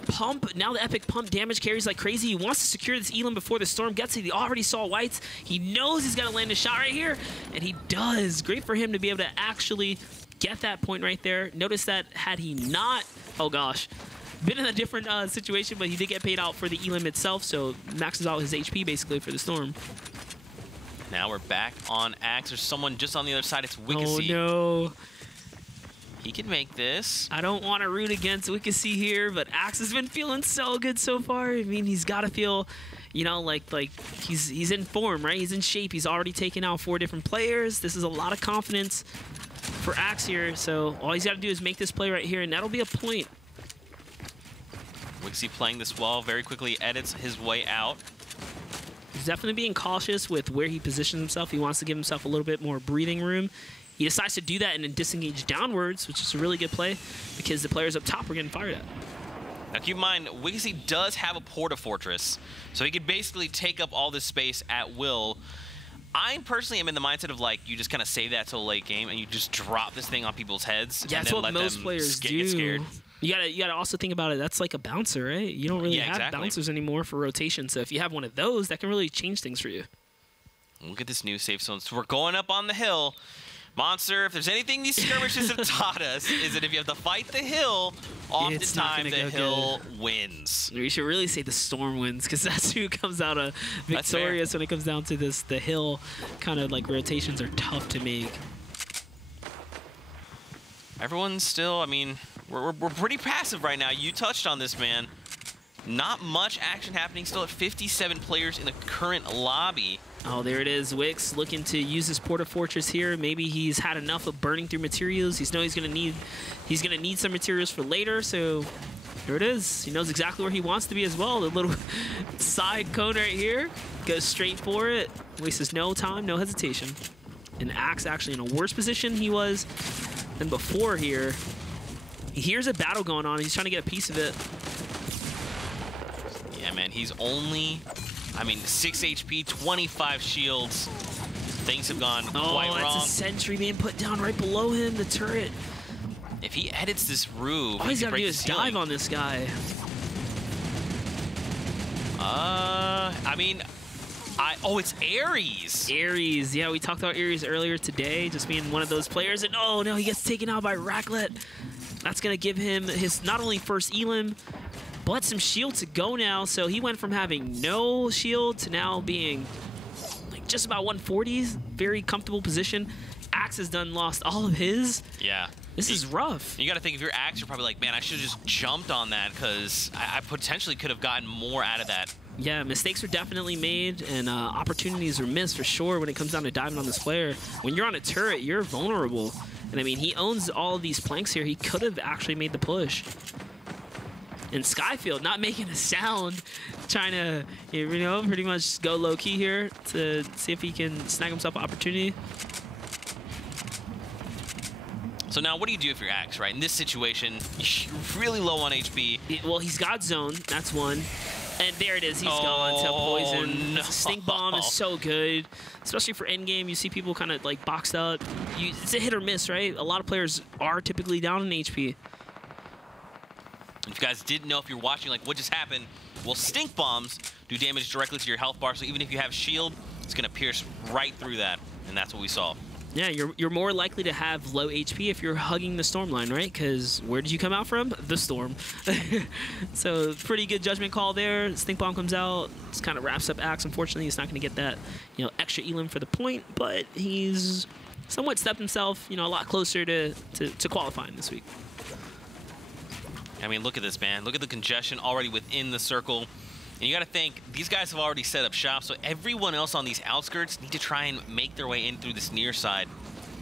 pump. Now the epic pump damage carries like crazy. He wants to secure this elim before the storm gets it. He already saw whites. He knows he's gonna land a shot right here, and he does. Great for him to be able to actually get that point right there. Notice that had he not, oh gosh, been in a different situation, but he did get paid out for the elim itself, so maxes out his HP basically for the storm. Now we're back on Axe. There's someone just on the other side. It's Wikasi. Oh, no. He can make this. I don't want to root against Wikasi here, but Axe has been feeling so good so far. I mean, he's got to feel, you know, like he's in form, right? He's in shape. He's already taken out 4 different players. This is a lot of confidence for Axe here. So all he's got to do is make this play right here, and that'll be a point. Wikasi playing this well, very quickly edits his way out. He's definitely being cautious with where he positions himself. He wants to give himself a little bit more breathing room. He decides to do that and then disengage downwards, which is a really good play because the players up top are getting fired at. Now keep in mind, Wikasi does have a Porta Fortress, so he could basically take up all this space at will. I personally am in the mindset of like, you just kind of save that till late game and you just drop this thing on people's heads. Yeah, and that's then what let most them players do. get scared. You gotta also think about it. That's like a bouncer, right? You don't really have bouncers anymore for rotation. So if you have one of those, that can really change things for you. Look at this new safe zone. So we're going up on the hill. Monster, if there's anything these skirmishes have taught us, is that if you have to fight the hill, oftentimes the hill wins. We should really say the storm wins, because that's who comes out victorious when it comes down to this. The hill kind of like rotations are tough to make. Everyone's still, I mean, we're pretty passive right now. You touched on this, man. Not much action happening. Still at 57 players in the current lobby. Oh, there it is. Wix looking to use his Porta Fortress here. Maybe he's had enough of burning through materials. He's gonna need some materials for later. So there it is. He knows exactly where he wants to be as well. The little side cone right here. Goes straight for it. Wastes no time, no hesitation. And Axe actually in a worse position he was than before here. He hears a battle going on. He's trying to get a piece of it. Yeah, man. He's only, I mean, 6 HP, 25 shields. Things have gone quite wrong. Oh, that's a sentry being put down right below him, the turret. If he edits this roof, all he's got to do is dive on this guy. I mean, oh, it's Ares. Ares, yeah, we talked about Ares earlier today, just being one of those players. And oh no, he gets taken out by Raclet. That's gonna give him his not only first elim, but some shield to go now. So he went from having no shield to now being like just about 140s, very comfortable position. Axe has lost all of his. Yeah. This is rough. You got to think, if you're Axe, you're probably like, man, I should have just jumped on that because I potentially could have gotten more out of that. Yeah, mistakes were definitely made and opportunities were missed for sure when it comes down to diving on this player. When you're on a turret, you're vulnerable. And I mean, he owns all of these planks here. He could have actually made the push. And Skyfield not making a sound, trying to, you know, pretty much go low-key here to see if he can snag himself an opportunity. So now what do you do if you're Axe, right? In this situation, you're really low on HP. Well, he's got zone. That's one. And there it is. He's gone to poison. No. Stink bomb is so good, especially for endgame. You see people kind of like boxed up. It's a hit or miss, right? A lot of players are typically down in HP. If you guys didn't know, if you're watching, like what just happened, well, stink bombs do damage directly to your health bar. So even if you have shield, it's going to pierce right through that. And that's what we saw. Yeah, you're more likely to have low HP if you're hugging the storm line, right? Because where did you come out from? The storm. So pretty good judgment call there. Stink bomb comes out. Just kind of wraps up Axe. Unfortunately, he's not going to get that, you know, extra elim for the point, but he's somewhat stepped himself, you know, a lot closer to qualifying this week. I mean, look at this, man. Look at the congestion already within the circle. And you got to think, these guys have already set up shop, so everyone else on these outskirts need to try and make their way in through this near side.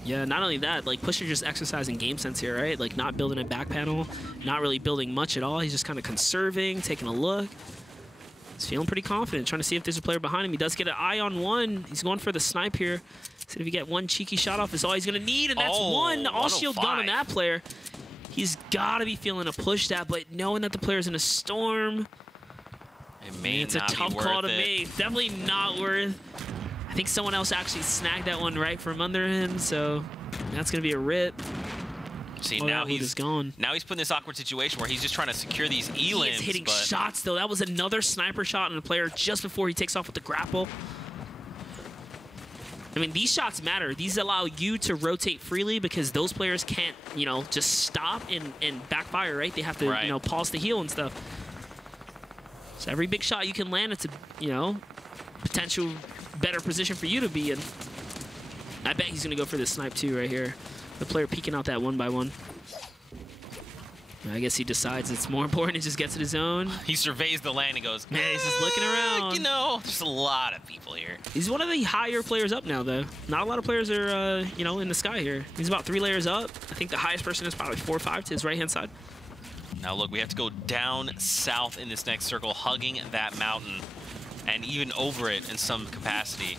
Yeah, not only that, like Pusher just exercising game sense here, right? Like not building a back panel, not really building much at all. He's just kind of conserving, taking a look. He's feeling pretty confident, trying to see if there's a player behind him. He does get an eye on one. He's going for the snipe here. See if he get one cheeky shot off is all he's going to need, and that's one. All shield gone on that player. He's got to be feeling a push that, but knowing that the player's in a storm, it's a tough call to make. Definitely not worth. I think someone else actually snagged that one right from under him, so that's going to be a rip. See, now he's gone. Now he's put in this awkward situation where he's just trying to secure these elims. He is hitting shots, though. That was another sniper shot on the player just before he takes off with the grapple. I mean, these shots matter. These allow you to rotate freely because those players can't, you know, just stop and backfire, right? They have to, you know, pause the heal and stuff. So every big shot you can land, it's a, you know, potential better position for you to be in. I bet he's going to go for this snipe too right here. The player peeking out that 1x1. I guess he decides it's more important to just get to the zone. He surveys the land and goes, Man, he's just looking around. You know, there's a lot of people here. He's one of the higher players up now, though. Not a lot of players are, you know, in the sky here. He's about 3 layers up. I think the highest person is probably 4 or 5 to his right-hand side. Now, look, we have to go down south in this next circle, hugging that mountain, and even over it in some capacity.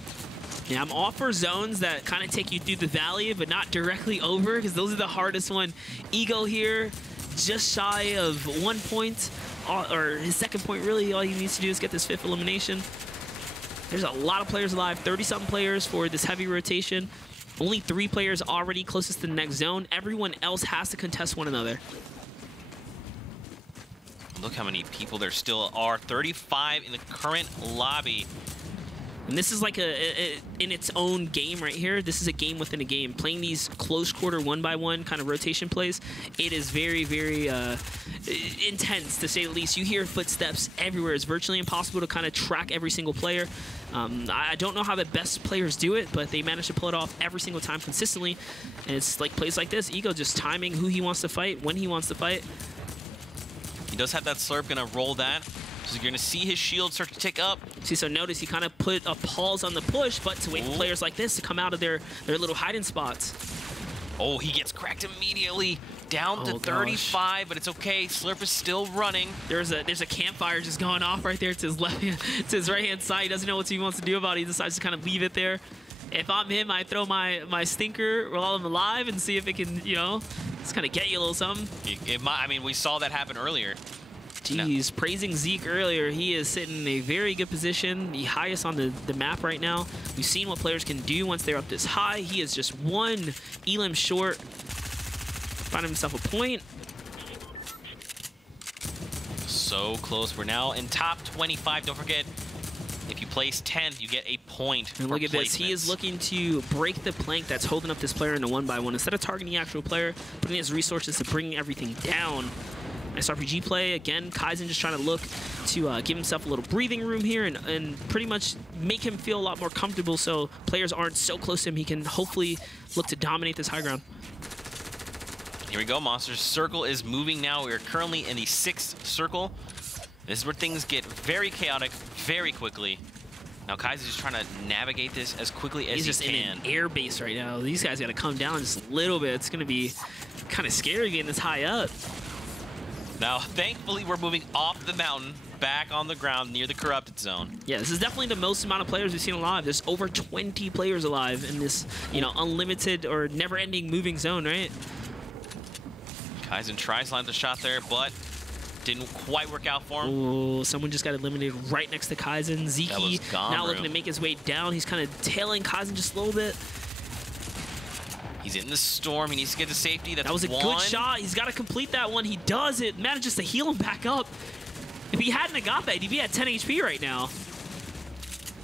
Yeah, I'm all for zones that kind of take you through the valley, but not directly over, because those are the hardest one. Ego here, just shy of 1 point, or his second point, really. All he needs to do is get this 5th elimination. There's a lot of players alive, 30-something players for this heavy rotation. Only 3 players already closest to the next zone. Everyone else has to contest one another. Look how many people there still are. 35 in the current lobby. And this is like in its own game right here. This is a game within a game. Playing these close quarter 1x1 kind of rotation plays, it is very, very intense, to say the least. You hear footsteps everywhere. It's virtually impossible to kind of track every single player. I don't know how the best players do it, but they manage to pull it off every single time consistently. And it's like plays like this. Ego just timing who he wants to fight, when he wants to fight. He does have that slurp, gonna roll that. So you're gonna see his shield start to tick up. See, so notice he kind of put a pause on the push, but to wait for players like this to come out of their little hiding spots. Oh, he gets cracked immediately. Down to 35, but it's okay. Slurp is still running. There's a campfire just going off right there to his left hand, to his right hand side. He doesn't know what he wants to do about it. He decides to kind of leave it there. If I'm him, I throw my stinker while I'm alive and see if it can, you know, just kind of get you a little something. I mean, we saw that happen earlier. Jeez, no. Praising Zeke earlier, he is sitting in a very good position, the highest on the map right now. We've seen what players can do once they're up this high. He is just 1 elim short. Find himself a point. So close. We're now in top 25. Don't forget, if you place 10th, you get a point. And look at this. He is looking to break the plank that's holding up this player in a 1x1. Instead of targeting the actual player, putting his resources to bring everything down. Nice RPG play. Again, Kaizen just trying to look to give himself a little breathing room here and pretty much make him feel a lot more comfortable so players aren't so close to him. He can hopefully look to dominate this high ground. Here we go, Monsters. Circle is moving now. We are currently in the 6th circle. This is where things get very chaotic very quickly. Now Kaizen's just trying to navigate this as quickly as he can. He's just in an air base right now. These guys got to come down just a little bit. It's going to be kind of scary getting this high up. Now, thankfully, we're moving off the mountain, back on the ground near the corrupted zone. Yeah, this is definitely the most amount of players we've seen alive. There's over 20 players alive in this, you know, unlimited or never-ending moving zone, right? Kaizen tries to land the shot there, but didn't quite work out for him. Oh, someone just got eliminated right next to Kaizen. Zeke now looking to make his way down. He's kind of tailing Kaizen just a little bit. He's in the storm. He needs to get to safety. That was a good shot. He's got to complete that one. He does it. Manages to heal him back up. If he hadn't got that, he'd be at 10 HP right now.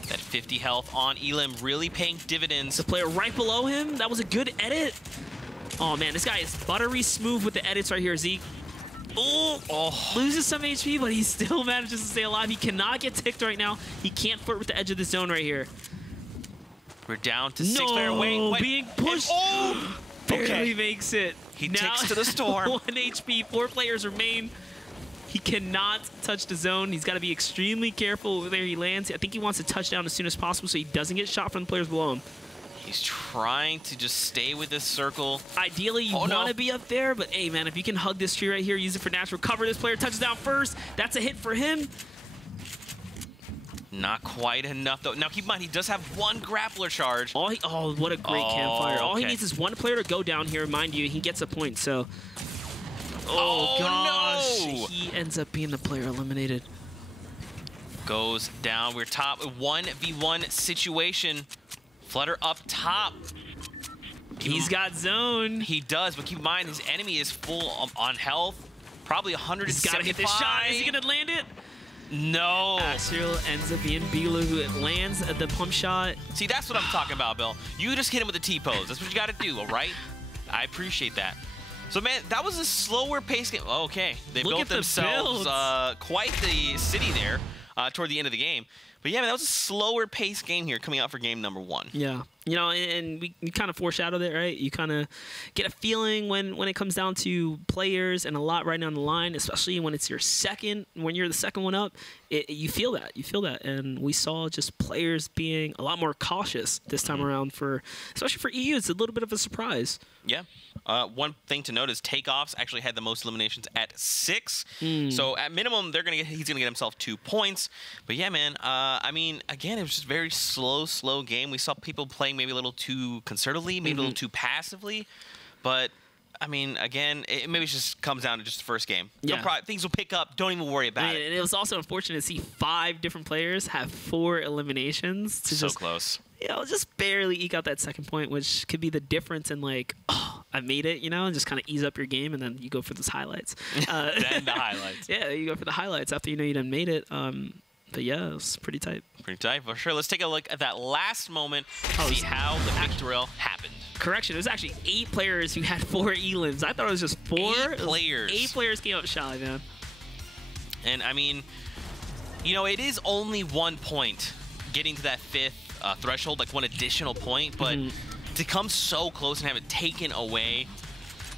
That 50 health on Elim really paying dividends. The player right below him. That was a good edit. Oh, man. This guy is buttery smooth with the edits right here, Zeke. Oh, loses some HP, but he still manages to stay alive. He cannot get ticked right now. He can't flirt with the edge of the zone right here. We're down to 6 player. Wait. Being pushed. Barely makes it. He ticks to the storm. 1 HP. 4 players remain. He cannot touch the zone. He's got to be extremely careful where he lands. I think he wants to touch down as soon as possible so he doesn't get shot from the players below him. He's trying to just stay with this circle. Ideally, you want to be up there, but hey, man, if you can hug this tree right here, use it for natural cover. This player touches down first. That's a hit for him. Not quite enough, though. Now, keep in mind, he does have 1 grappler charge. What a great campfire. All he needs is 1 player to go down here. Mind you, he gets a point, so... Oh, gosh. No. He ends up being the player eliminated. Goes down. We're top 1v1 situation. Flutter up top. He's got zone. He does, but keep in mind, his enemy is full on health. Probably 175. He's got to hit this shot. Is he going to land it? No. Astral ends up being Bila who lands at the pump shot. See, that's what I'm talking about, Bill. You just hit him with a T-pose. That's what you got to do, all right? I appreciate that. So, man, that was a slower pace game. Okay. They built themselves quite the city there toward the end of the game. But yeah, man, that was a slower paced game here coming out for game number 1. Yeah. You know, and we kind of foreshadowed it, right? You kind of get a feeling when it comes down to players and a lot right down the line, especially when it's your second, when you're the second one up, you feel that. You feel that. And we saw just players being a lot more cautious this time around especially for EU. It's a little bit of a surprise. Yeah. One thing to note is Takeoffs actually had the most eliminations at 6. So at minimum, he's gonna get himself 2 points. But yeah, man. I mean, again, it was just a very slow game. We saw people playing maybe a little too conservatively, maybe a little too passively. But I mean, again, maybe it just comes down to just the first game. Yeah. Things will pick up. Don't even worry about it. And it was also unfortunate to see 5 different players have 4 eliminations to So close. You know, just barely eke out that second point, which could be the difference in like, oh, I made it, you know, and just kind of ease up your game, and then you go for those highlights. Then the highlights. Yeah, you go for the highlights after you know you done made it. But yeah, it was pretty tight. Pretty tight, for sure. Let's take a look at that last moment to see how the Victory Royale happened. Correction, it was actually 8 players who had 4 elims. I thought it was just 4. 8 players. 8 players came up shy, man. And I mean, you know, it is only 1 point getting to that 5th threshold, like 1 additional point, but to come so close and have it taken away,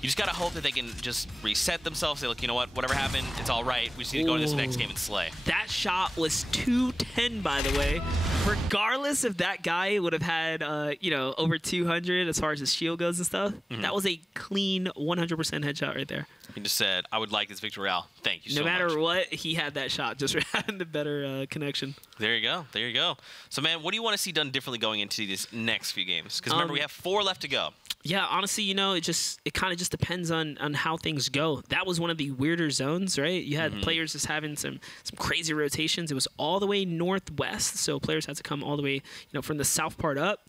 you just gotta hope that they can just reset themselves, say, look, you know what, whatever happened, it's all right. We just need to go into this next game and slay. That shot was 210, by the way. Regardless if that guy would have had, you know, over 200 as far as his shield goes and stuff, that was a clean 100% headshot right there. He just said, I would like this Victory Royale. Thank you so much. No matter what, he had that shot, just had the better connection. There you go. There you go. So, man, what do you want to see done differently going into these next few games? Because remember, we have 4 left to go. Yeah, honestly, you know, it kind of just depends on how things go. That was one of the weirder zones, right? You had players just having some crazy rotations. It was all the way northwest, so players had to come all the way, you know, from the south part up.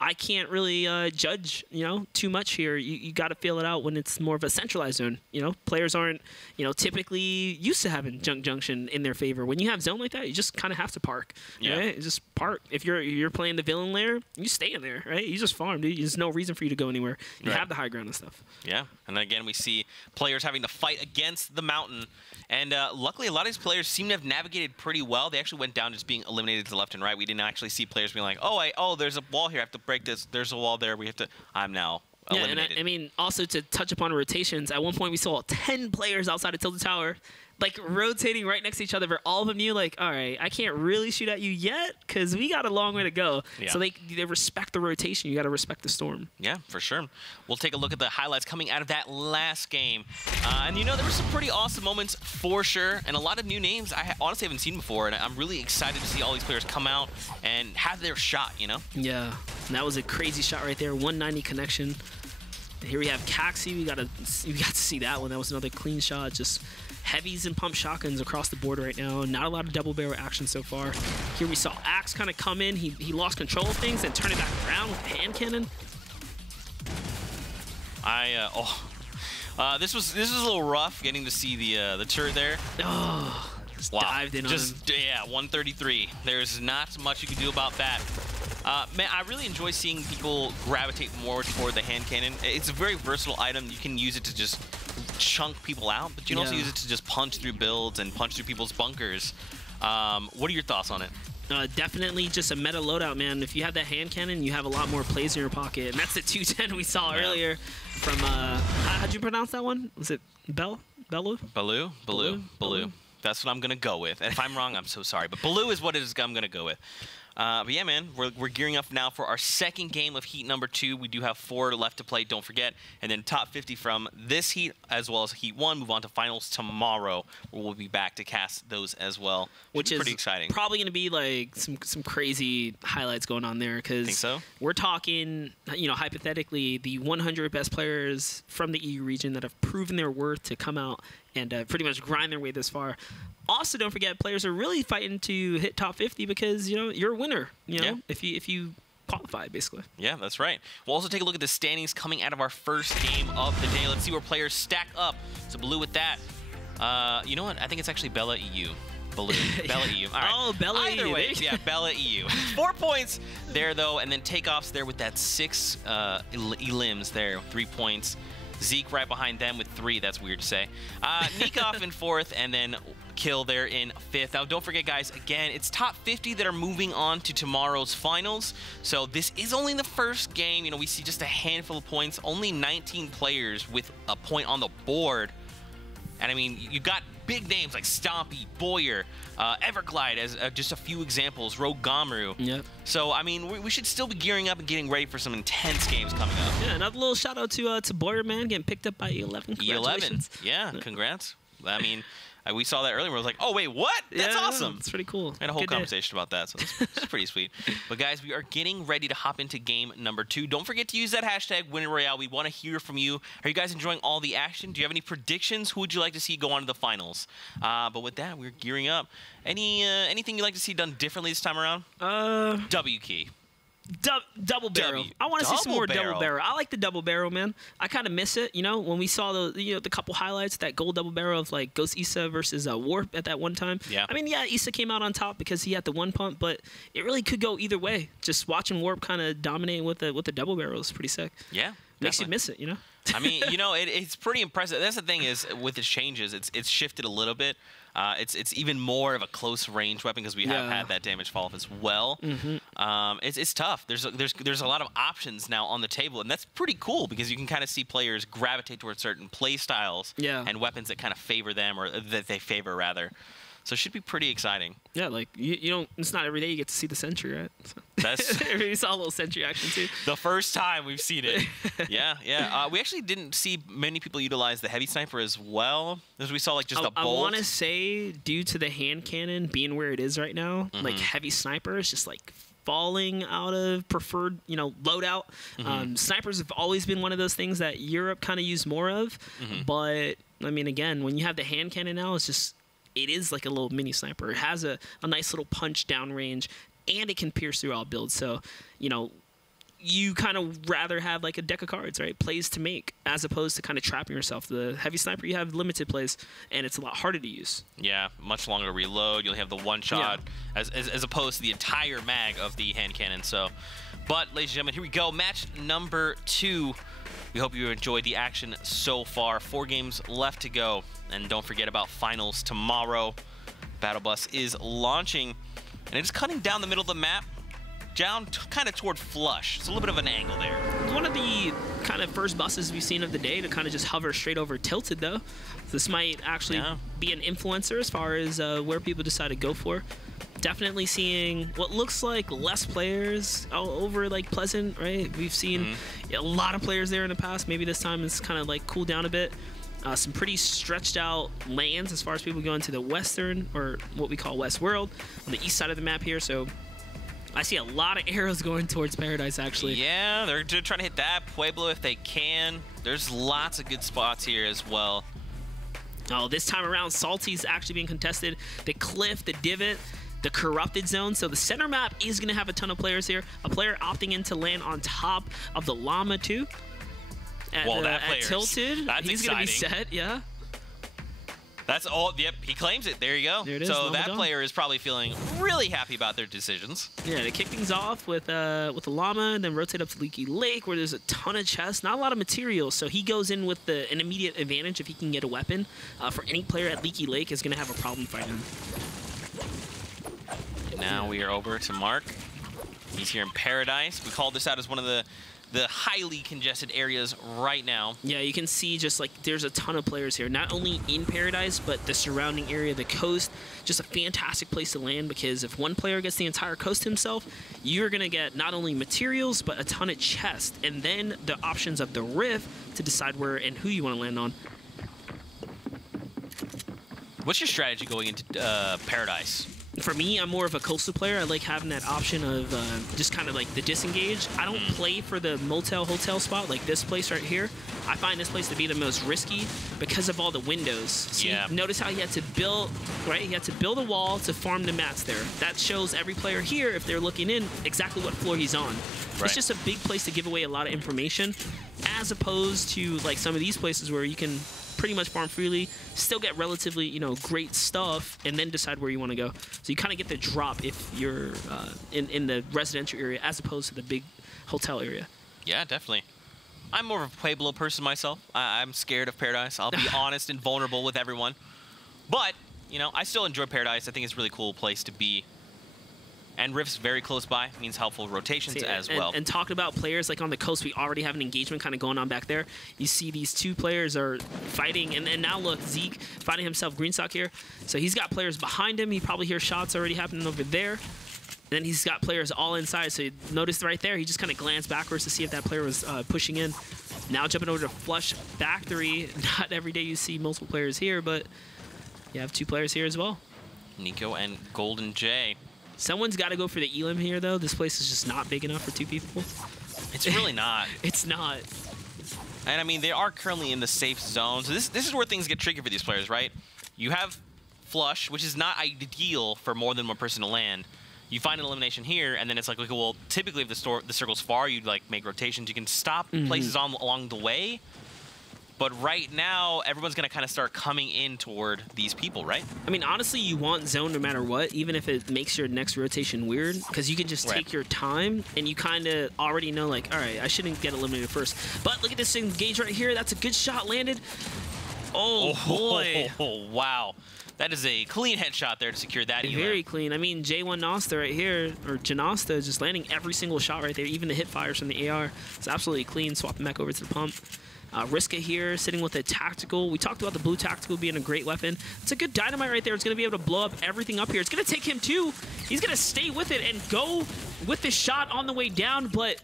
I can't really judge, you know, too much here. You got to feel it out when it's more of a centralized zone. You know, players aren't, you know, typically used to having junk junction in their favor. When you have zone like that, you just kind of have to park. Yeah. Right? Just park. If you're playing the villain layer, you stay in there, right? You just farm, dude. There's no reason for you to go anywhere. You have the high ground and stuff. Yeah, and again, we see players having to fight against the mountain. And luckily, a lot of these players seem to have navigated pretty well. They actually went down just being eliminated to the left and right. We didn't actually see players being like, oh, there's a wall here. I have to break this. There's a wall there. I'm now eliminated. And I mean, also to touch upon rotations, at one point we saw 10 players outside of Tilted Tower, like rotating right next to each other. For all of them, you like, all right, I can't really shoot at you yet because we got a long way to go. Yeah. So they respect the rotation. You got to respect the storm. Yeah, for sure. We'll take a look at the highlights coming out of that last game. And you know, there were some pretty awesome moments for sure, and a lot of new names I honestly haven't seen before, and I'm really excited to see all these players come out and have their shot, you know? Yeah, and that was a crazy shot right there, 190 connection. Here we have Caxi. We got to see that one. That was another clean shot. Just heavies and pump shotguns across the board right now. Not a lot of double barrel action so far. Here we saw Axe kind of come in. He lost control of things and turn it back around with hand cannon. This was a little rough getting to see the turret there. Oh, just dived in on him. Yeah, 133. There's not much you can do about that. Man, I really enjoy seeing people gravitate more toward the hand cannon. It's a very versatile item. You can use it to just chunk people out, but you can also use it to just punch through builds and punch through people's bunkers. What are your thoughts on it? Definitely just a meta loadout, man. If you have that hand cannon, you have a lot more plays in your pocket. And that's the 210 we saw earlier from, how'd you pronounce that one? Was it Bellu? Baloo. That's what I'm going to go with. And if I'm wrong, I'm so sorry. But Baloo is what I'm going to go with. But yeah, man, we're gearing up now for our second game of Heat number 2. We do have 4 left to play, don't forget. And then top 50 from this Heat, as well as Heat 1, move on to finals tomorrow, where we'll be back to cast those as well. Which is pretty exciting. Probably going to be like some crazy highlights going on there, because we're talking, you know, hypothetically, the 100 best players from the EU region that have proven their worth to come out and pretty much grind their way this far. Also, don't forget, players are really fighting to hit top 50 because, you know, you're a winner, you know, if you qualify, basically. Yeah, that's right. We'll also take a look at the standings coming out of our first game of the day. Let's see where players stack up. So, Baloo with that. You know what? I think it's actually Bella EU. Baloo. Bella EU. All right. Oh, Bella EU. Either way, yeah, Bella EU. 4 points there, though, and then Takeoffs there with that 6 elims there, 3 points. Zeke right behind them with 3. That's weird to say. Nikov in 4th, and then Kill there in 5th. Now, don't forget, guys, again, it's top 50 that are moving on to tomorrow's finals. So this is only the first game. You know, we see just a handful of points, only 19 players with a point on the board. And I mean, you got big names like Stompy, Boyer, Everglide as just a few examples, Rogue Gamru. Yep. So, I mean, we should still be gearing up and getting ready for some intense games coming up. Yeah, another little shout out to Boyer, man, getting picked up by E11. Congratulations. E11. Yeah, congrats. I mean, we saw that earlier. I was like, oh, wait, what? That's awesome. It's pretty cool. We had a whole conversation about that, so it's pretty sweet. But, guys, we are getting ready to hop into game number 2. Don't forget to use that hashtag Winter Royale. We want to hear from you. Are you guys enjoying all the action? Do you have any predictions? Who would you like to see go on to the finals? But with that, we're gearing up. Anything you'd like to see done differently this time around? W key. Double barrel. I want to see some more double barrel. I like the double barrel, man. I kind of miss it. You know, when we saw the couple highlights, that gold double barrel of like Ghost Issa versus Warp at that one time. Yeah. I mean, yeah, Issa came out on top because he had the one pump, but it really could go either way. Just watching Warp kind of dominate with the double barrel is pretty sick. Yeah. Makes you miss it, you know? I mean, you know, it's pretty impressive. That's the thing is, with its changes, it's shifted a little bit. It's even more of a close range weapon because we have had that damage fall off as well. It's tough. There's a lot of options now on the table, and that's pretty cool because you can kind of see players gravitate towards certain play styles and weapons that kind of favor them, or that they favor rather. So it should be pretty exciting. Yeah, like you don't. It's not every day you get to see the Sentry, right? So. That's we saw a little Sentry action too. The first time we've seen it. Yeah. We actually didn't see many people utilize the heavy sniper as well, as we saw like just a bolt. I want to say, due to the hand cannon being where it is right now, like heavy sniper is just like falling out of preferred, loadout. Snipers have always been one of those things that Europe kind of used more of, but I mean, again, when you have the hand cannon now, it is like a little mini sniper. It has a nice little punch down range, and it can pierce through all builds. So, you kind of rather have like a deck of cards, right? Plays to make, as opposed to kind of trapping yourself. The heavy sniper, you have limited plays, and it's a lot harder to use. Yeah, much longer to reload. You'll have the one shot as opposed to the entire mag of the hand cannon. So, but ladies and gentlemen, here we go. Match number 2. We hope you enjoyed the action so far. 4 games left to go. And don't forget about finals tomorrow. Battle Bus is launching, and it's cutting down the middle of the map, down kind of toward flush. It's a little bit of an angle there. One of the kind of first buses we've seen of the day to kind of just hover straight over tilted, though. This might actually be an influencer as far as where people decide to go for. Definitely seeing what looks like less players over like Pleasant, right? We've seen a lot of players there in the past. Maybe this time it's kind of like cooled down a bit. Some pretty stretched out lands as far as people going to the western, or what we call West World, on the east side of the map here. So I see a lot of arrows going towards Paradise, actually. Yeah, they're trying to hit that Pueblo if they can. There's lots of good spots here as well. Oh, this time around, Salty's actually being contested. The Cliff, the Divot, the Corrupted Zone. So the center map is going to have a ton of players here. A player opting in to land on top of the Llama, too. At Tilted, he's going to be set, yeah. That's all. Yep, he claims it. There you go. There it is. So that player is probably feeling really happy about their decisions. Yeah, they kick things off with the Llama, and then rotate up to Leaky Lake, where there's a ton of chests, not a lot of materials. So he goes in with an immediate advantage if he can get a weapon. For any player at Leaky Lake is going to have a problem fighting him. And now we are over to Mark. He's here in Paradise. We called this out as one of the highly congested areas right now. Yeah, you can see just like there's a ton of players here, not only in Paradise, but the surrounding area, the coast. Just a fantastic place to land, because if one player gets the entire coast himself, you're going to get not only materials, but a ton of chests, and then the options of the Rift to decide where and who you want to land on. What's your strategy going into Paradise? For me, I'm more of a coastal player. I like having that option of just kind of like the disengage. I don't play for the motel hotel spot like this place right here. I find this place to be the most risky because of all the windows. See, notice how he had to build, right? He had to build a wall to farm the mats there. That shows every player here, if they're looking in, exactly what floor he's on. Right. It's just a big place to give away a lot of information, as opposed to like some of these places where you can pretty much farm freely, still get relatively, great stuff, and then decide where you want to go. So you kind of get the drop if you're in the residential area, as opposed to the big hotel area. Yeah, definitely. I'm more of a Pueblo person myself. I'm scared of Paradise. I'll be honest and vulnerable with everyone. But, you know, I still enjoy Paradise. I think it's a really cool place to be. And Rift's very close by, means helpful rotations as well. And talking about players, like on the coast, we already have an engagement kind of going on back there. You see these two players are fighting, and now look, Zeke finding himself Greenstock here. So he's got players behind him. He probably hears shots already happening over there. And then he's got players all inside. So you notice right there, he just kind of glanced backwards to see if that player was pushing in. Now jumping over to Flush Factory. Not every day you see multiple players here, but you have two players here as well. Nico and Golden J. Someone's got to go for the Elim here, though. This place is just not big enough for two people. It's really not. It's not. And, I mean, they are currently in the safe zone. So this is where things get tricky for these players, right? You have Flush, which is not ideal for more than one person to land. You find an elimination here, and then it's like, okay, well, typically if the circle's far, you'd, like, make rotations. You can stop places along the way. But right now, everyone's going to kind of start coming in toward these people, right? I mean, honestly, you want zone no matter what, even if it makes your next rotation weird, because you can just take your time, and you kind of already know, like, all right, I shouldn't get eliminated first. But look at this engage right here. That's a good shot landed. Oh, boy. Oh, wow. That is a clean headshot there to secure that. Very clean. I mean, J1 Nosta right here, or Janasta, is just landing every single shot right there, even the hip fires from the AR. It's absolutely clean. Swapping back over to the pump. Riska here, sitting with a tactical. We talked about the blue tactical being a great weapon. It's a good dynamite right there. It's going to be able to blow up everything up here. It's going to take him too. He's going to stay with it and go with the shot on the way down, but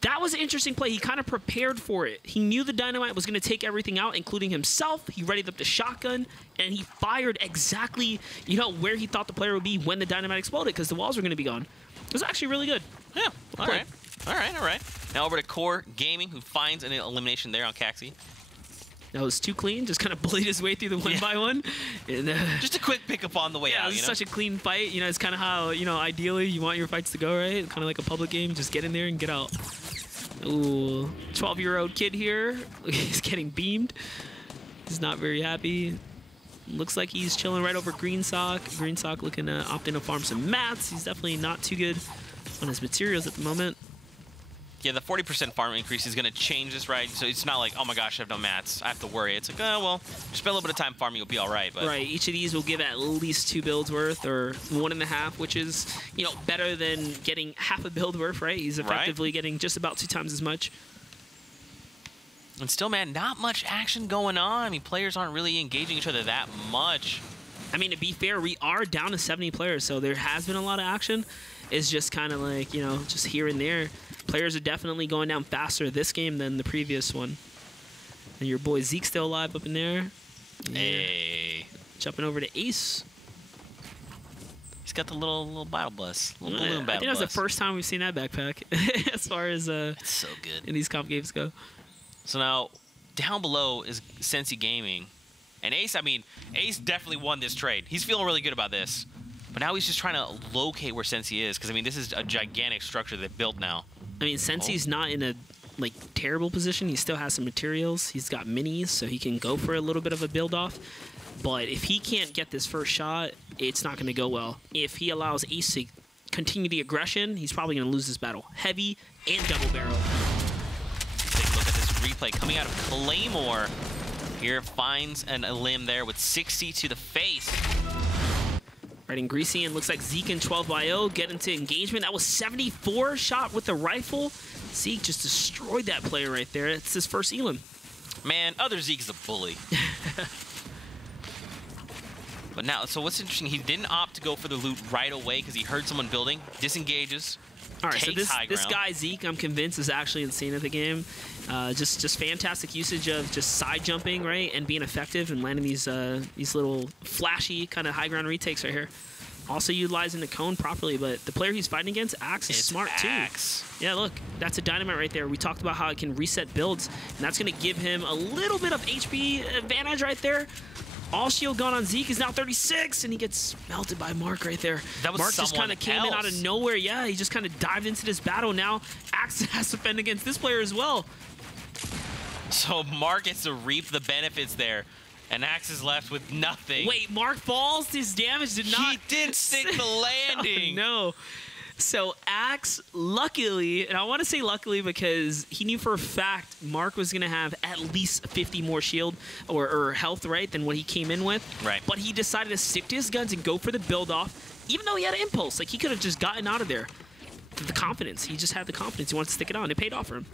that was an interesting play. He kind of prepared for it. He knew the dynamite was going to take everything out, including himself. He readied up the shotgun, and he fired exactly, you know, where he thought the player would be when the dynamite exploded, because the walls were going to be gone. It was actually really good. Yeah, all right. All right. Now over to Core Gaming, who finds an elimination there on Caxi. That was too clean. Just kind of bullied his way through the one by one. And, just a quick pickup on the way out. Yeah, it was such a clean fight. You know, it's kind of how, you know, ideally you want your fights to go, right? Kind of like a public game. Just get in there and get out. Ooh, 12-year-old kid here. He's getting beamed. He's not very happy. Looks like he's chilling right over Greensock. Greensock looking to opt in to farm some mats. He's definitely not too good on his materials at the moment. Yeah, the 40% farm increase is going to change this, right? So it's not like, oh my gosh, I have no mats. I have to worry. It's like, oh, well, just spend a little bit of time farming, you'll be all right. But right, each of these will give at least 2 builds worth, or 1.5, which is, you know, better than getting half a build worth, right? He's effectively getting just about 2 times as much. And still, man, not much action going on. I mean, players aren't really engaging each other that much. I mean, to be fair, we are down to 70 players, so there has been a lot of action. It's just kind of like, you know, just here and there. Players are definitely going down faster this game than the previous one. And your boy Zeke's still alive up in there. Yeah. Hey. Jumping over to Ace. He's got the little battle bus. Little balloon I battle think that's the bus. first time we've seen that backpack as far as It's so good. in these comp games go. So now, down below is Sensi Gaming. And Ace, I mean, Ace definitely won this trade. He's feeling really good about this. But now he's just trying to locate where Sensi is, because, I mean, this is a gigantic structure they've built now. I mean, Sensi's not in a, like, terrible position. He still has some materials. He's got minis, so he can go for a little bit of a build-off. But if he can't get this first shot, it's not going to go well. If he allows Ace to continue the aggression, he's probably going to lose this battle. Heavy and double barrel. Take a look at this replay coming out of Claymore. Here finds a limb there with 60 to the face. Right in Greasy, and looks like Zeke and 12YO get into engagement. That was 74 shot with the rifle. Zeke just destroyed that player right there. It's his first Elim. Man, other Zeke's a bully. But now, so what's interesting, he didn't opt to go for the loot right away because he heard someone building, disengages, all right, so takes high this ground. guy, Zeke, I'm convinced is actually insane at the game. Just fantastic usage of just side jumping, right, and being effective and landing these little flashy kind of high ground retakes right here. Also utilizing the cone properly, but the player he's fighting against, Axe, is smart Axe. too. Yeah, look, that's a dynamite right there. We talked about how it can reset builds, and that's going to give him a little bit of HP advantage right there. All shield gone on Zeke is now 36, and he gets melted by Mark right there. That was Mark just kind of came in out of nowhere. Yeah, he just kind of dived into this battle. Now Axe has to fend against this player as well. So Mark gets to reap the benefits there, and Axe is left with nothing. Wait, Mark falls? His damage did not... He didn't stick the landing. Oh, no. So Axe, luckily, and I want to say luckily because he knew for a fact Mark was going to have at least 50 more shield or health, right, than what he came in with. Right. But he decided to stick to his guns and go for the build-off, even though he had an impulse. Like, he could have just gotten out of there. The confidence. He just had the confidence. He wanted to stick it on. It paid off for him.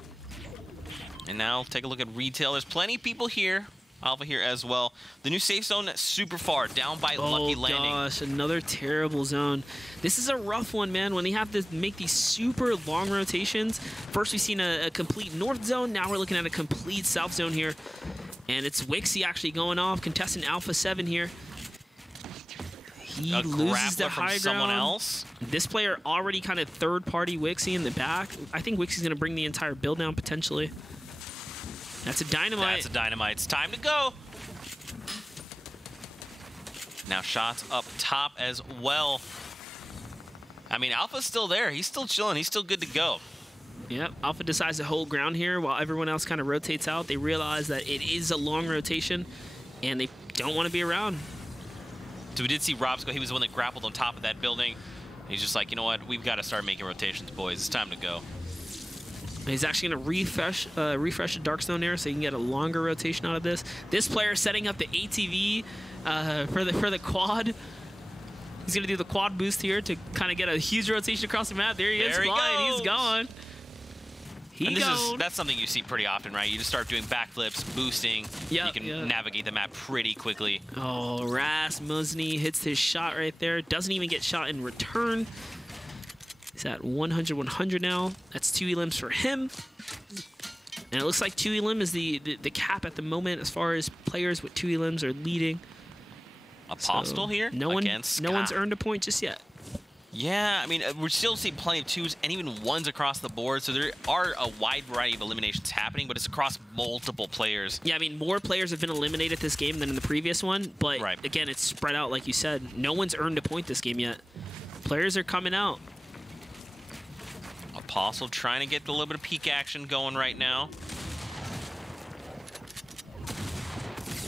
And now take a look at retail. There's plenty of people here. Alpha here as well. The new safe zone super far, down by Lucky Landing. Oh gosh, another terrible zone. This is a rough one, man. When they have to make these super long rotations. First we've seen a complete north zone. Now we're looking at a complete south zone here. And it's Wixie actually going off, contestant Alpha 7 here. He loses the high ground. Someone else. This player already kind of third-party Wixie in the back. I think Wixie's going to bring the entire build down potentially. That's a dynamite. That's a dynamite. It's time to go. Now shots up top as well. I mean, Alpha's still there. He's still chilling. He's still good to go. Yep, Alpha decides to hold ground here while everyone else kind of rotates out. They realize that it is a long rotation, and they don't want to be around. So we did see Robs go. He was the one that grappled on top of that building. He's just like, you know what? We've got to start making rotations, boys. It's time to go. He's actually going to refresh the Darkstone there so he can get a longer rotation out of this. This player setting up the ATV for the quad. He's going to do the quad boost here to kind of get a huge rotation across the map. There he is, flying. He's gone. That's something you see pretty often, right? You just start doing backflips, boosting. Yep, you can navigate the map pretty quickly. Oh, Rasmusny hits his shot right there. Doesn't even get shot in return. He's at 100-100 now. That's 2 elims for him. And it looks like 2 elim is the cap at the moment as far as players with 2 elims are leading. Apostle here against no one's earned a point just yet. Yeah, I mean, we're still seeing plenty of 2s and even 1s across the board, so there are a wide variety of eliminations happening, but it's across multiple players. Yeah, I mean, more players have been eliminated this game than in the previous one, but again, it's spread out like you said. No one's earned a point this game yet. Players are coming out. Apostle trying to get a little bit of peak action going right now.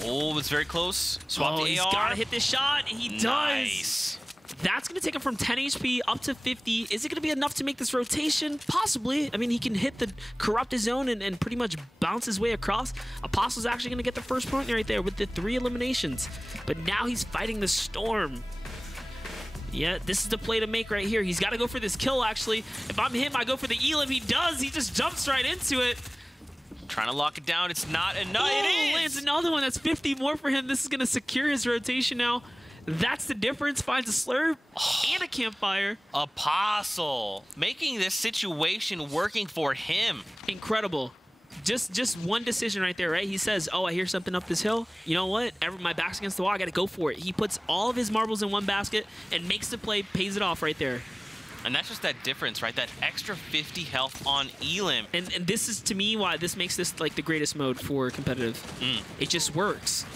Oh, it's very close. Swap the AR. He's got to hit this shot. He does. Nice. That's going to take him from 10 HP up to 50. Is it going to be enough to make this rotation? Possibly. I mean, he can hit the corrupted zone and pretty much bounce his way across. Apostle's actually going to get the first point right there with the 3 eliminations. But now he's fighting the storm. Yeah, this is the play to make right here. He's got to go for this kill, actually. If I'm him, I go for the elim. He does. He just jumps right into it. Trying to lock it down. It's not enough. Oh, it is. Lands another one. That's 50 more for him. This is going to secure his rotation now. That's the difference. Finds a slurp and a campfire. Apostle making this situation working for him. Incredible. Just one decision right there, right? He says, oh, I hear something up this hill. You know what? My back's against the wall. I got to go for it. He puts all of his marbles in one basket and makes the play, pays it off right there. And that's just that difference, right? That extra 50 health on elim. And this is, to me, why this makes this like the greatest mode for competitive. It just works.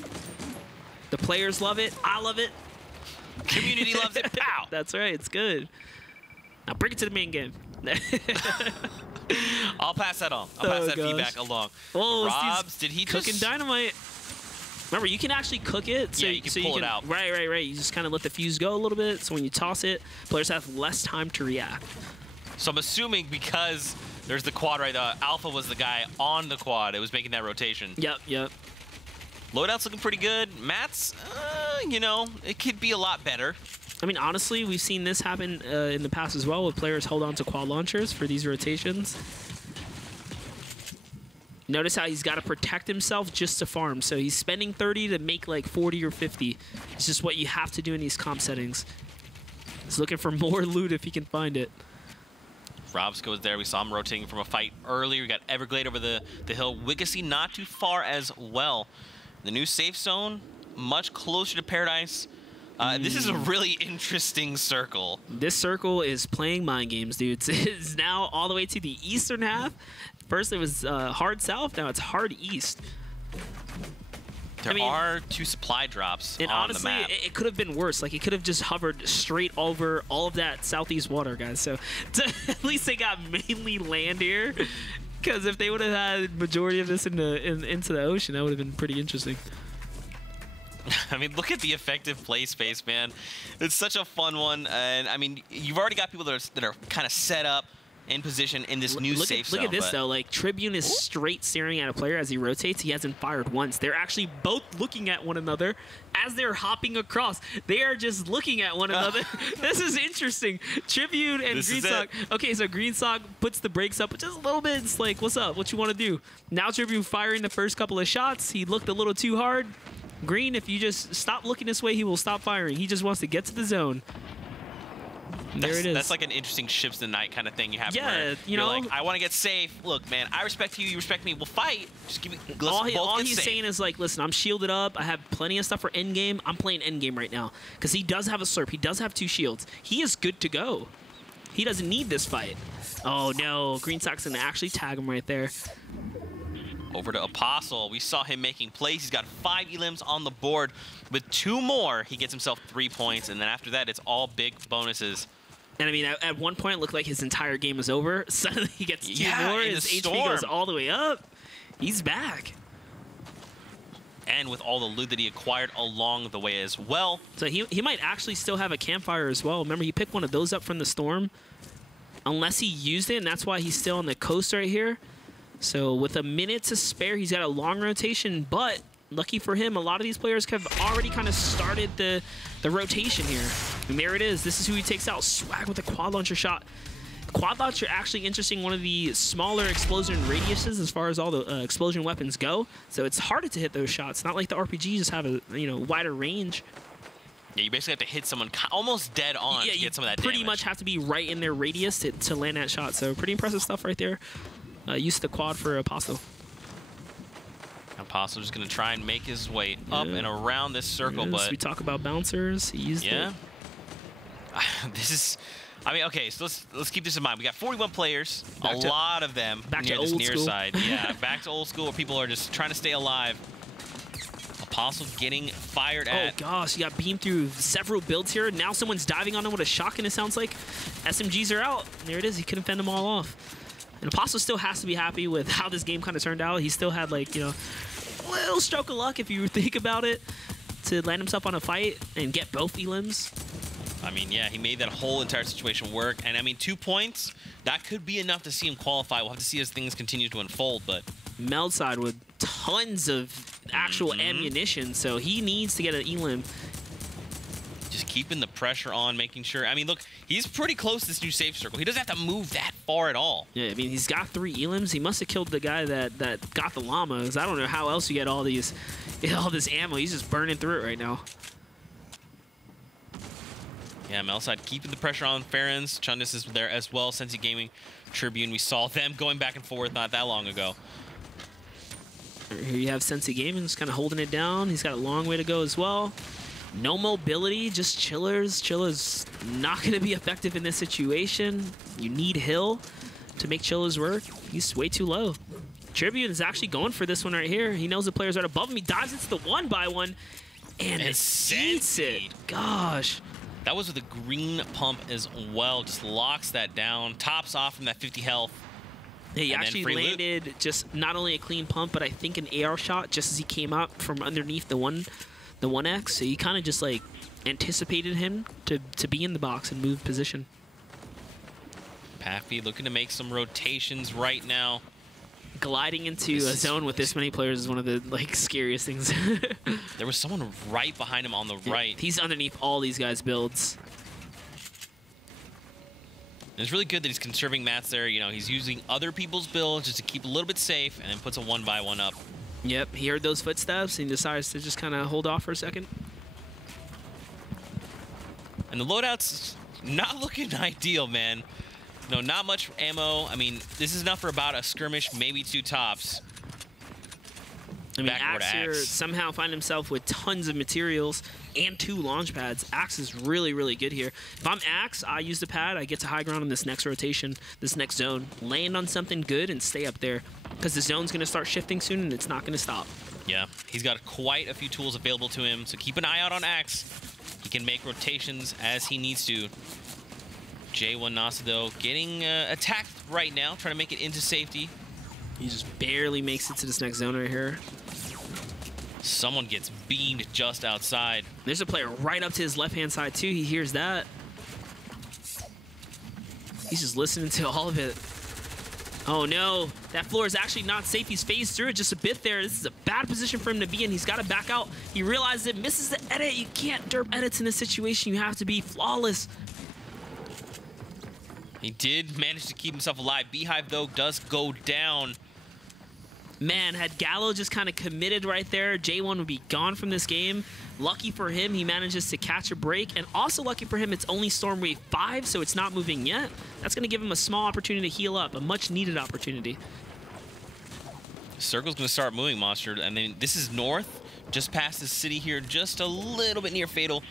The players love it. I love it. Community loves it. Pow! That's right. It's good. Now bring it to the main game. I'll pass that on. I'll pass that feedback along. Oh, Robs, did he cooking just... dynamite? Remember, you can actually cook it. So, yeah, you can pull it out. Right. You just kind of let the fuse go a little bit. So when you toss it, players have less time to react. So I'm assuming because there's the quad right there, Alpha was the guy on the quad. It was making that rotation. Yep. Loadout's looking pretty good. Matt's, you know, it could be a lot better. I mean, honestly, we've seen this happen in the past as well, with players hold on to quad launchers for these rotations. Notice how he's got to protect himself just to farm. So he's spending 30 to make like 40 or 50. It's just what you have to do in these comp settings. He's looking for more loot if he can find it. Robs goes there. We saw him rotating from a fight earlier. We got Everglade over the hill. Wiggacy not too far as well. The new safe zone, much closer to Paradise. This is a really interesting circle. This circle is playing mind games, dudes. It's now all the way to the eastern half. First it was hard south, now it's hard east. There are 2 supply drops on honestly, the map. It could have been worse. Like, it could have just hovered straight over all of that southeast water, guys. So at least they got mainly land here. Because if they would have had majority of this into the ocean, that would have been pretty interesting. I mean, look at the effective play space, man. It's such a fun one. And, I mean, you've already got people that are kind of set up in position in this new safe zone. Look at this, though. Like, Tribune is straight staring at a player as he rotates. He hasn't fired once. They're actually both looking at one another as they're hopping across. They are just looking at one another. This is interesting. Tribune and Greensock. Okay, so Greensock puts the brakes up just a little bit. It's like, what's up? What you want to do? Now Tribune firing the first couple of shots. He looked a little too hard. Green, if you just stop looking this way, he will stop firing. He just wants to get to the zone. There it is. That's like an interesting ships in the night kind of thing you have. Yeah, you know, like, I want to get safe. Look, man, I respect you. You respect me. We'll fight. Just give me. All he's saying is like, listen, I'm shielded up. I have plenty of stuff for endgame. I'm playing endgame right now because he does have a slurp. He does have 2 shields. He is good to go. He doesn't need this fight. Oh no, Greensock's gonna actually tag him right there. Over to Apostle. We saw him making plays. He's got 5 elims on the board. With 2 more, he gets himself 3 points, and then after that, it's all big bonuses. And I mean, at one point, it looked like his entire game was over. Suddenly, he gets 2 more. His HP goes all the way up. He's back. And with all the loot that he acquired along the way as well. So he might actually still have a campfire as well. Remember, he picked one of those up from the storm. Unless he used it, and that's why he's still on the coast right here. So with a minute to spare, he's got a long rotation, but lucky for him, a lot of these players have already kind of started the rotation here. And there it is. This is who he takes out. Swag with a quad launcher shot. Quad launcher actually interesting, one of the smaller explosion radiuses as far as all the explosion weapons go. So it's harder to hit those shots. Not like the RPG just have a wider range. Yeah, you basically have to hit someone almost dead on to get some of that damage. Pretty much have to be right in their radius to land that shot. So pretty impressive stuff right there. Used the quad for Apostle. Apostle just going to try and make his way up and around this circle, but we talk about bouncers. He used it. This is, I mean, okay, so let's keep this in mind. We got 41 players, a lot of them near this near side. Yeah, back to old school where people are just trying to stay alive. Apostle getting fired at. Oh gosh, he got beamed through several builds here. Now someone's diving on him with a shotgun, it sounds like. SMGs are out. There it is. He couldn't fend them all off. And Apostle still has to be happy with how this game kind of turned out. He still had, like, a little stroke of luck, if you think about it, to land himself on a fight and get both elims. I mean, yeah, he made that whole entire situation work. And, I mean, 2 points, that could be enough to see him qualify. We'll have to see as things continue to unfold, but... Meldside with tons of actual ammunition, so he needs to get an elim. Just keeping the pressure on, making sure... I mean, look, he's pretty close to this new safe circle. He doesn't have to move that far at all. Yeah, I mean, he's got 3 elims. He must have killed the guy that got the llamas. I don't know how else you get all this ammo. He's just burning through it right now. Yeah, Melside keeping the pressure on Farron's. Chundis is there as well. Sensi Gaming, Tribune. We saw them going back and forth not that long ago. Here you have Sensi Gaming just kind of holding it down. He's got a long way to go as well. No mobility, just chillers. Chillers not going to be effective in this situation. You need Hill to make chillers work. He's way too low. Tribune is actually going for this one right here. He knows the players right above him. He dives into the 1x1 and it eats it. Gosh. That was with a green pump as well. Just locks that down. Tops off from that 50 health. He actually landed just not only a clean pump, but I think an AR shot just as he came up from underneath the 1X. So he kind of just like anticipated him to be in the box and move position. Paffy looking to make some rotations right now. Gliding into a zone with this many players is one of the scariest things. There was someone right behind him on the right. He's underneath all these guys' builds. And it's really good that he's conserving mats there. You know, he's using other people's builds just to keep a little bit safe and then puts a 1x1 up. Yep, he heard those footsteps and decides to just kind of hold off for a second. And the loadout's not looking ideal, man. No, not much ammo. I mean, this is enough for about a skirmish, maybe 2 tops. I mean, Axe here somehow find himself with tons of materials and 2 launch pads. Axe is really, really good here. If I'm Axe, I use the pad. I get to high ground in this next rotation, this next zone. Land on something good and stay up there because the zone's going to start shifting soon and it's not going to stop. Yeah, he's got quite a few tools available to him, so keep an eye out on Axe. He can make rotations as he needs to. J1 Nasa, though, getting attacked right now, trying to make it into safety. He just barely makes it to this next zone right here. Someone gets beamed just outside. There's a player right up to his left-hand side, too. He hears that. He's just listening to all of it. Oh, no. That floor is actually not safe. He's phased through it just a bit there. This is a bad position for him to be in. He's got to back out. He realizes it, misses the edit. You can't derp edits in this situation. You have to be flawless. He did manage to keep himself alive. Beehive, though, does go down. Man, had Gallo just kind of committed right there, J1 would be gone from this game. Lucky for him, he manages to catch a break. And also lucky for him, it's only Storm Wave 5, so it's not moving yet. That's going to give him a small opportunity to heal up, a much-needed opportunity. Circle's going to start moving, Monster. And then this is north, just past the city here, just a little bit near Fatal,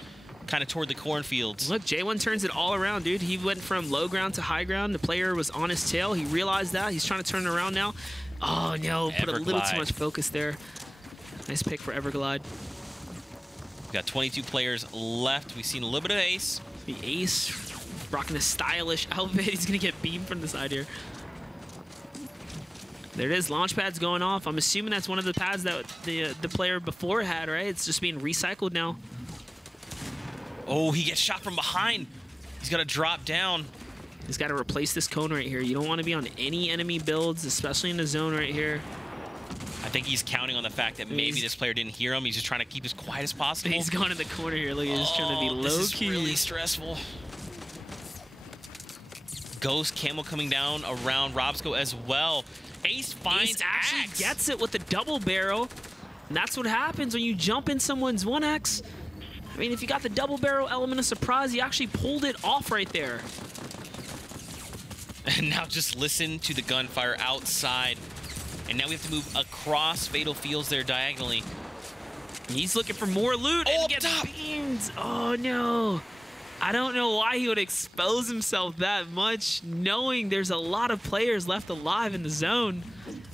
kind of toward the cornfields. Look, J1 turns it all around, dude. He went from low ground to high ground. The player was on his tail. He realized that. He's trying to turn it around now. Oh, no. Put a little too much focus there. Nice pick for Everglide. We've got 22 players left. We've seen a little bit of Ace. The Ace rocking a stylish outfit. He's going to get beamed from the side here. There it is. Launch pad's going off. I'm assuming that's one of the pads that the player before had, right? It's just being recycled now. Oh, he gets shot from behind. He's got to drop down. He's got to replace this cone right here. You don't want to be on any enemy builds, especially in the zone right here. I think he's counting on the fact that maybe this player didn't hear him. He's just trying to keep as quiet as possible. He's going in the corner here. Look, he's just trying to be low-key. This is really stressful. Ghost Camel coming down around Robsco as well. Ace finds Ace actually Axe. gets it with the double barrel. And that's what happens when you jump in someone's 1X. I mean, if you got the double barrel element of surprise, he actually pulled it off right there. And now just listen to the gunfire outside. And now we have to move across Fatal Fields there diagonally. He's looking for more loot and gets beamed. Oh, no. I don't know why he would expose himself that much, knowing there's a lot of players left alive in the zone.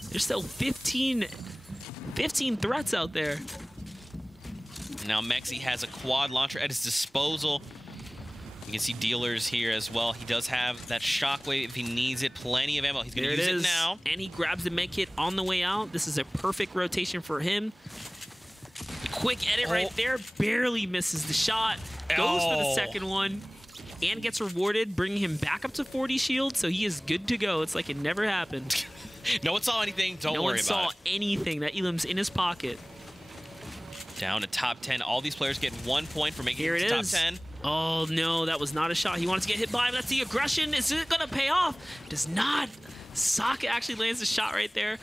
There's still 15 threats out there. Now Mexi has a quad launcher at his disposal. You can see dealers here as well. He does have that shockwave if he needs it. Plenty of ammo. He's going to use it now. And he grabs the med kit on the way out. This is a perfect rotation for him. The quick edit right there. Barely misses the shot. Goes for the second one. And gets rewarded, bringing him back up to 40 shield. So he is good to go. It's like it never happened. No one saw anything. Don't worry about it. No one saw anything. That Elam's in his pocket. Down to top 10. All these players get 1 point for making it to top 10. Oh, no, that was not a shot. He wanted to get hit by him. That's the aggression. Is it going to pay off? It does not. Saka actually lands the shot right there.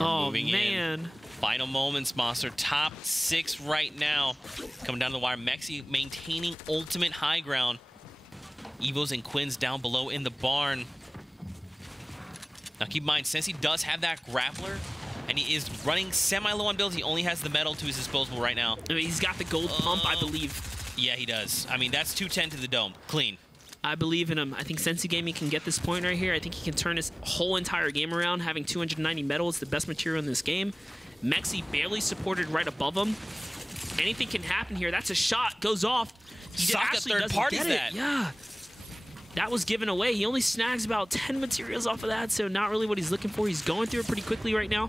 Oh, man. Final moments, Monster. Top 6 right now. Coming down the wire. Mexi maintaining ultimate high ground. Evos and Quins down below in the barn. Now, keep in mind, since he does have that grappler, and he is running semi-low on builds, he only has the metal to his disposal right now. I mean, he's got the gold pump, I believe. Yeah, he does. I mean, that's 210 to the dome. Clean. I believe in him. I think Sensi Gaming can get this point right here. I think he can turn his whole entire game around. Having 290 metal is the best material in this game. Mexi barely supported right above him. Anything can happen here. That's a shot. Goes off. He Saka third parties that. Yeah. That was given away. He only snags about 10 materials off of that, so not really what he's looking for. He's going through it pretty quickly right now.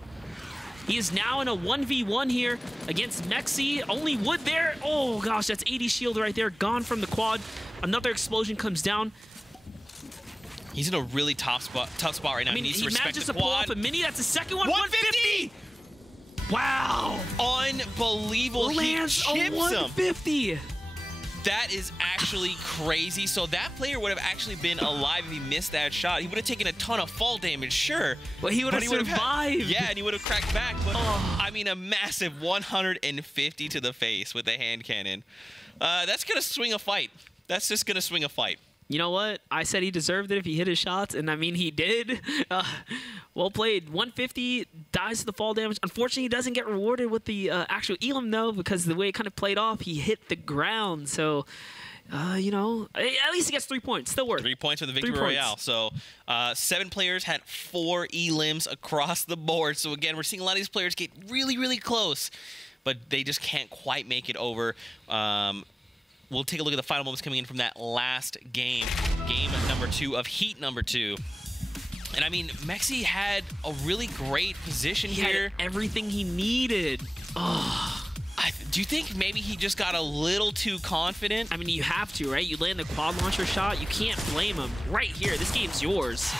He is now in a 1v1 here against Mexi. Only wood there. Oh, gosh, that's 80 shield right there. Gone from the quad. Another explosion comes down. He's in a really tough spot right now. I mean, he needs he to respect manages the to pull quad. off a mini. That's the second one. 150! Wow. Unbelievable. Lands he chips a 150. him. That is actually crazy. So that player would have actually been alive if he missed that shot. He would have taken a ton of fall damage, sure. But he would have survived. Yeah, and he would have cracked back. But I mean, a massive 150 to the face with the hand cannon. That's going to swing a fight. That's just going to swing a fight. You know what? I said he deserved it if he hit his shots, and I mean, he did. Well played. 150, dies to the fall damage. Unfortunately, he doesn't get rewarded with the actual Elam, though, because the way it kind of played off, he hit the ground. So, you know, at least he gets 3 points. Still worth. 3 points for the Victory Royale. So, 7 players had 4 elims across the board. So, again, we're seeing a lot of these players get really, really close, but they just can't quite make it over. We'll take a look at the final moments coming in from that last game. Game number 2 of Heat number 2. And I mean, Mexi had a really great position He here. had everything he needed. Oh. Do you think maybe he just got a little too confident? I mean, you have to, right? You land the quad launcher shot. You can't blame him. Right here, this game's yours.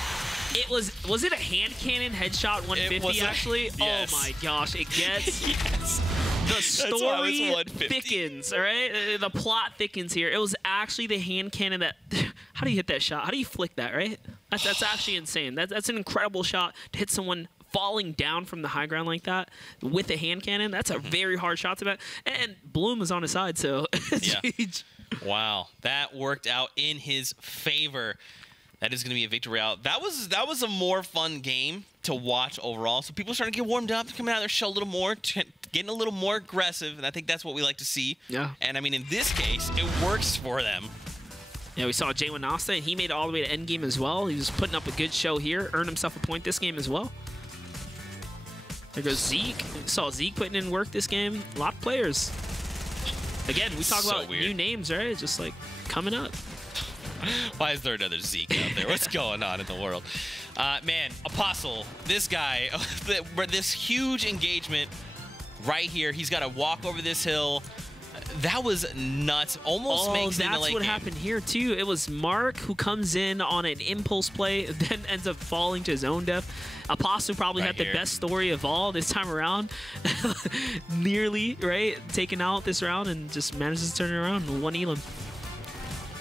It was it a hand cannon headshot 150 actually? Yes. Oh my gosh, it gets the story thickens, all right? The plot thickens here. It was actually the hand cannon that how do you hit that shot? How do you flick that, right? That's actually insane. That's an incredible shot to hit someone falling down from the high ground like that with a hand cannon. That's a very hard shot to bet. And Bloom was on his side, so it's huge. Wow, that worked out in his favor. That is going to be a victory royale. That was a more fun game to watch overall. So people are starting to get warmed up, coming out of their shell a little more, getting a little more aggressive, and I think that's what we like to see. Yeah. And I mean, in this case, it works for them. Yeah, we saw Jay Nasta, and he made it all the way to endgame as well. He was putting up a good show here, earned himself a point this game as well. There goes Zeke. Saw Zeke putting in work this game. A lot of players. Again, we talk about new names, right? It's just like coming up. Why is there another Zeke out there? What's going on in the world? Man, Apostle, this guy, this huge engagement right here. He's got to walk over this hill. That was nuts. Almost makes it in the late that's what game. happened here, too. It was Mark who comes in on an impulse play, then ends up falling to his own death. Apostle probably had the best story of all this time around. Nearly, right? Taken out this round and just manages to turn it around and 1 elim.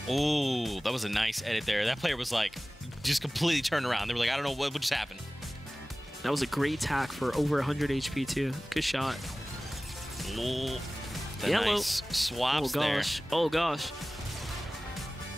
Oh, that was a nice edit there. That player was like, just completely turned around. They were like, I don't know what just happened. That was a great tack for over 100 HP, too. Good shot. Oh, the Yellow. nice swaps there. Oh, gosh.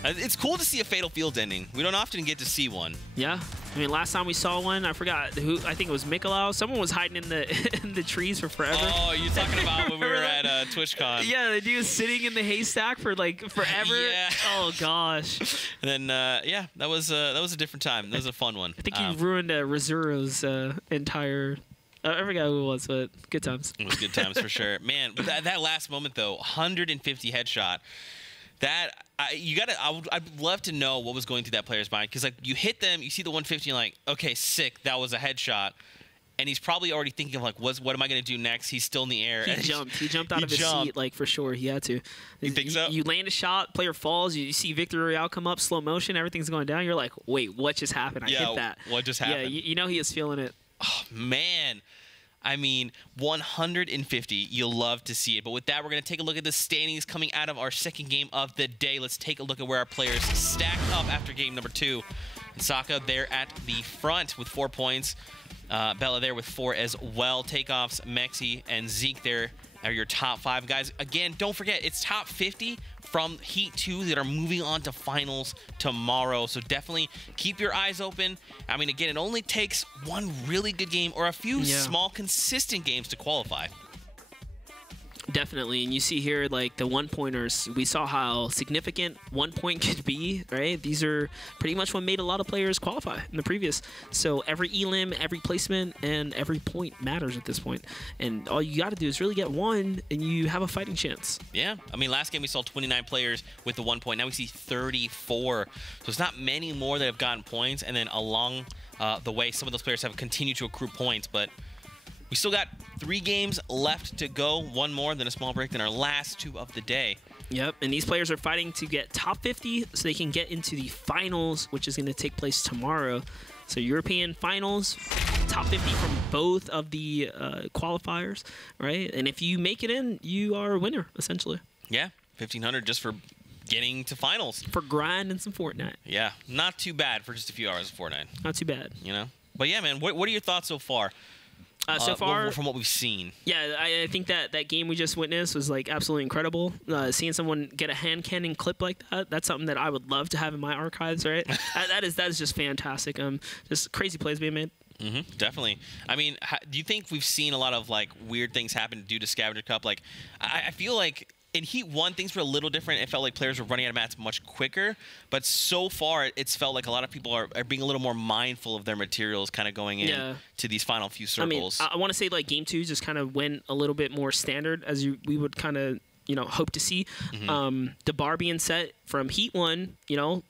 It's cool to see a Fatal Field ending. We don't often get to see one. Yeah. I mean, last time we saw one, I forgot who. I think it was Mikolau. Someone was hiding in the trees for forever. Oh, you're talking about when we were at TwitchCon. Yeah, the dude was sitting in the haystack for like forever. Yeah. Oh gosh. And then yeah, that was a different time. That was a fun one. I think he ruined Rezuro's entire. I forgot who it was, but good times. It was good times for sure. Man, but that last moment though, 150 headshot. That I'd love to know what was going through that player's mind, because like you hit them, you see the 150, you're like, okay, sick, that was a headshot, and he's probably already thinking of like, what am I going to do next? He's still in the air. He jumped out of his seat, like for sure. He had to. You think so? You land a shot, player falls, you see Victory Royale come up, slow motion, everything's going down. You're like, wait, what just happened? I hit that. What just happened? Yeah, you know he is feeling it. Oh man. I mean, 150, you'll love to see it. But with that, we're going to take a look at the standings coming out of our second game of the day. Let's take a look at where our players stack up after game number 2. And Saka there at the front with 4 points. Bella there with 4 as well. Takeoffs, Mexi, and Zeke there are your top 5 guys. Again, don't forget, it's top 50 from Heat 2 that are moving on to finals tomorrow. So definitely keep your eyes open. I mean, again, it only takes one really good game or a few small, consistent games to qualify. Definitely, and you see here like the 1-pointers. We saw how significant 1 point could be, right? These are pretty much what made a lot of players qualify in the previous. So every elim, every placement, and every point matters at this point. And all you got to do is really get one, and you have a fighting chance. Yeah, I mean, last game we saw 29 players with the 1 point. Now we see 34. So it's not many more that have gotten points. And then along the way, some of those players have continued to accrue points, but we still got 3 games left to go. One more, then a small break, then our last 2 of the day. Yep, and these players are fighting to get top 50 so they can get into the finals, which is going to take place tomorrow. So European finals, top 50 from both of the qualifiers, right? And if you make it in, you are a winner, essentially. Yeah, 1,500 just for getting to finals. For grind and some Fortnite. Yeah, not too bad for just a few hours of Fortnite. Not too bad. You know? But yeah, man, what are your thoughts so far? So far, from what we've seen. Yeah, I think that game we just witnessed was like absolutely incredible. Seeing someone get a hand cannon clip like that's something that I would love to have in my archives, right? that is just fantastic. Just crazy plays being made. Definitely. I mean, do you think we've seen a lot of like weird things happen due to Scavenger Cup? Like, I feel like in Heat 1, things were a little different. It felt like players were running out of mats much quicker. But so far, it's felt like a lot of people are being a little more mindful of their materials kind of going in to these final few circles. I mean, I want to say like Game 2 just kind of went a little bit more standard as we would kind of hope to see. The bar being set from Heat 1,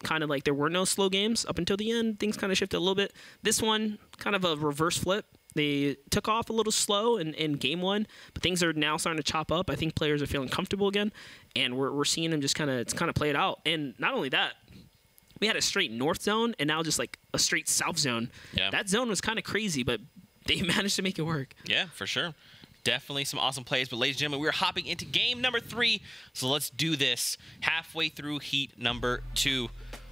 kind of like there were no slow games up until the end. Things kind of shifted a little bit. This one, kind of a reverse flip. They took off a little slow in game 1, but things are now starting to chop up. I think players are feeling comfortable again, and we're seeing them just kind of play it out. And not only that, we had a straight north zone and now just like a straight south zone. Yeah. That zone was kind of crazy, but they managed to make it work. Yeah, for sure. Definitely some awesome plays. But ladies and gentlemen, we're hopping into game number 3. So let's do this. Halfway through heat number 2.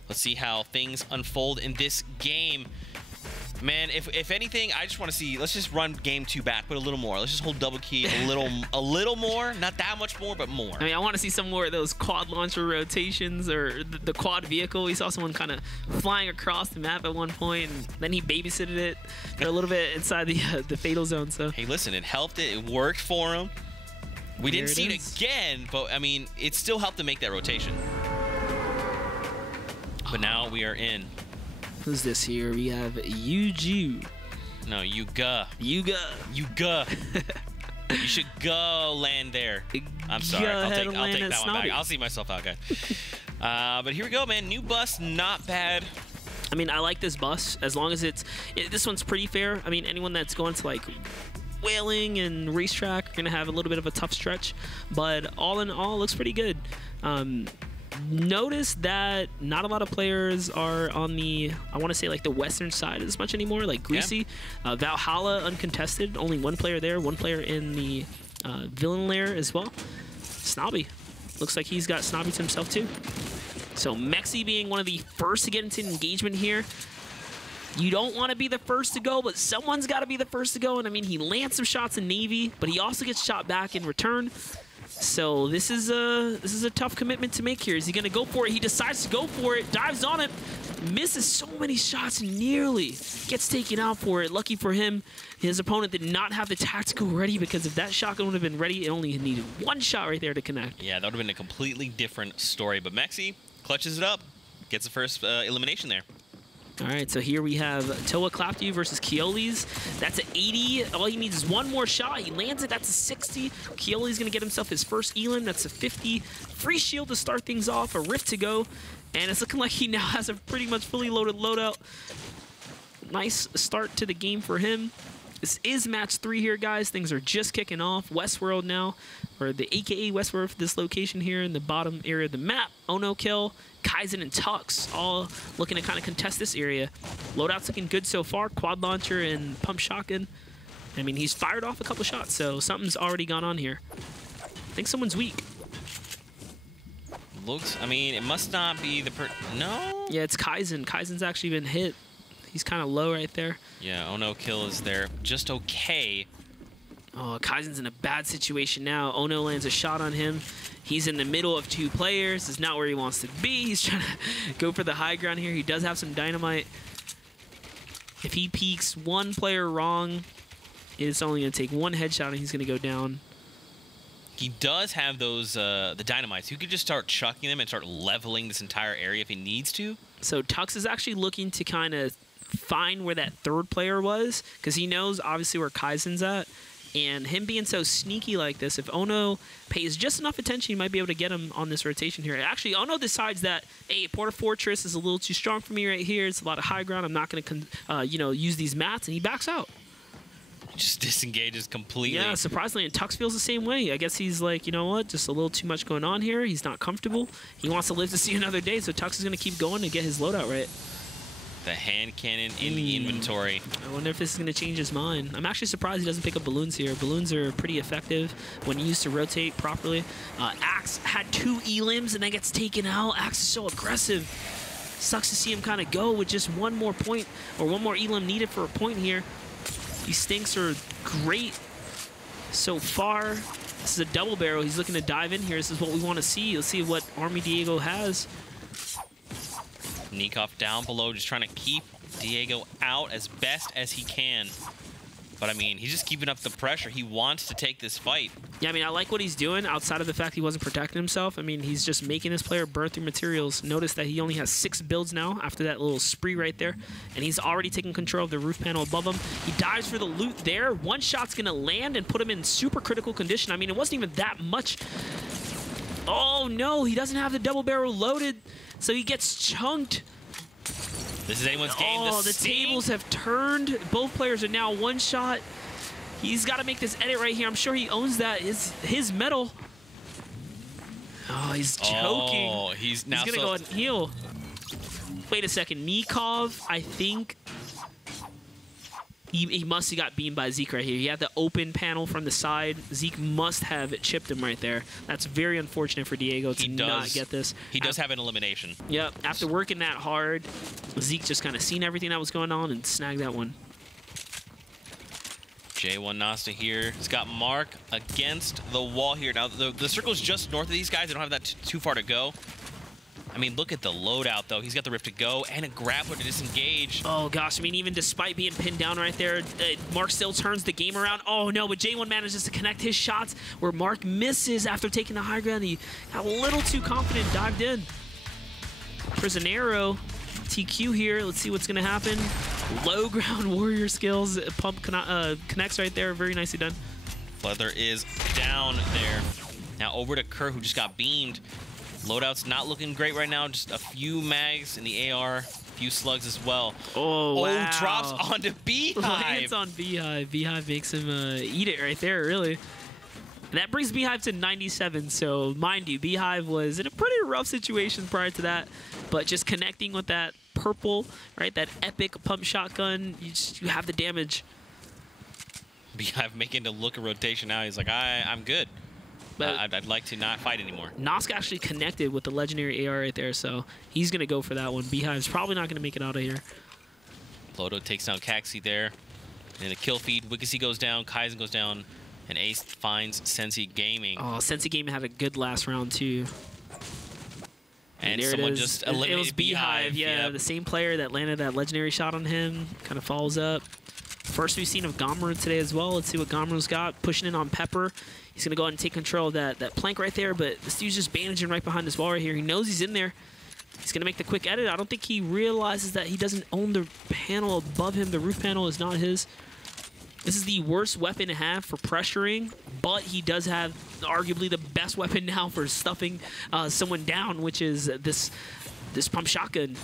Let's see how things unfold in this game. Man, if anything, I just want to see. Let's just run game 2 back, put a little more. Let's just hold double key a little more. Not that much more, but more. I mean, I want to see some more of those quad launcher rotations or the quad vehicle. We saw someone kind of flying across the map at one point, and then he babysitted it for a little bit inside the fatal zone. So hey, listen, it helped. It worked for him. We didn't see it again, but I mean, it still helped to make that rotation. But now we are in. Who's this here? We have Yuju. No, Yuga. Yuga. Yuga. You should go land there. I'm sorry. I'll take that one back. I'll see myself out, guys. But here we go, man. New bus, not bad. I mean, I like this bus as long as this one's pretty fair. I mean, anyone that's going to like whaling and racetrack are gonna have a little bit of a tough stretch, but all in all, looks pretty good. Notice that not a lot of players are on the, I want to say like the western side as much anymore, like Greasy. Yeah. Valhalla uncontested, only one player there, one player in the villain lair as well. Snobby, looks like he's got Snobby to himself too. So Mexi being one of the first to get into engagement here. You don't want to be the first to go, but someone's got to be the first to go. And I mean, he lands some shots in Navy, but he also gets shot back in return. So this is a tough commitment to make here. Is he going to go for it? He decides to go for it, dives on it, misses so many shots, nearly gets taken out for it. Lucky for him, his opponent did not have the tactical ready, because if that shotgun would have been ready, it only needed one shot right there to connect. Yeah, that would have been a completely different story. But Mexi clutches it up, gets the first elimination there. All right, so here we have Toa Claptu versus Keolis. That's an 80. All he needs is one more shot. He lands it. That's a 60. Keoli's going to get himself his first elim. That's a 50. Free shield to start things off. A rift to go. And it's looking like he now has a pretty much fully loaded loadout. Nice start to the game for him. This is match 3 here, guys. Things are just kicking off. Westworld now, or the AKA Westworld for this location here in the bottom area of the map. Ono Kill, Kaizen, and Tux all looking to kind of contest this area. Loadout's looking good so far. Quad launcher and pump shotgun. I mean, he's fired off a couple shots, so something's already gone on here. I think someone's weak. Looks, I mean, it must not be the no? Yeah, it's Kaizen. Kaizen's actually been hit. He's kind of low right there. Yeah, Ono Kill is there. Just okay. Oh, Kaizen's in a bad situation now. Ono lands a shot on him. He's in the middle of 2 players. It's not where he wants to be. He's trying to go for the high ground here. He does have some dynamite. If he peeks one player wrong, it's only going to take one headshot and he's going to go down. He does have those the dynamites. You could just start chucking them and start leveling this entire area if he needs to. So Tux is actually looking to kind of find where that third player was, because he knows obviously where Kaizen's at. And him being so sneaky like this, if Ono pays just enough attention, he might be able to get him on this rotation here. Actually, Ono decides that, hey, Porta Fortress is a little too strong for me right here. It's a lot of high ground. I'm not going to, use these mats, and he backs out. Just disengages completely. Yeah, surprisingly, and Tux feels the same way. I guess he's like, you know what, just a little too much going on here. He's not comfortable. He wants to live to see another day, so Tux is going to keep going and get his loadout right. The hand cannon in the inventory. I wonder if this is going to change his mind. I'm actually surprised he doesn't pick up balloons here. Balloons are pretty effective when used to rotate properly. Axe had 2 elims and then gets taken out. Axe is so aggressive. Sucks to see him kind of go with just one more point, or one more elim needed for a point here. These stinks are great so far. This is a double barrel. He's looking to dive in here. This is what we want to see. Let's see what Army Diego has. Nikov down below, just trying to keep Diego out as best as he can. But I mean, he's just keeping up the pressure. He wants to take this fight. Yeah, I mean, I like what he's doing outside of the fact he wasn't protecting himself. I mean, he's just making his player burn through materials. Notice that he only has 6 builds now after that little spree right there. And he's already taking control of the roof panel above him. He dives for the loot there. One shot's going to land and put him in super critical condition. I mean, it wasn't even that much Oh, no, he doesn't have the double barrel loaded, so he gets chunked. This is anyone's game. Oh, the tables have turned. Both players are now one shot. He's got to make this edit right here. I'm sure he owns that. His medal. Oh, he's choking. Oh, he's going to go ahead and heal. Wait a second. Nikov, I think... He must have got beamed by Zeke right here. He had the open panel from the side. Zeke must have chipped him right there. That's very unfortunate for Diego to not get this. He does have an elimination. Yep. After working that hard, Zeke just kind of seen everything that was going on and snagged that one. J1 Nasta here. He's got Mark against the wall here. Now, the circle's just north of these guys. They don't have that too far to go. I mean, look at the loadout, though. He's got the Rift to go and a grappler to disengage. Oh, gosh. I mean, even despite being pinned down right there, Mark still turns the game around. Oh, no, but J1 manages to connect his shots where Mark misses after taking the high ground. He got a little too confident, dived in. Prisionero, TQ here. Let's see what's going to happen. Low ground warrior skills. Pump connects right there. Very nicely done. Feather is down there. Now over to Kerr, who just got beamed. Loadout's not looking great right now. Just a few mags in the AR, a few slugs as well. Oh, wow. Drops onto Beehive. Lands on Beehive. Beehive makes him eat it right there, really. And that brings Beehive to 97. So, mind you, Beehive was in a pretty rough situation prior to that. But just connecting with that purple, right, that epic pump shotgun, you have the damage. Beehive making to look a rotation now. He's like, I'm good. I'd like to not fight anymore. Nosk actually connected with the legendary AR right there, so he's going to go for that one. Beehive's probably not going to make it out of here. Ploto takes down Caxi there. And the kill feed. Wikisi goes down. Kaizen goes down. And Ace finds Sensi Gaming. Oh, Sensi Gaming had a good last round, too. And someone just eliminated It was Beehive, yeah. Yep. The same player that landed that legendary shot on him. Kind of follows up. First we've seen of Gomru today as well. Let's see what Gomru's got. Pushing in on Pepper. He's going to go ahead and take control of that plank right there, but this dude's just bandaging right behind this wall right here. He knows he's in there. He's going to make the quick edit. I don't think he realizes that he doesn't own the panel above him. The roof panel is not his. This is the worst weapon to have for pressuring, but he does have arguably the best weapon now for stuffing someone down, which is this pump shotgun.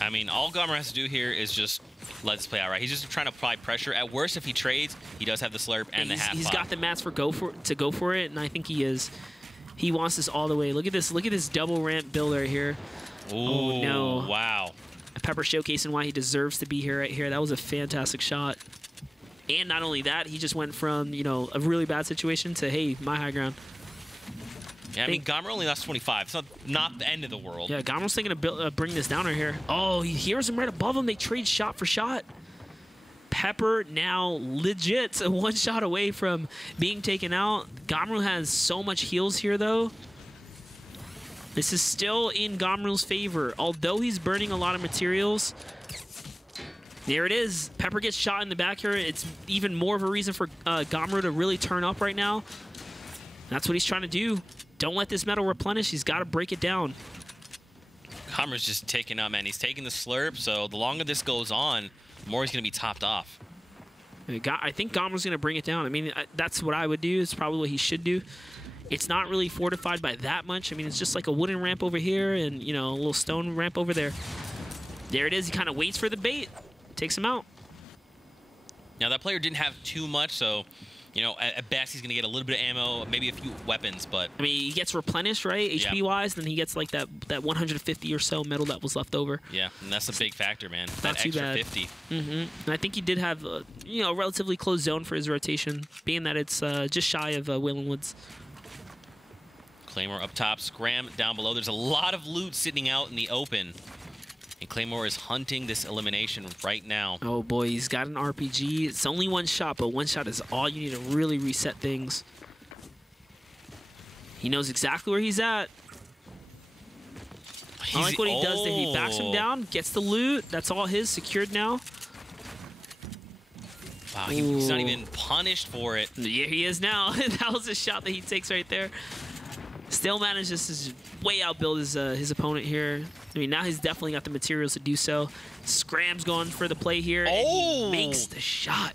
I mean, all Gomer has to do here is just let this play out, right? He's just trying to apply pressure. At worst, if he trades, he does have the slurp and the half. He's got the mats to go for it, and I think he is. He wants this all the way. Look at this. Look at this double ramp build right here. Ooh, oh no! Wow. Pepper showcasing why he deserves to be here right here. That was a fantastic shot. And not only that, he just went from, you know, a really bad situation to, hey, my high ground. Yeah, I mean, Gomer only lost 25. It's not the end of the world. Yeah, Gomer's thinking of bring this down right here. Oh, he hears him right above him. They trade shot for shot. Pepper now legit one shot away from being taken out. Gomru has so much heals here, though. This is still in Gomru's favor. Although he's burning a lot of materials, there it is. Pepper gets shot in the back here. It's even more of a reason for Gomru to really turn up right now. That's what he's trying to do. Don't let this metal replenish. He's got to break it down. Gomer's just taking up, man. He's taking the slurp, so the longer this goes on, the more he's going to be topped off. I think Gomer's going to bring it down. I mean, that's what I would do. It's probably what he should do. It's not really fortified by that much. I mean, it's just like a wooden ramp over here and, you know, a little stone ramp over there. There it is. He kind of waits for the bait. Takes him out. Now, that player didn't have too much, so, you know, at best he's going to get a little bit of ammo, maybe a few weapons, but... I mean, he gets replenished, right? HP-wise, then he gets, like, that 150 or so metal that was left over. Yeah, and that's a big factor, man. Not that too extra bad. 50. And I think he did have, you know, a relatively close zone for his rotation, being that it's just shy of Wailing Woods. Claymore up top, Scram down below. There's a lot of loot sitting out in the open. And Claymore is hunting this elimination right now. Oh boy, he's got an RPG. It's only one shot, but one shot is all you need to really reset things. He knows exactly where he's at. I like what he does there. He backs him down, gets the loot. That's all his, secured now. Wow, he's not even punished for it. Yeah, he is now. That was a shot that he takes right there. Still manages to way outbuild his opponent here. I mean, now he's definitely got the materials to do so. Scram's going for the play here, and he makes the shot.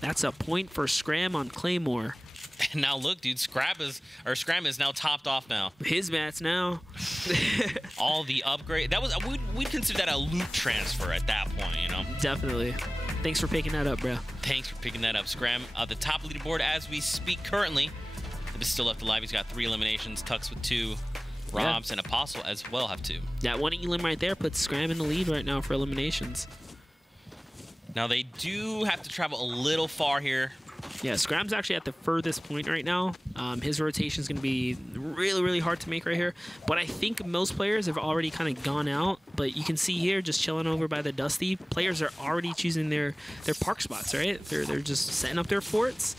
That's a point for Scram on Claymore. And now look, dude, Scram is now topped off now. His mats now. All the upgrade. That was we'd consider that a loot transfer at that point, you know. Definitely. Thanks for picking that up, bro. Thanks for picking that up, Scram. The top leaderboard as we speak currently. Is still left alive. He's got 3 eliminations. Tux with 2. Robs and Apostle as well have 2. That one elim right there puts Scram in the lead right now for eliminations. Now they do have to travel a little far here. Yeah, Scram's actually at the furthest point right now. His rotation is going to be really, really hard to make right here. But I think most players have already kind of gone out. But you can see here, just chilling over by the Dusty, players are already choosing their park spots, right? They're just setting up their forts.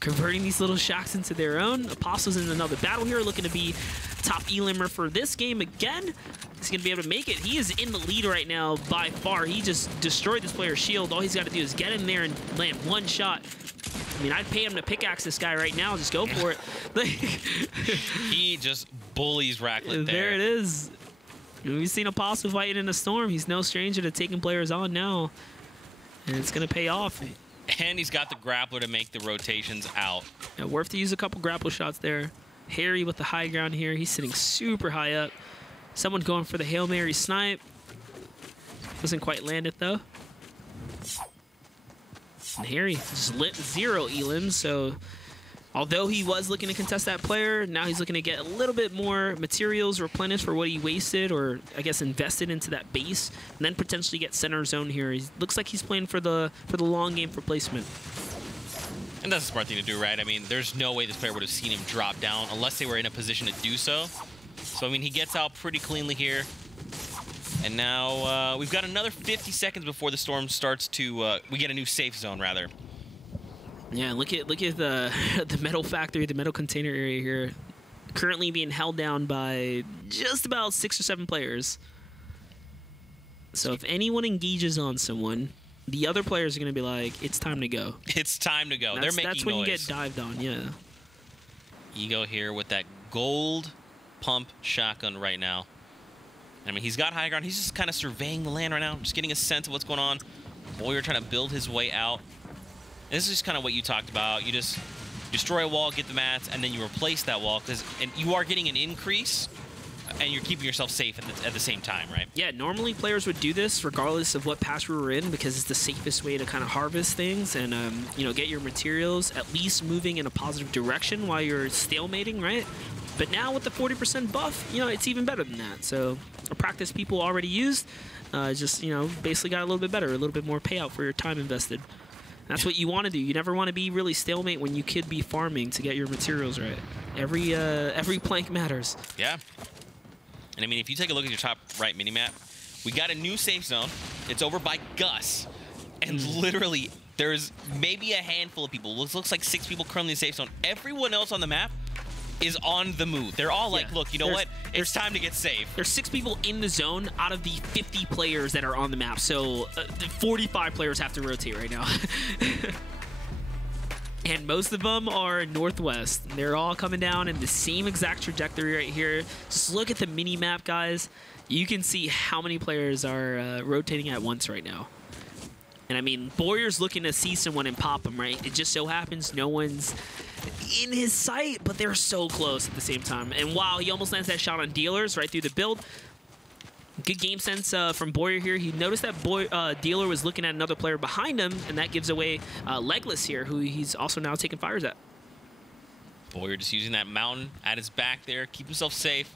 Converting these little shacks into their own. Apostle's in another battle here, looking to be top elimmer for this game again. He's going to be able to make it. He is in the lead right now by far. He just destroyed this player's shield. All he's got to do is get in there and land one shot. I mean, I'd pay him to pickaxe this guy right now. Just go for it. He just bullies Racklet there. There it is. We've seen Apostle fighting in a storm. He's no stranger to taking players on now. And it's going to pay off. And he's got the grappler to make the rotations out. Yeah, worth to use a couple grapple shots there. Harry with the high ground here. He's sitting super high up. Someone going for the Hail Mary snipe. Doesn't quite land it, though. And Harry just lit 0 elims, so although he was looking to contest that player, now he's looking to get a little bit more materials replenished for what he wasted, or I guess invested into that base, and then potentially get center zone here. He looks like he's playing for the long game for placement. And that's a smart thing to do, right? I mean, there's no way this player would have seen him drop down unless they were in a position to do so. So, I mean, he gets out pretty cleanly here. And now we've got another 50 seconds before the storm starts to, we get a new safe zone, rather. Yeah, look at the metal factory, the metal container area here, currently being held down by just about 6 or 7 players. So if anyone engages on someone, the other players are going to be like, it's time to go. It's time to go. They're making noise. That's when you get dived on, yeah. Ego here with that gold pump shotgun right now. I mean, he's got high ground. He's just kind of surveying the land right now, just getting a sense of what's going on. Boyer trying to build his way out. And this is just kind of what you talked about. You just destroy a wall, get the mats, and then you replace that wall. And you are getting an increase, and you're keeping yourself safe at the same time, right? Yeah, normally players would do this regardless of what patch we were in, because it's the safest way to kind of harvest things and you know, get your materials at least moving in a positive direction while you're stalemating, right? But now with the 40% buff, you know, it's even better than that. So a practice people already used, just, you know, basically got a little bit better, a little bit more payout for your time invested. That's what you want to do. You never want to be really stalemate when you could be farming to get your materials right. Every plank matters. Yeah. And I mean, if you take a look at your top right minimap, we got a new safe zone. It's over by Gus. And literally, there's maybe a handful of people. It looks like 6 people currently in the safe zone. Everyone else on the map is on the move. They're all like, look, you know what? It's time to get safe. There's 6 people in the zone out of the 50 players that are on the map. So 45 players have to rotate right now. And most of them are northwest. They're all coming down in the same exact trajectory right here. Just look at the mini map, guys. You can see how many players are rotating at once right now. And I mean, Boyer's looking to see someone and pop him, right? It just so happens no one's in his sight, but they're so close at the same time. And wow, he almost lands that shot on Dealers right through the build. Good game sense from Boyer here. He noticed that Dealer was looking at another player behind him, and that gives away Legless here, who he's also now taking fires at. Boyer just using that mountain at his back there, keep himself safe.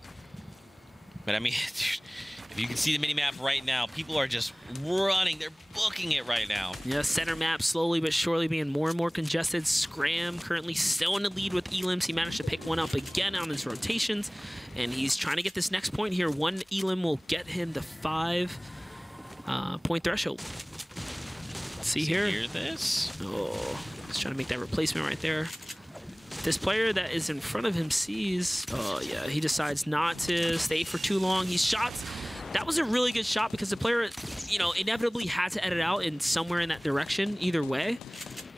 But I mean, if you can see the minimap right now, people are just running. They're booking it right now. Yeah, center map slowly but surely being more and more congested. Scram currently still in the lead with elims. He managed to pick one up again on his rotations, and he's trying to get this next point here. 1 elim will get him the 5 point threshold. See here. Hear this? Oh, he's trying to make that replacement right there. This player that is in front of him sees, oh yeah, he decides not to stay for too long. He shots. That was a really good shot because the player, you know, inevitably had to edit out in somewhere in that direction either way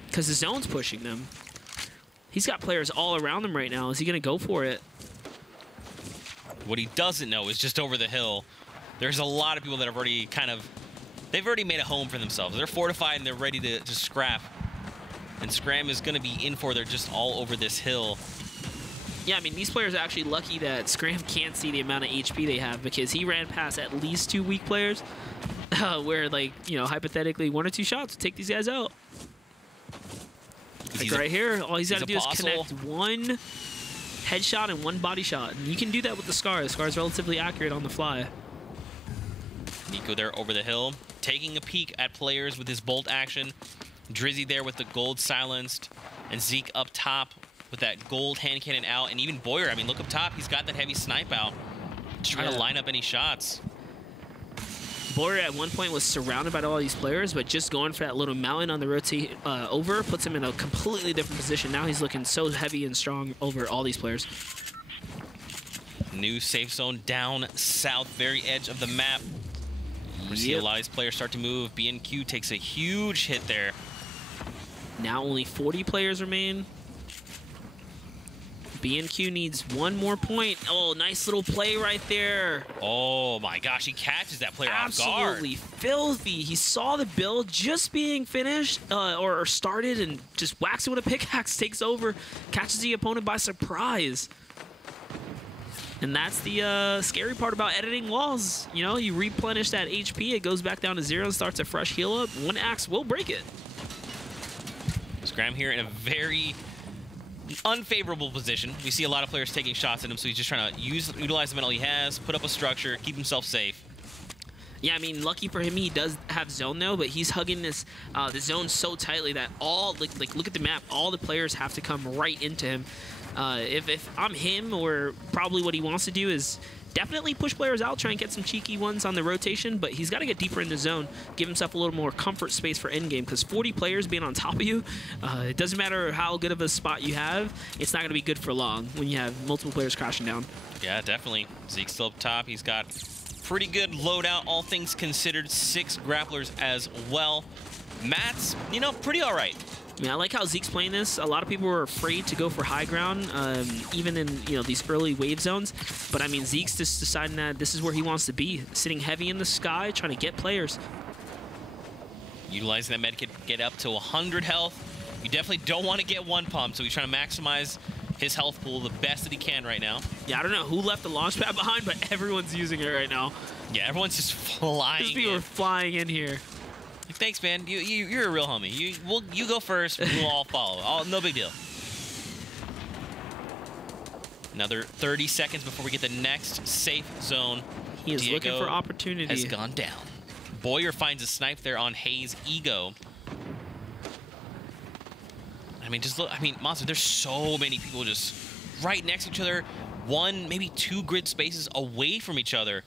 because the zone's pushing them. He's got players all around him right now. Is he going to go for it? What he doesn't know is just over the hill, there's a lot of people that have already they've already made a home for themselves. They're fortified and they're ready to scrap. and Scram is going to be in for. They're just all over this hill. Yeah, I mean, these players are actually lucky that Scram can't see the amount of HP they have, because he ran past at least 2 weak players where, like, you know, hypothetically 1 or 2 shots would take these guys out. Like right here, all he's got to do is connect 1 headshot and 1 body shot. And you can do that with the Scar. The Scar is relatively accurate on the fly. Nico there over the hill, taking a peek at players with his bolt action. Drizzy there with the gold silenced, and Zeke up top with that gold hand cannon out. And even Boyer, I mean, look up top, he's got that heavy snipe out, just trying to line up any shots. Boyer at one point was surrounded by all these players, but just going for that little mountain on the rotate over puts him in a completely different position. Now he's looking so heavy and strong over all these players. New safe zone down south, very edge of the map. We see a lot of these players start to move. BNQ takes a huge hit there. Now only 40 players remain. BNQ needs 1 more point. Oh, nice little play right there. Oh my gosh, he catches that player off guard. Absolutely filthy. He saw the build just being finished or started and just whacks it with a pickaxe, takes over, catches the opponent by surprise. And that's the scary part about editing walls. You know, you replenish that HP, it goes back down to 0 and starts a fresh heal up. 1 axe will break it. Scram here in a very unfavorable position. We see a lot of players taking shots at him, so he's just trying to utilize the metal he has, put up a structure, keep himself safe. Yeah, I mean, lucky for him, he does have zone though, but he's hugging this the zone so tightly that all like look at the map, all the players have to come right into him. If I'm him, or probably what he wants to do is definitely push players out, try and get some cheeky ones on the rotation, but he's got to get deeper in the zone, give himself a little more comfort space for endgame, because 40 players being on top of you, it doesn't matter how good of a spot you have, it's not going to be good for long when you have multiple players crashing down. Yeah, definitely. Zeke's still up top. He's got pretty good loadout, all things considered. 6 grapplers as well. Matt's, you know, pretty all right. I mean, I like how Zeke's playing this. A lot of people were afraid to go for high ground, even in, you know, these early wave zones. But I mean, Zeke's just deciding that this is where he wants to be, sitting heavy in the sky, trying to get players. Utilizing that medkit, get up to 100 health. You definitely don't want to get 1 pump, so he's trying to maximize his health pool the best that he can right now. Yeah, I don't know who left the launch pad behind, but everyone's using it right now. Yeah, everyone's just flying. These people are flying in here. Thanks, man. You're a real homie. You go first. We'll all follow. No big deal. Another 30 seconds before we get the next safe zone. He is looking for opportunity. Has gone down. Boyer finds a snipe there on Hayes' Ego. I mean, just look. I mean, Monster, there's so many people just right next to each other. 1, maybe 2 grid spaces away from each other.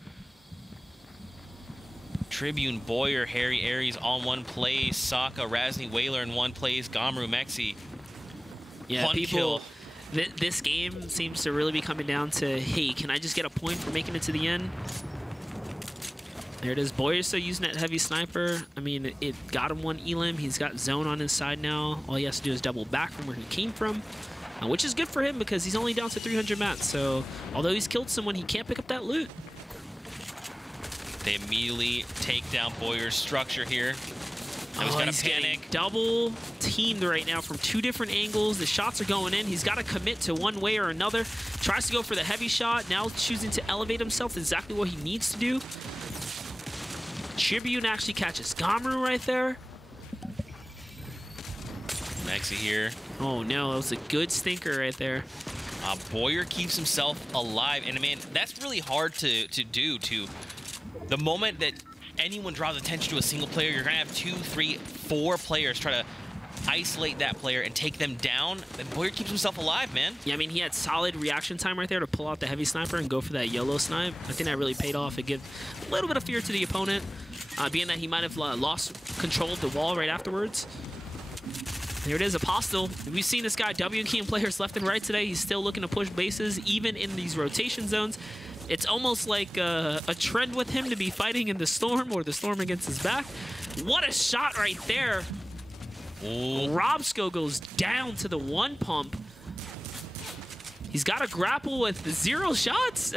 Tribune, Boyer, Harry, Aries all in one place. Sokka, Razni, Whaler in one place. Gamru, Mexi. Yeah, 1 kill. This game seems to really be coming down to, hey, can I just get a point for making it to the end? There it is. Boyer's still using that heavy sniper. I mean, it got him 1 elim. He's got zone on his side now. All he has to do is double back from where he came from, which is good for him because he's only down to 300 mats. So although he's killed someone, he can't pick up that loot. They immediately take down Boyer's structure here. Now he's got to panic. Double teamed right now from 2 different angles. The shots are going in. He's got to commit to one way or another. Tries to go for the heavy shot. Now choosing to elevate himself. Exactly what he needs to do. Tribune actually catches Gamru right there. Mexi here. Oh no, that was a good stinker right there. Boyer keeps himself alive. And I mean, that's really hard to do. The moment that anyone draws attention to a single player, you're going to have 2, 3, 4 players try to isolate that player and take them down. And Boyer keeps himself alive, man. Yeah, I mean, he had solid reaction time right there to pull out the heavy sniper and go for that yellow snipe. I think that really paid off. It gave a little bit of fear to the opponent, being that he might have lost control of the wall right afterwards. There it is, Apostle. We've seen this guy W-keying players left and right today. He's still looking to push bases, even in these rotation zones. It's almost like a trend with him to be fighting in the storm or the storm against his back. What a shot right there. Ooh. Robsco goes down to the 1 pump. He's got to grapple with 0 shots.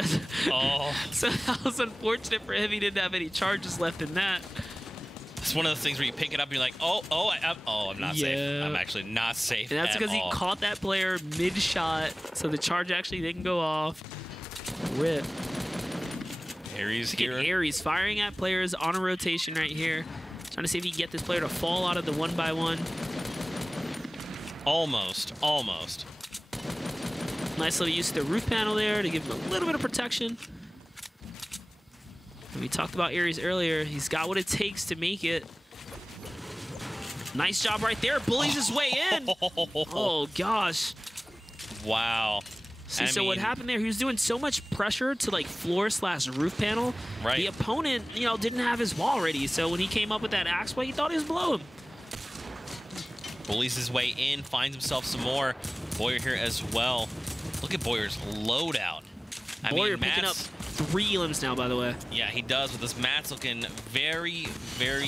Oh. So that was unfortunate for him. He didn't have any charges left in that. It's one of those things where you pick it up and you're like, I'm not safe. I'm actually not safe. And that's at because he all. caught that player mid-shot, so the charge actually didn't go off. Rip. Aries Look at here. Aries firing at players on a rotation right here. Trying to see if he can get this player to fall out of the 1-by-1. Almost. Nice little use of the roof panel there to give him a little bit of protection. And we talked about Aries earlier. He's got what it takes to make it. Nice job right there. Bullies his way in. Oh, gosh. Wow. See, so what happened there, he was doing so much pressure to like floor/roof panel. Right. The opponent, didn't have his wall ready. So when he came up with that axe play, he thought he was blowing. Bullies his way in, finds himself some more. Boyer here as well. Look at Boyer's loadout. Boyer picking up 3 elims now, by the way. Yeah, he does, with this mat's looking very, very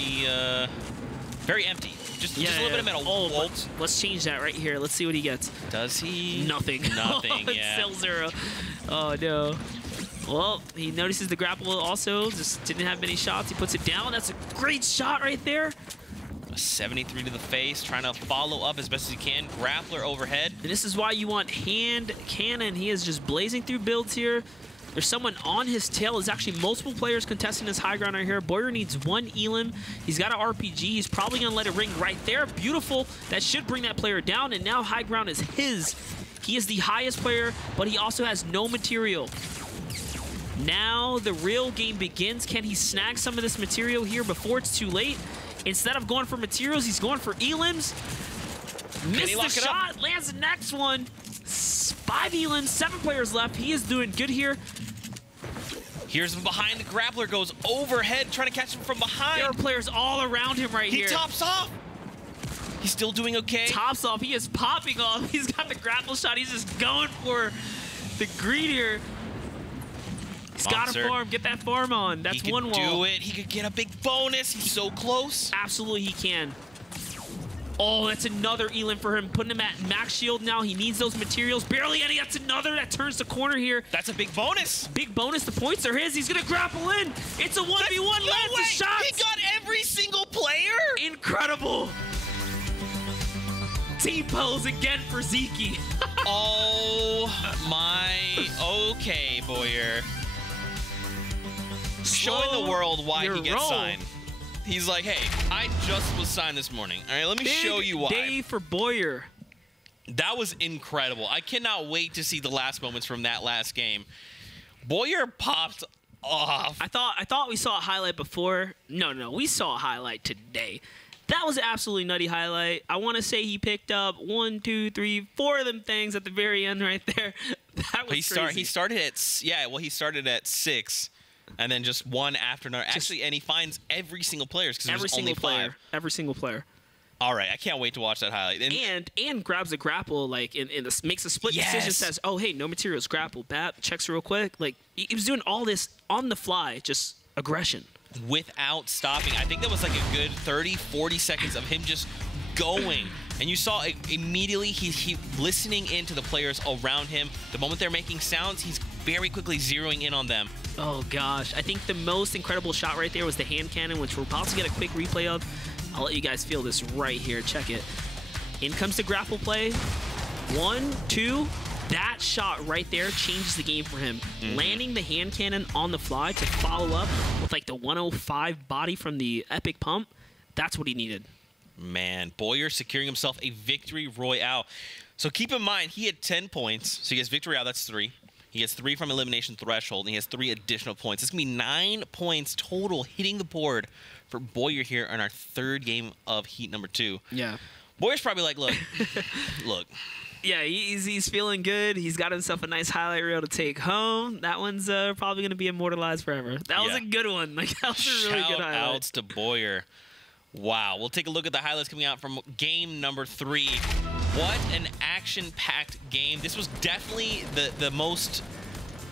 empty. Just a little bit of metal. Oh, let's change that right here. Let's see what he gets. Does he? Nothing. Nothing, It's yeah. still 0. Oh, no. Well, he notices the grapple also. Just didn't have many shots. He puts it down. That's a great shot right there. A 73 to the face, trying to follow up as best as he can. Grappler overhead. And this is why you want hand cannon. He is just blazing through builds here. There's someone on his tail. There's actually multiple players contesting this high ground right here. Boyer needs 1 elim. He's got an RPG. He's probably going to let it ring right there. Beautiful. That should bring that player down, and now high ground is his. He is the highest player, but he also has no material. Now the real game begins. Can he snag some of this material here before it's too late? Instead of going for materials, he's going for elims. Missed the shot. Lands the next one. 5 elims, 7 players left. He is doing good here. Here's him behind. The grappler goes overhead, trying to catch him from behind. There are players all around him right here. He tops off. He's still doing okay. Tops off. He is popping off. He's got the grapple shot. He's just going for the green here. He's got to farm. Get that farm on. That's one wall. He could do it. He could get a big bonus. He's so close. Absolutely, he can. Oh, that's another elim for him. Putting him at max shield now. He needs those materials. Barely any. That's another that turns the corner here. That's a big bonus. Big bonus. The points are his. He's going to grapple in. It's a 1v1. Lands the shot. He got every single player. Incredible. T-pose again for Zeke. Oh, my. Okay, Boyer. Showing the world why he gets signed. He's like, hey, I just was signed this morning. All right, let me show you why. Day for Boyer. That was incredible. I cannot wait to see the last moments from that last game. Boyer popped off. I thought we saw a highlight before. No, we saw a highlight today. That was an absolutely nutty highlight. I want to say he picked up 1, 2, 3, 4 of them things at the very end right there. That was crazy. He started at 6. And then just one after another. Actually, and he finds every single player because there's only 5. Every single player. All right, I can't wait to watch that highlight. And grabs a grapple, like makes a split decision, says, "Oh, hey, no materials, grapple." Bat checks real quick. Like he was doing all this on the fly, just aggression without stopping. I think that was like a good 30, 40 seconds of him just going. And you saw immediately he listening into the players around him. The moment they're making sounds, he's very quickly zeroing in on them. Oh, gosh. I think the most incredible shot right there was the hand cannon, which we're about to get a quick replay of. I'll let you guys feel this right here. Check it. In comes the grapple play. 1, 2. That shot right there changes the game for him. Landing the hand cannon on the fly to follow up with like the 105 body from the epic pump. That's what he needed. Man, Boyer securing himself a victory royale. So keep in mind, he had 10 points. So he gets victory royale, that's 3. He gets 3 from elimination threshold, and he has 3 additional points. It's going to be 9 points total hitting the board for Boyer here on our 3rd game of Heat number 2. Yeah. Boyer's probably like, look, look. Yeah, he's feeling good. He's got himself a nice highlight reel to take home. That one's probably going to be immortalized forever. That was a good one. Like, that was a really good highlight. Shout-outs to Boyer. Wow. We'll take a look at the highlights coming out from game number 3. What an action-packed game. This was definitely the most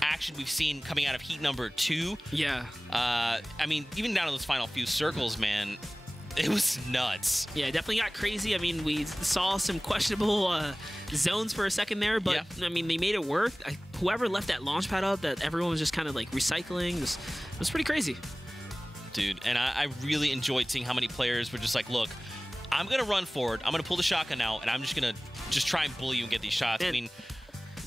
action we've seen coming out of Heat number 2. Yeah. I mean, even down to those final few circles, man, it was nuts. Yeah, it definitely got crazy. I mean, we saw some questionable zones for a second there, but, I mean, they made it work. Whoever left that launch pad up that everyone was just kind of, like, recycling was pretty crazy. dude. And I really enjoyed seeing how many players were just like, look, I'm going to run forward. I'm going to pull the shotgun out, and I'm just going to try and bully you and get these shots. I mean,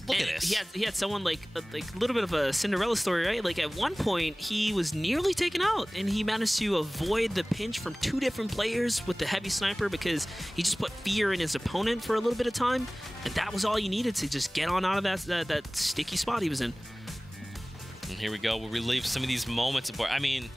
look at this. He had someone like a little bit of a Cinderella story, right? Like at one point, he was nearly taken out, and he managed to avoid the pinch from 2 different players with the heavy sniper because he just put fear in his opponent for a little bit of time, and that was all you needed to just get on out of that sticky spot he was in. And here we go. We'll relive some of these moments. I mean,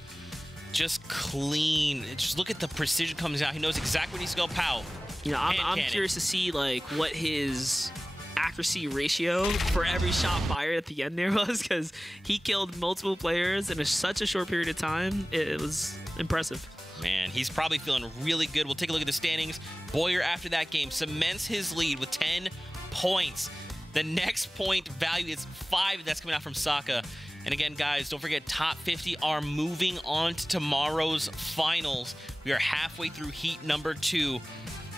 just clean. Just look at the precision comes out. He knows exactly where he needs to go. Pow. You know, I'm curious to see like what his accuracy ratio for every shot fired at the end there was, because he killed multiple players in such a short period of time. It was impressive. Man, he's probably feeling really good. We'll take a look at the standings. Boyer, after that game, cements his lead with 10 points. The next point value is 5. That's coming out from Saka. And again, guys, don't forget, top 50 are moving on to tomorrow's finals. We are halfway through heat number 2.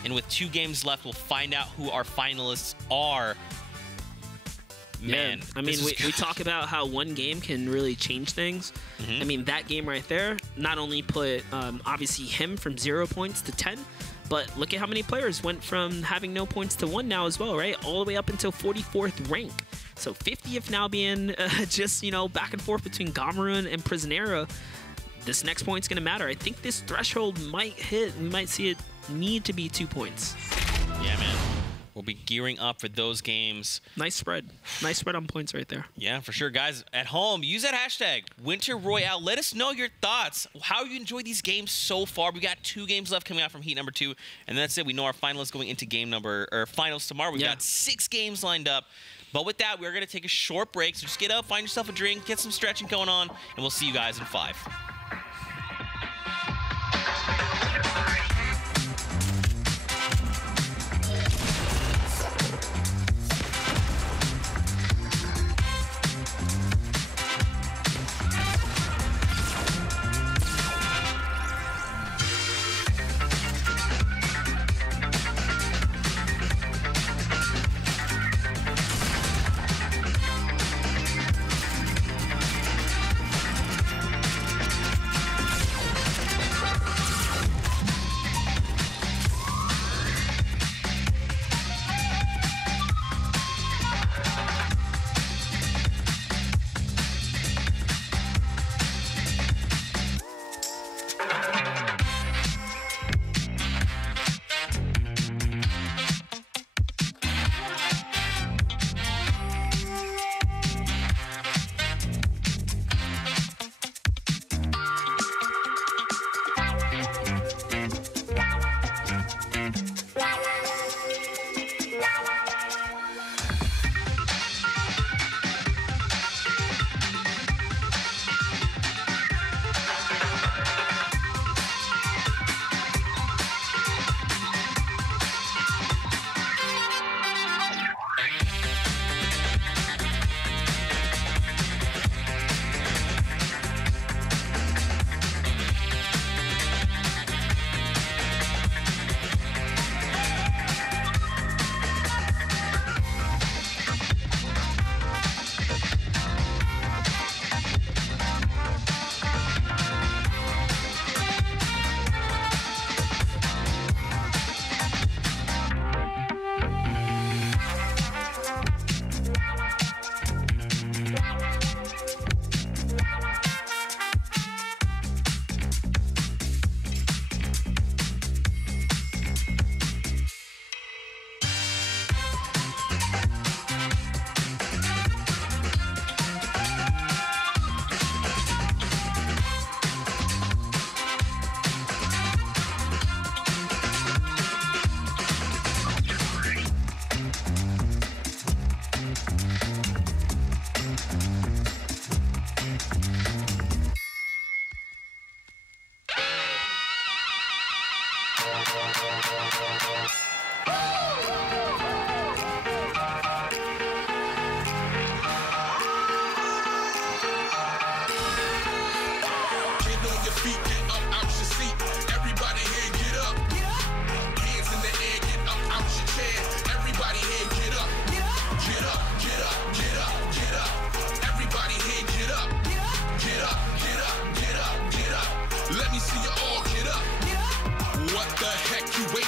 And with 2 games left, we'll find out who our finalists are. Man, I mean, we talk about how one game can really change things. I mean, that game right there not only put, obviously, him from 0 points to 10, but look at how many players went from having no points to 1 now as well, right? All the way up until 44th rank. So 50th now being just, you know, back and forth between Gamarun and Prisonera. This next point's going to matter. I think this threshold might hit. We might see it need to be 2 points. Yeah, man. We'll be gearing up for those games. Nice spread. Nice spread on points right there. Yeah, for sure. Guys, at home, use that hashtag, Winter Royale. Let us know your thoughts. How you enjoyed these games so far. We got 2 games left coming out from heat number 2. And that's it. We know our finalists going into finals tomorrow. We've got 6 games lined up. But with that, we're going to take a short break. So just get up, find yourself a drink, get some stretching going on, and we'll see you guys in 5.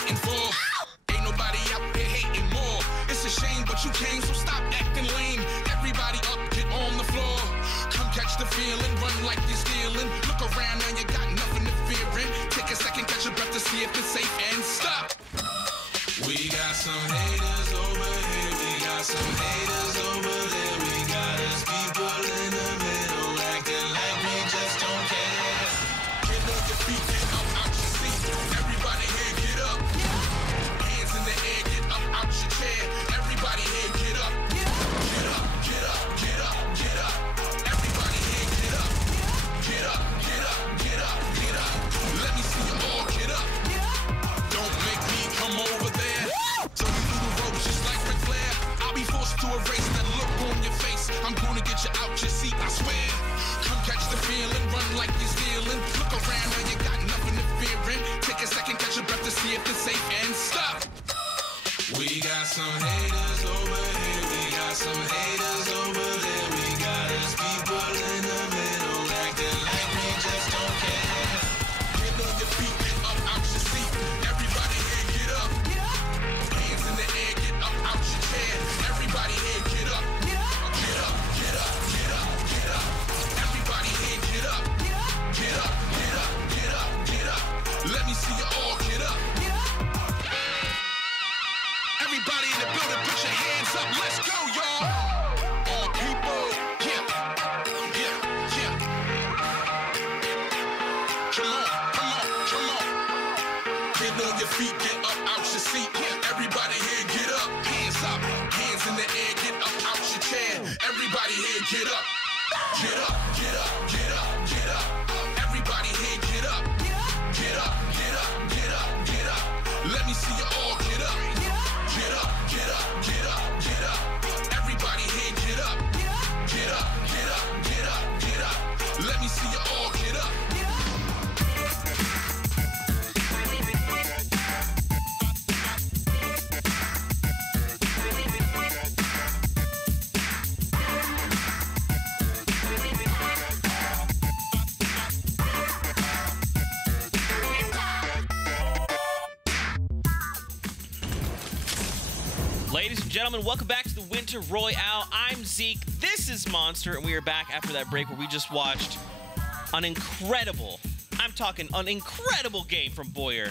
waiting for? Ain't nobody out there hating more. It's a shame, but you came, so stop acting lame. Everybody up, get on the floor. Come catch the feeling, run like you're stealing. Look around, now you got nothing to fear in. Take a second, catch your breath to see if it's safe and stop. We got some haters over here, we got some haters over there. We got us people in the middle acting like we just don't care. Get on your feet, get up out your seat. Everybody here, get up. Hands in the air, get up out your chair. Everybody here, get up. Get up, get up, get up, get up. Everybody here, get up. Get up, get up, get up, get up. Let me see you all get up. Don't make me come over there. So you do the ropes just like Ric Flair. I'll be forced to erase that look on your face. I'm gonna get you out your seat, I swear. Come catch the feeling, run like you're stealing. Look around, now you got nothing to fear in. Take a second, catch your breath to see if it's safe and stop. We got some haters over here, we got some haters over there. We got us people in the middle acting like we just don't care. Get on your feet, get up out your seat. Everybody here, get up. Hands in the air, get up out your chair. Everybody here, get up. Get up, get up, get up, get up. Everybody here, get up. Get up, get up, get up, get up. Let me see you all get up. Everybody in the building, put your hands up. Let's go, y'all. All people, yeah, yeah, yeah. Come on, come on, come on. Get on your feet, get up out your seat. Everybody here, get up. Hands up, hands in the air, get up out your chair. Everybody here, get up. Get up, get up, get up, get up. Everybody here, get up. Get up, get up, get up, get up. Let me see you all get up. Get up, get up, get up, get up. Everybody here, get up. Get up, get up, get up, get up. Let me see you all get up. Ladies and gentlemen, welcome back to the Winter Royale. I'm Zeke, this is Monster, and we are back after that break where we just watched an incredible, I'm talking an incredible game from Boyer,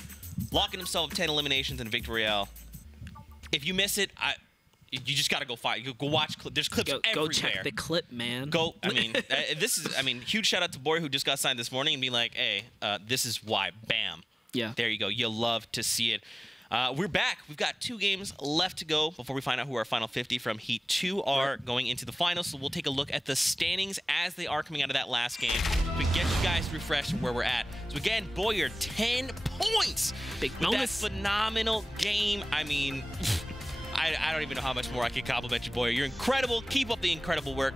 locking himself 10 eliminations in Victory Royale. If you miss it, you just got to go fight. You go watch. There's clips everywhere. Go check the clip, man. Go. I mean, huge shout out to Boyer who just got signed this morning and be like, hey, this is why. Bam. Yeah. There you go. You'll love to see it. We're back. We've got 2 games left to go before we find out who our final 50 from Heat 2 are going into the finals. So we'll take a look at the standings as they are coming out of that last game. We get you guys refreshed from where we're at. So again, Boyer, 10 points. Big bonus. That phenomenal game. I mean, I don't even know how much more I can compliment you, Boyer. You're incredible. Keep up the incredible work.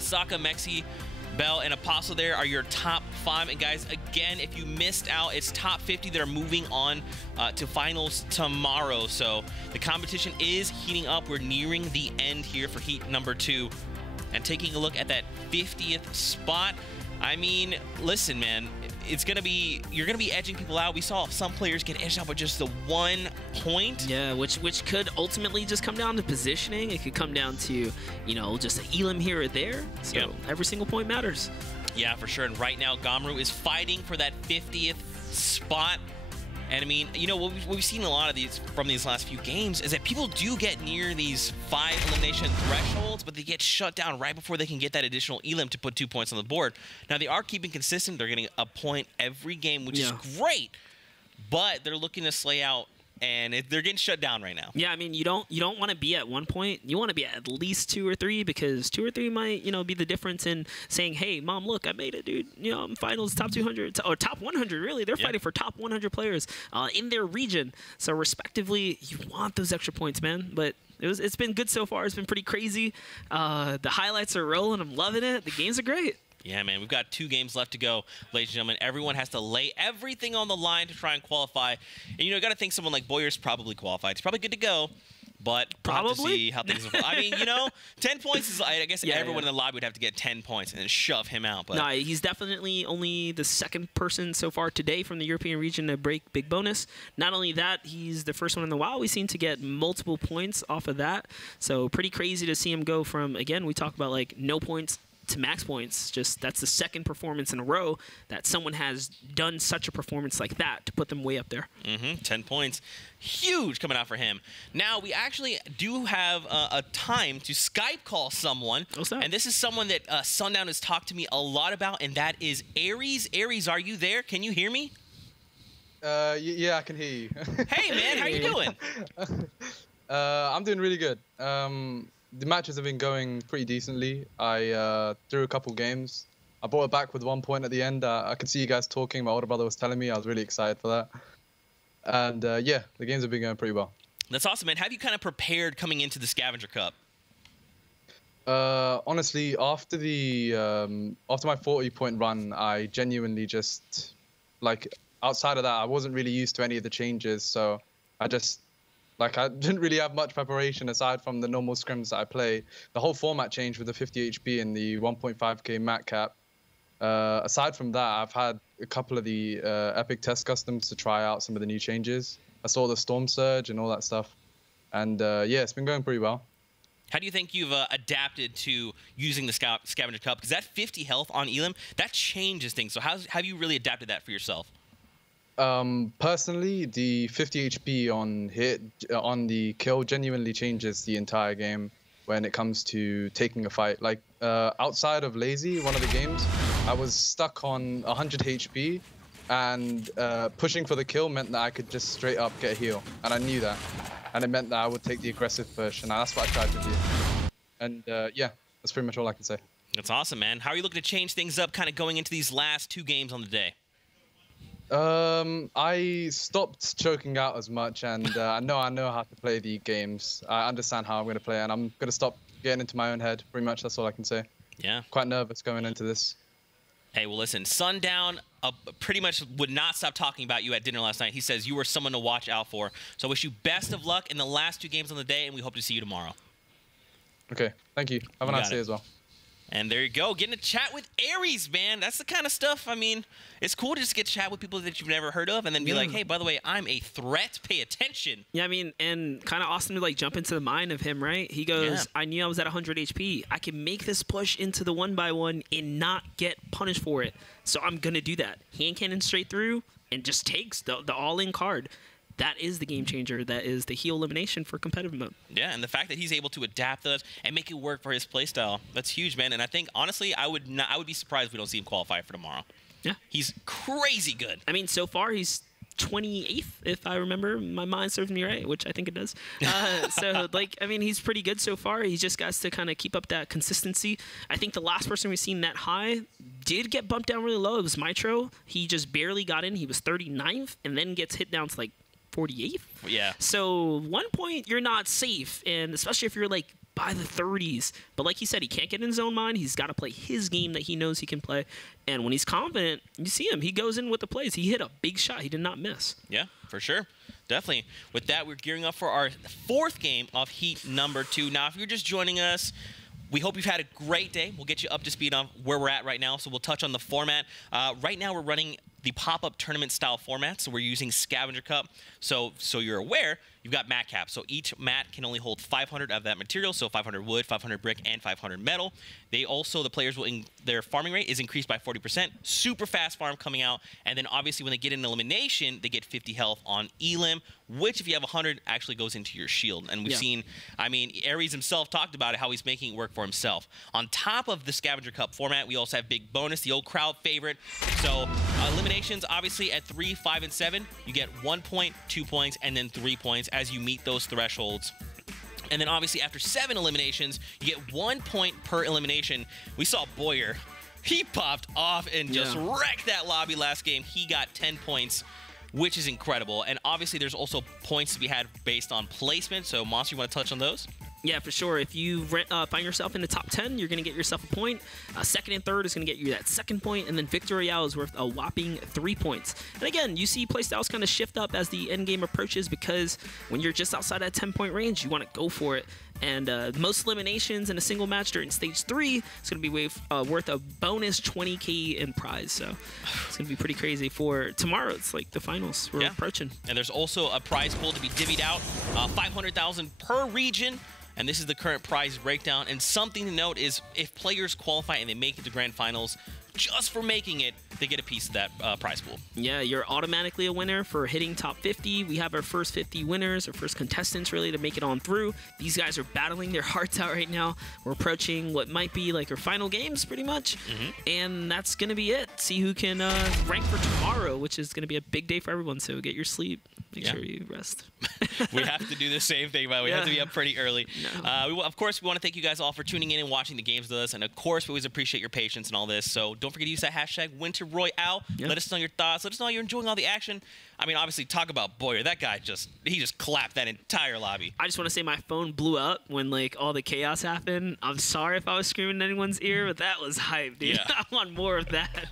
Saka, Mexi, Bell, and Apostle there are your top 5. And guys, again, if you missed out, it's top 50 that are moving on to finals tomorrow. So the competition is heating up. We're nearing the end here for Heat number 2. And taking a look at that 50th spot, I mean, listen, man, it's gonna be, you're gonna be edging people out. We saw some players get edged out by just the 1 point. Yeah, which could ultimately just come down to positioning. It could come down to, you know, just an elim here or there. So every single point matters. Yeah, for sure. And right now, Gamru is fighting for that 50th spot. And I mean, you know, what we've seen a lot of these from these last few games is that people do get near these 5 elimination thresholds, but they get shut down right before they can get that additional elim to put 2 points on the board. Now, they are keeping consistent. They're getting a point every game, which is great, but they're looking to slay out, and they're getting shut down right now. Yeah, I mean, you don't want to be at 1 point. You want to be at least 2 or 3, because 2 or 3 might, you know, be the difference in saying, hey, mom, look, I made it, dude. You know, I'm finals top 200 or top 100. Really, they're fighting for top 100 players in their region. So respectively, you want those extra points, man. But it's been good so far. It's been pretty crazy. The highlights are rolling. I'm loving it. The games are great. Yeah, man, we've got 2 games left to go, ladies and gentlemen. Everyone has to lay everything on the line to try and qualify. And, you know, you got to think someone like Boyer's probably qualified. He's probably good to go. but we'll have to Probably. see how things unfold. I mean, 10 points is, I guess everyone in the lobby would have to get 10 points and then shove him out. But No, he's definitely only the second person so far today from the European region to break big bonus. Not only that, he's the first one in the WoW we've seen to get multiple points off of that. So pretty crazy to see him go from, again, we talk about like no points to max points. Just that's the second performance in a row that someone has done such a performance like that to put them way up there. 10 points. Huge coming out for him. Now, we actually do have a time to Skype call someone. What's that? And this is someone that Sundown has talked to me a lot about, and that is Aries. Aries, are you there? Can you hear me? Yeah, I can hear you. Hey, man, how you doing? I'm doing really good. The matches have been going pretty decently. I threw a couple games. I brought it back with 1 point at the end. I could see you guys talking. My older brother was telling me. I was really excited for that. And yeah, the games have been going pretty well. That's awesome, man. Have you kind of prepared coming into the Scavenger Cup? Honestly, after my 40-point run, I genuinely just, like, outside of that, I wasn't really used to any of the changes. So I didn't really have much preparation aside from the normal scrims that I play. The whole format changed with the 50 HP and the 1.5k mat cap. Aside from that, I've had a couple of the epic test customs to try out some of the new changes. I saw the Storm Surge and all that stuff. And yeah, it's been going pretty well. How do you think you've adapted to using the Scavenger Cup? Because that 50 health on Elim, that changes things. So how have you really adapted that for yourself? Personally, the 50 HP on hit on the kill genuinely changes the entire game when it comes to taking a fight. Like outside of Lazy, one of the games, I was stuck on 100 HP, and pushing for the kill meant that I could just straight up get a heal, and I knew that, and it meant that I would take the aggressive push, and that's what I tried to do. And yeah, that's pretty much all I can say. That's awesome, man. How are you looking to change things up, kind of going into these last 2 games on the day? I stopped choking out as much, and I know how to play the games. I understand how I'm going to play, and I'm going to stop getting into my own head. Pretty much, that's all I can say. Yeah. Quite nervous going into this. Hey, well, listen, Sundown pretty much would not stop talking about you at dinner last night. He says you were someone to watch out for. So I wish you best of luck in the last 2 games on the day, and we hope to see you tomorrow. Okay, thank you. Have a nice day as well. And there you go, getting to chat with Aries, man. That's the kind of stuff, I mean, it's cool to just get to chat with people that you've never heard of and then be like, hey, by the way, I'm a threat. Pay attention. Yeah, I mean, and kind of awesome to like jump into the mind of him, right? He goes, I knew I was at 100 HP. I can make this push into the 1x1 and not get punished for it. So I'm going to do that. Hand cannon straight through and just takes the all-in card. That is the game changer. That is the heal elimination for competitive mode. Yeah, and the fact that he's able to adapt those and make it work for his playstyle, that's huge, man. And I think, honestly, I would be surprised if we don't see him qualify for tomorrow. Yeah. He's crazy good. I mean, so far, he's 28th, if I remember. My mind serves me right, which I think it does. So, like, I mean, he's pretty good so far. He just got to kind of keep up that consistency. I think the last person we've seen that high did get bumped down really low. It was Mitro. He just barely got in. He was 39th and then gets hit down to, like, 48th. Yeah. So 1 point, you're not safe, and especially if you're like by the 30s. But like he said, he can't get in his own mind. He's got to play his game that he knows he can play. And when he's confident, you see him. He goes in with the plays. He hit a big shot. He did not miss. Yeah, for sure. Definitely. With that, we're gearing up for our 4th game of Heat number 2. Now, if you're just joining us, we hope you've had a great day. We'll get you up to speed on where we're at right now, so we'll touch on the format. Right now, we're running the pop-up tournament style format, so we're using Scavenger Cup. So you're aware, you've got mat caps. So each mat can only hold 500 of that material, so 500 wood, 500 brick, and 500 metal. They also, the players will, their farming rate is increased by 40%. Super fast farm coming out. And then obviously when they get an elimination, they get 50 health on Elim, which if you have 100 actually goes into your shield. And we've seen, I mean, Aries himself talked about it, how he's making it work for himself. On top of the Scavenger Cup format, we also have Big Bonus, the old crowd favorite. So eliminations, obviously at 3, 5, and 7, you get 1 point, 2 points, and then 3 points as you meet those thresholds. And then obviously after 7 eliminations, you get 1 point per elimination. We saw Boyer. He popped off and just wrecked that lobby last game. He got 10 points, which is incredible. And obviously there's also points to be had based on placement. So Monster, you want to touch on those? Yeah, for sure. If you find yourself in the top 10, you're going to get yourself a point. Second and third is going to get you that second point, and then Victory Royale is worth a whopping 3 points. And again, you see playstyles kind of shift up as the end game approaches, because when you're just outside that 10-point range, you want to go for it. And most eliminations in a single match during stage 3 is going to be worth a bonus 20k in prize. So it's going to be pretty crazy for tomorrow. It's like the finals we're approaching. And there's also a prize pool to be divvied out, 500,000 per region. And this is the current prize breakdown. And something to note is if players qualify and they make it to grand finals, just for making it, they get a piece of that prize pool. Yeah, you're automatically a winner for hitting top 50. We have our first 50 winners, our first contestants really to make it on through. These guys are battling their hearts out right now. We're approaching what might be like our final games pretty much. And that's going to be it. See who can rank for tomorrow, which is going to be a big day for everyone. So get your sleep. Make sure you rest. We have to do the same thing, but we have to be up pretty early. Of course, we want to thank you guys all for tuning in and watching the games with us. And of course, we always appreciate your patience and all this. So don't forget to use that hashtag Winter Royale. Let us know your thoughts. Let us know how you're enjoying all the action. I mean, obviously, talk about Boyer. That guy he just clapped that entire lobby. I just want to say my phone blew up when like all the chaos happened. I'm sorry if I was screaming in anyone's ear, but that was hype, dude. Yeah. I want more of that.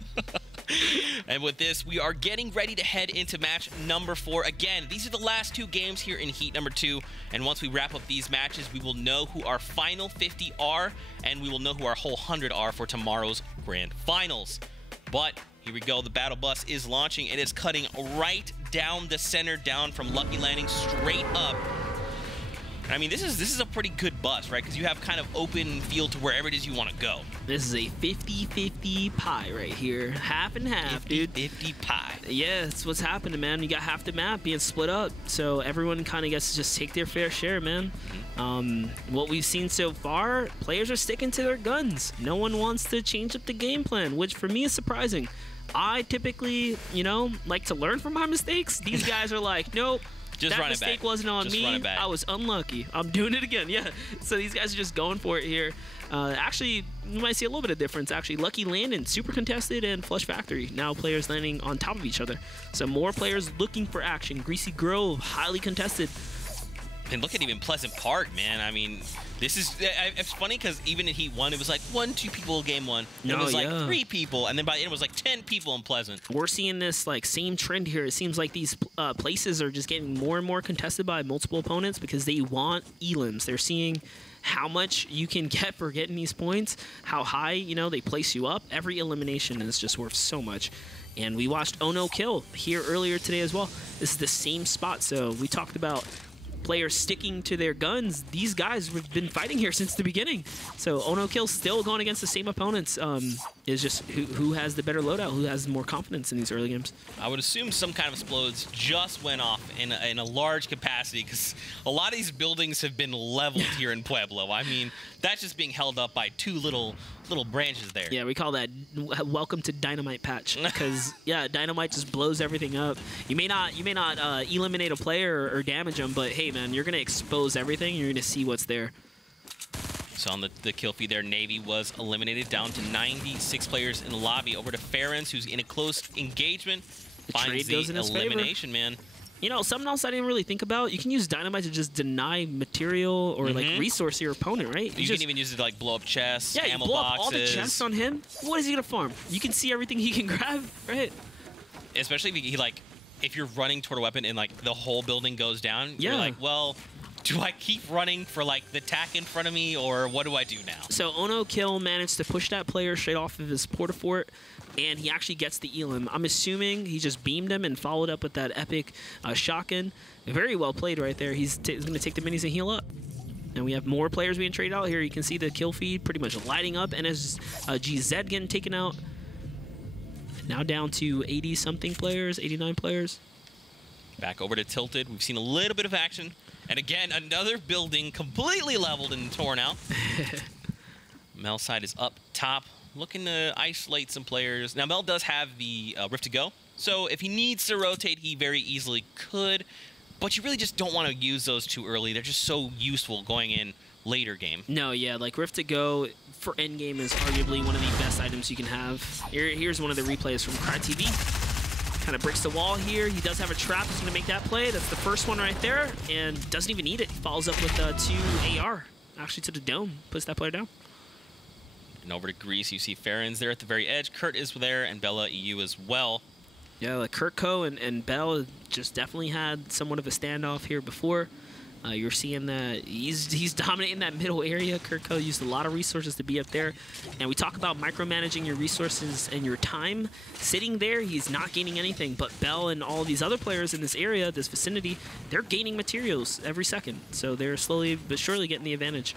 And with this, we are getting ready to head into match number 4. Again, these are the last 2 games here in Heat number 2. And once we wrap up these matches, we will know who our final 50 are, and we will know who our whole 100 are for tomorrow's grand finals. But here we go. The battle bus is launching. It is cutting right down the center, down from Lucky Landing straight up. I mean, this is a pretty good bus, right? Because you have kind of open field to wherever it is you want to go. This is a 50-50 pie right here. Half and half, 50, dude. 50 pie. Yeah, that's what's happening, man. You got half the map being split up. So everyone kind of gets to just take their fair share, man. What we've seen so far, players are sticking to their guns. No one wants to change up the game plan, which for me is surprising. I typically, like to learn from my mistakes. These guys are like, nope. Just that mistake wasn't on me. I was unlucky. I'm doing it again. Yeah. So these guys are just going for it here. Actually, you might see a little bit of difference. Actually, Lucky Landing, super contested, and Flush Factory, now players landing on top of each other. So more players looking for action. Greasy Grove, highly contested. And look at even Pleasant Park, man. I mean, it's funny because even in Heat 1, it was like 1-2 people game 1. It was like 3 people, and then by the end, it was like 10 people in Pleasant. We're seeing this like same trend here. It seems like these places are just getting more and more contested by multiple opponents because they want elims. They're seeing how much you can get for getting these points, how high, they place you up. Every elimination is just worth so much. And we watched Oh No Kill here earlier today as well. This is the same spot. So we talked about players sticking to their guns. These guys have been fighting here since the beginning. So Oh No Kill still going against the same opponents. Is just who has the better loadout, who has more confidence in these early games. I would assume some kind of explodes just went off in a large capacity because a lot of these buildings have been leveled here in Pueblo. I mean, that's just being held up by 2 little branches there. Yeah, we call that welcome to Dynamite Patch because Dynamite just blows everything up. You may not eliminate a player or damage them, but hey man, you're gonna expose everything. You're gonna see what's there. So on the kill feed there, Navy was eliminated down to 96 players in the lobby. Over to Ferens, who's in a close engagement. Finds the elimination, man. Something else I didn't really think about. You can use Dynamite to just deny material or like resource your opponent, right? You can even use it to like blow up chests, ammo ammo blow boxes. Up all the chests on him. What is he gonna farm? You can see everything he can grab, right? Especially if you're running toward a weapon and like the whole building goes down, you're like, well, do I keep running for like the tack in front of me, or what do I do now? So Oh No Kill managed to push that player straight off of his porta-fort, and he actually gets the elim. I'm assuming he just beamed him and followed up with that epic shotgun. Very well played right there. He's going to take the minis and heal up. And we have more players being traded out here. You can see the kill feed pretty much lighting up, and as GZ getting taken out. Now down to 80-something players, 89 players. Back over to Tilted. We've seen a little bit of action. And again, another building completely leveled and torn out. Mel side is up top, looking to isolate some players. Now, Mel does have the Rift to Go, so if he needs to rotate, he very easily could. But you really just don't want to use those too early. They're just so useful going in later game. No, yeah, like Rift to Go for endgame is arguably one of the best items you can have. Here's one of the replays from Cry TV. Kind of breaks the wall here. He does have a trap. He's going to make that play. That's the first one right there, and doesn't even need it. He follows up with 2 AR. actually to the dome. Puts that player down. And over to Greece, you see Farron's there at the very edge. Kurt is there, and Bella EU as well. Yeah, like Kurtko and Bell just definitely had somewhat of a standoff here before. You're seeing that he's dominating that middle area. Kurtko used a lot of resources to be up there. And we talk about micromanaging your resources and your time. Sitting there, he's not gaining anything. But Bell and all these other players in this area, this vicinity, they're gaining materials every second. So they're slowly but surely getting the advantage.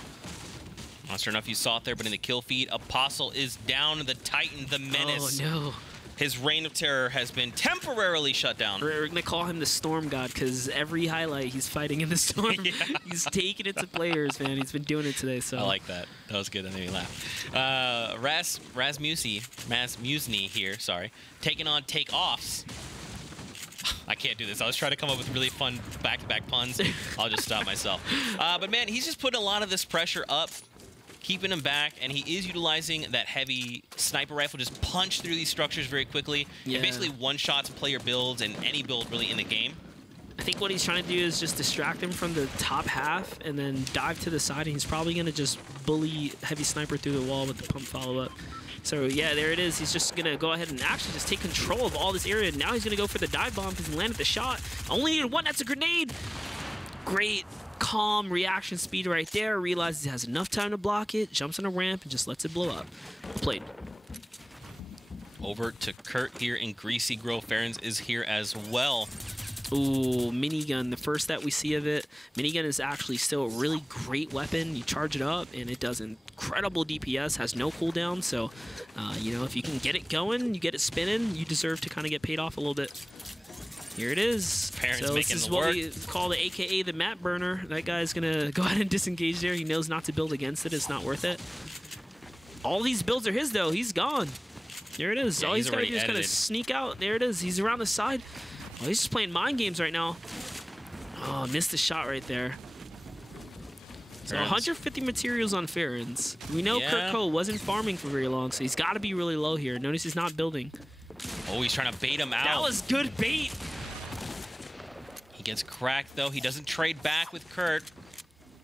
Not sure enough you saw it there, but in the kill feed, Apostle is down. The Titan, the Menace. Oh, no. His reign of terror has been temporarily shut down. We're going to call him the Storm God because every highlight he's fighting in the storm. Yeah. He's taking it to players, man. He's been doing it today. So I like that. That was good. That made me laugh. Musni here, sorry, taking on Takeoffs. I can't do this. I was trying to come up with really fun back-to-back puns. I'll just stop myself. But, man, he's just putting a lot of this pressure up, keeping him back, and he is utilizing that heavy sniper rifle, just punch through these structures very quickly. Yeah. And basically one-shots player builds and any build really in the game. I think what he's trying to do is just distract him from the top half and then dive to the side, and he's probably going to just bully heavy sniper through the wall with the pump follow-up. So, yeah, there it is. He's just going to go ahead and actually just take control of all this area. Now he's going to go for the dive bomb because he landed the shot. Only needed one. That's a grenade. Great, calm reaction speed right there. Realizes he has enough time to block it, jumps on a ramp, and just lets it blow up. Played. Over to Kurt here in Greasy Grove. Farron's is here as well. Ooh, minigun, the first that we see of it. Minigun is actually still a really great weapon. You charge it up, and it does incredible DPS, has no cooldown. So, you know, if you can get it going, you get it spinning, you deserve to kind of get paid off a little bit. Here it is. Farron's so making this is the what work. we call the AKA the map burner. That guy's going to go ahead and disengage there. He knows not to build against it. It's not worth it. All these builds are his, though. He's gone. There it is. Yeah, All he's got to already do is kind of edited. sneak out. There it is. He's around the side. Oh, he's just playing mind games right now. Oh, missed the shot right there. So Farron's. 150 materials on Farron's. We know Yeah. Kurt Cole wasn't farming for very long, so he's got to be really low here. Notice he's not building. Oh, he's trying to bait him out. That was good bait. He gets cracked, though. He doesn't trade back with Kurt.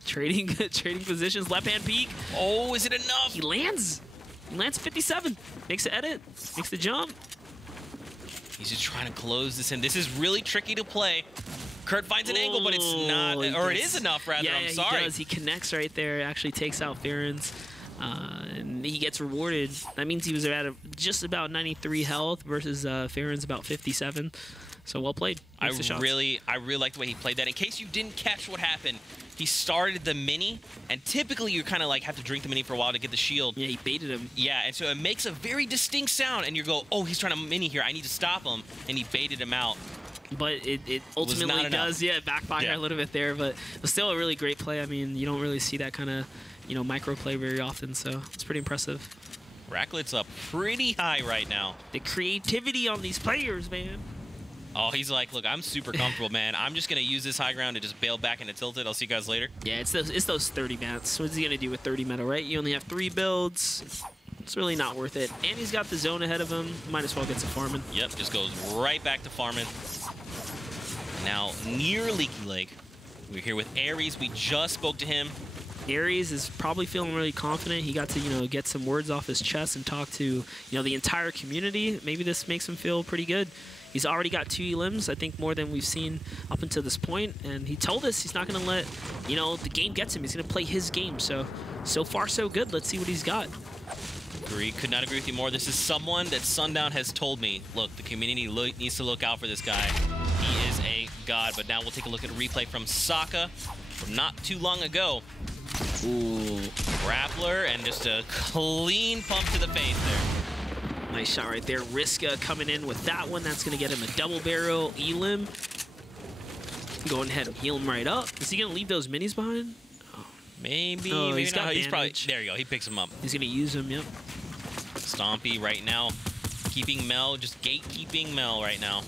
Trading positions, left hand peek. Oh, is it enough? He lands. He lands 57. Makes the edit. Makes the jump. He's just trying to close this in. This is really tricky to play. Kurt finds an angle, but it's not, Oh, he or it does. is enough, rather. Yeah, I'm he sorry. does. He connects right there. Actually takes out Farron's. And he gets rewarded. That means he was at just about 93 health versus Farron's about 57. So well played. I Makes the shots. really like the way he played that. In case you didn't catch what happened, he started the mini, and typically you kind of like have to drink the mini for a while to get the shield. Yeah, he baited him. Yeah, and so it makes a very distinct sound, and you go, oh, he's trying to mini here. I need to stop him, and he baited him out. But it not ultimately enough. does, backfire Yeah. a little bit there. But it was still a really great play. I mean, you don't really see that kind of, micro play very often. So it's pretty impressive. Racklit's up pretty high right now. The creativity on these players, man. Oh, he's like, look, I'm super comfortable, man. I'm just going to use this high ground to just bail back into tilted. I'll see you guys later. Yeah, it's those 30 mats. What's he going to do with 30 metal, right? You only have 3 builds. It's really not worth it. And he's got the zone ahead of him. Might as well get some farming. Yep, just goes right back to farming. Now, near Leaky Lake. We're here with Ares. We just spoke to him. Ares is probably feeling really confident. He got to, get some words off his chest and talk to, the entire community. Maybe this makes him feel pretty good. He's already got 2 elims, I think more than we've seen up until this point. And he told us he's not going to let, the game gets him. He's going to play his game. So far, so good. Let's see what he's got. Could not agree with you more. This is someone that Sundown has told me, look, the community needs to look out for this guy. He is a god. But now we'll take a look at a replay from Sokka from not too long ago. Ooh, grappler and just a clean pump to the face there. Nice shot right there. Riska coming in with that one. That's going to get him a double barrel elim. Going ahead and heal him right up. Is he going to leave those minis behind? Maybe, Oh, maybe he's not. got He's probably, damage. there you go. He picks him up. He's going to use them, yep. Stompy right now, keeping Mel, just gatekeeping Mel right now.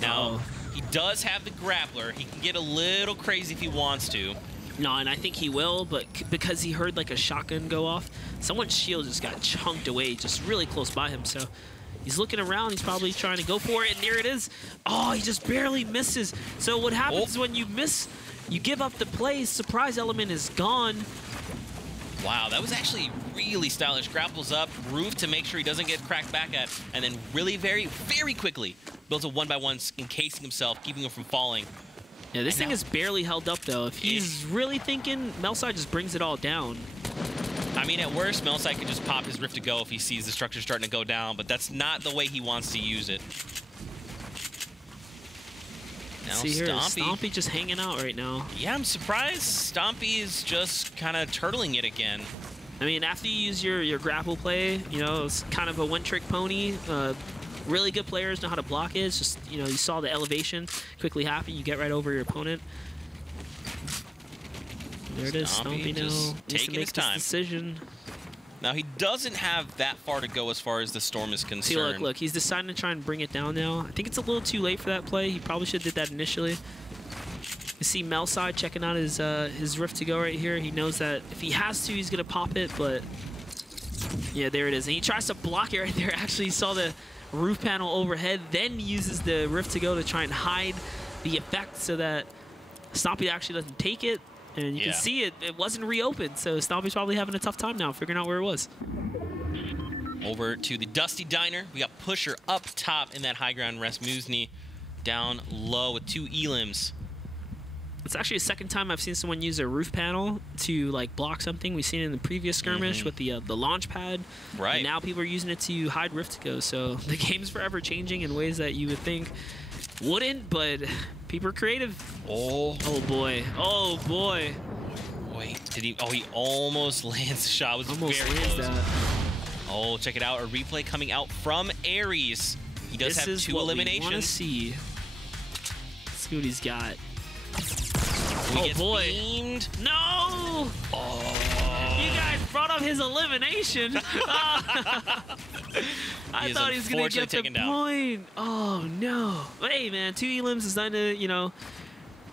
Now, he does have the grappler. He can get a little crazy if he wants to. No, and I think he will, but because he heard like a shotgun go off, someone's shield just got chunked away just really close by him. So he's looking around. He's probably trying to go for it, and there it is. Oh, he just barely misses. So what happens when you miss, you give up the play, surprise element is gone. Wow, that was actually really stylish. Grapples up, roof to make sure he doesn't get cracked back at, and then really very quickly builds a 1x1 encasing himself, keeping him from falling. Yeah, this thing is barely held up, though. If he's really thinking, Melside just brings it all down. I mean, at worst, Melside could just pop his Rift to go if he sees the structure starting to go down, but that's not the way he wants to use it. Now See here, Stompy just hanging out right now. Yeah, I'm surprised Stompy is just kind of turtling it again. I mean, after you use your grapple play, you know, it's kind of a one-trick pony. Really good players know how to block it. It's just, you know, you saw the elevation quickly happen. You get right over your opponent. There it is, Stompy now. Taking his time. Decision. Now, he doesn't have that far to go as far as the storm is concerned. See, look, he's deciding to try and bring it down now. I think it's a little too late for that play. He probably should have did that initially. You see Melside checking out his Rift to go right here. He knows that if he has to, he's going to pop it, but yeah, there it is. And he tries to block it right there. Actually, he saw the roof panel overhead, then uses the Rift to go to try and hide the effect so that Stompy actually doesn't take it. And you can see it wasn't reopened, so Stompy's probably having a tough time now figuring out where it was. Over to the Dusty Diner. We got Pusher up top in that high ground. Rasmusny down low with 2 elims. It's actually the second time I've seen someone use a roof panel to like block something. We've seen it in the previous skirmish with the launch pad. Right. And now people are using it to hide Rift to go. So the game's forever changing in ways that you would think wouldn't, but people are creative. Oh boy. Oh boy. Wait, did he? Oh, he almost lands the shot. It was Almost very lands close. that. Oh, check it out. A replay coming out from Aries. He does have 2 eliminations. Want to see. Let's see what he's got. Oh boy. Beamed. No! Oh. You guys brought up his elimination. I thought he was going to get the point. Oh, no. But hey, man, 2 elims is nothing to, you know,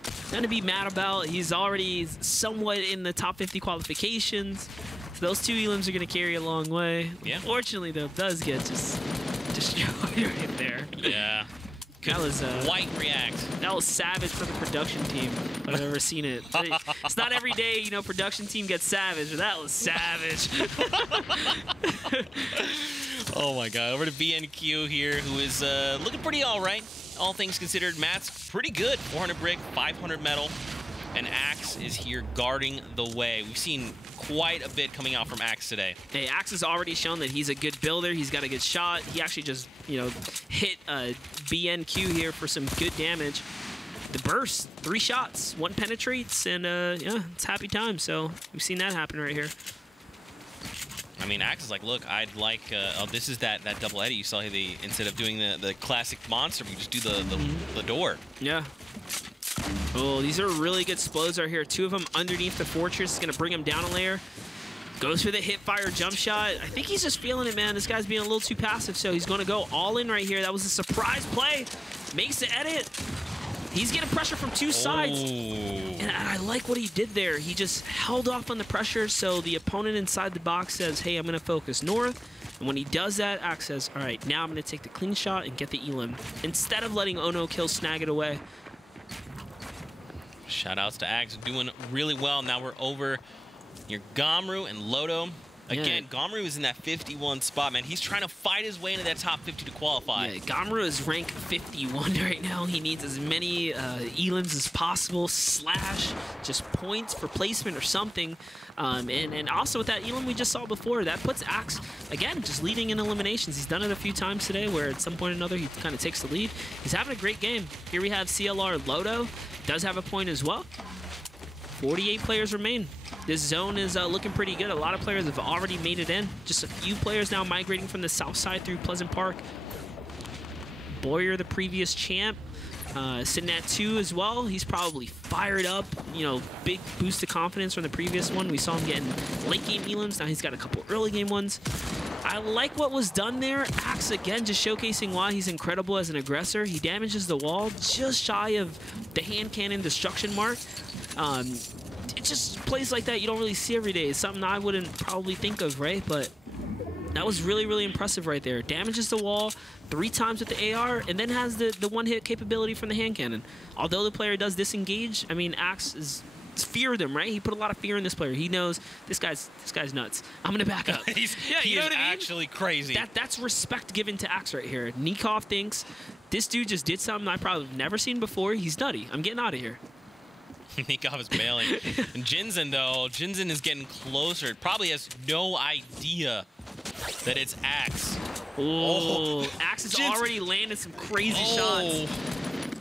nothing to be mad about. He's already somewhat in the top 50 qualifications. So those 2 elims are going to carry a long way. Yeah. Unfortunately, though, it does get just destroyed right there. Yeah. That was white react. That was savage for the production team. I've ever seen it. It's not every day, you know, production team gets savage, but that was savage. Oh my god. Over to BNQ here, who is looking pretty all right. All things considered, Matt's pretty good. 400 brick, 500 metal, and Axe is here guarding the way. We've seen quite a bit coming out from Axe today. Hey, Axe has already shown that he's a good builder. He's got a good shot. He actually just, you know, hit BNQ here for some good damage. The burst, 3 shots, 1 penetrates, and yeah, it's happy time. So we've seen that happen right here. I mean, Axe is like, look, I'd like, oh, this is that double eddy. You saw instead of doing the classic monster, we just do the door. Yeah. Oh, these are really good explodes right here. 2 of them underneath the fortress. Is going to bring him down a layer. Goes for the hip fire jump shot. I think he's just feeling it, man. This guy's being a little too passive, so he's going to go all in right here. That was a surprise play. Makes the edit. He's getting pressure from 2 sides. And I like what he did there. He just held off on the pressure, so the opponent inside the box says, hey, I'm going to focus north. And when he does that, Axe says, all right, now I'm going to take the clean shot and get the elim. Instead of letting Ono Kill snag it away. Shoutouts to Axe, doing really well. Now we're over near Gomru and Lodo. Again, Gomru is in that 51 spot, man. He's trying to fight his way into that top 50 to qualify. Yeah, Gomru is rank 51 right now. He needs as many elims as possible, / just points for placement or something. And also with that elim we just saw before, that puts Axe, again, just leading in eliminations. He's done it a few times today where at some point or another he kind of takes the lead. He's having a great game. Here we have CLR Lodo. Does have a point as well. 48 players remain. This zone is looking pretty good. A lot of players have already made it in. Just a few players now migrating from the south side through Pleasant Park. Boyer, the previous champ, sitting at 2 as well. He's probably fired up. You know, big boost of confidence from the previous one. We saw him getting late game elims. Now he's got a couple early game ones. I like what was done there. Axe, again, just showcasing why he's incredible as an aggressor. He damages the wall just shy of the hand cannon destruction mark. It just plays like that you don't really see every day. It's something I wouldn't probably think of, right? But that was really, really impressive right there. Damages the wall 3 times with the AR, and then has the one-hit capability from the hand cannon. Although the player does disengage, I mean, Axe is feared him, right? He put a lot of fear in this player. He knows this guy's nuts. I'm gonna back up. He you know is what I mean? actually crazy. That's respect given to Axe right here. Nikov thinks this dude just did something I probably have never seen before. He's nutty. I'm getting out of here. Nikov is bailing. And Jinzen, though, Jinzen is getting closer. Probably has no idea that it's Axe. Oh, Axe has already landed some crazy shots.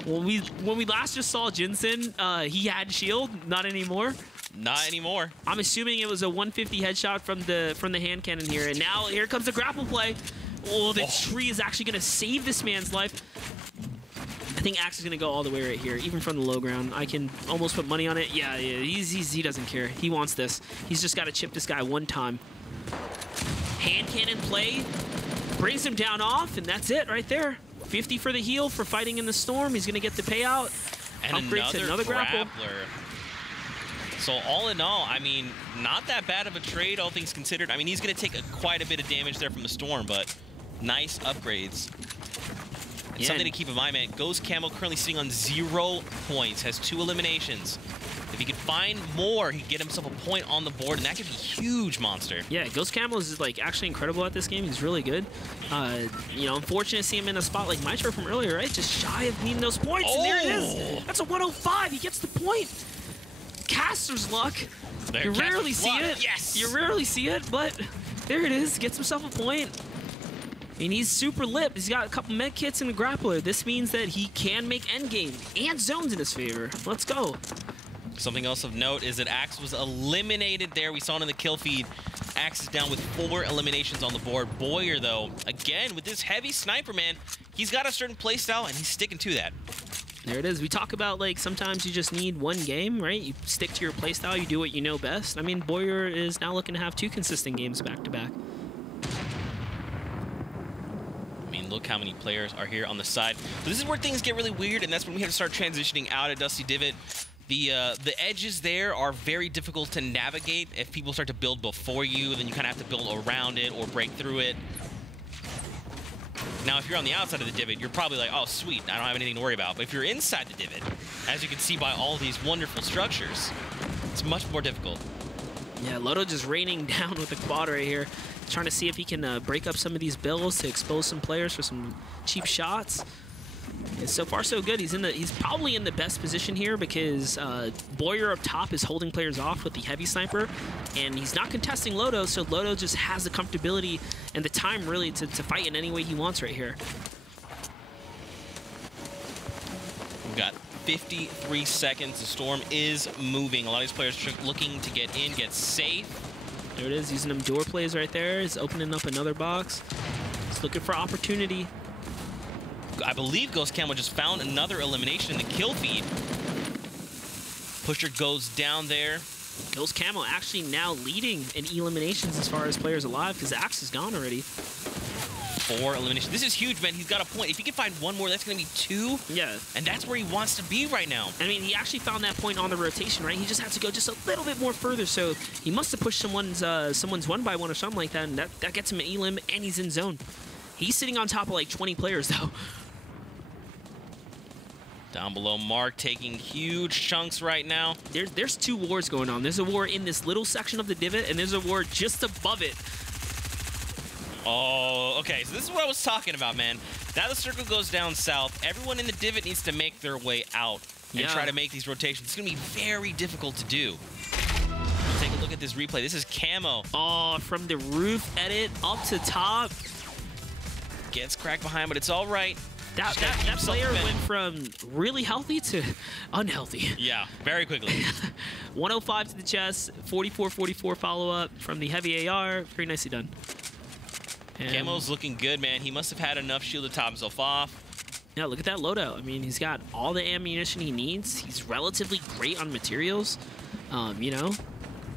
When we last just saw Jinzen, he had shield. Not anymore. Not anymore. I'm assuming it was a 150 headshot from the hand cannon here, and now here comes the grapple play. Oh, the tree is actually going to save this man's life. I think Axe is going to go all the way right here, even from the low ground. I can almost put money on it. Yeah, he doesn't care. He wants this. He's just got to chip this guy one time. Hand cannon play brings him down off, and that's it right there. 50 for the heal for fighting in the storm. He's going to get the payout. And upgrade to another grapple. So all in all, I mean, not that bad of a trade, all things considered. I mean, he's going to take quite a bit of damage there from the storm, but nice upgrades. And something to keep in mind, man. Ghost Camo currently sitting on 0 points, has 2 eliminations. If he could find more, he'd get himself a point on the board, and that could be a huge monster. Yeah, Ghost Camo is like actually incredible at this game. He's really good. You know, unfortunate to see him in a spot like Mitro from earlier, right? Just shy of needing those points, and there it is. That's a 105. He gets the point. Caster's luck. You rarely see it. Yes. You rarely see it, but there it is. Gets himself a point. And he's super lit. He's got a couple med kits and a grappler. This means that he can make endgame and zones in his favor. Let's go. Something else of note is that Axe was eliminated there. We saw it in the kill feed. Axe is down with 4 eliminations on the board. Boyer, though, again, with this heavy sniper, man, he's got a certain play style, and he's sticking to that. There it is. We talk about, like, sometimes you just need one game, right? You stick to your play style. You do what you know best. I mean, Boyer is now looking to have 2 consistent games back-to-back. I mean, look how many players are here on the side. But this is where things get really weird, and that's when we have to start transitioning out of Dusty Divot. The edges there are very difficult to navigate. If people start to build before you, then you kind of have to build around it or break through it. Now, if you're on the outside of the divot, you're probably like, oh, sweet, I don't have anything to worry about. But if you're inside the divot, as you can see by all these wonderful structures, it's much more difficult. Yeah, Loto just raining down with the quad right here, trying to see if he can break up some of these builds to expose some players for some cheap shots. And so far, so good. He's probably in the best position here because Boyer up top is holding players off with the heavy sniper, and he's not contesting Loto, so Loto just has the comfortability and the time really to fight in any way he wants right here. We've got 53 seconds. The storm is moving. A lot of these players are looking to get in, get safe. There it is, using them door plays right there. He's opening up another box. He's looking for opportunity. I believe Ghost Camo just found another elimination in the kill feed. Pusher goes down there. Ghost Camo actually now leading in eliminations as far as players alive because Axe is gone already. 4 eliminations. This is huge, man. He's got a point. If he can find one more, that's going to be 2. Yeah. And that's where he wants to be right now. I mean, he actually found that point on the rotation, right? He just had to go just a little bit more further. So he must have pushed someone's 1x1 or something like that. And that gets him an elim, and he's in zone. He's sitting on top of like 20 players, though. Down below, Mark taking huge chunks right now. There's 2 wars going on. There's a war in this little section of the divot, and there's a war just above it. Oh, okay. So this is what I was talking about, man. Now the circle goes down south. Everyone in the divot needs to make their way out and try to make these rotations. It's going to be very difficult to do. Take a look at this replay. This is Camo. Oh, from the roof edit up to top. Gets cracked behind, but it's all right. That player went from really healthy to unhealthy. Yeah, very quickly. 105 to the chest, 44-44 follow-up from the heavy AR. Very nicely done. And Camo's looking good, man. He must have had enough shield to top himself off. Yeah, look at that loadout. I mean, he's got all the ammunition he needs. He's relatively great on materials. You know,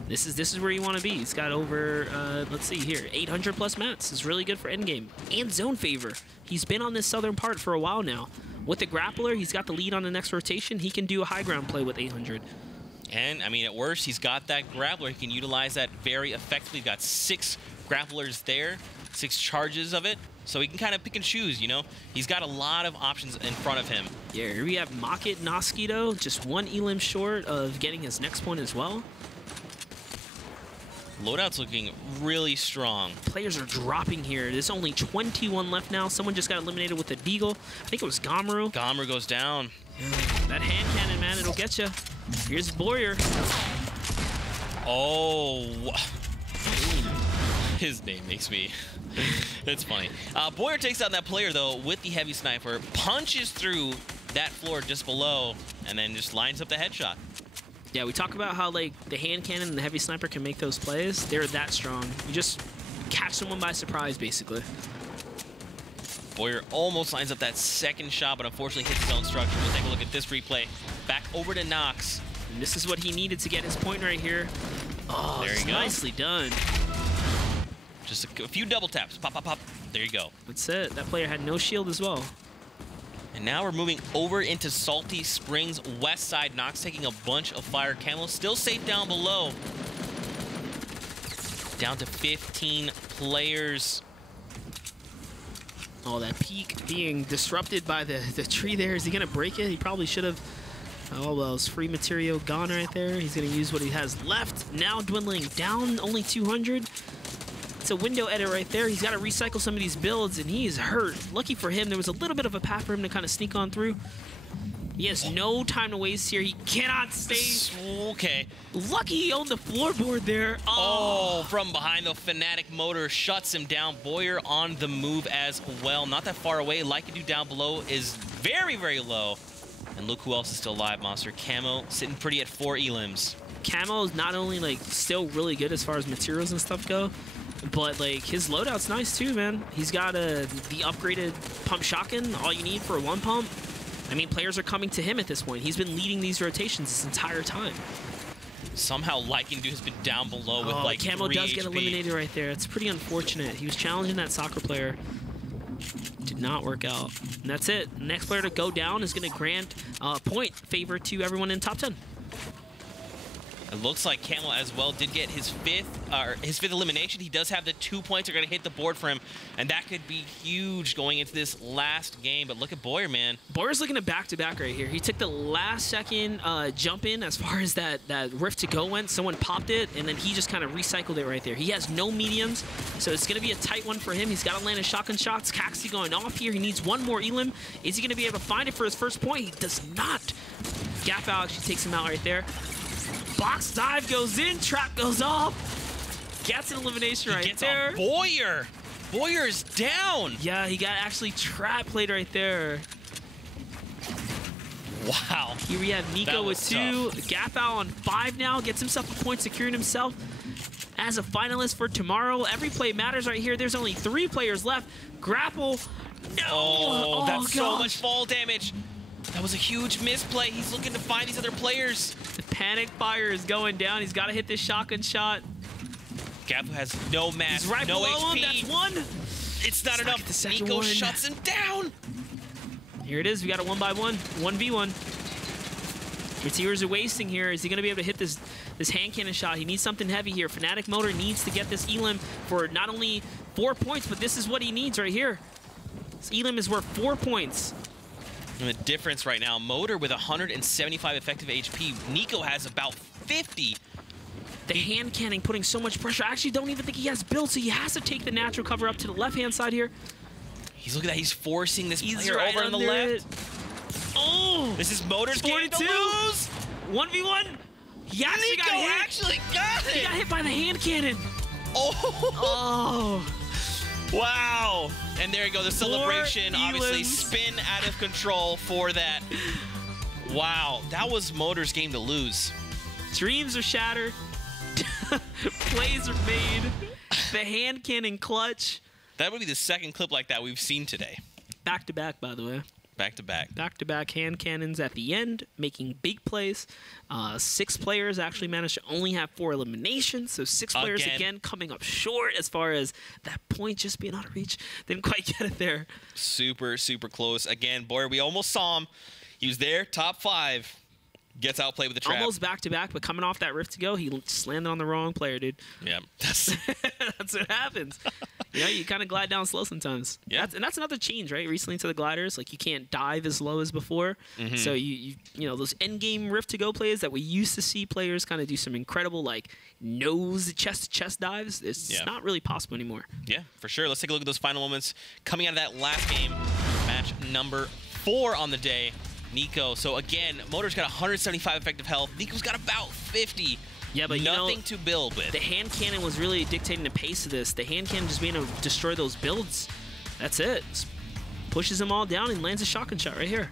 this is where you want to be. He's got over, let's see here, 800 plus mats. It's really good for endgame and zone favor. He's been on this southern part for a while now. With the grappler, he's got the lead on the next rotation. He can do a high ground play with 800. And, I mean, at worst, he's got that grappler. He can utilize that very effectively. Got 6 grapplers there, 6 charges of it. so he can kind of pick and choose, you know? He's got a lot of options in front of him. Yeah, here we have Mocket Nosquito, just one elim short of getting his next point as well. Loadout's looking really strong. Players are dropping here. There's only 21 left now. Someone just got eliminated with a deagle. I think it was Gomeru. Gomeru goes down. That hand cannon, man, it'll get you. Here's Boyer. Oh, his name makes me. It's funny. Boyer takes out that player though with the heavy sniper, punches through that floor just below, and then just lines up the headshot. Yeah, we talk about how like the hand cannon and the heavy sniper can make those plays. They're that strong. You just catch someone by surprise, basically. Boyer almost lines up that second shot, but unfortunately hits his own structure. We'll take a look at this replay. Back over to Nox. And this is what he needed to get his point right here. Oh, there you go. Nicely done. Just a few double taps. Pop, pop, pop. There you go. That's it. That player had no shield as well. And now we're moving over into Salty Springs west side. Nox taking a bunch of fire. Camel still safe down below. Down to 15 players. Oh, that peak being disrupted by the tree there. Is he going to break it? He probably should have. Oh, well, his free material gone right there. He's going to use what he has left. Now dwindling down, only 200. It's a window edit right there. He's got to recycle some of these builds, and he's hurt. Lucky for him, there was a little bit of a path for him to kind of sneak on through. He has no time to waste here. He cannot stay. Okay. Lucky he owned the floorboard there. Oh, from behind, the Fnatic motor shuts him down. Boyer on the move as well. Not that far away. Lycadu down below is very, very low. And look who else is still alive, Monster. Camo sitting pretty at 4 elims. Camo is not only like still really good as far as materials and stuff go, but like his loadout's nice too, man. He's got the upgraded pump shotgun, all you need for a 1 pump. I mean, players are coming to him at this point. He's been leading these rotations this entire time. Somehow Lycandu has been down below with like Camo 3 does HP. get eliminated right there. It's pretty unfortunate. He was challenging that soccer player. Did not work out. And that's it. Next player to go down is going to grant point favor to everyone in top 10. It looks like Camel as well did get his fifth elimination. He does have the 2 points are going to hit the board for him, and that could be huge going into this last game. But look at Boyer, man. Boyer's looking at back-to-back right here. He took the last second jump in as far as that rift to go went. Someone popped it, and then he just kind of recycled it right there. He has no mediums, so it's going to be a tight one for him. He's got to land his shotgun shots. Caxi going off here. He needs one more elim. Is he going to be able to find it for his first point? He does not. Gap out actually takes him out right there. Box dive goes in, trap goes off. Gets an elimination right there. He gets a Boyer. Boyer's down. Yeah, he got actually trap played right there. Wow. Here we have Nico with 2. Gap out on 5 now. Gets himself a point, securing himself as a finalist for tomorrow. Every play matters right here. There's only 3 players left. Grapple. No. Oh, that's so much fall damage. That was a huge misplay. He's looking to find these other players. The panic fire is going down. He's got to hit this shotgun shot. Gapu has no mass, He's right no below HP. him. That's 1. It's not enough. Nico shuts him down. Here it is. We got a 1-by-1, 1v1. Materials are wasting here. Is he going to be able to hit this hand cannon shot? He needs something heavy here. Fnatic Motor needs to get this elim for not only 4 points, but this is what he needs right here. This elim is worth 4 points. And the difference right now, Motor with 175 effective HP. Nico has about 50. The hand cannon putting so much pressure. I actually don't even think he has build, so he has to take the natural cover up to the left-hand side here. He's looking at that. He's forcing this player right over on the left. Oh! This is Motor's game to 42. lose. 1v1. He actually got hit. Actually got it. He got hit by the hand cannon. Oh. Wow. And there you go. The celebration 4 obviously elims. spin out of control for that. Wow. That was Motor's game to lose. Dreams are shattered. Plays are made. The hand cannon clutch. That would be the second clip like that we've seen today. Back to back, by the way. Back to back. Back to back hand cannons at the end, making big plays. 6 players actually managed to only have 4 eliminations, so 6 players again coming up short as far as that point just being out of reach. Didn't quite get it there. Super, super close. Again, Boyer, we almost saw him. He was there, top 5. Gets outplayed with the trap. Almost back-to-back, but coming off that Rift to go, he just landed on the wrong player, dude. Yeah. That's what happens. You kind of glide down slow sometimes. Yeah. And that's another change, right? Recently to the gliders, like you can't dive as low as before. So you know those end-game Rift to go plays that we used to see players kind of do some incredible like nose chest-to-chest dives. It's not really possible anymore. Yeah, for sure. Let's take a look at those final moments coming out of that last game. Match number 4 on the day. Nico. So again, Motor's got 175 effective health. Nico's got about 50. Yeah, but nothing to build with. The hand cannon was really dictating the pace of this. The hand cannon just being able to destroy those builds. That's it. Just pushes them all down and lands a shotgun shot right here.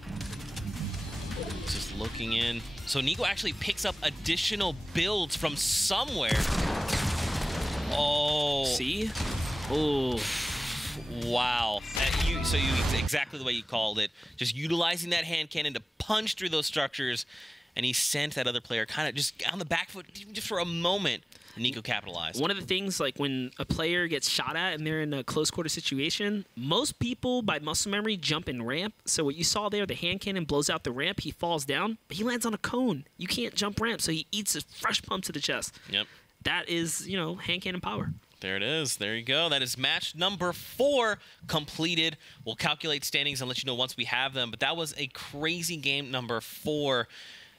Just looking in. So Nico actually picks up additional builds from somewhere. Oh. See? Oh. Wow. So exactly the way you called it. Just utilizing that hand cannon to punch through those structures, and he sent that other player kind of just on the back foot just for a moment. Nico capitalized. One of the things, like when a player gets shot at and they're in a close quarter situation, most people by muscle memory jump and ramp. So what you saw there, the hand cannon blows out the ramp, he falls down, but he lands on a cone. You can't jump ramp, so he eats a fresh pump to the chest. Yep. That is, hand cannon power. There it is. There you go. That is match number 4 completed. We'll calculate standings and let you know once we have them. But that was a crazy game number 4.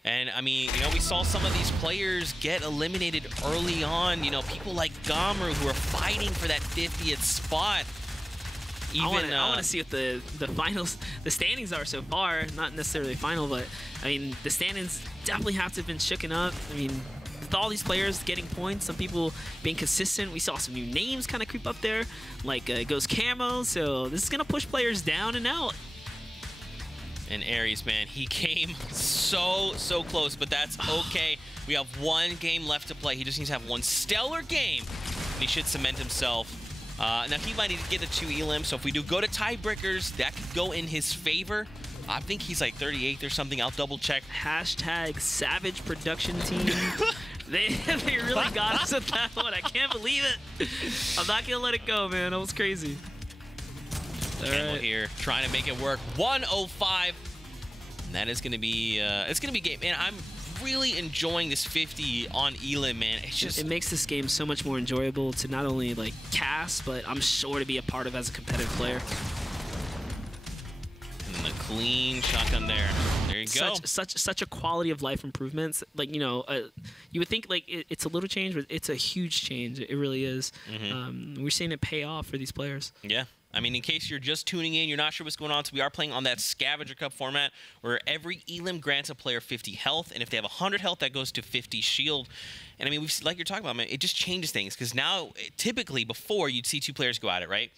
And, I mean, we saw some of these players get eliminated early on. People like Gamru who are fighting for that 50th spot. I want to see what the finals, the standings are so far. Not necessarily final, but, I mean, the standings definitely have to have been shooken up. I mean, with all these players getting points, some people being consistent. We saw some new names kind of creep up there, like Ghost Camo. So this is going to push players down and out. And Aries, man, he came so close, but that's okay. We have 1 game left to play. He just needs to have 1 stellar game, and he should cement himself. Now, he might need to get a 2 elim, so if we do go to tiebreakers, that could go in his favor. I think he's like 38th or something. I'll double check. Hashtag Savage Production Team. They really got us with that one. I can't believe it. I'm not going to let it go, man. That was crazy. Campbell here trying to make it work. 105. And that is going to be, it's going to be game. Man, I'm really enjoying this 50 on elim, man. It makes this game so much more enjoyable to not only like cast, but I'm sure to be a part of as a competitive player. And the clean shotgun there. There you go. Such a quality of life improvements. Like, you would think like it's a little change, but it's a huge change. It really is. We're seeing it pay off for these players. Yeah. I mean, in case you're just tuning in, you're not sure what's going on, so we are playing on that Scavenger Cup format where every elim grants a player 50 health, and if they have 100 health, that goes to 50 shield. And I mean, like you're talking about, man, it just changes things, because now, typically, before, you'd see 2 players go at it, right?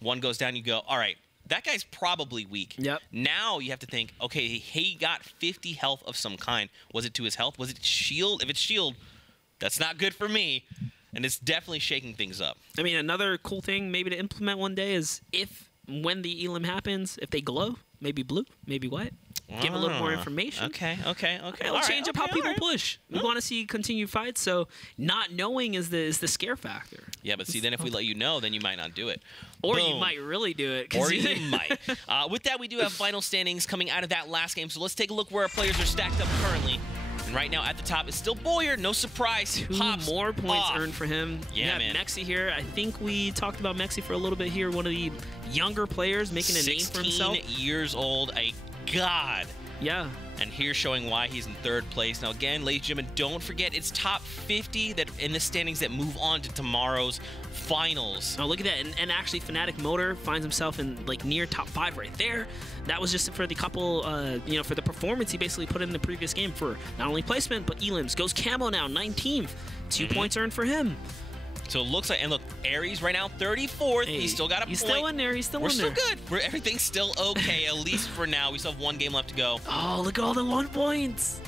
One goes down, you go, all right, that guy's probably weak. Yep. Now you have to think, okay, he got 50 health of some kind. Was it to his health? Was it shield? If it's shield, that's not good for me. And it's definitely shaking things up. I mean, another cool thing maybe to implement one day is when the elim happens, if they glow, maybe blue, maybe white. Give a little more information. Okay. It'll change up how people push. We want to see continued fights, so not knowing is the scare factor. Yeah, but see, then if we let you know, then you might not do it. Or Boom. you might really do it. Or you might. With that, we do have final standings coming out of that last game, so let's take a look where our players are stacked up currently. And right now at the top is still Boyer. No surprise. 2 Pops more points off. earned for him. Yeah, man. Mexi here. I think we talked about Mexi for a little bit here. One of the younger players making a name for himself. 16 years old. A god. Yeah. And here's showing why he's in 3rd place. Now, again, ladies and gentlemen, don't forget it's top 50 that in the standings that move on to tomorrow's finals. Oh, look at that. And actually, Fnatic Motor finds himself in, like, near top 5 right there. That was just for the couple, for the performance he basically put in the previous game for not only placement, but elims. Goes Camo now, 19th. 2 points earned for him. So it looks like, and look, Aries right now, 34th. Hey, he's still got a point. He's still in there. He's still We're in there. still good. Everything's still okay, at least for now. We still have 1 game left to go. Oh, look at all the 1 points.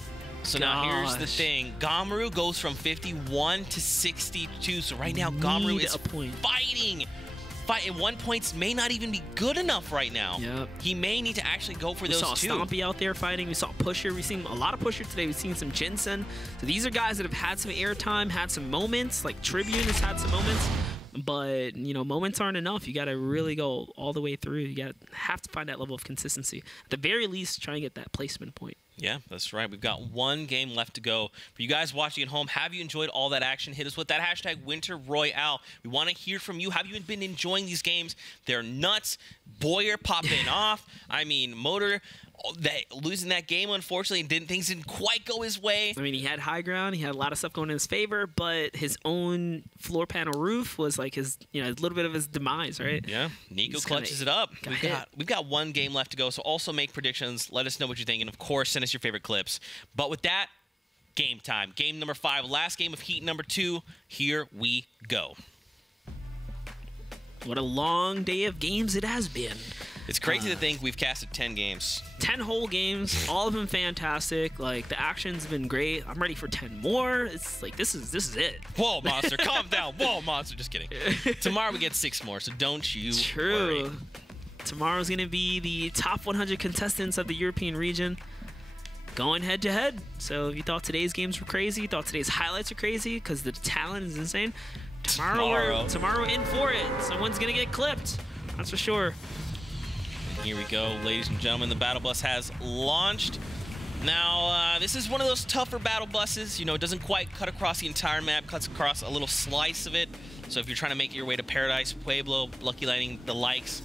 So now here's the thing. Gamru goes from 51 to 62. So right now, Gamru is fighting. 1 points may not even be good enough right now. Yep. He may need to actually go for those 2. We saw Stompy out there fighting. We saw Pusher. We've seen a lot of Pusher today. We've seen some Jensen. So these are guys that have had some airtime, had some moments. Like Tribune has had some moments. But, you know, moments aren't enough. You got to really go all the way through. You have to find that level of consistency. At the very least, try and get that placement point. Yeah, that's right. We've got one game left to go. For you guys watching at home, have you enjoyed all that action? Hit us with that hashtag Winter Royale. We want to hear from you. Have you been enjoying these games? They're nuts. Boyer popping off. I mean, Motor losing that game, unfortunately, things didn't quite go his way. I mean, he had high ground. He had a lot of stuff going in his favor, but his own floor panel roof was like his, you know, a little bit of his demise, right? Yeah, Nico clutches it up. We've got one game left to go, so also make predictions. Let us know what you think, and of course, send us your favorite clips. But with that, game time. Game number 5, last game of Heat number 2. Here we go. What a long day of games it has been. It's crazy to think we've casted 10 games. 10 whole games, all of them fantastic. Like, the action's been great. I'm ready for 10 more. It's like, this is it. Whoa, Monster, calm down. Whoa, Monster, just kidding. Tomorrow we get 6 more, so don't you worry. Tomorrow's going to be the top 100 contestants of the European region going head-to-head. So if you thought today's games were crazy, thought today's highlights are crazy because the talent is insane, tomorrow we're in for it. Someone's going to get clipped. That's for sure. Here we go, ladies and gentlemen. The battle bus has launched. Now, this is one of those tougher battle buses. You know, it doesn't quite cut across the entire map, cuts across a little slice of it. So if you're trying to make your way to Paradise, Pueblo, Lucky Landing, the likes,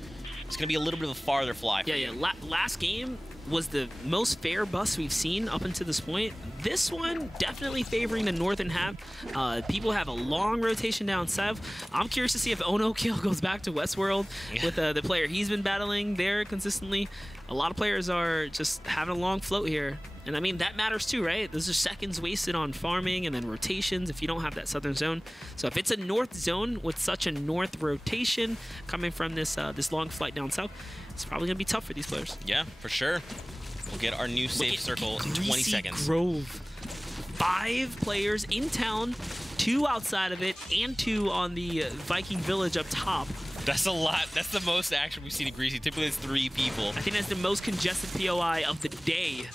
it's going to be a little bit of a farther fly. Yeah. Last game was the most fair bus we've seen up until this point. This one definitely favoring the northern half. People have a long rotation down south. I'm curious to see if Ono Kill goes back to Westworld with the player he's been battling there consistently. A lot of players are just having a long float here. And I mean, that matters too, right? Those are seconds wasted on farming and then rotations if you don't have that southern zone. So if it's a north zone with such a north rotation coming from this this long flight down south, it's probably going to be tough for these players. Yeah, for sure. We'll get our new safe circle in 20 seconds. Grove. 5 players in town, 2 outside of it, and 2 on the Viking village up top. That's a lot. That's the most action we've seen in Greasy. Typically, it's 3 people. I think that's the most congested POI of the day.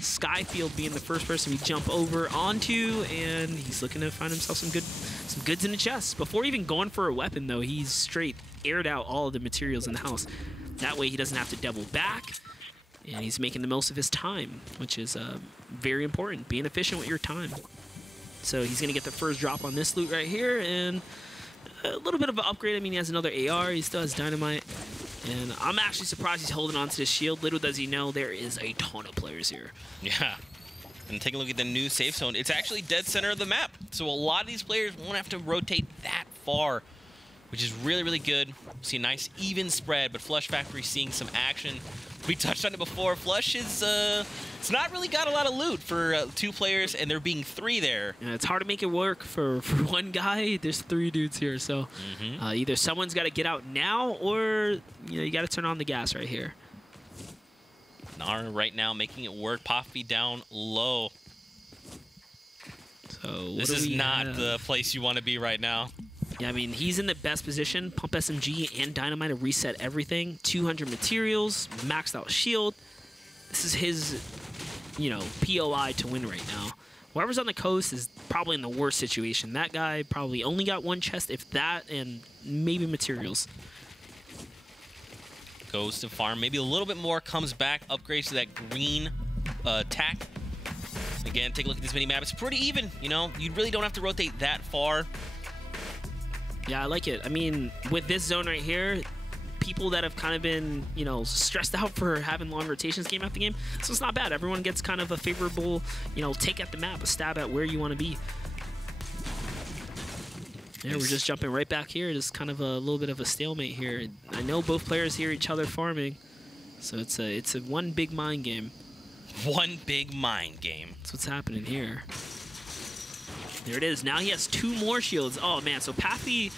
Skyfield being the first person we jump over onto, and he's looking to find himself some goods in the chest. Before even going for a weapon, though, he's straight aired out all of the materials in the house. That way he doesn't have to double back, and he's making the most of his time, which is very important, being efficient with your time. So he's going to get the first drop on this loot right here, and a little bit of an upgrade. I mean, he has another AR, he still has dynamite, and I'm actually surprised he's holding on to this shield. Little does he know there is a ton of players here. Yeah. And take a look at the new safe zone. It's actually dead center of the map, so a lot of these players won't have to rotate that far, which is really, really good. See a nice even spread, but Flush Factory seeing some action. We touched on it before. Flush is, it's not really got a lot of loot for 2 players, and there being 3 there. Yeah, it's hard to make it work for one guy. There's 3 dudes here, so either someone's got to get out now, or you got to turn on the gas right here. Nara right now making it work. Poppy down low. So this is not the place you want to be right now. Yeah, I mean, he's in the best position. Pump SMG and Dynamite to reset everything. 200 materials, maxed out shield. This is his, POI to win right now. Whoever's on the coast is probably in the worst situation. That guy probably only got 1 chest, if that, and maybe materials. Goes to farm. Maybe a little bit more. Comes back. Upgrades to that green tack. Again, take a look at this mini-map. It's pretty even. You really don't have to rotate that far. Yeah, I like it. I mean, with this zone right here, people that have kind of been, stressed out for having long rotations game after game, so it's not bad. Everyone gets kind of a favorable, take at the map, a stab at where you want to be. Yeah, we're just jumping right back here. Just kind of a little bit of a stalemate here. I know both players hear each other farming, so it's a one big mind game. One big mind game. That's what's happening here. There it is. Now he has 2 more shields. Oh, man. So Pappy,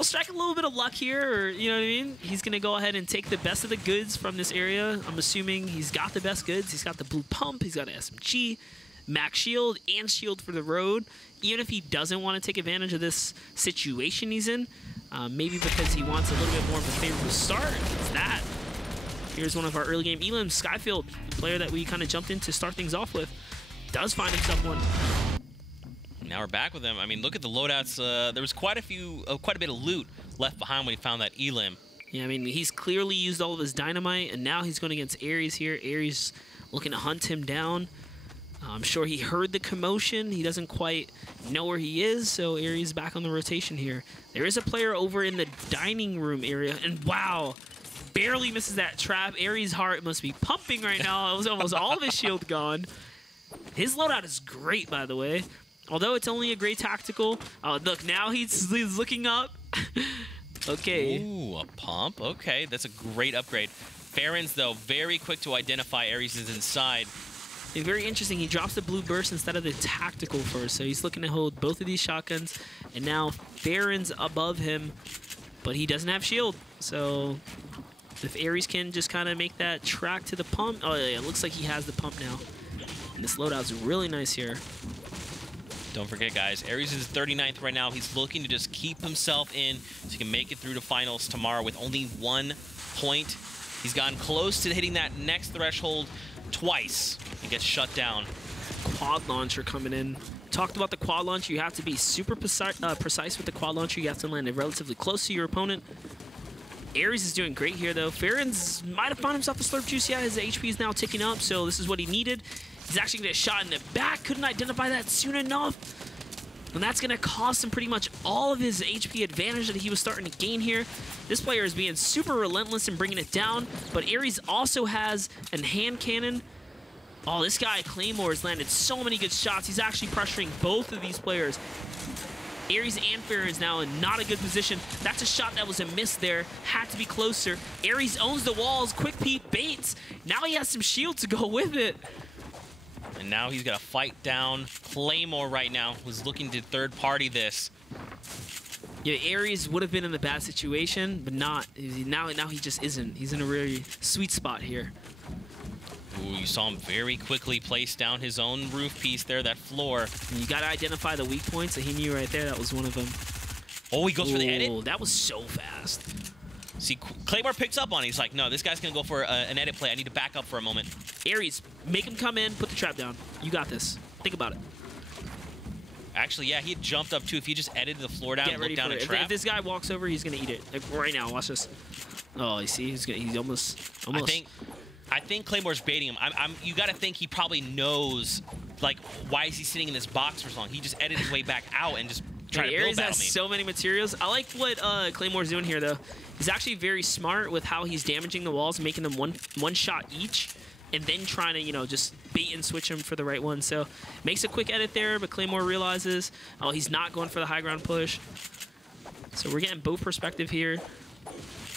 strike a little bit of luck here, or, you know what I mean? He's going to go ahead and take the best of the goods from this area. I'm assuming he's got the best goods. He's got the blue pump. He's got an SMG, max shield, and shield for the road. Even if he doesn't want to take advantage of this situation he's in, maybe because he wants a little bit more of a favorable start, it's that. Here's one of our early game elims, Skyfield, the player that we kind of jumped in to start things off with. Does find himself one. Now we're back with him. I mean, look at the loadouts. There was quite a bit of loot left behind when he found that elim. Yeah, I mean, he's clearly used all of his dynamite, and now he's going against Aries here. Aries looking to hunt him down. I'm sure he heard the commotion. He doesn't quite know where he is, so Aries is back on the rotation here. There is a player over in the dining room area, and wow, barely misses that trap. Aries' heart must be pumping right now. It was almost all of his shield gone. His loadout is great, by the way. Although it's only a gray tactical. Look, now he's looking up. Okay. Ooh, a pump. Okay, that's a great upgrade. Farron's, though, very quick to identify Aries is inside. And very interesting. He drops the blue burst instead of the tactical first. So he's looking to hold both of these shotguns. And now Farron's above him, but he doesn't have shield. So if Aries can just kind of make that track to the pump. Oh, yeah, it looks like he has the pump now. And this loadout's really nice here. Don't forget, guys, Aries is 39th right now. He's looking to just keep himself in so he can make it through to finals tomorrow with only 1 point. He's gotten close to hitting that next threshold twice. He gets shut down. Quad launcher coming in. Talked about the quad launcher. You have to be super precise with the quad launcher. You have to land it relatively close to your opponent. Aries is doing great here, though. Farron's might have found himself a slurp juice. Yeah, his HP is now ticking up, so this is what he needed. He's actually going to get shot in the back. Couldn't identify that soon enough. And that's going to cost him pretty much all of his HP advantage that he was starting to gain here. This player is being super relentless and bringing it down. But Aries also has a hand cannon. Oh, this guy, Claymore, has landed so many good shots. He's actually pressuring both of these players. Aries and Farron is now in not a good position. That's a shot that was a miss there. Had to be closer. Aries owns the walls. Quick peek baits. Now he has some shield to go with it. And now he's going to fight down Claymore right now, who's looking to third-party this. Yeah, Aries would have been in the bad situation, but not. Now he just isn't. He's in a really sweet spot here. Ooh, you saw him very quickly place down his own roof piece there, that floor. And you got to identify the weak points, so he knew right there that was one of them. Oh, he goes for the edit? That was so fast. See, Claymore picks up on it. He's like, no, this guy's going to go for an edit play. I need to back up for a moment. Aries, make him come in, put the trap down. You got this. Think about it. Actually, yeah, he had jumped up too. If he just edited the floor down and looked down and trap. If this guy walks over, he's going to eat it. Like right now, watch this. Oh, you see? He's almost. I think Claymore's baiting him. You got to think he probably knows, like, why is he sitting in this box for so long? He just edited his way back out and just tried to build Aries battle has me. so many materials. I like what Claymore's doing here, though. He's actually very smart with how he's damaging the walls, making them one shot each, and then trying to, you know, just bait and switch him for the right one. So makes a quick edit there, but Claymore realizes, oh, he's not going for the high ground push. So we're getting both perspective here.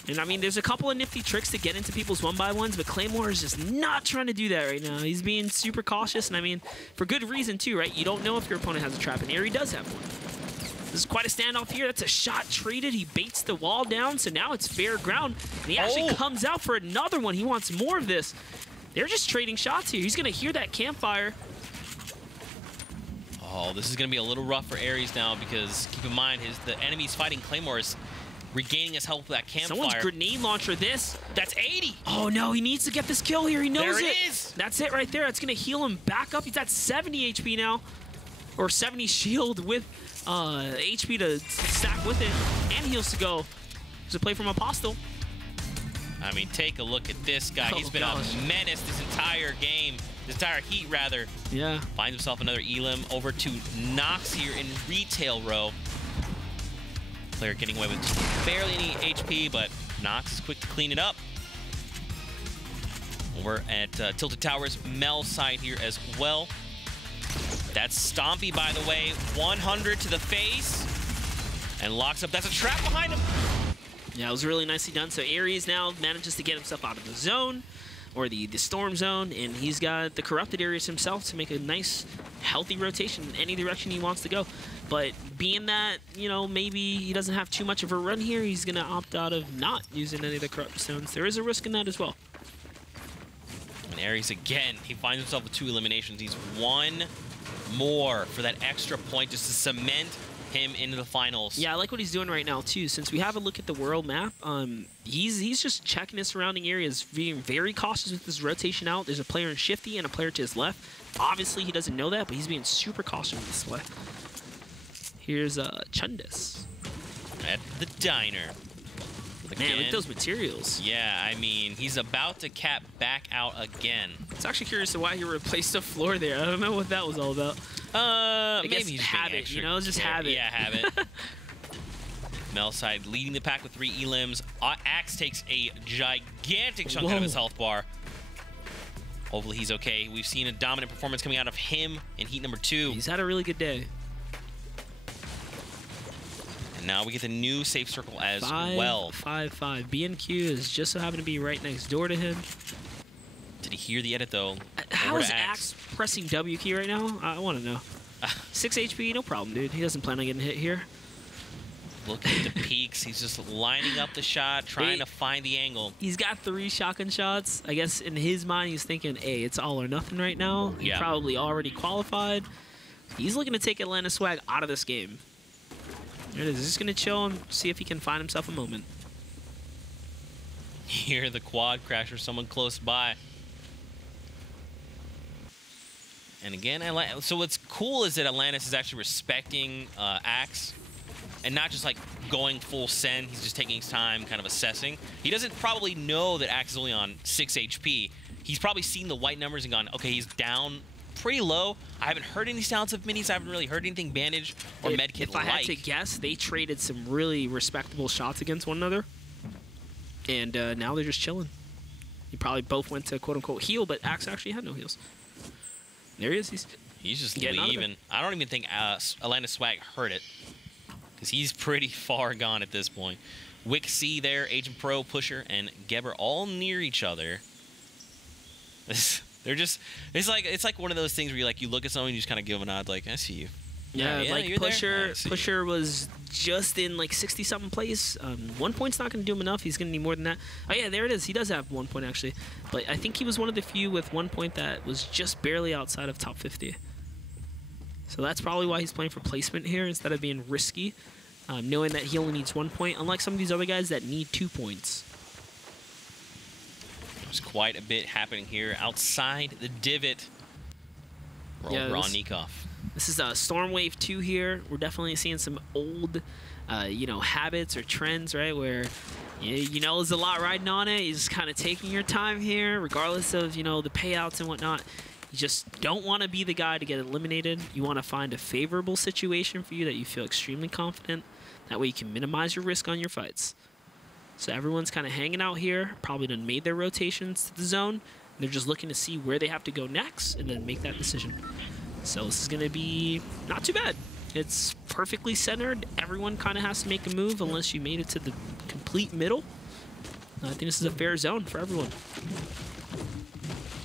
And I mean, there's a couple of nifty tricks to get into people's 1x1s, but Claymore is just not trying to do that right now. He's being super cautious, and I mean, for good reason too, right? You don't know if your opponent has a trap, and Aries does have one. This is quite a standoff here. That's a shot traded. He baits the wall down, so now it's fair ground. And he actually comes out for another one. He wants more of this. They're just trading shots here. He's going to hear that campfire. Oh, this is going to be a little rough for Aries now because, keep in mind, the enemies fighting Claymore is regaining his health with that campfire. Someone's grenade launcher this. That's 80. Oh, no. He needs to get this kill here. He knows it. There it is. That's it right there. That's going to heal him back up. He's at 70 HP now. Or 70 shield with HP to stack with it. And heals to go. There's a play from Apostle. I mean, take a look at this guy. He's been a menace this entire game. This entire heat, rather. Yeah. Finds himself another elim over to Nox here in retail row. Player getting away with barely any HP, but Nox is quick to clean it up. Over at Tilted Towers, Mel's side here as well. That's Stompy, by the way. 100 to the face. And locks up. That's a trap behind him. Yeah, it was really nicely done. So Aries now manages to get himself out of the zone, or the storm zone, and he's got the corrupted Aries himself to make a nice, healthy rotation in any direction he wants to go. But being that, you know, maybe he doesn't have too much of a run here, he's going to opt out of not using any of the corrupt stones. There is a risk in that as well. And Aries, again, he finds himself with 2 eliminations. He's one more for that extra point just to cement him into the finals. Yeah, I like what he's doing right now too. Since we have a look at the world map, he's just checking his surrounding areas, being very cautious with his rotation out. There's a player in Shifty and a player to his left. Obviously, he doesn't know that, but he's being super cautious with this play. Here's Chundis. At the diner. Again. Man, look at those materials. Yeah, I mean, he's about to cap back out again. It's actually curious to why he replaced the floor there. I don't know what that was all about. Maybe he's being habit, extra you know, just care. habit. Yeah, habit. Melside leading the pack with 3 elims. Axe takes a gigantic chunk out of his health bar. Hopefully he's okay. We've seen a dominant performance coming out of him in heat number 2. He's had a really good day. And now we get the new safe circle as well. 5-5. B&Q is just so happen to be right next door to him. Did he hear the edit though? How is Axe pressing W key right now? I want to know. 6 HP, no problem, dude. He doesn't plan on getting hit here. Looking at the peaks. He's just lining up the shot, trying to find the angle. He's got 3 shotgun shots. I guess in his mind, he's thinking, hey, it's all or nothing right now. He probably already qualified. He's looking to take Atlanta Swag out of this game. There it is. He's just going to chill and see if he can find himself a moment. Hear the quad crash or someone close by. And again, so what's cool is that Atlantis is actually respecting Axe. And not just like going full send, he's just taking his time, kind of assessing. He doesn't probably know that Axe is only on 6 HP. He's probably seen the white numbers and gone, okay, he's down pretty low. I haven't heard any sounds of minis. I haven't really heard anything bandage or medkit If I had to guess, they traded some really respectable shots against one another. And now they're just chilling. You probably both went to quote-unquote heal, but Axe actually had no heals. There he is. He's just leaving. I don't even think Atlanta Swag heard it. Because he's pretty far gone at this point. Wick C there, Agent Pro, Pusher, and Geber all near each other. They're just, it's like one of those things where you look at someone and you just kind of give a nod, like, I see you. Yeah, like Pusher was just in like 60-something place. 1 point's not going to do him enough. He's going to need more than that. Oh yeah, there it is. He does have 1 point actually. But I think he was one of the few with 1 point that was just barely outside of top 50. So that's probably why he's playing for placement here instead of being risky, knowing that he only needs 1 point, unlike some of these other guys that need 2 points. There's quite a bit happening here outside the divot. Ronnikov. This is Storm Wave 2 here. We're definitely seeing some old, habits or trends, right? Where, there's a lot riding on it. You're just kind of taking your time here, regardless of, the payouts and whatnot. You just don't want to be the guy to get eliminated. You want to find a favorable situation for you that you feel extremely confident. That way you can minimize your risk on your fights. So everyone's kind of hanging out here, probably done made their rotations to the zone. They're just looking to see where they have to go next and then make that decision. So this is going to be not too bad. It's perfectly centered. Everyone kind of has to make a move unless you made it to the complete middle. I think this is a fair zone for everyone.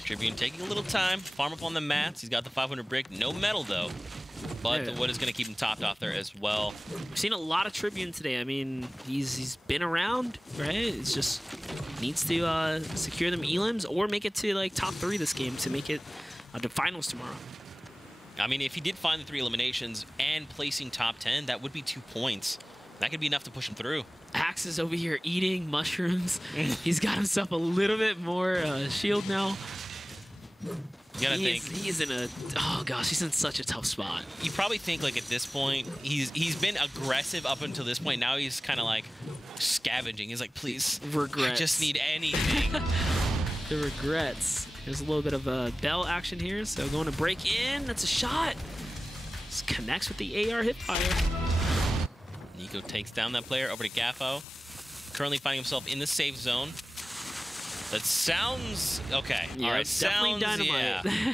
Tribune taking a little time, farm up on the mats. He's got the 500 brick, no metal though. But the wood is going to keep him topped off there as well. We've seen a lot of Tribune today. I mean, he's been around, right? It's just needs to secure them elims or make it to like top 3 this game to make it to finals tomorrow. I mean, if he did find the 3 eliminations and placing top 10, that would be 2 points. That could be enough to push him through. Axe is over here eating mushrooms. He's got himself a little bit more shield now. You gotta think. He's in a, oh gosh, he's in such a tough spot. You probably think like at this point, he's been aggressive up until this point. Now he's kind of like scavenging. He's like, please, regrets. I just need anything. The regrets. There's a little bit of a bell action here, so going to break in. That's a shot. Just connects with the AR hipfire. Nico takes down that player over to Gaffo. Currently finding himself in the safe zone. That sounds okay. Yeah, all right, it's definitely dynamite. Yeah.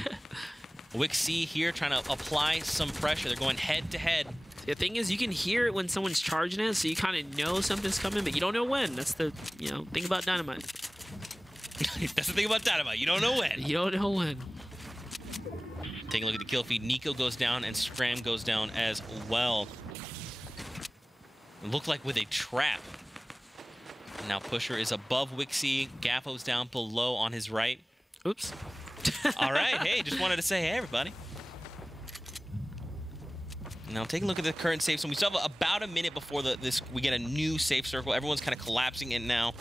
Wick C here trying to apply some pressure. They're going head to head. The thing is, you can hear it when someone's charging it, so you kind of know something's coming, but you don't know when. That's the thing about dynamite. That's the thing about dynamite. You don't know when. You don't know when. Taking a look at the kill feed. Nico goes down and Scram goes down as well. It looked like with a trap. Now Pusher is above Wixie. Gaffo's down below on his right. Oops. All right. Hey, just wanted to say hey, everybody. Now taking a look at the current safe zone. We still have about a minute before we get a new safe circle. Everyone's kind of collapsing in now.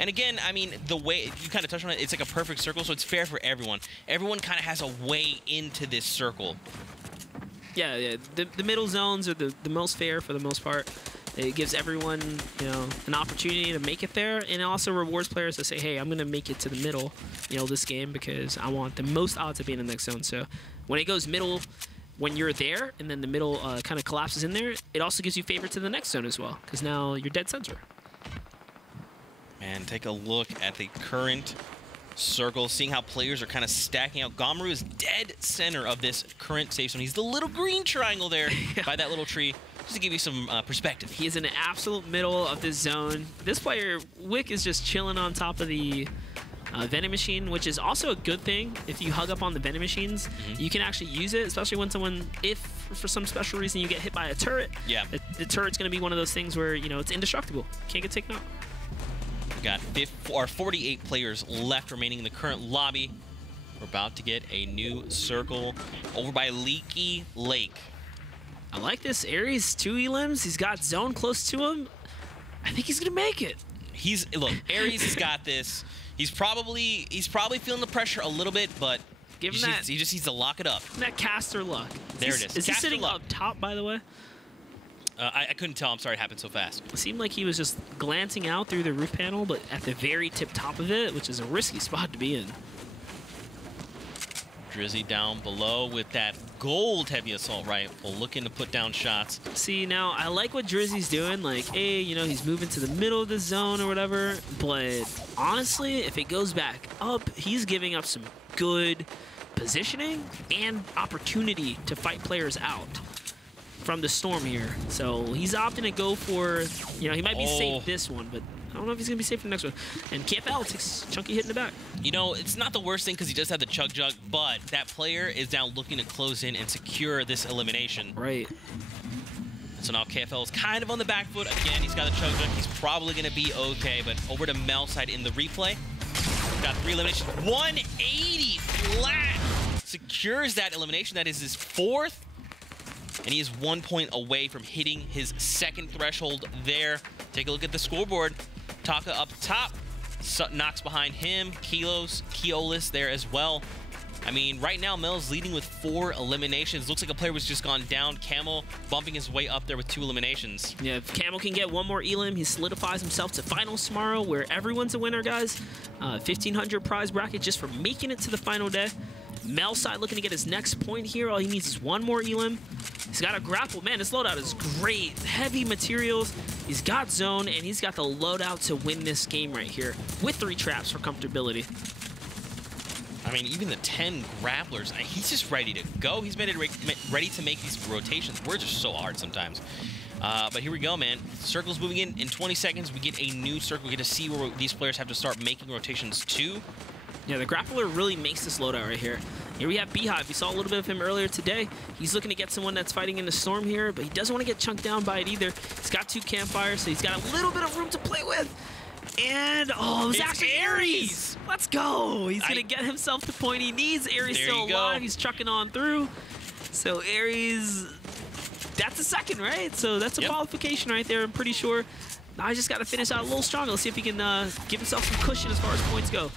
And again, I mean, the way you kind of touched on it, it's like a perfect circle, so it's fair for everyone. Everyone kind of has a way into this circle. Yeah. The middle zones are the most fair for the most part. It gives everyone, an opportunity to make it there, and it also rewards players to say, hey, I'm going to make it to the middle, this game because I want the most odds of being in the next zone. So when it goes middle, when you're there, and then the middle kind of collapses in there, it also gives you favor to the next zone as well, because now you're dead center. And take a look at the current circle, seeing how players are kind of stacking out. Gomaru is dead center of this current safe zone. He's the little green triangle there by that little tree. Just to give you some perspective. He is in the absolute middle of this zone. This player, Wick, is just chilling on top of the vending machine, which is also a good thing. If you hug up on the vending machines, you can actually use it, especially when if for some special reason you get hit by a turret. Yeah. The turret's going to be one of those things where, it's indestructible. Can't get taken out. Got 48 players left remaining in the current lobby. We're about to get a new circle over by Leaky Lake. I like this. Aries, 2 elims. He's got zone close to him. I think he's gonna make it. Look, Aries has got this. He's probably feeling the pressure a little bit, but Give him that. He just needs to lock it up. That caster luck. There it is. Is he sitting up top, by the way? I couldn't tell. I'm sorry it happened so fast. It seemed like he was just glancing out through the roof panel, but at the very tip top of it, which is a risky spot to be in. Drizzy down below with that gold heavy assault rifle, looking to put down shots. See, now, I like what Drizzy's doing. Like, hey, he's moving to the middle of the zone or whatever. But honestly, if it goes back up, he's giving up some good positioning and opportunity to fight players out from the storm here. So he's opting to go for, he might be safe this one, but I don't know if he's going to be safe for the next one. And KFL takes a chunky hit in the back. It's not the worst thing because he does have the chug jug, but that player is now looking to close in and secure this elimination. Right. So now KFL is kind of on the back foot. Again, he's got the chug jug. He's probably going to be okay, but over to Mel side in the replay. Got 3 eliminations. 180 flat. Secures that elimination. That is his 4th. And he is 1 point away from hitting his 2nd threshold there. Take a look at the scoreboard. Taka up top. Knocks behind him. Keolis there as well. I mean, right now, Mel's leading with 4 eliminations. Looks like a player was just gone down. Camel bumping his way up there with 2 eliminations. Yeah, if Camel can get 1 more elim, he solidifies himself to finals tomorrow, where everyone's a winner, guys. 1,500 prize bracket just for making it to the final day. Mel side looking to get his next point here. All he needs is 1 more elim. He's got a grapple. Man, this loadout is great. Heavy materials. He's got zone, and he's got the loadout to win this game right here with 3 traps for comfortability. I mean, even the 10 grapplers, he's just ready to go. He's ready to make these rotations. Words are so hard sometimes. But here we go, man. Circle's moving in 20 seconds. We get a new circle. We get to see where these players have to start making rotations to. Yeah, the grappler really makes this loadout right here. Here we have Beehive. We saw a little bit of him earlier today. He's looking to get someone that's fighting in the storm here, but he doesn't want to get chunked down by it either. He's got 2 campfires, so he's got a little bit of room to play with. And, it was actually Aries. Let's go. He's going to get himself the point he needs. Aries still alive. He's trucking on through. So Aries, that's a 2nd, right? So that's a qualification right there, I'm pretty sure. Now I just got to finish out a little stronger. Let's see if he can give himself some cushion as far as points go.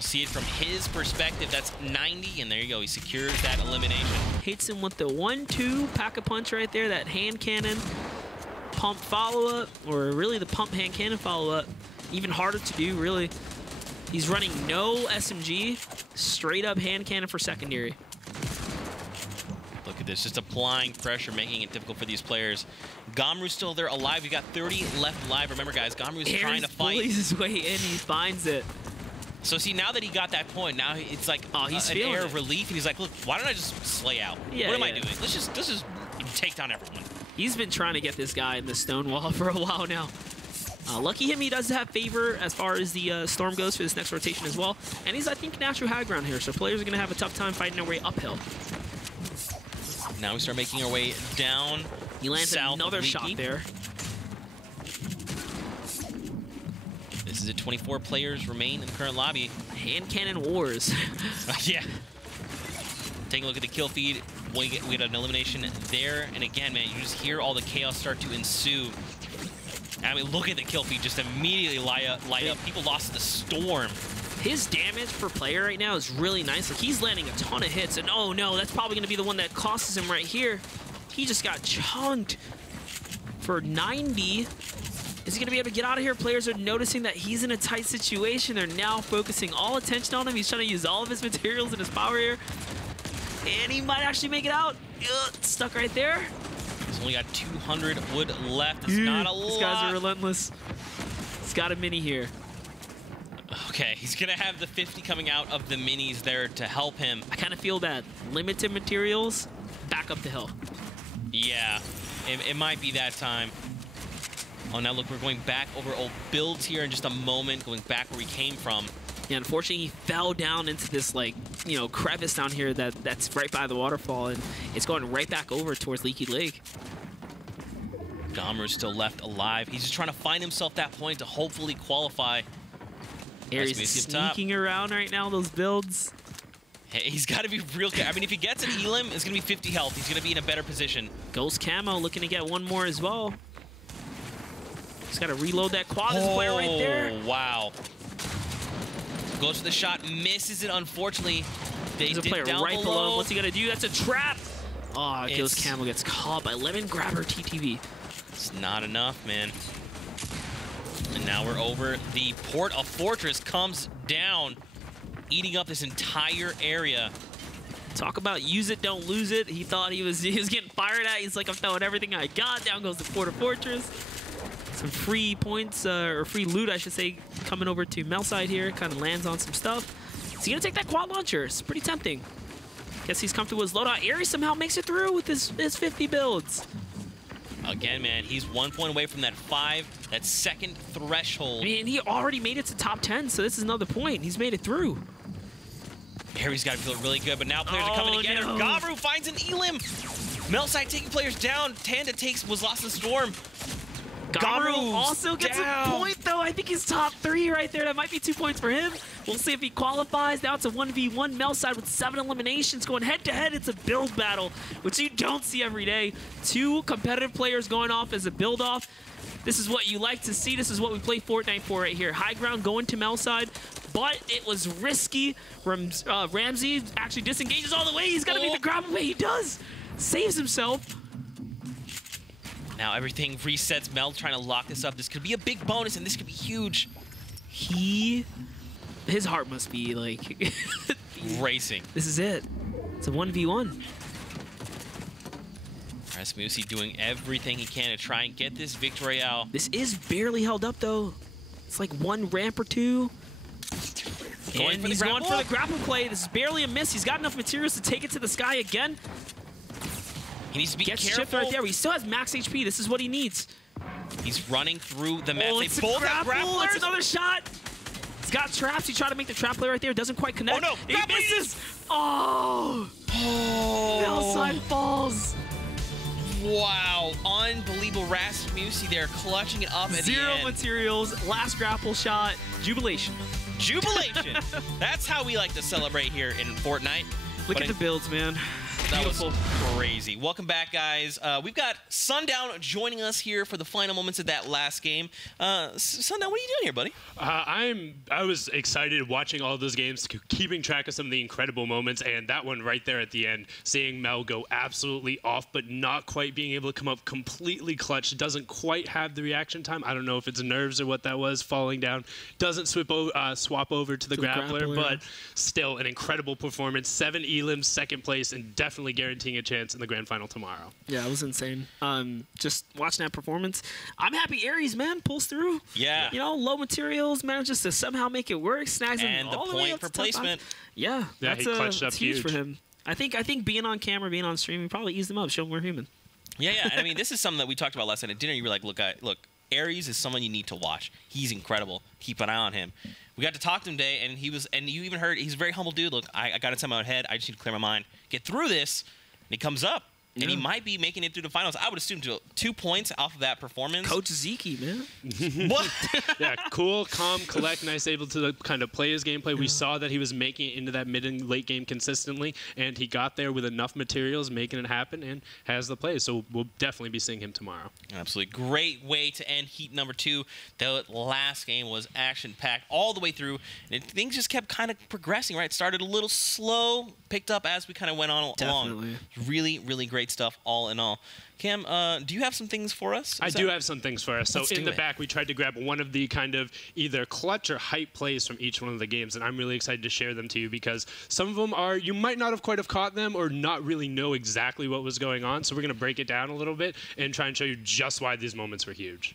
See it from his perspective. That's 90, and there you go. He secures that elimination. Hits him with the 1-2 pack-a-punch right there. That hand cannon pump follow-up, or really the pump hand cannon follow-up. Even harder to do, really. He's running no SMG, straight-up hand cannon for secondary. Look at this, just applying pressure, making it difficult for these players. Gomaru's still there alive. We got 30 left alive. Remember, guys, Gomaru's trying to fight. Bullies his way in. He finds it. So see, now that he got that point, now it's like he's an air of relief, and he's like, look, why don't I just slay out? Yeah, what am I doing? Let's just take down everyone. He's been trying to get this guy in the stone wall for a while now. Lucky him, he does have favor as far as the storm goes for this next rotation as well. And he's, I think, natural high ground here, so players are going to have a tough time fighting their way uphill. Now we start making our way down. He lands another shot there. This is it. 24 players remain in the current lobby. Hand cannon wars. Yeah. Taking a look at the kill feed. We get an elimination there. And again, man, you just hear all the chaos start to ensue. I mean, look at the kill feed just immediately light up. People lost the storm. His damage per player right now is really nice. Like, he's landing a ton of hits, and oh no, that's probably going to be the one that costs him right here. He just got chunked for 90. Is he going to be able to get out of here? Players are noticing that he's in a tight situation. They're now focusing all attention on him. He's trying to use all of his materials and his power here. And he might actually make it out. Stuck right there. He's only got 200 wood left. It's not a lot. These guys are relentless. He's got a mini here. Okay, he's going to have the 50 coming out of the minis there to help him. I kind of feel bad. Limited materials, back up the hill. Yeah, it might be that time. Oh, now look, we're going back over old builds here in just a moment, going back where we came from. Yeah, unfortunately, he fell down into this, like, you know, crevice down here that's right by the waterfall, and it's going right back over towards Leaky Lake. Gomer's still left alive. He's just trying to find himself that point to hopefully qualify. Aries is sneaking around right now, those builds. Hey, he's got to be real careful. I mean, if he gets an Elim, it's going to be 50 health. He's going to be in a better position. Ghost Camo looking to get one more as well. He's got to reload that quad player right there. Oh, wow. Goes for the shot, misses it, unfortunately. There's a player right below him. What's he going to do? That's a trap. Oh, Ghost Camo gets caught by Lemon Grabber TTV. It's not enough, man. And now we're over. The port of Fortress comes down, eating up this entire area. Talk about use it, don't lose it. He thought he was getting fired at. He's like, I'm throwing everything I got. Down goes the port of Fortress. Some free points, or free loot, I should say, coming over to Melside here. Kind of lands on some stuff. Is he going to take that quad launcher? It's pretty tempting. Guess he's comfortable with his loadout. Aries somehow makes it through with his 50 builds. Again, man, he's 1 point away from that second threshold. I mean, he already made it to top 10, so this is another point. He's made it through. Aries got to feel really good, but now players are coming together. No. Gavru finds an Elim. Melside taking players down. Tanda was lost in storm. Gavru also gets a point, though. I think he's top 3 right there. That might be 2 points for him. We'll see if he qualifies. Now it's a 1v1 Melside with 7 eliminations going head-to-head. It's a build battle, which you don't see every day. 2 competitive players going off as a build-off. This is what you like to see. This is what we play Fortnite for right here. High ground going to Melside, but it was risky. Ramsey actually disengages all the way. He's got to make the grab away. He does. Saves himself. Now everything resets. Mel trying to lock this up. This could be a big bonus, and this could be huge. His heart must be like racing. This is it. It's a 1v1. Rasmusi doing everything he can to try and get this victory out. This is barely held up though. It's like 1 ramp or 2. And he's going for the grapple play. This is barely a miss. He's got enough materials to take it to the sky again. He needs to be careful. Chipped right there. He still has max HP. This is what he needs. He's running through the map. They both have grapplers. It's another shot. He's got traps. He tried to make the trap play right there. Doesn't quite connect. Oh, no. He misses. Oh. Melside falls. Wow. Unbelievable. Rasmusi there clutching it up at the end. 0 materials. Last grapple shot. Jubilation. Jubilation. That's how we like to celebrate here in Fortnite. Look at the builds, man. That was crazy. Welcome back, guys. We've got Sundown joining us here for the final moments of that last game. Sundown, what are you doing here, buddy? I was excited watching all those games, keeping track of some of the incredible moments, and that one right there at the end, seeing Mel go absolutely off, but not quite being able to come up completely clutch. Doesn't quite have the reaction time. I don't know if it's nerves or what that was, falling down. Doesn't swap over to the grappler, but still an incredible performance. 7 elims, second place, and definitely guaranteeing a chance in the grand final tomorrow. Yeah, it was insane. Just watching that performance. I'm happy Aries, man, pulls through. Yeah. You know, low materials, manages to somehow make it work, snags him and all the the way point up for to top 5. placement. Yeah, he clutched up huge for him. I think being on camera, being on stream, we probably eased him up, showed him we're human. Yeah. And I mean, this is something that we talked about last night at dinner. You were like, look, Aries is someone you need to watch. He's incredible. Keep an eye on him. We got to talk to him today, and you even heard, he's a very humble dude. Look, I got it in my own head. I just need to clear my mind, get through this, and he comes up. and he might be making it through the finals. I would assume 2 points off of that performance. Coach Zeke, man. What? Yeah, cool, calm, collect, nice, able to kind of play his gameplay. We saw that he was making it into that mid and late game consistently, and he got there with enough materials, making it happen, and has the plays. So we'll definitely be seeing him tomorrow. Absolutely. Great way to end heat number 2. The last game was action-packed all the way through, and things just kept kind of progressing, right? Started a little slow, picked up as we kind of went on along. Really, really great stuff all in all. Cam, do you have some things for us? I do have some things for us. So Let's in do the it. back, we tried to grab one of the kind of either clutch or hype plays from each one of the games, and I'm really excited to share them to you because some of them are, you might not have quite have caught them or not really know exactly what was going on. So we're going to break it down a little bit and try and show you just why these moments were huge.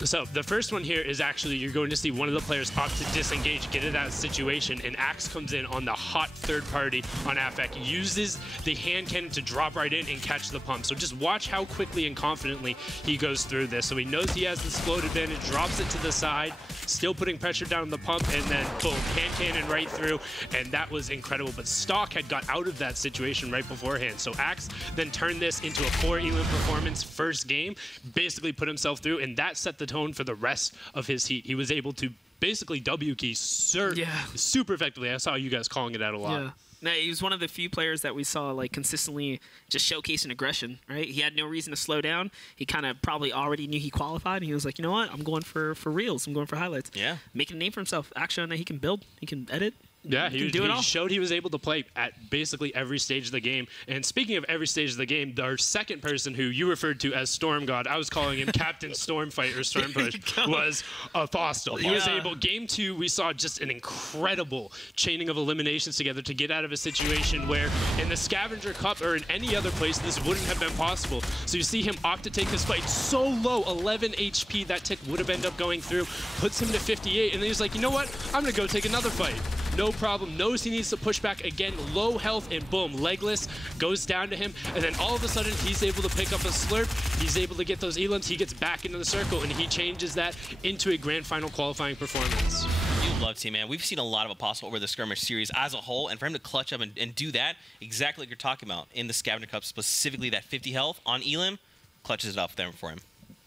So the first one here is actually you're going to see one of the players opt to disengage, get into that situation, and Axe comes in on the hot third party on Affect, uses the hand cannon to drop right in and catch the pump. So just watch how quickly and confidently he goes through this. So he knows he has this floated in, and drops it to the side, still putting pressure down on the pump, and then boom, hand cannon right through, and that was incredible. But Stock had got out of that situation right beforehand. So Axe then turned this into a 4 elim performance first game, basically put himself through, and that set the tone for the rest of his heat. He was able to basically W key super effectively. I saw you guys calling it out a lot. Yeah. No, he was one of the few players that we saw like consistently just showcasing aggression, right? He had no reason to slow down. He kind of probably already knew he qualified, and he was like, you know what? I'm going for reals. I'm going for highlights. Yeah. Making a name for himself. Actually, that he can build. He can edit. Yeah, he showed he was able to play at basically every stage of the game. And speaking of every stage of the game, our second person who you referred to as Storm God, I was calling him Captain Stormfight or Stormpush, was Apostle. He was able, game 2, we saw just an incredible chaining of eliminations together to get out of a situation where in the Scavenger Cup or in any other place, this wouldn't have been possible. So you see him opt to take this fight so low, 11 HP, that tick would have ended up going through, puts him to 58, and then he's like, you know what? I'm going to go take another fight. No problem, knows he needs to push back again, low health, and boom, legless, goes down to him, and then all of a sudden he's able to pick up a slurp, he's able to get those elims, he gets back into the circle, and he changes that into a grand final qualifying performance. You love Team, man. We've seen a lot of Apostle over the skirmish series as a whole, and for him to clutch up and do that, exactly like you're talking about, in the Scavenger Cup, specifically that 50 health on Elim, clutches it up there for him.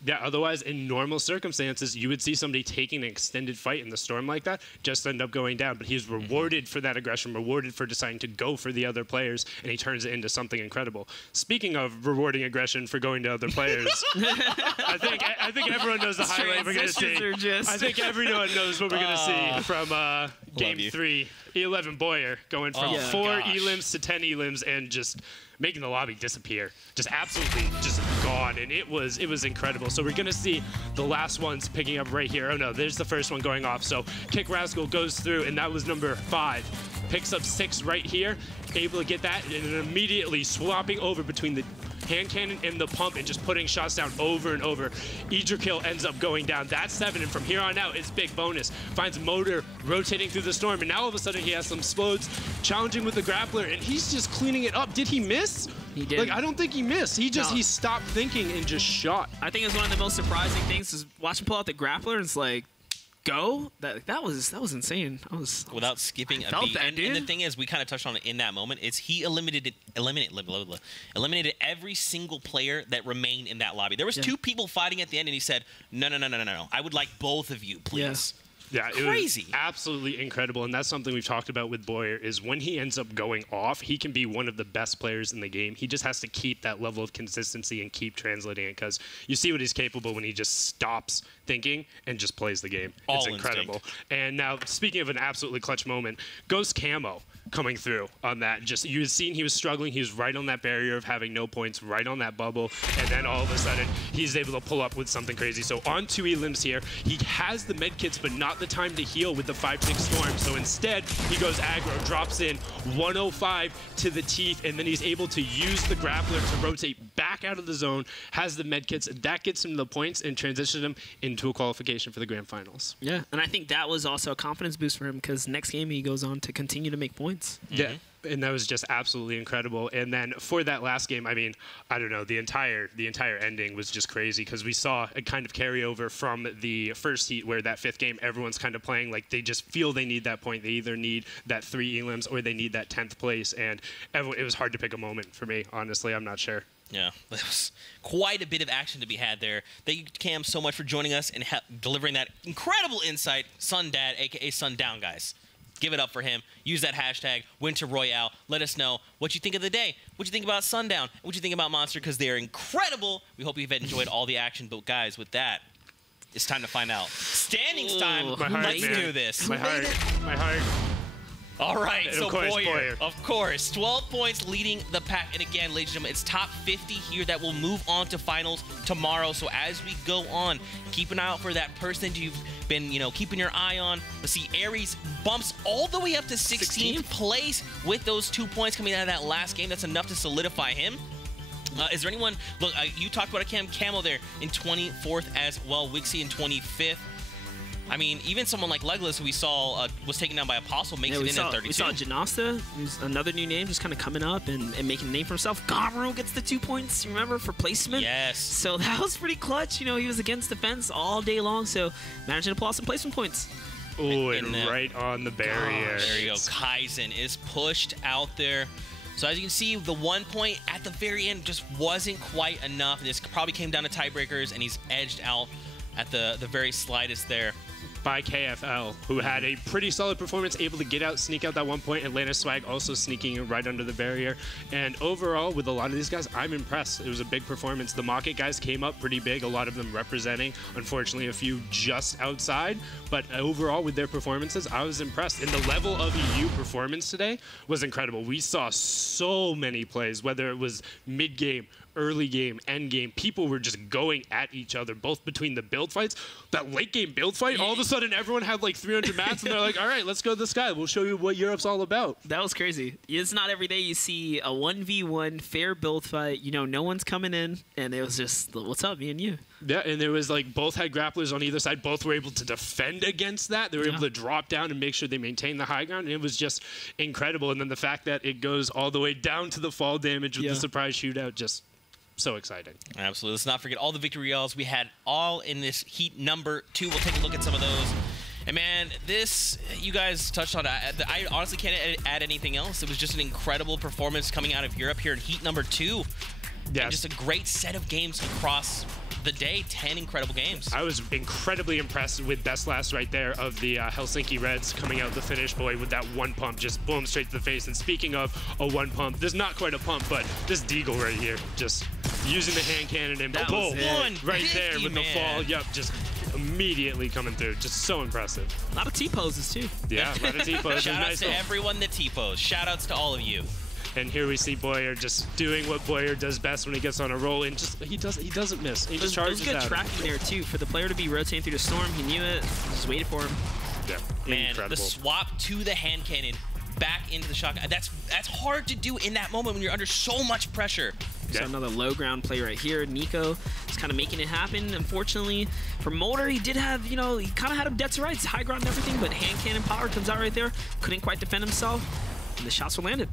Yeah, otherwise, in normal circumstances, you would see somebody taking an extended fight in the storm like that, just end up going down. But he's rewarded for that aggression, rewarded for deciding to go for the other players, and he turns it into something incredible. Speaking of rewarding aggression for going to other players, I think everyone knows the highlight we're going to see. I think everyone knows what we're going to see from Game 3. E11 Boyer going from 4 elims to 10 elims and just making the lobby disappear. Just absolutely just gone, and it was incredible. So we're going to see the last ones picking up right here. Oh no, there's the first one going off. So Kick Rascal goes through, and that was number 5. Picks up 6 right here, able to get that, and then immediately swapping over between the hand cannon and the pump and just putting shots down over and over. Idrakil ends up going down. That's 7, and from here on out, it's big bonus. Finds Motor rotating through the storm, and now all of a sudden he has some explodes, challenging with the grappler, and he's just cleaning it up. Did he miss? He did. Like, I don't think he missed. He just, he stopped thinking and just shot. I think it's one of the most surprising things is watch him pull out the grappler, and it's like, go. That was insane. Without skipping a beat. And the thing is, we kind of touched on it in that moment, is he eliminated every single player that remained in that lobby. There was 2 people fighting at the end, and he said, no. I would like both of you, please. Yeah, crazy. It was absolutely incredible, and that's something we've talked about with Boyer, is when he ends up going off, he can be one of the best players in the game. He just has to keep that level of consistency and keep translating it, because you see what he's capable when he just stops thinking and just plays the game. It's incredible. Instinct. And now, speaking of an absolutely clutch moment, Ghost Camo coming through on that. Just, you had seen he was struggling. He was right on that barrier of having no points, right on that bubble, and then all of a sudden, he's able to pull up with something crazy. So on 2 elims here, he has the med kits, but not the time to heal with the 5-6 storm. So instead, he goes aggro, drops in 105 to the teeth, and then he's able to use the grappler to rotate back out of the zone, has the med kits. That gets him the points and transitions him into a qualification for the grand finals. Yeah, and I think that was also a confidence boost for him, because next game he goes on to continue to make points. Yeah. and that was just absolutely incredible. And then for that last game, I mean, I don't know, the entire ending was just crazy because we saw a kind of carryover from the first heat where that 5th game, everyone's kind of playing like they just feel they need that point. They either need that 3 elims or they need that 10th place, and it was hard to pick a moment for me, honestly. I'm not sure. Yeah, there was quite a bit of action to be had there. Thank you, Cam, so much for joining us and delivering that incredible insight. Sundad, a.k.a. Sundown, guys. Give it up for him. Use that hashtag, Winter Royale. Let us know what you think of the day, what you think about Sundown, what you think about Monster, because they are incredible. We hope you've enjoyed all the action. But, guys, with that, it's time to find out. Standings time. Let's do this. My heart. All right, And so of course, Boyer, of course, 12 points leading the pack. And again, ladies and gentlemen, it's top 50 here that will move on to finals tomorrow. So as we go on, keep an eye out for that person you've been, keeping your eye on. Let's see, Aries bumps all the way up to 16th place with those 2 points coming out of that last game. That's enough to solidify him. Is there anyone, look, you talked about a Camel there in 24th as well, Wixie in 25th. I mean, even someone like Legolas, who we saw was taken down by Apostle, makes it in at 32. We saw Janasta, who's another new name, just kind of coming up and making a name for himself. Garu gets the 2 points, remember, for placement. Yes. So that was pretty clutch. He was against the fence all day long, so managing to pull out some placement points. Oh, and right on the barrier. There you go. Kaizen is pushed out there. So as you can see, the 1 point at the very end just wasn't quite enough. This probably came down to tiebreakers, and he's edged out at the very slightest there. By KFL, who had a pretty solid performance, able to sneak out that 1 point. Atlanta Swag also sneaking right under the barrier. And overall, with a lot of these guys, I'm impressed. It was a big performance. The Mocket guys came up pretty big, a lot of them representing. Unfortunately, a few just outside. But overall, with their performances, I was impressed. And the level of EU performance today was incredible. We saw so many plays, whether it was mid-game, early game, end game. People were just going at each other, both between the build fights. That late game build fight, all of a sudden everyone had like 300 mats, and they're like, all right, let's go to the sky. We'll show you what Europe's all about. That was crazy. It's not every day you see a 1v1 fair build fight. No one's coming in, and it was just, what's up, me and you? Yeah, and there was like both had grapplers on either side. Both were able to defend against that. They were able to drop down and make sure they maintained the high ground, and it was just incredible. And then the fact that it goes all the way down to the fall damage with the surprise shootout, just so exciting. Absolutely. Let's not forget all the victory royales we had all in this heat number 2. We'll take a look at some of those. And man, this, you guys touched on, I honestly can't add anything else. It was just an incredible performance coming out of Europe here in heat number 2. Yes. And just a great set of games across the day. 10 incredible games. I was incredibly impressed with Best Last right there of the Helsinki Reds coming out the finish, boy, with that one pump, just boom, straight to the face. And speaking of a one pump, there's not quite a pump, but this Deagle right here, just using the hand cannon and boom, right there with the fall. Yep, just immediately coming through. Just so impressive. A lot of T-poses, too. Yeah, a lot of T-poses. Shout-outs to everyone that T-pose. Shout-outs to all of you. And here we see Boyer just doing what Boyer does best when he gets on a roll, and just he doesn't miss. He just charges out. There's good tracking there too for the player to be rotating through the storm. He knew it. Just waited for him. Yeah, man, incredible. The swap to the hand cannon back into the shotgun. That's hard to do in that moment when you're under so much pressure. So another low ground play right here. Nico is kind of making it happen. Unfortunately, for Molder, he did have, he kind of had him dead to rights, high ground and everything, but hand cannon power comes out right there. Couldn't quite defend himself, and the shots were landed.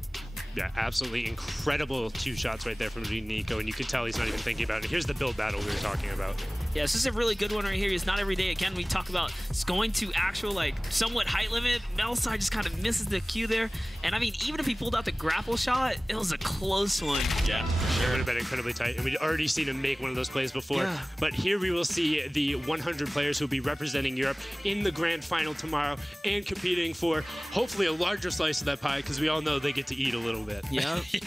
Yeah, absolutely incredible 2 shots right there from Nico, and you could tell he's not even thinking about it. Here's the build battle we were talking about. Yeah, this is a really good one right here. It's not every day. Again, we talk about it's going to actual, somewhat height limit. Melside just kind of misses the cue there. And, I mean, even if he pulled out the grapple shot, it was a close one. Yeah, for sure. It would have been incredibly tight, and we'd already seen him make one of those plays before. Yeah. But here we will see the 100 players who will be representing Europe in the grand final tomorrow and competing for, hopefully, a larger slice of that pie, because we all know they get to eat a little bit. Yeah. Yeah.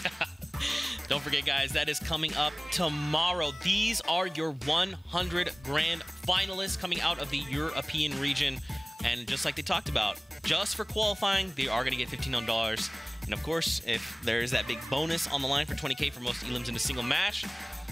Don't forget, guys, that is coming up tomorrow. These are your 100 grand finalists coming out of the European region. And just like they talked about, just for qualifying, they are going to get $1,500. And of course, if there is that big bonus on the line for 20K for most elims in a single match.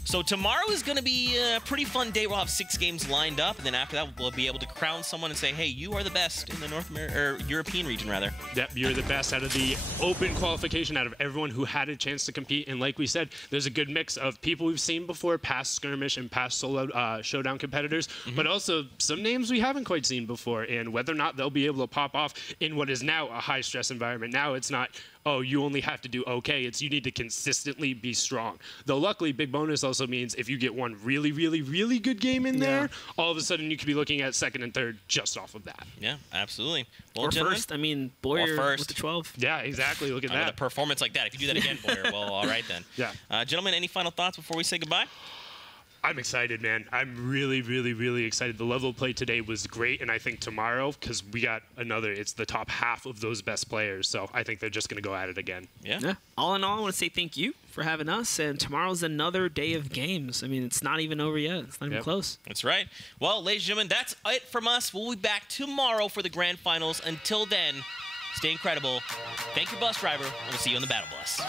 So tomorrow is going to be a pretty fun day. We'll have 6 games lined up, and then after that, we'll be able to crown someone and say, hey, you are the best in the European region, rather. Yep, you're the best out of the open qualification, out of everyone who had a chance to compete. And like we said, there's a good mix of people we've seen before, past skirmish and past solo showdown competitors, but also some names we haven't quite seen before, and whether or not they'll be able to pop off in what is now a high-stress environment. Now it's not oh, you only have to do okay. It's you need to consistently be strong. Though luckily, big bonus also means if you get one really, really, really good game in there, all of a sudden you could be looking at second and third just off of that. Yeah, absolutely. Well, Or gentlemen, first. I mean, Boyer first. with the 12. Yeah, exactly. Look at with a that. performance like that. If you do that again, Boyer, well, all right then. Yeah. Gentlemen, any final thoughts before we say goodbye? I'm excited, man. I'm really, really, really excited. The level of play today was great, and I think tomorrow, because we got another, it's the top half of those best players, so I think they're just going to go at it again. Yeah. All in all, I want to say thank you for having us, and tomorrow's another day of games. I mean, it's not even over yet. It's not even close. That's right. Well, ladies and gentlemen, that's it from us. We'll be back tomorrow for the grand finals. Until then, stay incredible. Thank you, bus driver, and we'll see you on the battle bus.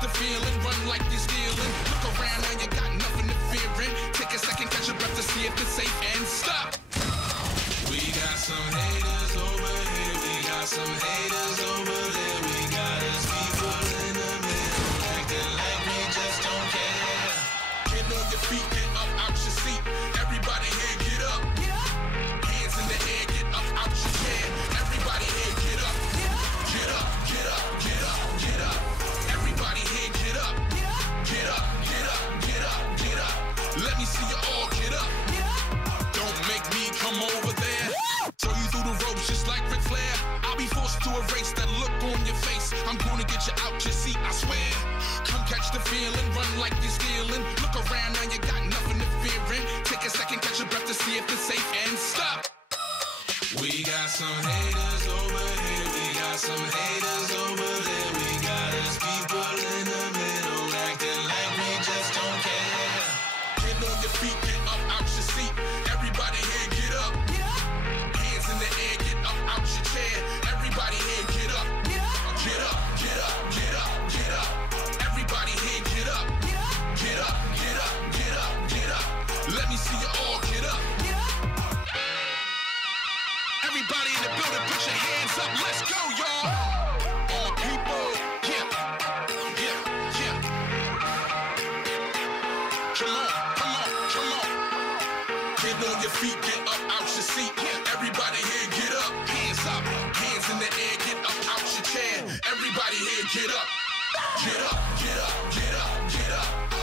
Feeling, run like you're stealing. Look around and you got nothing to fear in. Take a second, catch your breath to see if it's safe and stop. We got some haters over here. We got some haters over there. We got us people in the middle acting like we just don't care. Get on your feet, get up out your seat. Everybody here, get up. Hands in the air, get up out your chair. Everybody here, get up. Get up, get up, get up, get up. Everybody here, get up. Get up, get up, get up, get up. Let me see you all get up. Don't make me come over there. Throw you through the ropes just like Ric Flair. I'll be forced to erase that look on your face. I'm gonna get you out your seat, I swear. Come catch the feeling, run like you're stealing. Look around now, you got nothing to fear in. Take a second, catch your breath to see if it's safe and stop. We got some haters over here. We got some haters over there. We got us people in the middle acting like we just don't care. Get on your feet, get up out your seat. Everybody here, get up. Hands in the air, get up out your chair. Everybody here, get up. Get up, get up, get up, get up. Everybody here, get up. Get up, get up, get up, get up. Let me see you all get up. Everybody in the building, put your hands up. Let's go, y'all. All people, yeah, yeah, yeah. Come on, come on, come on. Get on your feet, get up out your seat. Everybody here, get up. Hands up, hands in the air, get up out your chair. Everybody here, get up. Get up, get up, get up, get up.